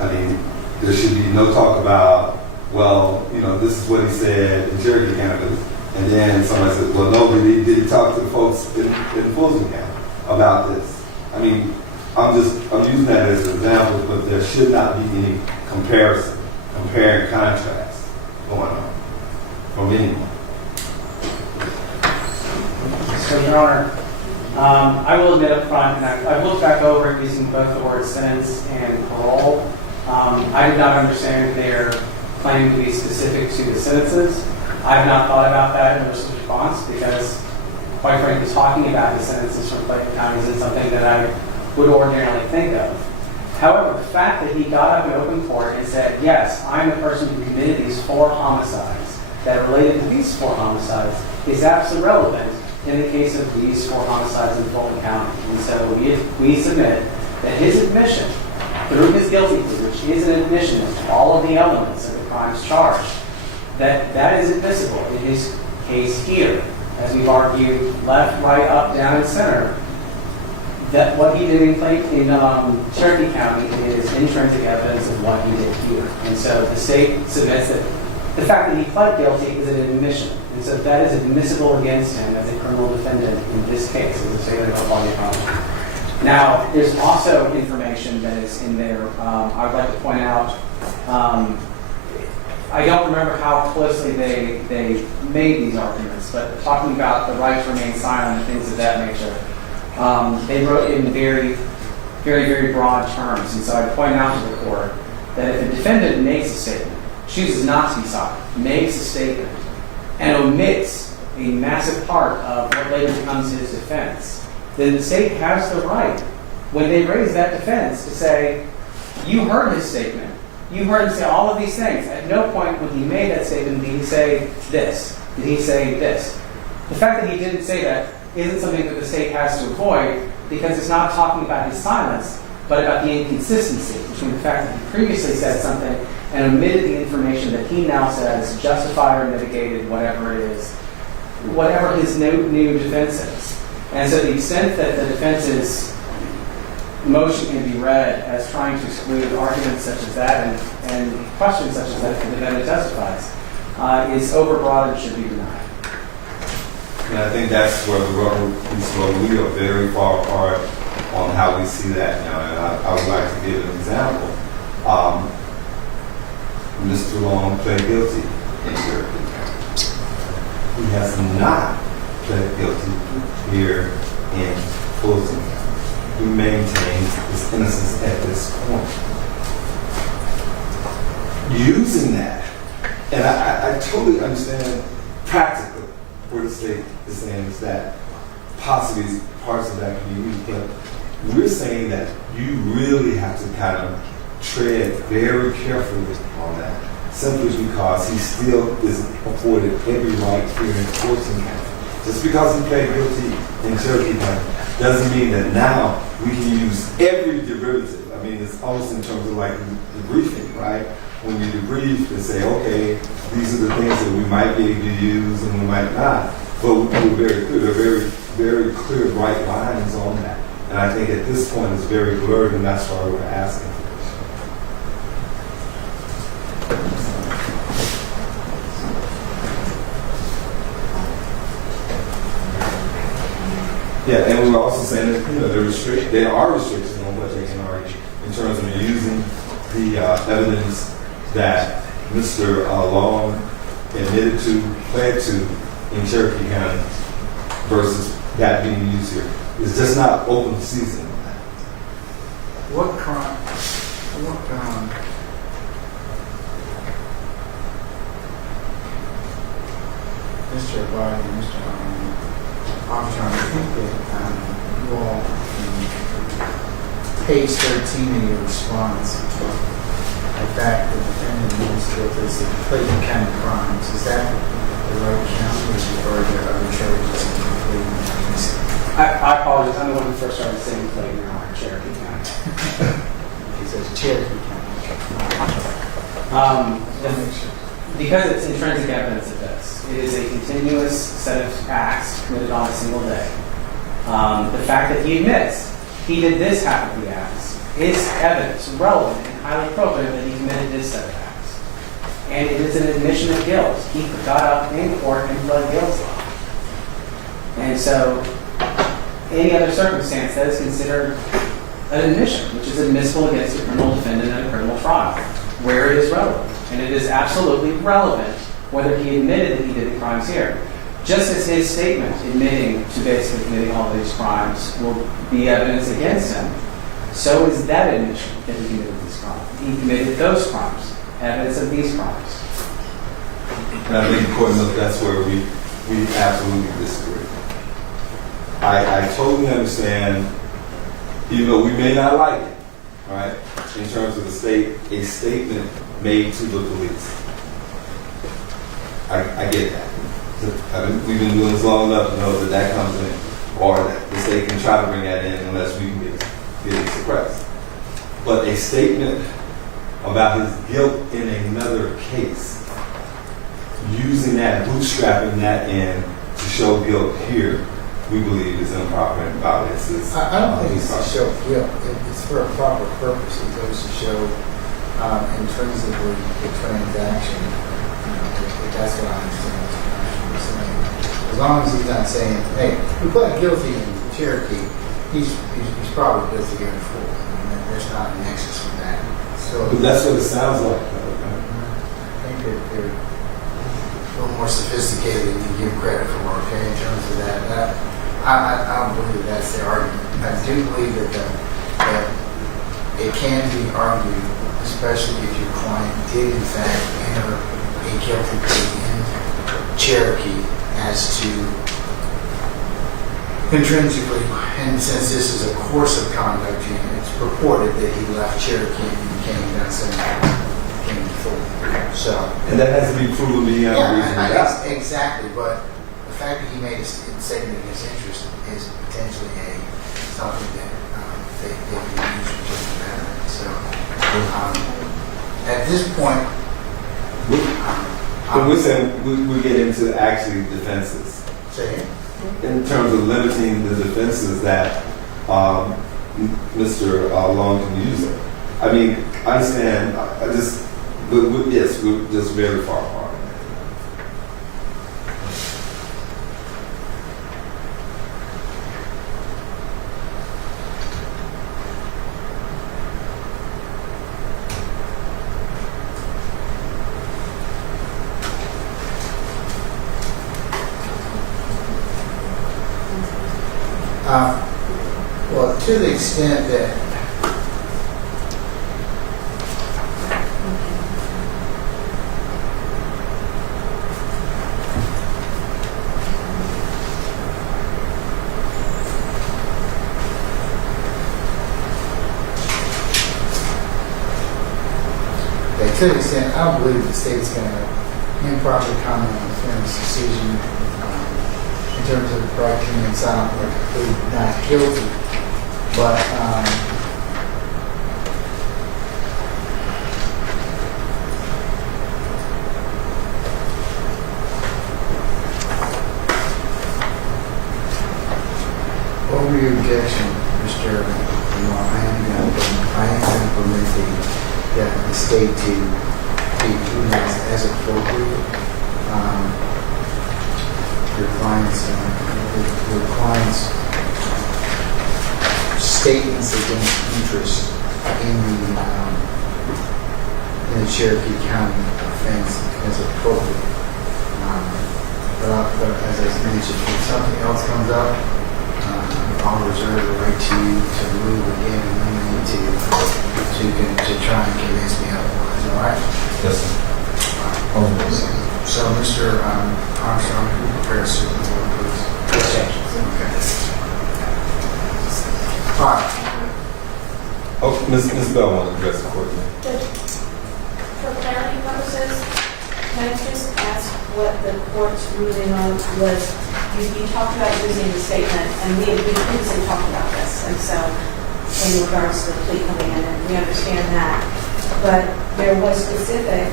I mean, there should be no talk about, well, this is what he said in Cherokee County, and then somebody says, well, no, did he talk to the folks in Fulton County about this? I mean, I'm using that as an example, but there should not be any comparison, compare and contrast going on from anyone. So, Your Honor, I will admit up front, and I've looked back over it using both the word sentence and parole. I did not understand their claim to be specific to the sentences. I have not thought about that in response because, quite frankly, talking about the sentences from Fulton County isn't something that I would ordinarily think of. However, the fact that he got up in open court and said, yes, I'm the person who committed these 4 homicides that are related to these 4 homicides is absolutely relevant in the case of these 4 homicides in Fulton County. And so we submit that his admission through his guilty plea, which is an admission of all of the elements of the crimes charged, that is admissible in his case here. As we've argued, left, right, up, down, and center, that what he did in Cherokee County is intrinsic evidence of what he did here. And so the state submits that the fact that he pled guilty is an admission. And so that is admissible against him as a criminal defendant in this case, as a state of California. Now, there's also information that is in there. I would like to point out, I don't remember how closely they made these arguments, but talking about the right to remain silent and things of that nature, they wrote it in very, very, very broad terms. And so I point out to the court that if a defendant makes a statement, chooses not to be silent, makes a statement, and omits a massive part of what later becomes his defense, then the state has the right, when they raise that defense, to say, you heard his statement. You heard him say all of these things. At no point when he made that statement did he say this. Did he say this? The fact that he didn't say that isn't something that the state has to avoid, because it's not talking about his silence, but about the inconsistency between the fact that he previously said something and omitted the information that he now says justified or mitigated whatever it is, whatever his new defense is. And so the extent that the defense's motion can be read as trying to exclude arguments such as that and questions such as that if the defendant testifies is overbroad and should be denied. And I think that's where the rubber meets the road. We are very far apart on how we see that now. And I would like to give an example. Mr. Long pled guilty in Cherokee County. He has not pled guilty here in Fulton County. He maintains his innocence at this point. Using that, and I totally understand practically where the state is saying is that possibly parts of that can be used, but we're saying that you really have to kind of tread very carefully on that, simply because he still isn't afforded every right here in Fulton County. Just because he pled guilty in Cherokee County doesn't mean that now we can use every derivative. I mean, it's almost in terms of like debriefing, right? When we debrief and say, okay, these are the things that we might be able to use and we might not. But we're very clear. There are very, very clear bright lines on that. And I think at this point it's very blurred, and that's why we're asking for this. Yeah, and we're also saying that there are restrictions on what they can argue in terms of using the evidence that Mr. Long admitted to, pled to in Cherokee County versus that being used here. It's just not open season on that. What crime? Mr. Abadi, I'm trying to think that you all, page 13 in your response, the fact that the defendant is guilty of the Clayton County crimes, is that the right count, or is it further other charges in Clayton County? I apologize. I'm the one who first started saying Clayton or Cherokee County. He says Cherokee County. Because it's intrinsic evidence of this, it is a continuous set of acts committed on a single day. The fact that he admits he did this half of the acts is evidence, relevant and highly probative that he committed this set of acts. And it is an admission of guilt. He got up in court and pled guilty. And so, any other circumstance that is considered an admission, which is admissible against a criminal defendant in a criminal trial, where it is relevant. And it is absolutely relevant whether he admitted that he did the crimes here. Just as his statement admitting to basically committing all these crimes will be evidence against him, so is that admission that he committed these crimes. He committed those crimes, evidence of these crimes. And I think, according to that's where we absolutely disagree. I totally understand, even though we may not like it, right? In terms of a statement made to the police. I get that. We've been doing this long enough to know that comes in, or that the state can try to bring that in unless we can get it suppressed. But a statement about his guilt in another case, using that, bootstrapping that in to show guilt here, we believe is improper and violates this. I don't think it's to show guilt. It's for a proper purpose. It goes to show intrinsically the transaction. If that's what I understand what you're saying. As long as he's not saying, hey, we pled guilty in Cherokee, he's probably guilty here in Fulton. There's not a nexus from that. So But that's what it sounds like. I think that they're a little more sophisticated than you give credit for, okay, in terms of that. I don't believe that that's the argument. I do believe that it can be argued, especially if your client did in fact enter a guilty plea in Cherokee as to intrinsically, and since this is a course of conduct, it's purported that he left Cherokee and came down came to Fulton. So, And that has to be proven beyond reasonable doubt. exactly. But the fact that he made a statement of his interest is potentially something that they can use for just better. So, at this point, When we say we get into actually defenses, say it. in terms of limiting the defenses that Mr. Long can use it. I mean, I understand. Yes, we're just very far apart. Well, to the extent that I don't believe the state's going to improperly comment on the defendant's decision in terms of the right to remain silent or to plead not guilty. But over your objection, Mr. I am going to permit the state to be treated as appropriate. Your client's statements against interest in the Cherokee County offense as appropriate. But as I mentioned, if something else comes up, I'll reserve the right to move again and we need to try and convince me otherwise. All right? Yes, sir. So, Mr. Armstrong, can you prepare a suit for please? Okay. All right. Oh, Ms. Bell want to address the court. For clarity purposes, can I just ask what the court's ruling on was? You talked about using the statement, and we previously talked about this, and so in regards to the plea coming in, and we understand that. But there was specific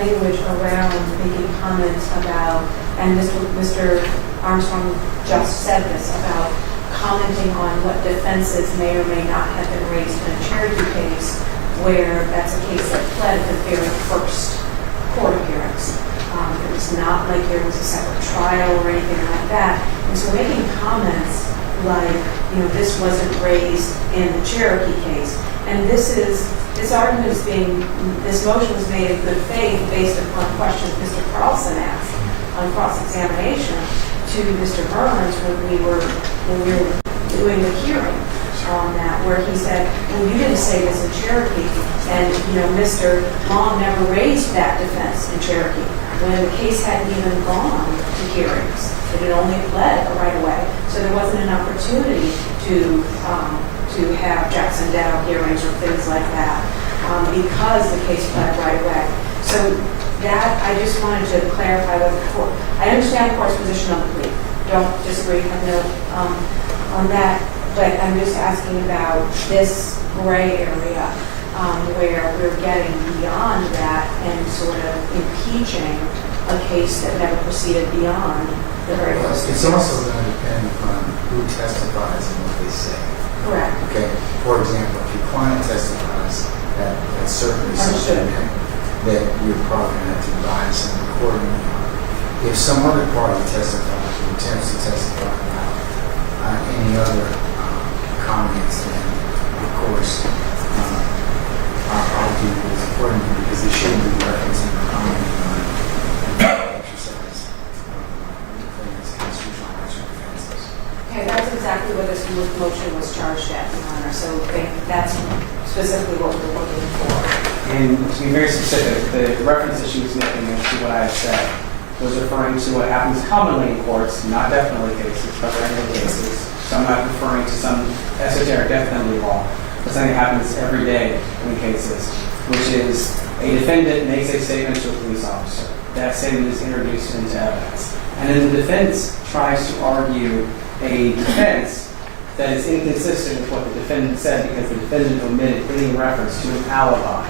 language around making comments about, and Mr. Armstrong just said this, about commenting on what defenses may or may not have been raised in a Cherokee case, where that's a case that pled at the very first court appearance. It was not like there was a separate trial or anything like that. And so making comments like, this wasn't raised in the Cherokee case, and this motion was made in good faith based upon questions Mr. Carlson asked on cross-examination to Mr. Burns when we were doing the hearing on that, where he said, well, you didn't say this in Cherokee, and Mr. Long never raised that defense in Cherokee when the case hadn't even gone to hearings. It had only pled right away, so there wasn't an opportunity to to have Jackson Dow hearings or things like that, because the case fled right away. So that, I just wanted to clarify with the court. I understand the court's position on the plea. Don't disagree, have no, on that, but I'm just asking about this gray area, where we're getting beyond that and sort of impeaching a case that never proceeded beyond the very first. It's also going to depend upon who testifies and what they say. Correct. Okay, for example, if your client testifies, that's certainly something Understood. that you're probably going to have to advise them accordingly. If some other party testifies or attempts to testify about any other comments, then of course I'll do this accordingly, because they shouldn't be referencing or commenting on exercise defendants' constitutional rights or defenses. Okay, that's exactly what this motion was charged at, Your Honor, so that's specifically what we're looking for. And to be very specific, the reference that she was making to what I said was referring to what happens commonly in courts, not death penalty cases, but regular cases. So I'm not referring to some esoteric death penalty law, but something that happens every day in cases, which is a defendant makes a statement to a police officer. That statement is introduced into evidence. And then the defense tries to argue a defense that is inconsistent with what the defendant said, because the defendant omitted any reference to an alibi,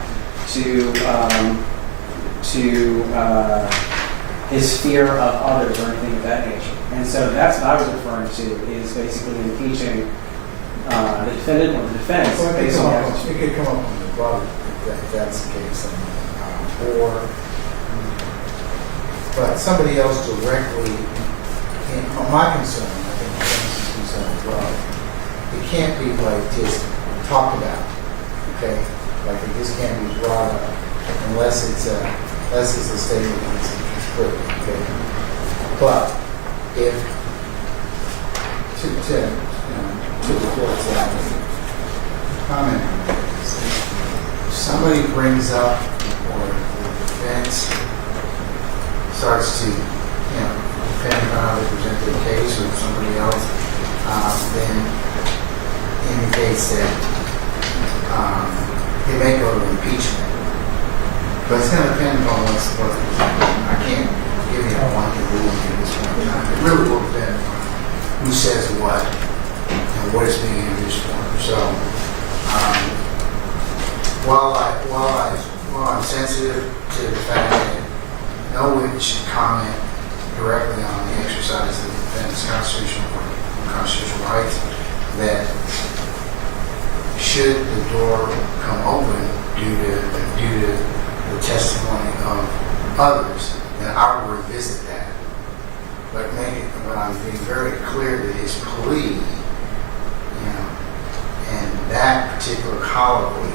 to his fear of others or anything of that nature. And so that's what I was referring to, is basically impeaching the defendant or the defense. Well, based on that. it could come up on the brother if that's the case, but somebody else directly. My concern, I think the defense's concern as well, it can't be like just talked about, okay? Like it just can't be brought up unless it's a statement that's put, okay? But if to the court's level, comment on this. If somebody brings up or the defense starts to, depending on how they present their case or somebody else, then indicates that they may go to impeachment. But it's going to depend on what's I can't give you a blanket rule at this point in time. It really will depend on who says what and what is being introduced for. So while I'm sensitive to the fact that no witness should comment directly on the exercise of the defendant's constitutional rights, that should the door come open due to the testimony of others, then I will revisit that. But I'm being very clear that his plea, and that particular colloquy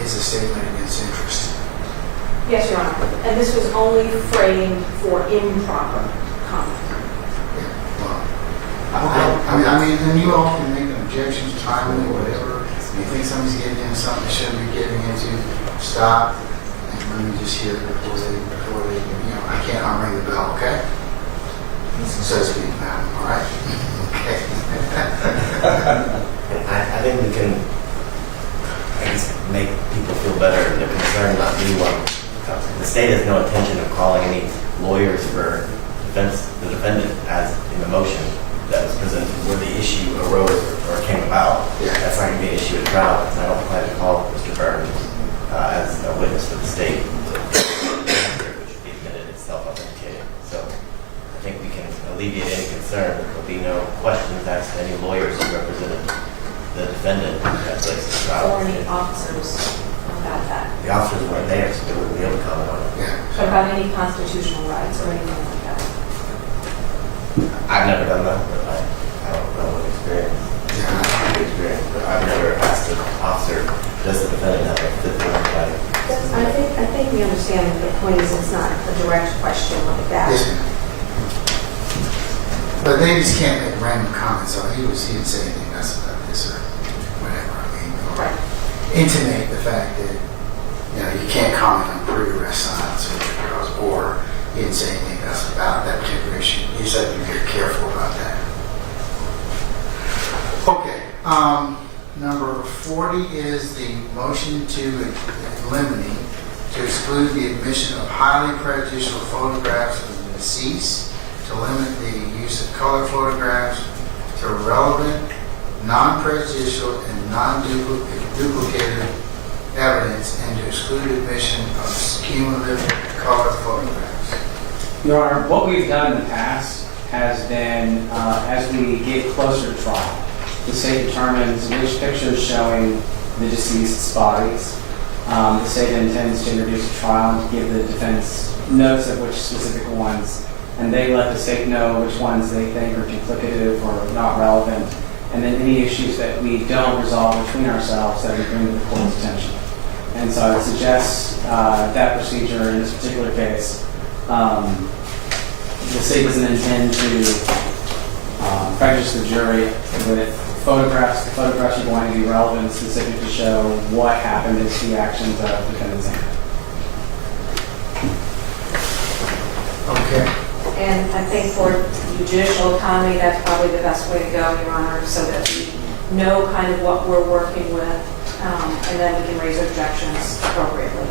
is a statement against interest. Yes, Your Honor. And this was only framed for improper comment. I mean, then you all can make an objection, timely, whatever. If you think somebody's getting into something they shouldn't be getting into, stop and let me just hear it before they, I can't unring the bell, okay? So to speak, now, all right? Okay. I think we can, make people feel better and they're concerned not do one. The state has no intention of calling any lawyers for the defendant as in the motion that was presented where the issue arose or came about. Yeah. That's not going to be an issue at trial. And I don't plan to call Mr. Burns as a witness for the state. Which should be admitted it's self-authenticated. So I think we can alleviate any concern. There will be no questions asked to any lawyers who represented the defendant at place of trial. Or any officers about that. The officers weren't there, so they wouldn't be able to comment on it. Yeah. But about any constitutional rights or anything like that. I've never done that, but I don't know what experience. But I've never asked an officer, does the defendant have a Fifth Amendment right? I think we understand that the point is it's not a direct question like that. Yes, ma'am. But they just can't make random comments on he didn't say anything else about this or whatever. I mean, or Right. intimate the fact that you can't comment on pre-arrest silence or he didn't say anything else about that particular issue. He said be very careful about that. Okay. Number 40 is the motion to eliminate, to exclude the admission of highly prejudicial photographs of the deceased, to limit the use of color photographs to relevant, non-prejudicial, and non-duplicative evidence, and to exclude admission of cumulative color photographs. Your Honor, what we've done in the past has been, as we get closer to trial, the state determines which pictures showing the deceased's bodies. The state intends to introduce a trial and give the defense notice of which specific ones, and they let the state know which ones they think are duplicative or not relevant, and then any issues that we don't resolve between ourselves that we bring to the court's attention. And so I would suggest that procedure in this particular case. The state doesn't intend to prejudice the jury with photographs. The photographs are going to be relevant and specific to show what happened as the actions of the defendant's hand. Okay. And I think for judicial economy, that's probably the best way to go, Your Honor, so that we know kind of what we're working with, and then we can raise objections appropriately.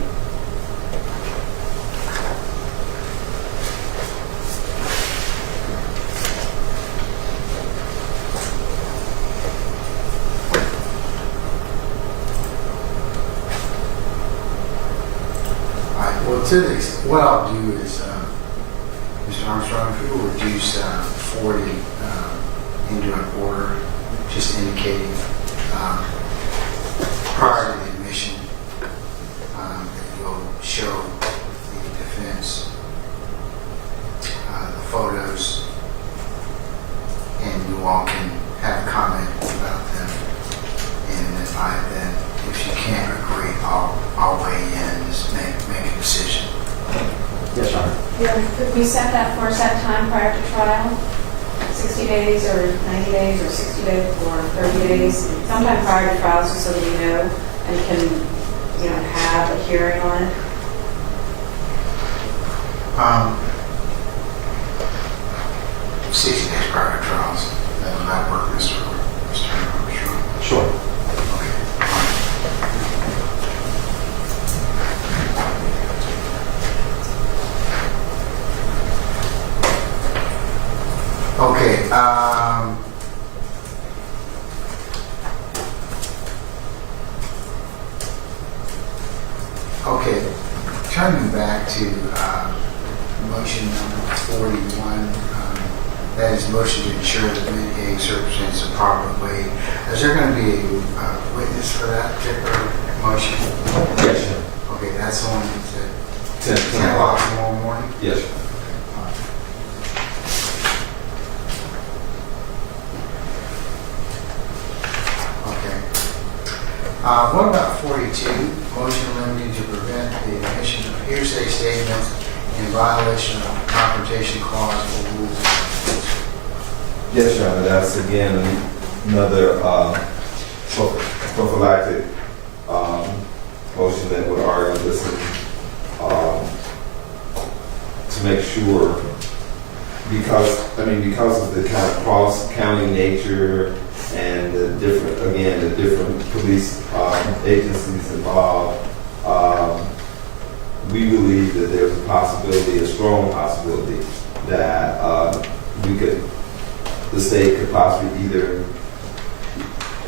What I'll do is, Mr. Armstrong, if we will reduce 40 into an order, just indicating prior to the admission that you'll show the defense the photos, and you all can have a comment about them. And if you can't agree, I'll weigh in and just make a decision. Yes, Your Honor. Yeah, could we set that for a set time prior to trial? 60 days or 90 days or 60 days or 30 days? Sometime prior to trial, just so that we know and can, have a hearing on it. 60 days prior to trials. That might work, Mr. Armstrong. Sure. Okay. Okay. Turning back to motion number 41, that is motion to ensure that mitigating circumstances are properly weighed. Is there going to be a witness for that particular motion? Yes, sir. Okay, that's the one that's at 10 10 o'clock tomorrow morning? Yes, sir. What about 42? Motion limited to prevent the admission of hearsay statements in violation of Confrontation Clause or rules. Yes, Your Honor. That's again another prophylactic motion that would argue listen to make sure because of the kind of cross-county nature and the different police agencies involved, we believe that there's a strong possibility that the state could possibly either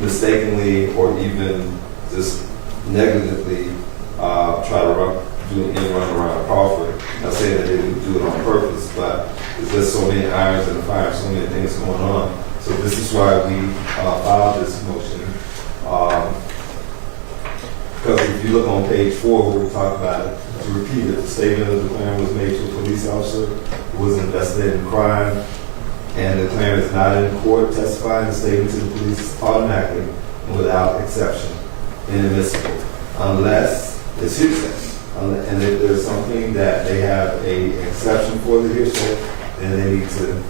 mistakenly or even just negligently try to do an end run around Crawford. Not saying that they would do it on purpose, but there's just so many irons in the fire, so many things going on. So this is why we filed this motion. Because if you look on page 4 where we talk about it, to repeat it, the statement of the claimant was made to a police officer who was investigating a crime, and the claimant is not in court testifying. The statement to the police is automatically and without exception inadmissible, unless it's hearsay. And if there's something that they have a exception for the hearsay, then they need to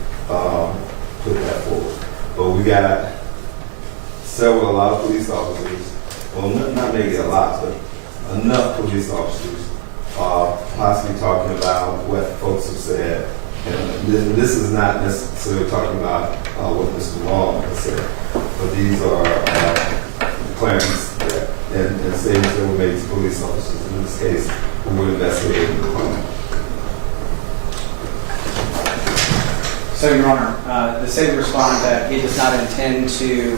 put that forward. But we got a lot of police officers, well, not maybe a lot, but enough police officers possibly talking about what folks have said. And this is not necessarily talking about what Mr. Long has said, but these are claims and statements that were made to police officers. In this case, we were investigating the claim. So, Your Honor, the state would respond that it does not intend to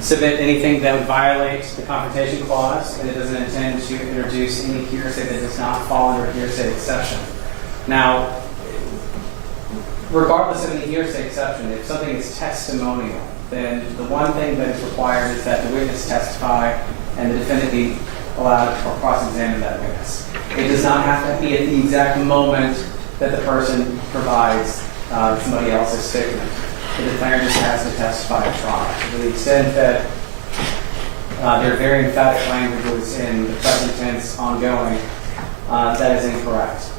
submit anything that would violate the Confrontation Clause, and it doesn't intend to introduce any hearsay that does not fall under a hearsay exception. Now, regardless of any hearsay exception, if something is testimonial, then the one thing that is required is that the witness testify and the defendant be allowed to cross-examine that witness. It does not have to be at the exact moment that the person provides somebody else's statement. The declarant just has to testify at trial. To the extent that there are very emphatic languages in the present tense ongoing, that is incorrect.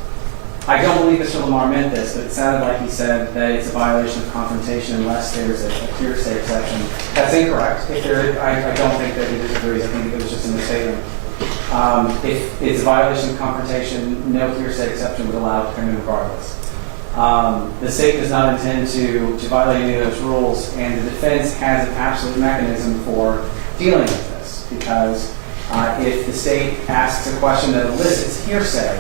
I don't believe Mr. Lamar meant this, but it sounded like he said that it's a violation of confrontation unless there's a hearsay exception. That's incorrect. If there, I don't think that he disagrees. I think it was just a misstatement. If it's a violation of confrontation, no hearsay exception would allow it to come in regardless. The state does not intend to violate any of those rules, and the defense has an absolute mechanism for dealing with this, because if the state asks a question that elicits hearsay,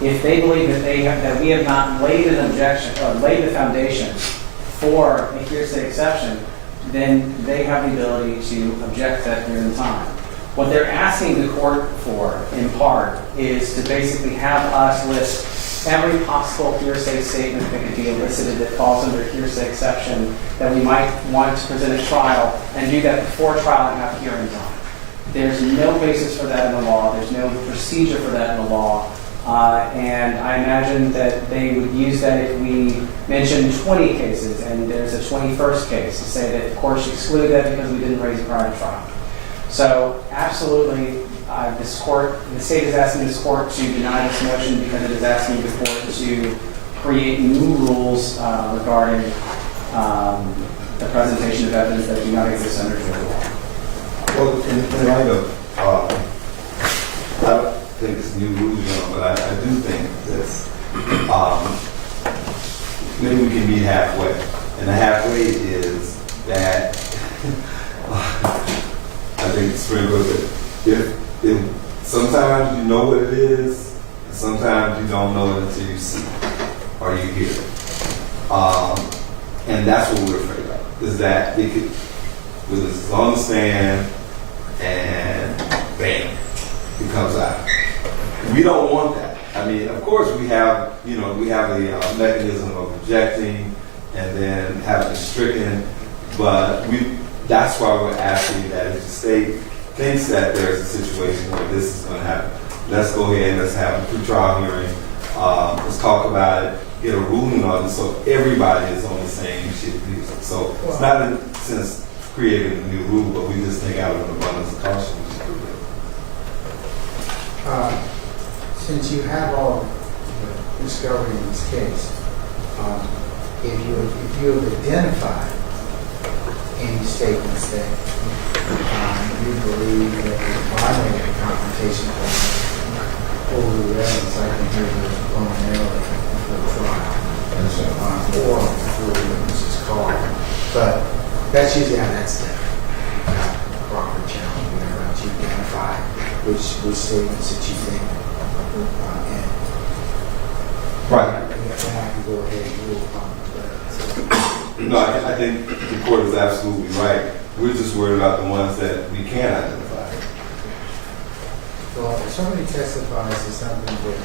if they believe that we have not laid an objection or laid the foundation for a hearsay exception, then they have the ability to object that during the time. What they're asking the court for, in part, is to basically have us list every possible hearsay statement that could be elicited that falls under a hearsay exception that we might want to present at trial, and do that before trial and have hearings on. There's no basis for that in the law. There's no procedure for that in the law. And I imagine that they would use that if we mentioned 20 cases and there's a 21st case, to say that the court should exclude that because we didn't raise it prior to trial. So absolutely, the state is asking this court to deny this motion because it is asking the court to create new rules regarding the presentation of evidence that do not exist under federal law. Well, in light of, I don't think it's new rules, but I do think this. Maybe we can meet halfway. And the halfway is that I think sprinkle that if sometimes you know what it is, and sometimes you don't know it until you see it or you hear it. And that's what we're afraid of, is that it could, with it's on the stand and bam, it comes out. We don't want that. I mean, of course we have, we have a mechanism of objecting and then having it stricken, but that's why we're asking that if the state thinks that there's a situation where this is going to happen, let's go ahead and let's have a pre-trial hearing. Let's talk about it, get a ruling on it so everybody is on the same shit. So it's not in a sense creating a new rule, but we just think out of an abundance of caution. Since you have all the discovery in this case, if you have identified any statements that you believe that violate the confrontation clause over the evidence, I can hear the preliminarily for the trial, or before the witness is called. But that's usually how that's done. Proper challenge, whatever else you identify, which statements that you think. Right. And I can go ahead and rule upon that. No, I think the court is absolutely right. We're just worried about the ones that we can identify. Well, if somebody testifies to something that,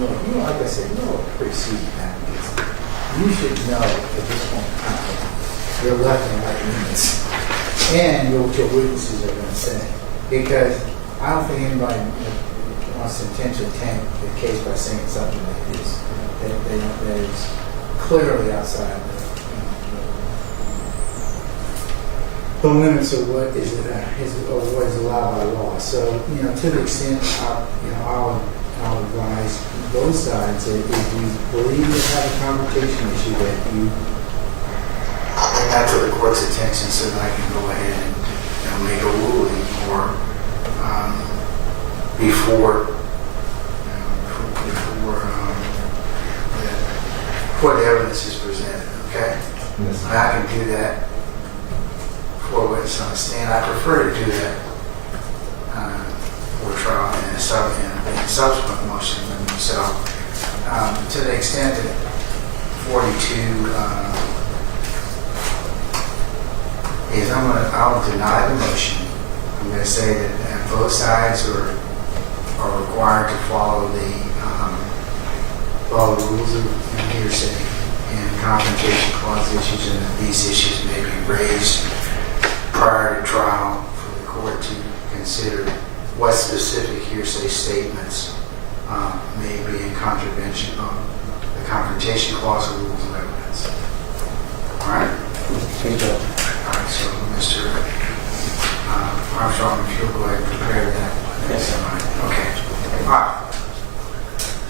look, like I said, preceding advocates, you should know at this point in time your left and right limits and what your witnesses are going to say. Because I don't think anybody wants to intentionally tank the case by saying something like this that is clearly outside the limits of what is allowed by law. So, to the extent, I'll advise both sides that if you believe you have a confrontation issue, that you bring that to the court's attention so that I can go ahead and make a ruling or before the evidence is presented. Okay, Yes. I can do that before witness on the stand. I prefer to do that for trial and in subsequent motion. And so, to the extent that 42 is, I'll deny the motion. I'm going to say that both sides are required to follow the rules of hearsay and confrontation clause issues, and that these issues may be raised prior to trial for the court to consider what specific hearsay statements may be in contravention of the confrontation clause or rules of evidence. All right? Thank you. All right, so Mr. Armstrong, if you'll go ahead and prepare that. Yes, sir. Okay. All right.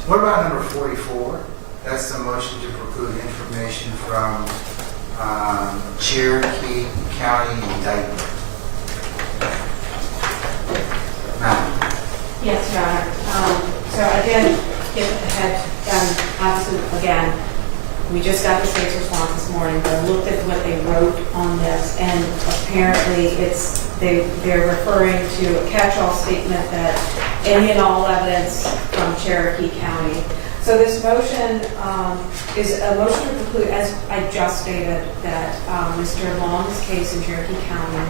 What about number 44? That's the motion to preclude information from Cherokee County indictment. Now, Yes, Your Honor. So I did get ahead, obviously, again, we just got the state's response this morning, but I looked at what they wrote on this, and apparently they're referring to a catch-all statement that any and all evidence from Cherokee County. So this motion is a motion to preclude, as I just stated, that Mr. Long's case in Cherokee County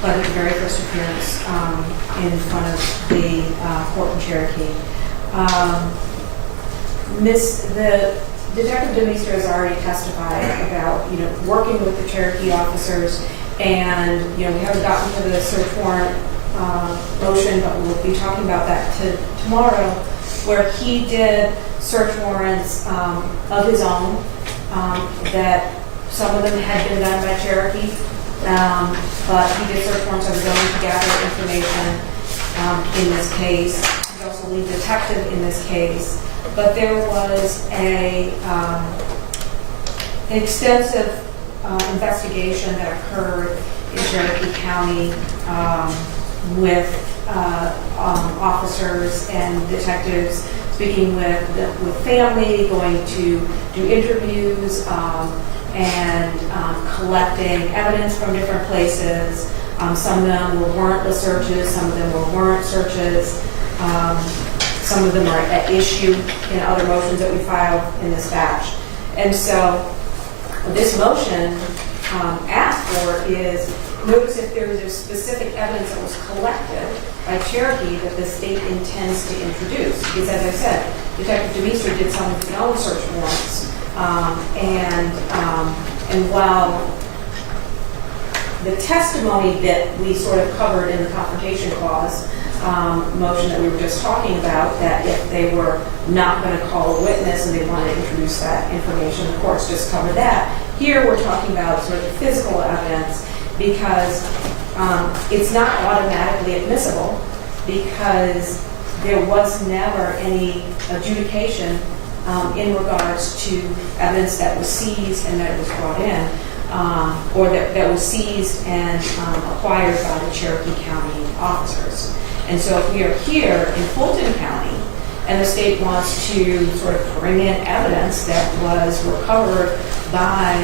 pled at the very first appearance in front of the court in Cherokee. The Detective DeMeester has already testified about, working with the Cherokee officers, and, we haven't gotten to the search warrant motion, but we'll be talking about that tomorrow, where he did search warrants of his own, that some of them had been done by Cherokee, but he did search warrants of his own to gather information in this case. He's also lead detective in this case. But there was an extensive investigation that occurred in Cherokee County with officers and detectives speaking with family, going to do interviews, and collecting evidence from different places. Some of them were warrantless searches, some of them were warrant searches. Some of them are at issue in other motions that we filed in this batch. And so this motion asked for is, notice if there is specific evidence that was collected by Cherokee that the state intends to introduce. Because as I said, Detective DeMeester did some of his own search warrants. And while the testimony that we sort of covered in the confrontation clause motion that we were just talking about, that if they were not going to call a witness and they wanted to introduce that information, the courts just covered that. Here we're talking about sort of physical evidence, because it's not automatically admissible, because there was never any adjudication in regards to evidence that was seized and that was brought in, or that was seized and acquired by the Cherokee County officers. And so if we are here in Fulton County and the state wants to sort of bring in evidence that was recovered by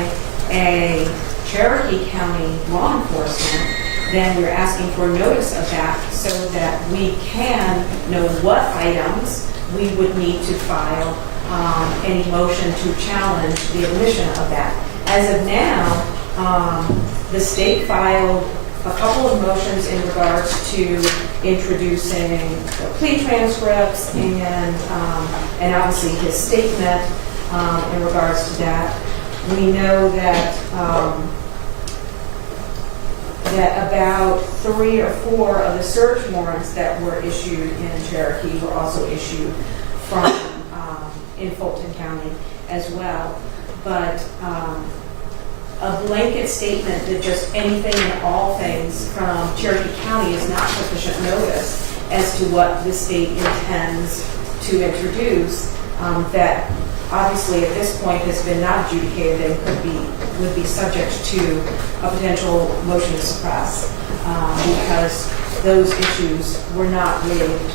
a Cherokee County law enforcement, then we're asking for notice of that so that we can know what items we would need to file any motion to challenge the admission of that. As of now, the state filed a couple of motions in regards to introducing the plea transcripts and obviously his statement in regards to that. We know that that about 3 or 4 of the search warrants that were issued in Cherokee were also issued from in Fulton County as well. But a blanket statement that just anything and all things from Cherokee County is not sufficient notice as to what the state intends to introduce, that obviously at this point has been not adjudicated and would be subject to a potential motion to suppress, because those issues were not waived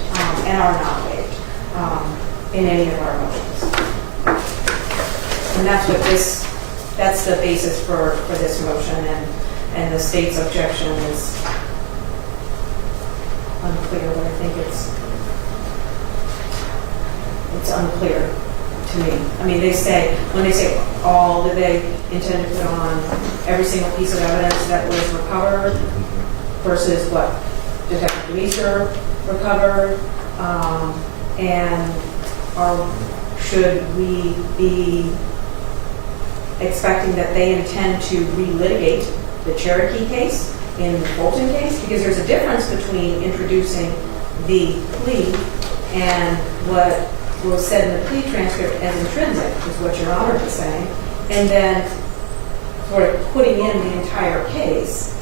and are not waived in any of our motions. And that's what that's the basis for this motion. and the state's objection is unclear, but I think it's unclear to me. I mean, when they say all, do they intend to put on every single piece of evidence that was recovered versus what Detective Demeester recovered? And should we be expecting that they intend to relitigate the Cherokee case in the Fulton case? Because there's a difference between introducing the plea and what was said in the plea transcript as intrinsic, is what Your Honor is saying, and then sort of putting in the entire case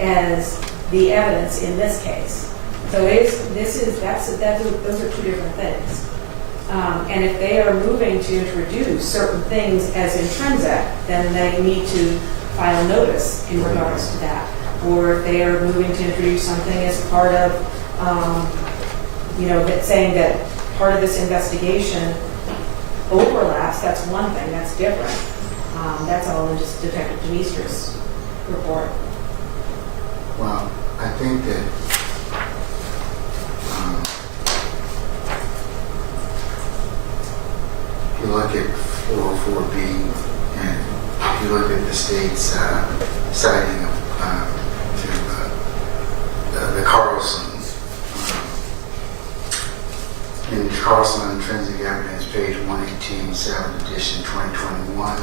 as the evidence in this case. So those are two different things. And if they are moving to introduce certain things as intrinsic, then they need to file notice in regards to that. Or if they are moving to introduce something as part of, saying that part of this investigation overlaps, that's one thing, that's different. That's all in just Detective Demeester's report. Well, I think that if you look at 404B and if you look at the state's citing of the Carlson's in Carlson Intrinsic Evidence, page 118, 7th edition, 2021,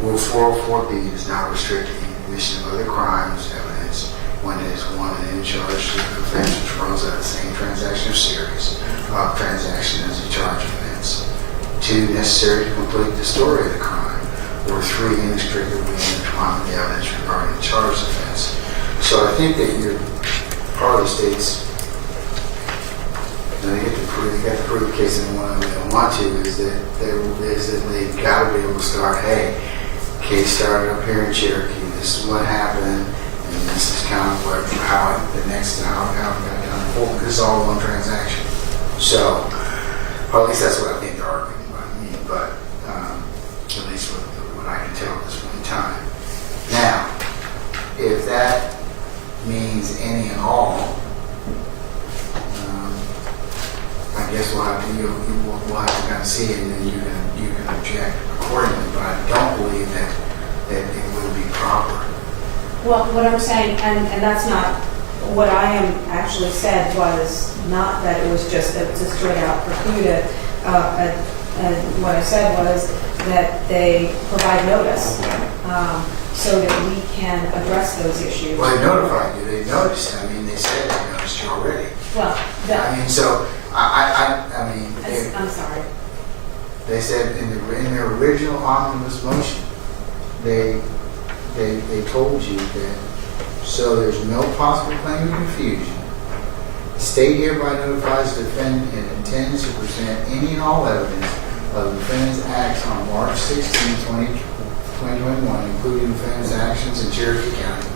Rule 404B does not restrict the admission of other crimes evidence when it is one and in charge to the offense which runs out of the same transaction or series of transaction as a charge offense. 2, necessary to complete the story of the crime, or 3, inextricably intertwined with the evidence regarding the charge offense. So I think that part of the state's, they got to prove the case in one way they don't want to, is that they've got to be able to start, hey, case started up here in Cherokee, this is what happened, and this is kind of how it got done in Fulton. This is all one transaction. So, or at least that's what I think they're arguing about me, but at least what I can tell at this point in time. Now, if that means any and all, I guess we'll have to kind of see it, and then you can object accordingly. But I don't believe that it would be proper. Well, what I'm saying, and that's not what I am actually said, was not that it was just a straight out precluded. What I said was that they provide notice so that we can address those issues. Well, they notified you. They noticed. I mean, they said they noticed you already. Well, I'm sorry. They said in their original omnibus motion, they told you that so there's no possible claim of confusion. The state hereby notifies the defendant and intends to present any and all evidence of the defendant's acts on March 16, 2021, including defendant's actions in Cherokee County,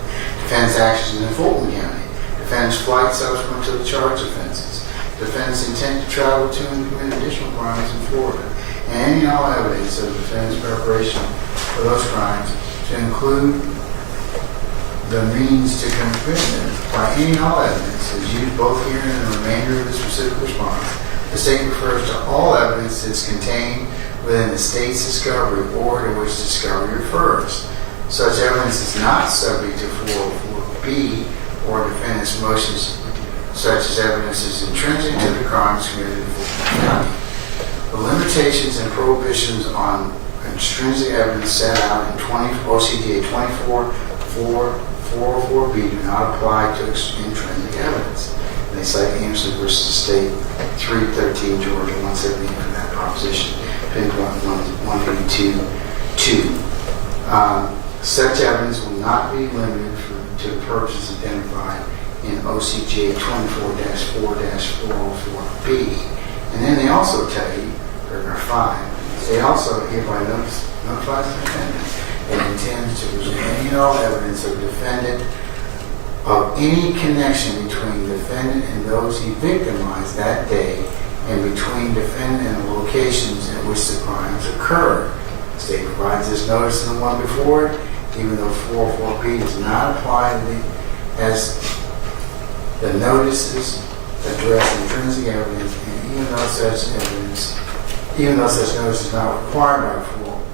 defendant's actions in Fulton County, defendant's flight subsequent to the charge offenses, defendant's intent to travel to and commit additional crimes in Florida, and any and all evidence of the defendant's preparation for those crimes to include the means to commit them by any and all evidence is used both here and in the remainder of the specific response. The state refers to all evidence that's contained within the state's discovery or to which discovery refers. Such evidence is not subject to 404B or defendant's motions, such as evidence is intrinsic to the crimes committed in Fulton County. The limitations and prohibitions on extrinsic evidence set out in OCDA 404B do not apply to intrinsic evidence. And they cite Anderson versus State 313 Georgia 117 for that proposition. Pinpoint 182-2. Such evidence will not be limited to the purposes identified in OCGA 24-4-404B. And then they also tell you, paragraph 5, they also hereby notifies the defendant and intends to present any and all evidence of defendant of any connection between defendant and those he victimized that day and between defendant and the locations in which the crimes occurred. The state provides this notice in the one before it. even though 404B does not apply to the, as the notices address intrinsic evidence, and even though such notice is not required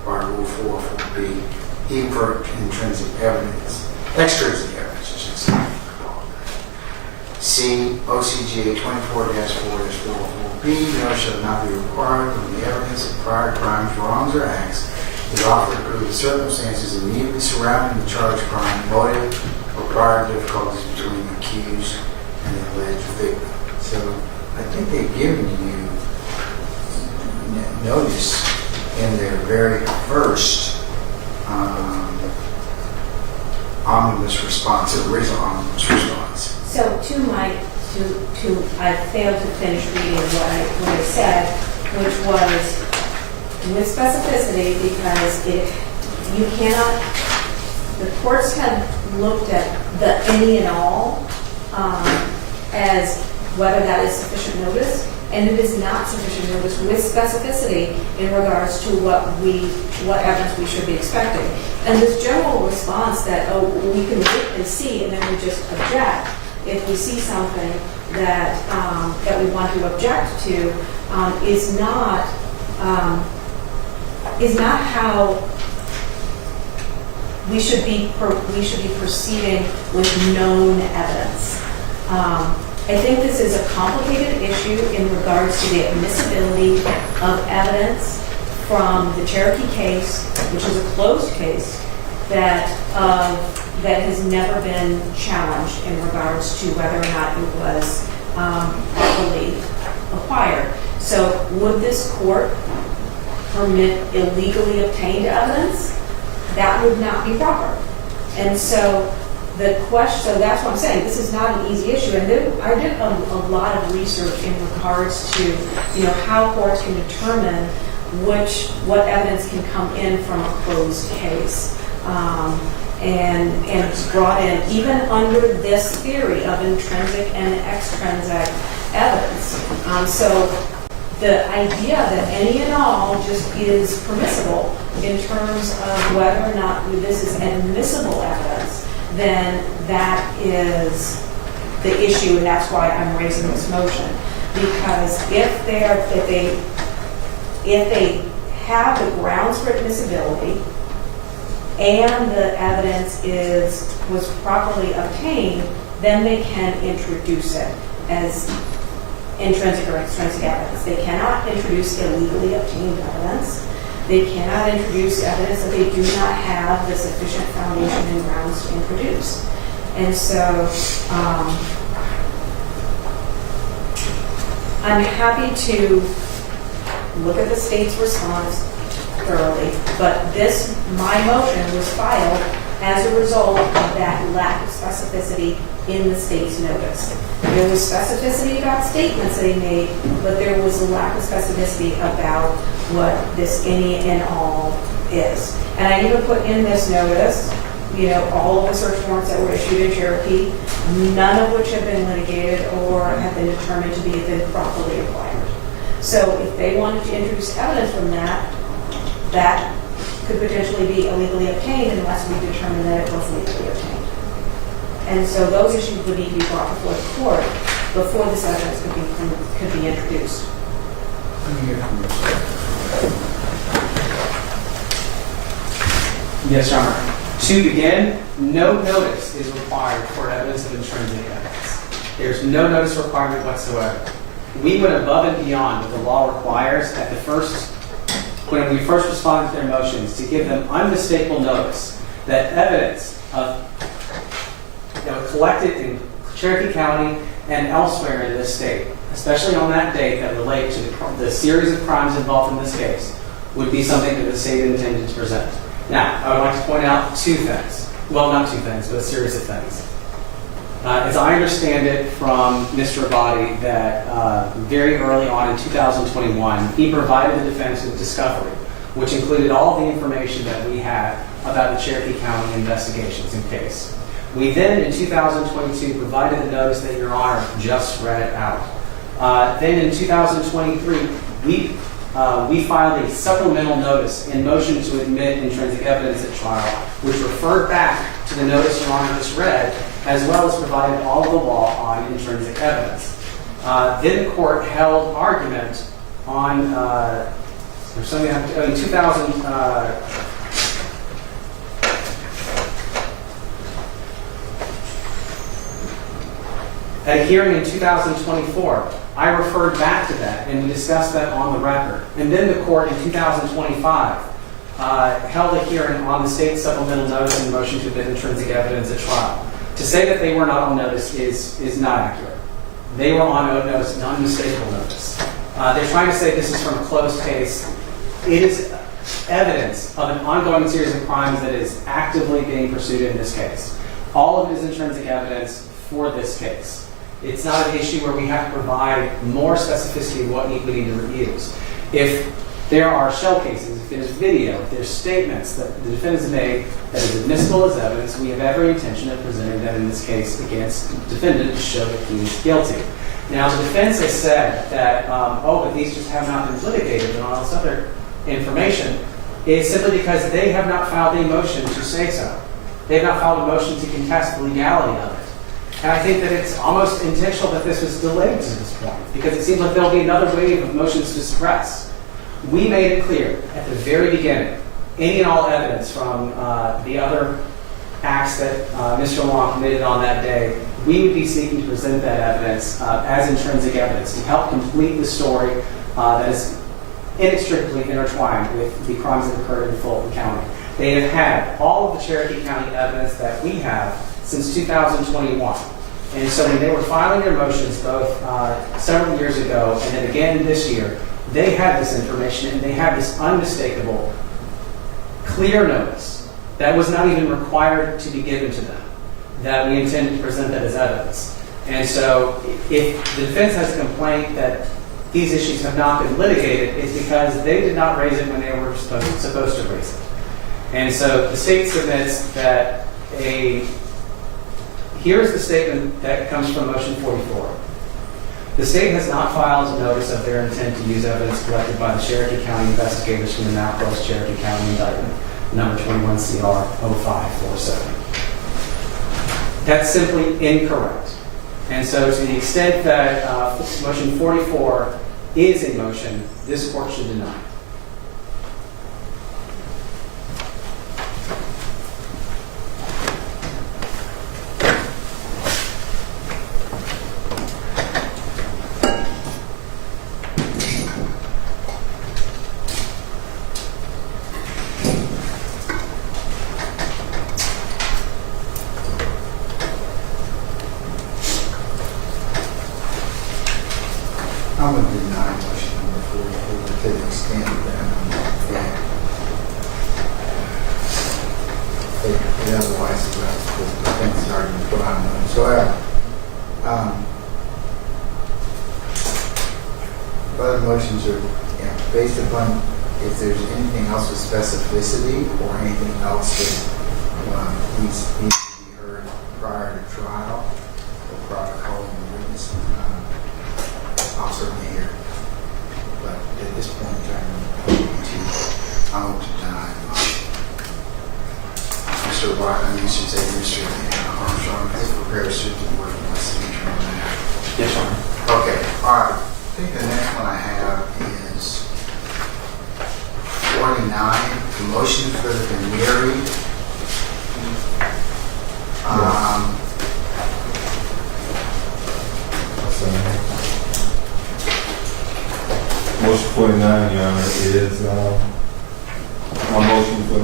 by Rule 404B, even for intrinsic evidence, extrinsic evidence, I should say. C, OCGA 24-4-404B, notice shall not be required when the evidence of prior crimes, wrongs, or acts is offered to prove the circumstances immediately surrounding the charged crime, motive, or prior difficulties between the accused and the alleged victim. So I think they've given you notice in their very first omnibus response, original omnibus response. So I failed to finish reading what I said, which was with specificity, because you cannot, the courts have looked at the any and all as whether that is sufficient notice, and it is not sufficient notice with specificity in regards to what evidence we should be expecting. And this general response that, oh, we can look and see and then we just object if we see something that that we want to object to is not how we should be proceeding with known evidence. I think this is a complicated issue in regards to the admissibility of evidence from the Cherokee case, which is a closed case that has never been challenged in regards to whether or not it was properly acquired. So would this court permit illegally obtained evidence? That would not be proper. And so the question, so that's what I'm saying, this is not an easy issue. And I did a lot of research in regards to, how courts can determine what evidence can come in from a closed case. And it's brought in even under this theory of intrinsic and extrinsic evidence. So the idea that any and all just is permissible in terms of whether or not this is admissible evidence, then that is the issue, and that's why I'm raising this motion. Because if they have the grounds for admissibility and the evidence was properly obtained, then they can introduce it as intrinsic or extrinsic evidence. They cannot introduce illegally obtained evidence. They cannot introduce evidence that they do not have the sufficient foundation and grounds to introduce. And so I'm happy to look at the state's response thoroughly, but my motion was filed as a result of that lack of specificity in the state's notice. There was specificity about statements they made, but there was a lack of specificity about what this any and all is. And I even put in this notice, all of the search warrants that were issued in Cherokee, none of which have been litigated or have been determined to be properly acquired. So if they wanted to introduce evidence from that could potentially be illegally obtained unless we determine that it was legally obtained. And so those issues would need to be brought before the court before this evidence could be introduced. Let me hear from you. Yes, Your Honor. To begin, no notice is required for evidence of intrinsic evidence. There's no notice requirement whatsoever. We went above and beyond what the law requires when we first responded to their motions to give them unmistakable notice that evidence that was collected in Cherokee County and elsewhere in this state, especially on that date that relate to the series of crimes involved in this case, would be something that the state intended to present. Now, I would like to point out two things. Well, not two things, but a series of things. As I understand it from Mr. Abadi, that very early on in 2021, he provided the defense with discovery, which included all the information that we had about the Cherokee County investigations and case. We then, in 2022, provided the notice that Your Honor just read out. Then in 2023, we we filed a supplemental notice in motion to admit intrinsic evidence at trial, which referred back to the notice Your Honor just read, as well as provided all of the law on intrinsic evidence. Then the court held argument on, in 2000, at a hearing in 2024, I referred back to that and we discussed that on the record. And then the court in 2025 held a hearing on the state supplemental notice in motion to admit intrinsic evidence at trial. To say that they were not on notice is not accurate. They were on notice, non-mistakable notice. They're trying to say this is from a closed case. It is evidence of an ongoing series of crimes that is actively being pursued in this case. All of it is intrinsic evidence for this case. It's not an issue where we have to provide more specificity of what we need to use. If there are shell cases, if there's video, if there's statements that the defendants have made that is admissible as evidence, we have every intention of presenting that in this case against the defendant to show that he is guilty. Now, the defense has said that, but these just have not been litigated and all this other information. It's simply because they have not filed a motion to say so. They have not filed a motion to contest the legality of it. And I think that it's almost intentional that this was delayed to this point, because it seems like there'll be another wave of motions to suppress. We made it clear at the very beginning, any and all evidence from the other acts that Mr. Long committed on that day, we would be seeking to present that evidence as intrinsic evidence to help complete the story that is inextricably intertwined with the crimes that occurred in Fulton County. They have had all of the Cherokee County evidence that we have since 2021. And so when they were filing their motions both several years ago and then again this year, they had this information and they had this unmistakable, clear notice that was not even required to be given to them, that we intended to present that as evidence. And so if the defense has a complaint that these issues have not been litigated, it's because they did not raise it when they were supposed to raise it. And so the state submits that here's the statement that comes from Motion 44. The state has not filed a notice of their intent to use evidence collected by the Cherokee County investigators from the now closed Cherokee County indictment, number 21 CR 0547. That's simply incorrect. And so to the extent that Motion 44 is in motion, this court should deny it. I'm going to deny motion number 44 to the extent that otherwise the defense argument what I'm doing. So other motions are based upon if there's anything else with specificity or anything else that needs to be heard prior to trial or prior to calling the witness. I'll certainly hear. But at this point in time, I want to deny the motion. Mr. Barton, you should say Mr. Armstrong, please prepare a suit to work with my signature on that. Yes, sir. Okay, all right. I think the next one I have is 49, the motion for the veneering. Motion 49, Your Honor, is my motion for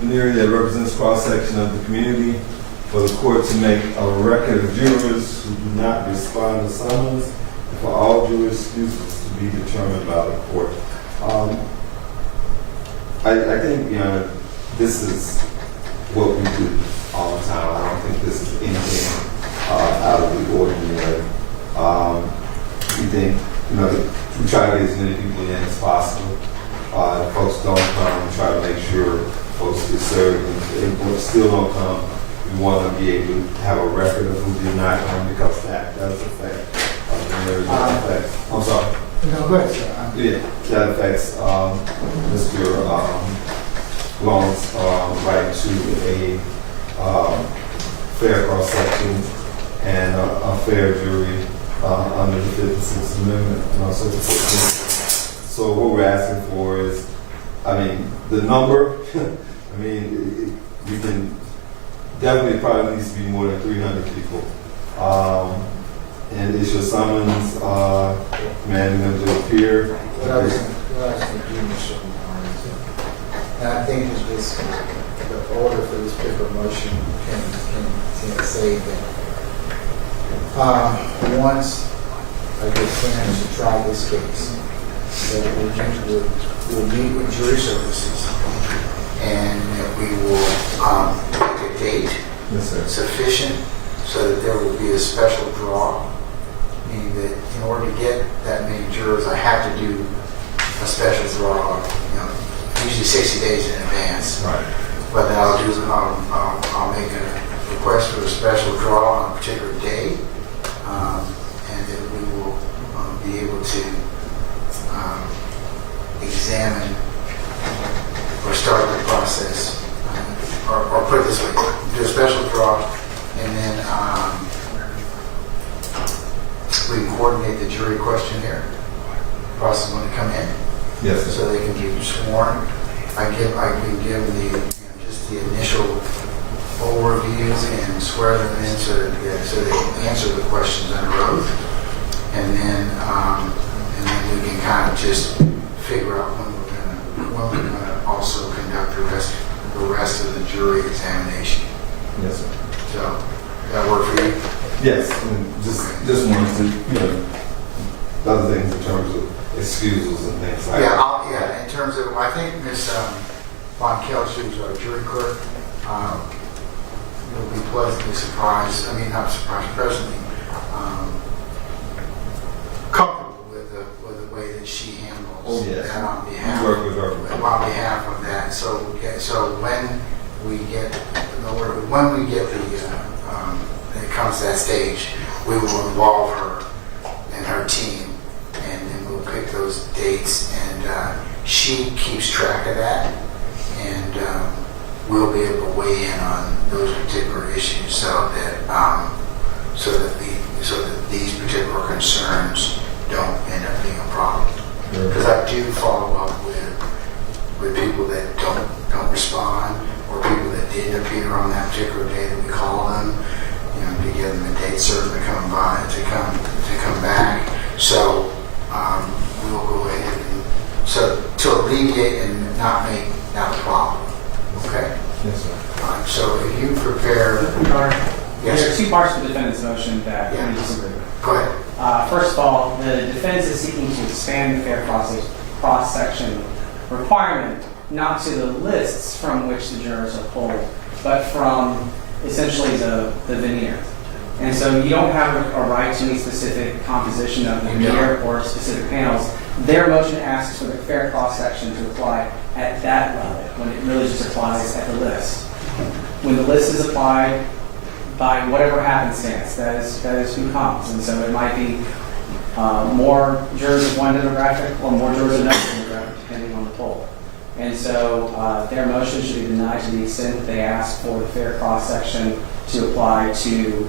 veneering that represents cross-section of the community for the court to make a record of jurors who do not respond to summons and for all juror excuses to be determined by the court. I think, Your Honor, this is what we do all the time. I don't think this is anything out of the ordinary. We think, we try to get as many people in as possible. If folks don't come, we try to make sure folks get served. And if folks still don't come, we want to be able to have a record of who did not come because that does affect. I'm sorry. No, go ahead, sir. Yeah, that affects Mr. Long's right to a fair cross-section and a fair jury under the 56th Amendment and also the 14th. So what we're asking for is, the number, we can definitely probably needs to be more than 300 people. And it's your summons, commanding them to appear. What I was going to do, Mr. and I think is this, the order for this particular motion can say that once I get clearance to try this case, that we'll meet with jury services and that we will pick a date sufficient so that there will be a special draw. Meaning that in order to get that many jurors, I have to do a special draw, usually 60 days in advance. Right. But then I'll make a request for a special draw on a particular day, and then we will be able to examine or start the process, or put it this way, do a special draw, and then we can coordinate the jury questionnaire process when they come in. Yes, sir. So they can be sworn. I can give the just the initial overviews and swear them in so they can answer the questions under oath, and then we can kind of just figure out when we're gonna also conduct the rest of the jury examination. Yes, sir. So does that work for you? Yes, and just wanted to, other things in terms of excuses and things like that. Yeah. In terms of, I think Ms. Von Kelch, who's our jury clerk, will be pleasantly surprised. Not surprised, presently comfortable with the way that she handles that on behalf. You work with her. On behalf of that. So when we get it comes to that stage, we will involve her and her team, and then we'll pick those dates, and she keeps track of that, and we'll be able to weigh in on those particular issues so that these particular concerns don't end up being a problem. Because I do follow up with people that don't respond, or people that didn't appear on that particular day that we call them, to give them a date certain to come by, to come back. So we'll go ahead and to alleviate and not make that a problem. Okay? Yes, sir. So if you prepare, yes, There are two parts to the defendant's motion that Yeah. we disagree with. go ahead. First of all, the defense is seeking to expand the fair cross-section requirement, not to the lists from which the jurors are pulled, but from essentially the veneer. And so you don't have a right to any specific composition of the veneer or specific panels. Their motion asks for the fair cross-section to apply at that level, when it really just applies at the list. When the list is applied by whatever happenstance, that is who comes. And so it might be more jurors of one demographic or more jurors of another demographic, depending on the poll. And so their motion should be denied to the extent that they ask for the fair cross-section to apply to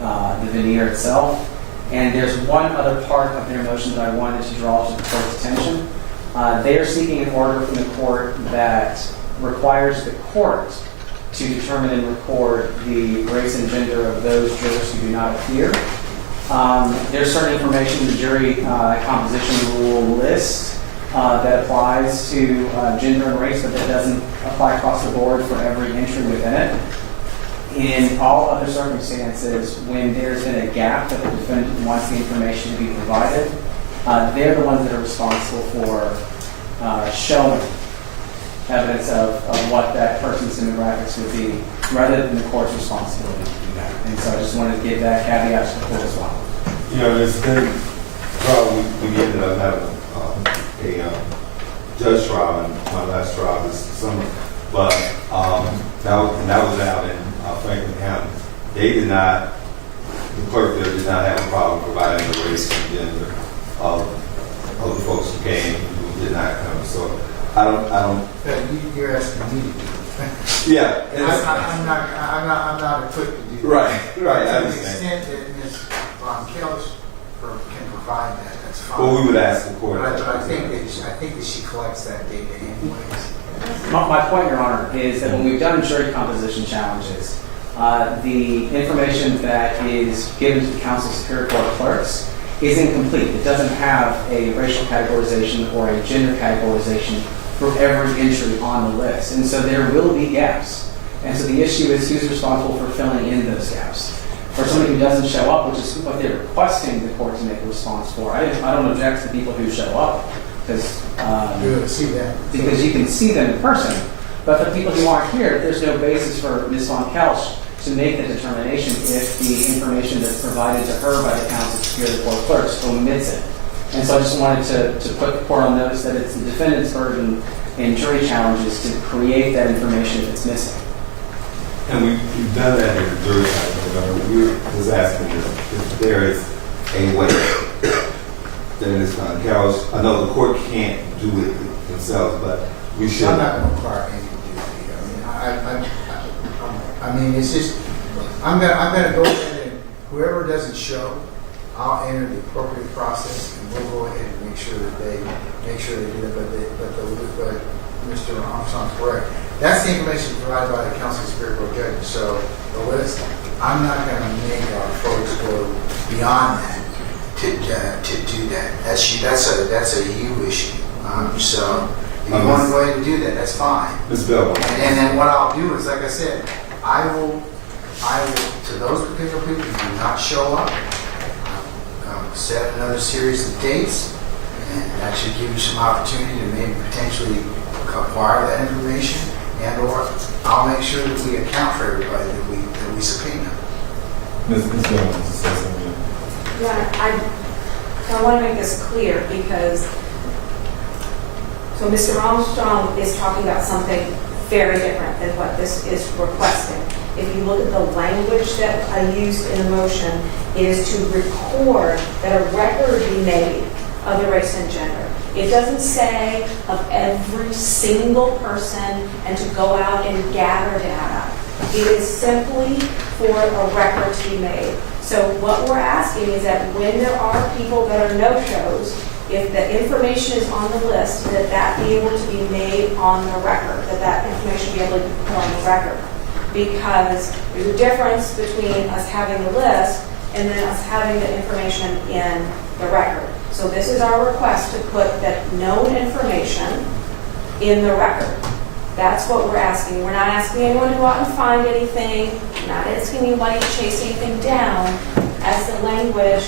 the veneer itself. And there's one other part of their motion that I wanted to draw to the court's attention. They are seeking an order from the court that requires the court to determine and record the race and gender of those jurors who do not appear. There's certain information in the jury composition rule list that applies to gender and race, but that doesn't apply across the board for every entry within it. In all other circumstances, when there's been a gap that the defendant wants the information to be provided, they're the ones that are responsible for showing evidence of what that person's demographics would be, rather than the court's responsibility to do that. And so I just wanted to give that caveat to the court as well. There's been, we ended up having a judge trial in my last trial this summer, but that was out in Franklin County. The clerk there did not have a problem providing the race and gender of other folks who came who did not come. So I don't. You're asking me to do it. Yeah. I'm not equipped to do that. Right. I To the understand. extent that Ms. Von Kelch can provide that, that's fine. Well, we would ask the court. But I think that she collects that data anyways. My point, Your Honor, is that when we've done jury composition challenges, the information that is given to the council superior court clerks is incomplete. It doesn't have a racial categorization or a gender categorization for every entry on the list. And so there will be gaps. And so the issue is who's responsible for filling in those gaps. For somebody who doesn't show up, which is what they're requesting the court to make a response for, I don't object to the people who show up because See that? because you can see them in person. But for people who aren't here, there's no basis for Ms. Von Kelch to make the determination if the information that's provided to her by the council superior court clerks omits it. And so I just wanted to put the court on notice that it's the defendant's burden in jury challenges to create that information if it's missing. And we've done that in the jury trial. We're just asking if there is a way that Ms. Von Kelch, I know the court can't do it themselves, but we should. I'm not going to require any to do it. I mean, it's just, I'm gonna go ahead and whoever doesn't show, I'll enter the appropriate process and we'll go ahead and make sure that they do it. But Mr. Armstrong's correct. That's the information provided by the council superior court judge. So the list, I'm not going to make our folks go beyond that to do that. That's a you issue. So if you want to go ahead and do that, that's fine. Ms. Bell. And then what I'll do is, like I said, I will, to those particular people who do not show up, set another series of dates, and that should give you some opportunity to maybe potentially acquire that information, and or I'll make sure that we account for everybody that we subpoena. Ms. Bell wants to say something. Yeah, I want to make this clear because, so Mr. Armstrong is talking about something very different than what this is requesting. If you look at the language that I used in the motion, it is to record that a record be made of the race and gender. It doesn't say of every single person and to go out and gather data. It is simply for a record to be made. So what we're asking is that when there are people that are no-shows, if the information is on the list, that be able to be made on the record, that information be able to be put on the record. Because there's a difference between us having the list and then us having the information in the record. So this is our request to put that known information in the record. That's what we're asking. We're not asking anyone to go out and find anything. We're not asking anybody to chase anything down. As the language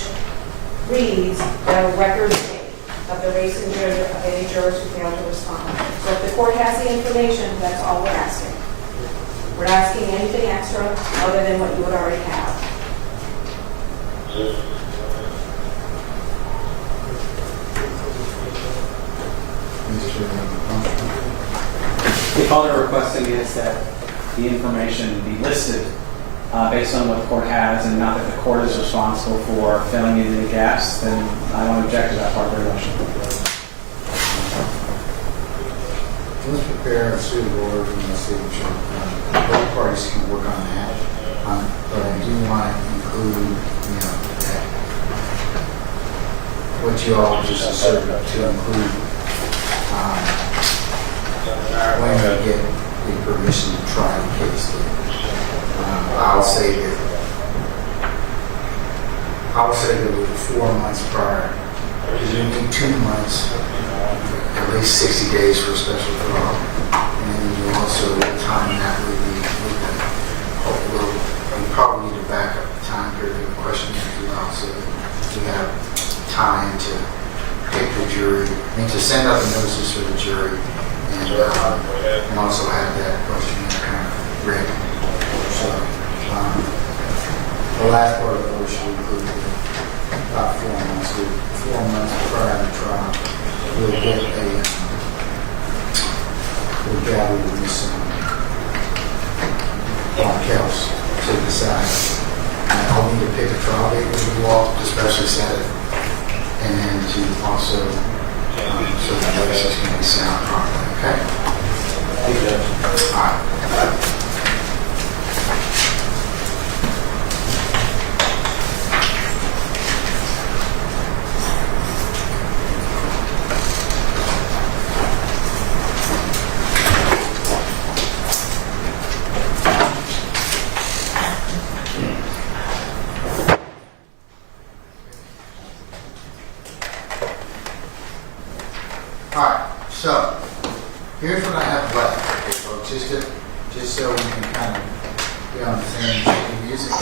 reads, that a record is made of the race and gender of any jurors who fail to respond. So if the court has the information, that's all we're asking. We're not asking anything extra other than what you would already have. All they're requesting is that the information be listed based on what the court has and not that the court is responsible for filling in any gaps, then I don't object to that part of their motion. Let's prepare a suitable order from the signature. Both parties can work on that. But I do want to include, that what you all just asserted to include when we get the permission to try the case. I'll say that with 4 months prior, because you need 2 months, at least 60 days for a special trial, and then you also time that with we probably need to back up the time period of the question as well, so that we have time to pick the jury, to send out the notices for the jury, and also have that questionnaire kind of ready. So the last part of the motion includes about 4 months. 4 months prior to trial, we'll gather with Ms. Von Kelch to decide. I'll need to pick a trial date with you all to specially set it, and then to also discussions can be sound properly, okay? All right. All right, so here's what I have left, okay, folks, just so we can kind of be on the same sheet of music.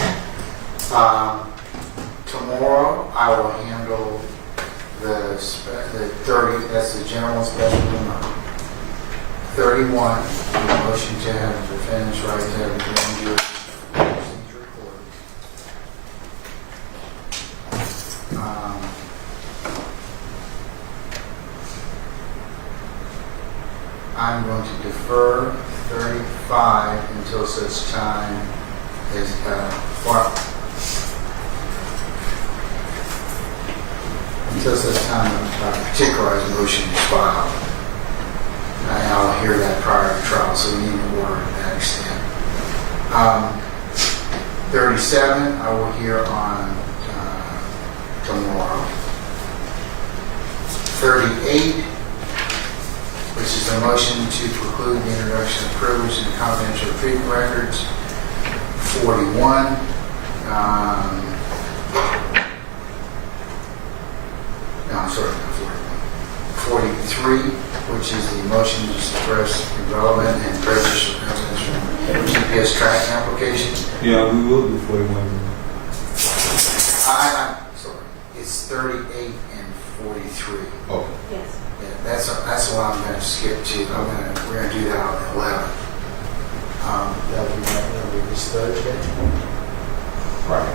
Tomorrow I will handle the 30, that's the general and special number. 31, the motion to have the defendant's right to have a grand jury proceedings recorded. I'm going to defer 35 until such time as a particularized motion is filed. And I'll hear that prior to trial, so we need to order to that extent. 37 I will hear on tomorrow. 38, which is the motion to preclude the introduction of privileged and confidential treatment records. 41, no, I'm sorry, not 41. 43, which is the motion to suppress irrelevant and prejudicial evidence from GPS tracking applications. Yeah, we will do 41. I'm sorry, it's 38 and 43. Okay. Yes. Yeah, that's what I'm going to skip to. We're going to do that on 11. That'll be this Thursday. Right.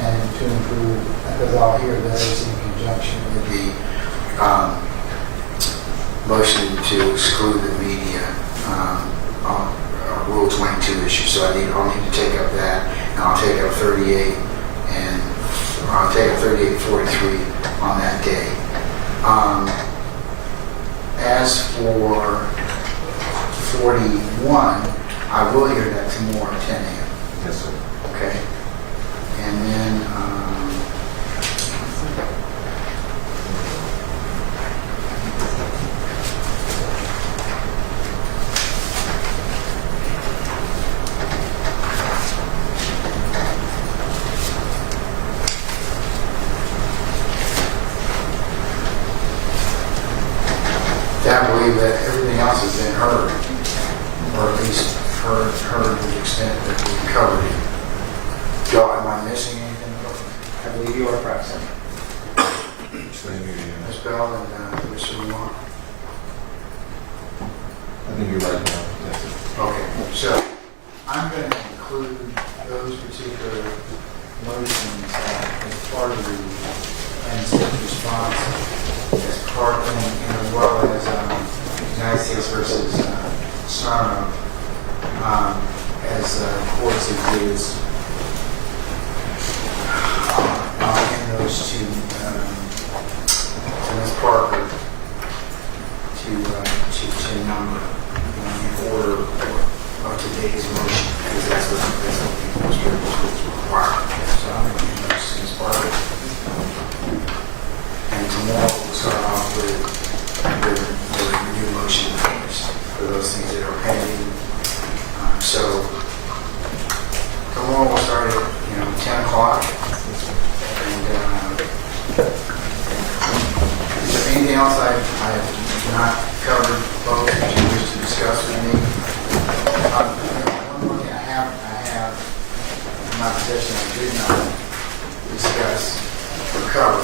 And to include, because I'll hear those in conjunction with the motion to exclude the media on Rule 22 issue. So I'll need to take up that, and I'll take up 38 and I'll take up 38 and 43 on that day. As for 41, I will hear that tomorrow at 10 a.m. Yes, sir. Okay. And then, I believe that everything else has been heard, or at least heard to the extent that we covered it. Y'all, am I missing anything? I believe you are correct, sir. Ms. Bell and Mr. Lamont? I think you're right now. Yes, sir. Okay, so I'm going to include those particular motions as part of the NSTIP response as part of, and as well as United States versus Sarno as courts exhibits. I'll hand those to Ms. Parker to number in order of today's motion, because that's what the most rules require. So I'm going to hand those to Ms. Parker. And tomorrow we'll start off with the review motion for those things that are pending. So tomorrow we'll start at 10 o'clock. And is there anything else I have not covered, folks, that you wish to discuss with me? One more thing I have in my possession I did not discuss or cover.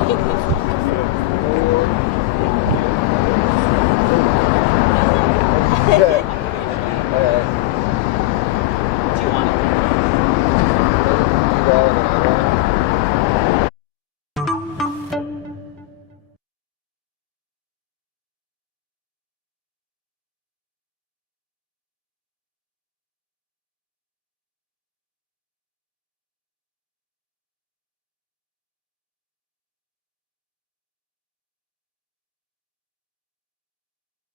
Bye.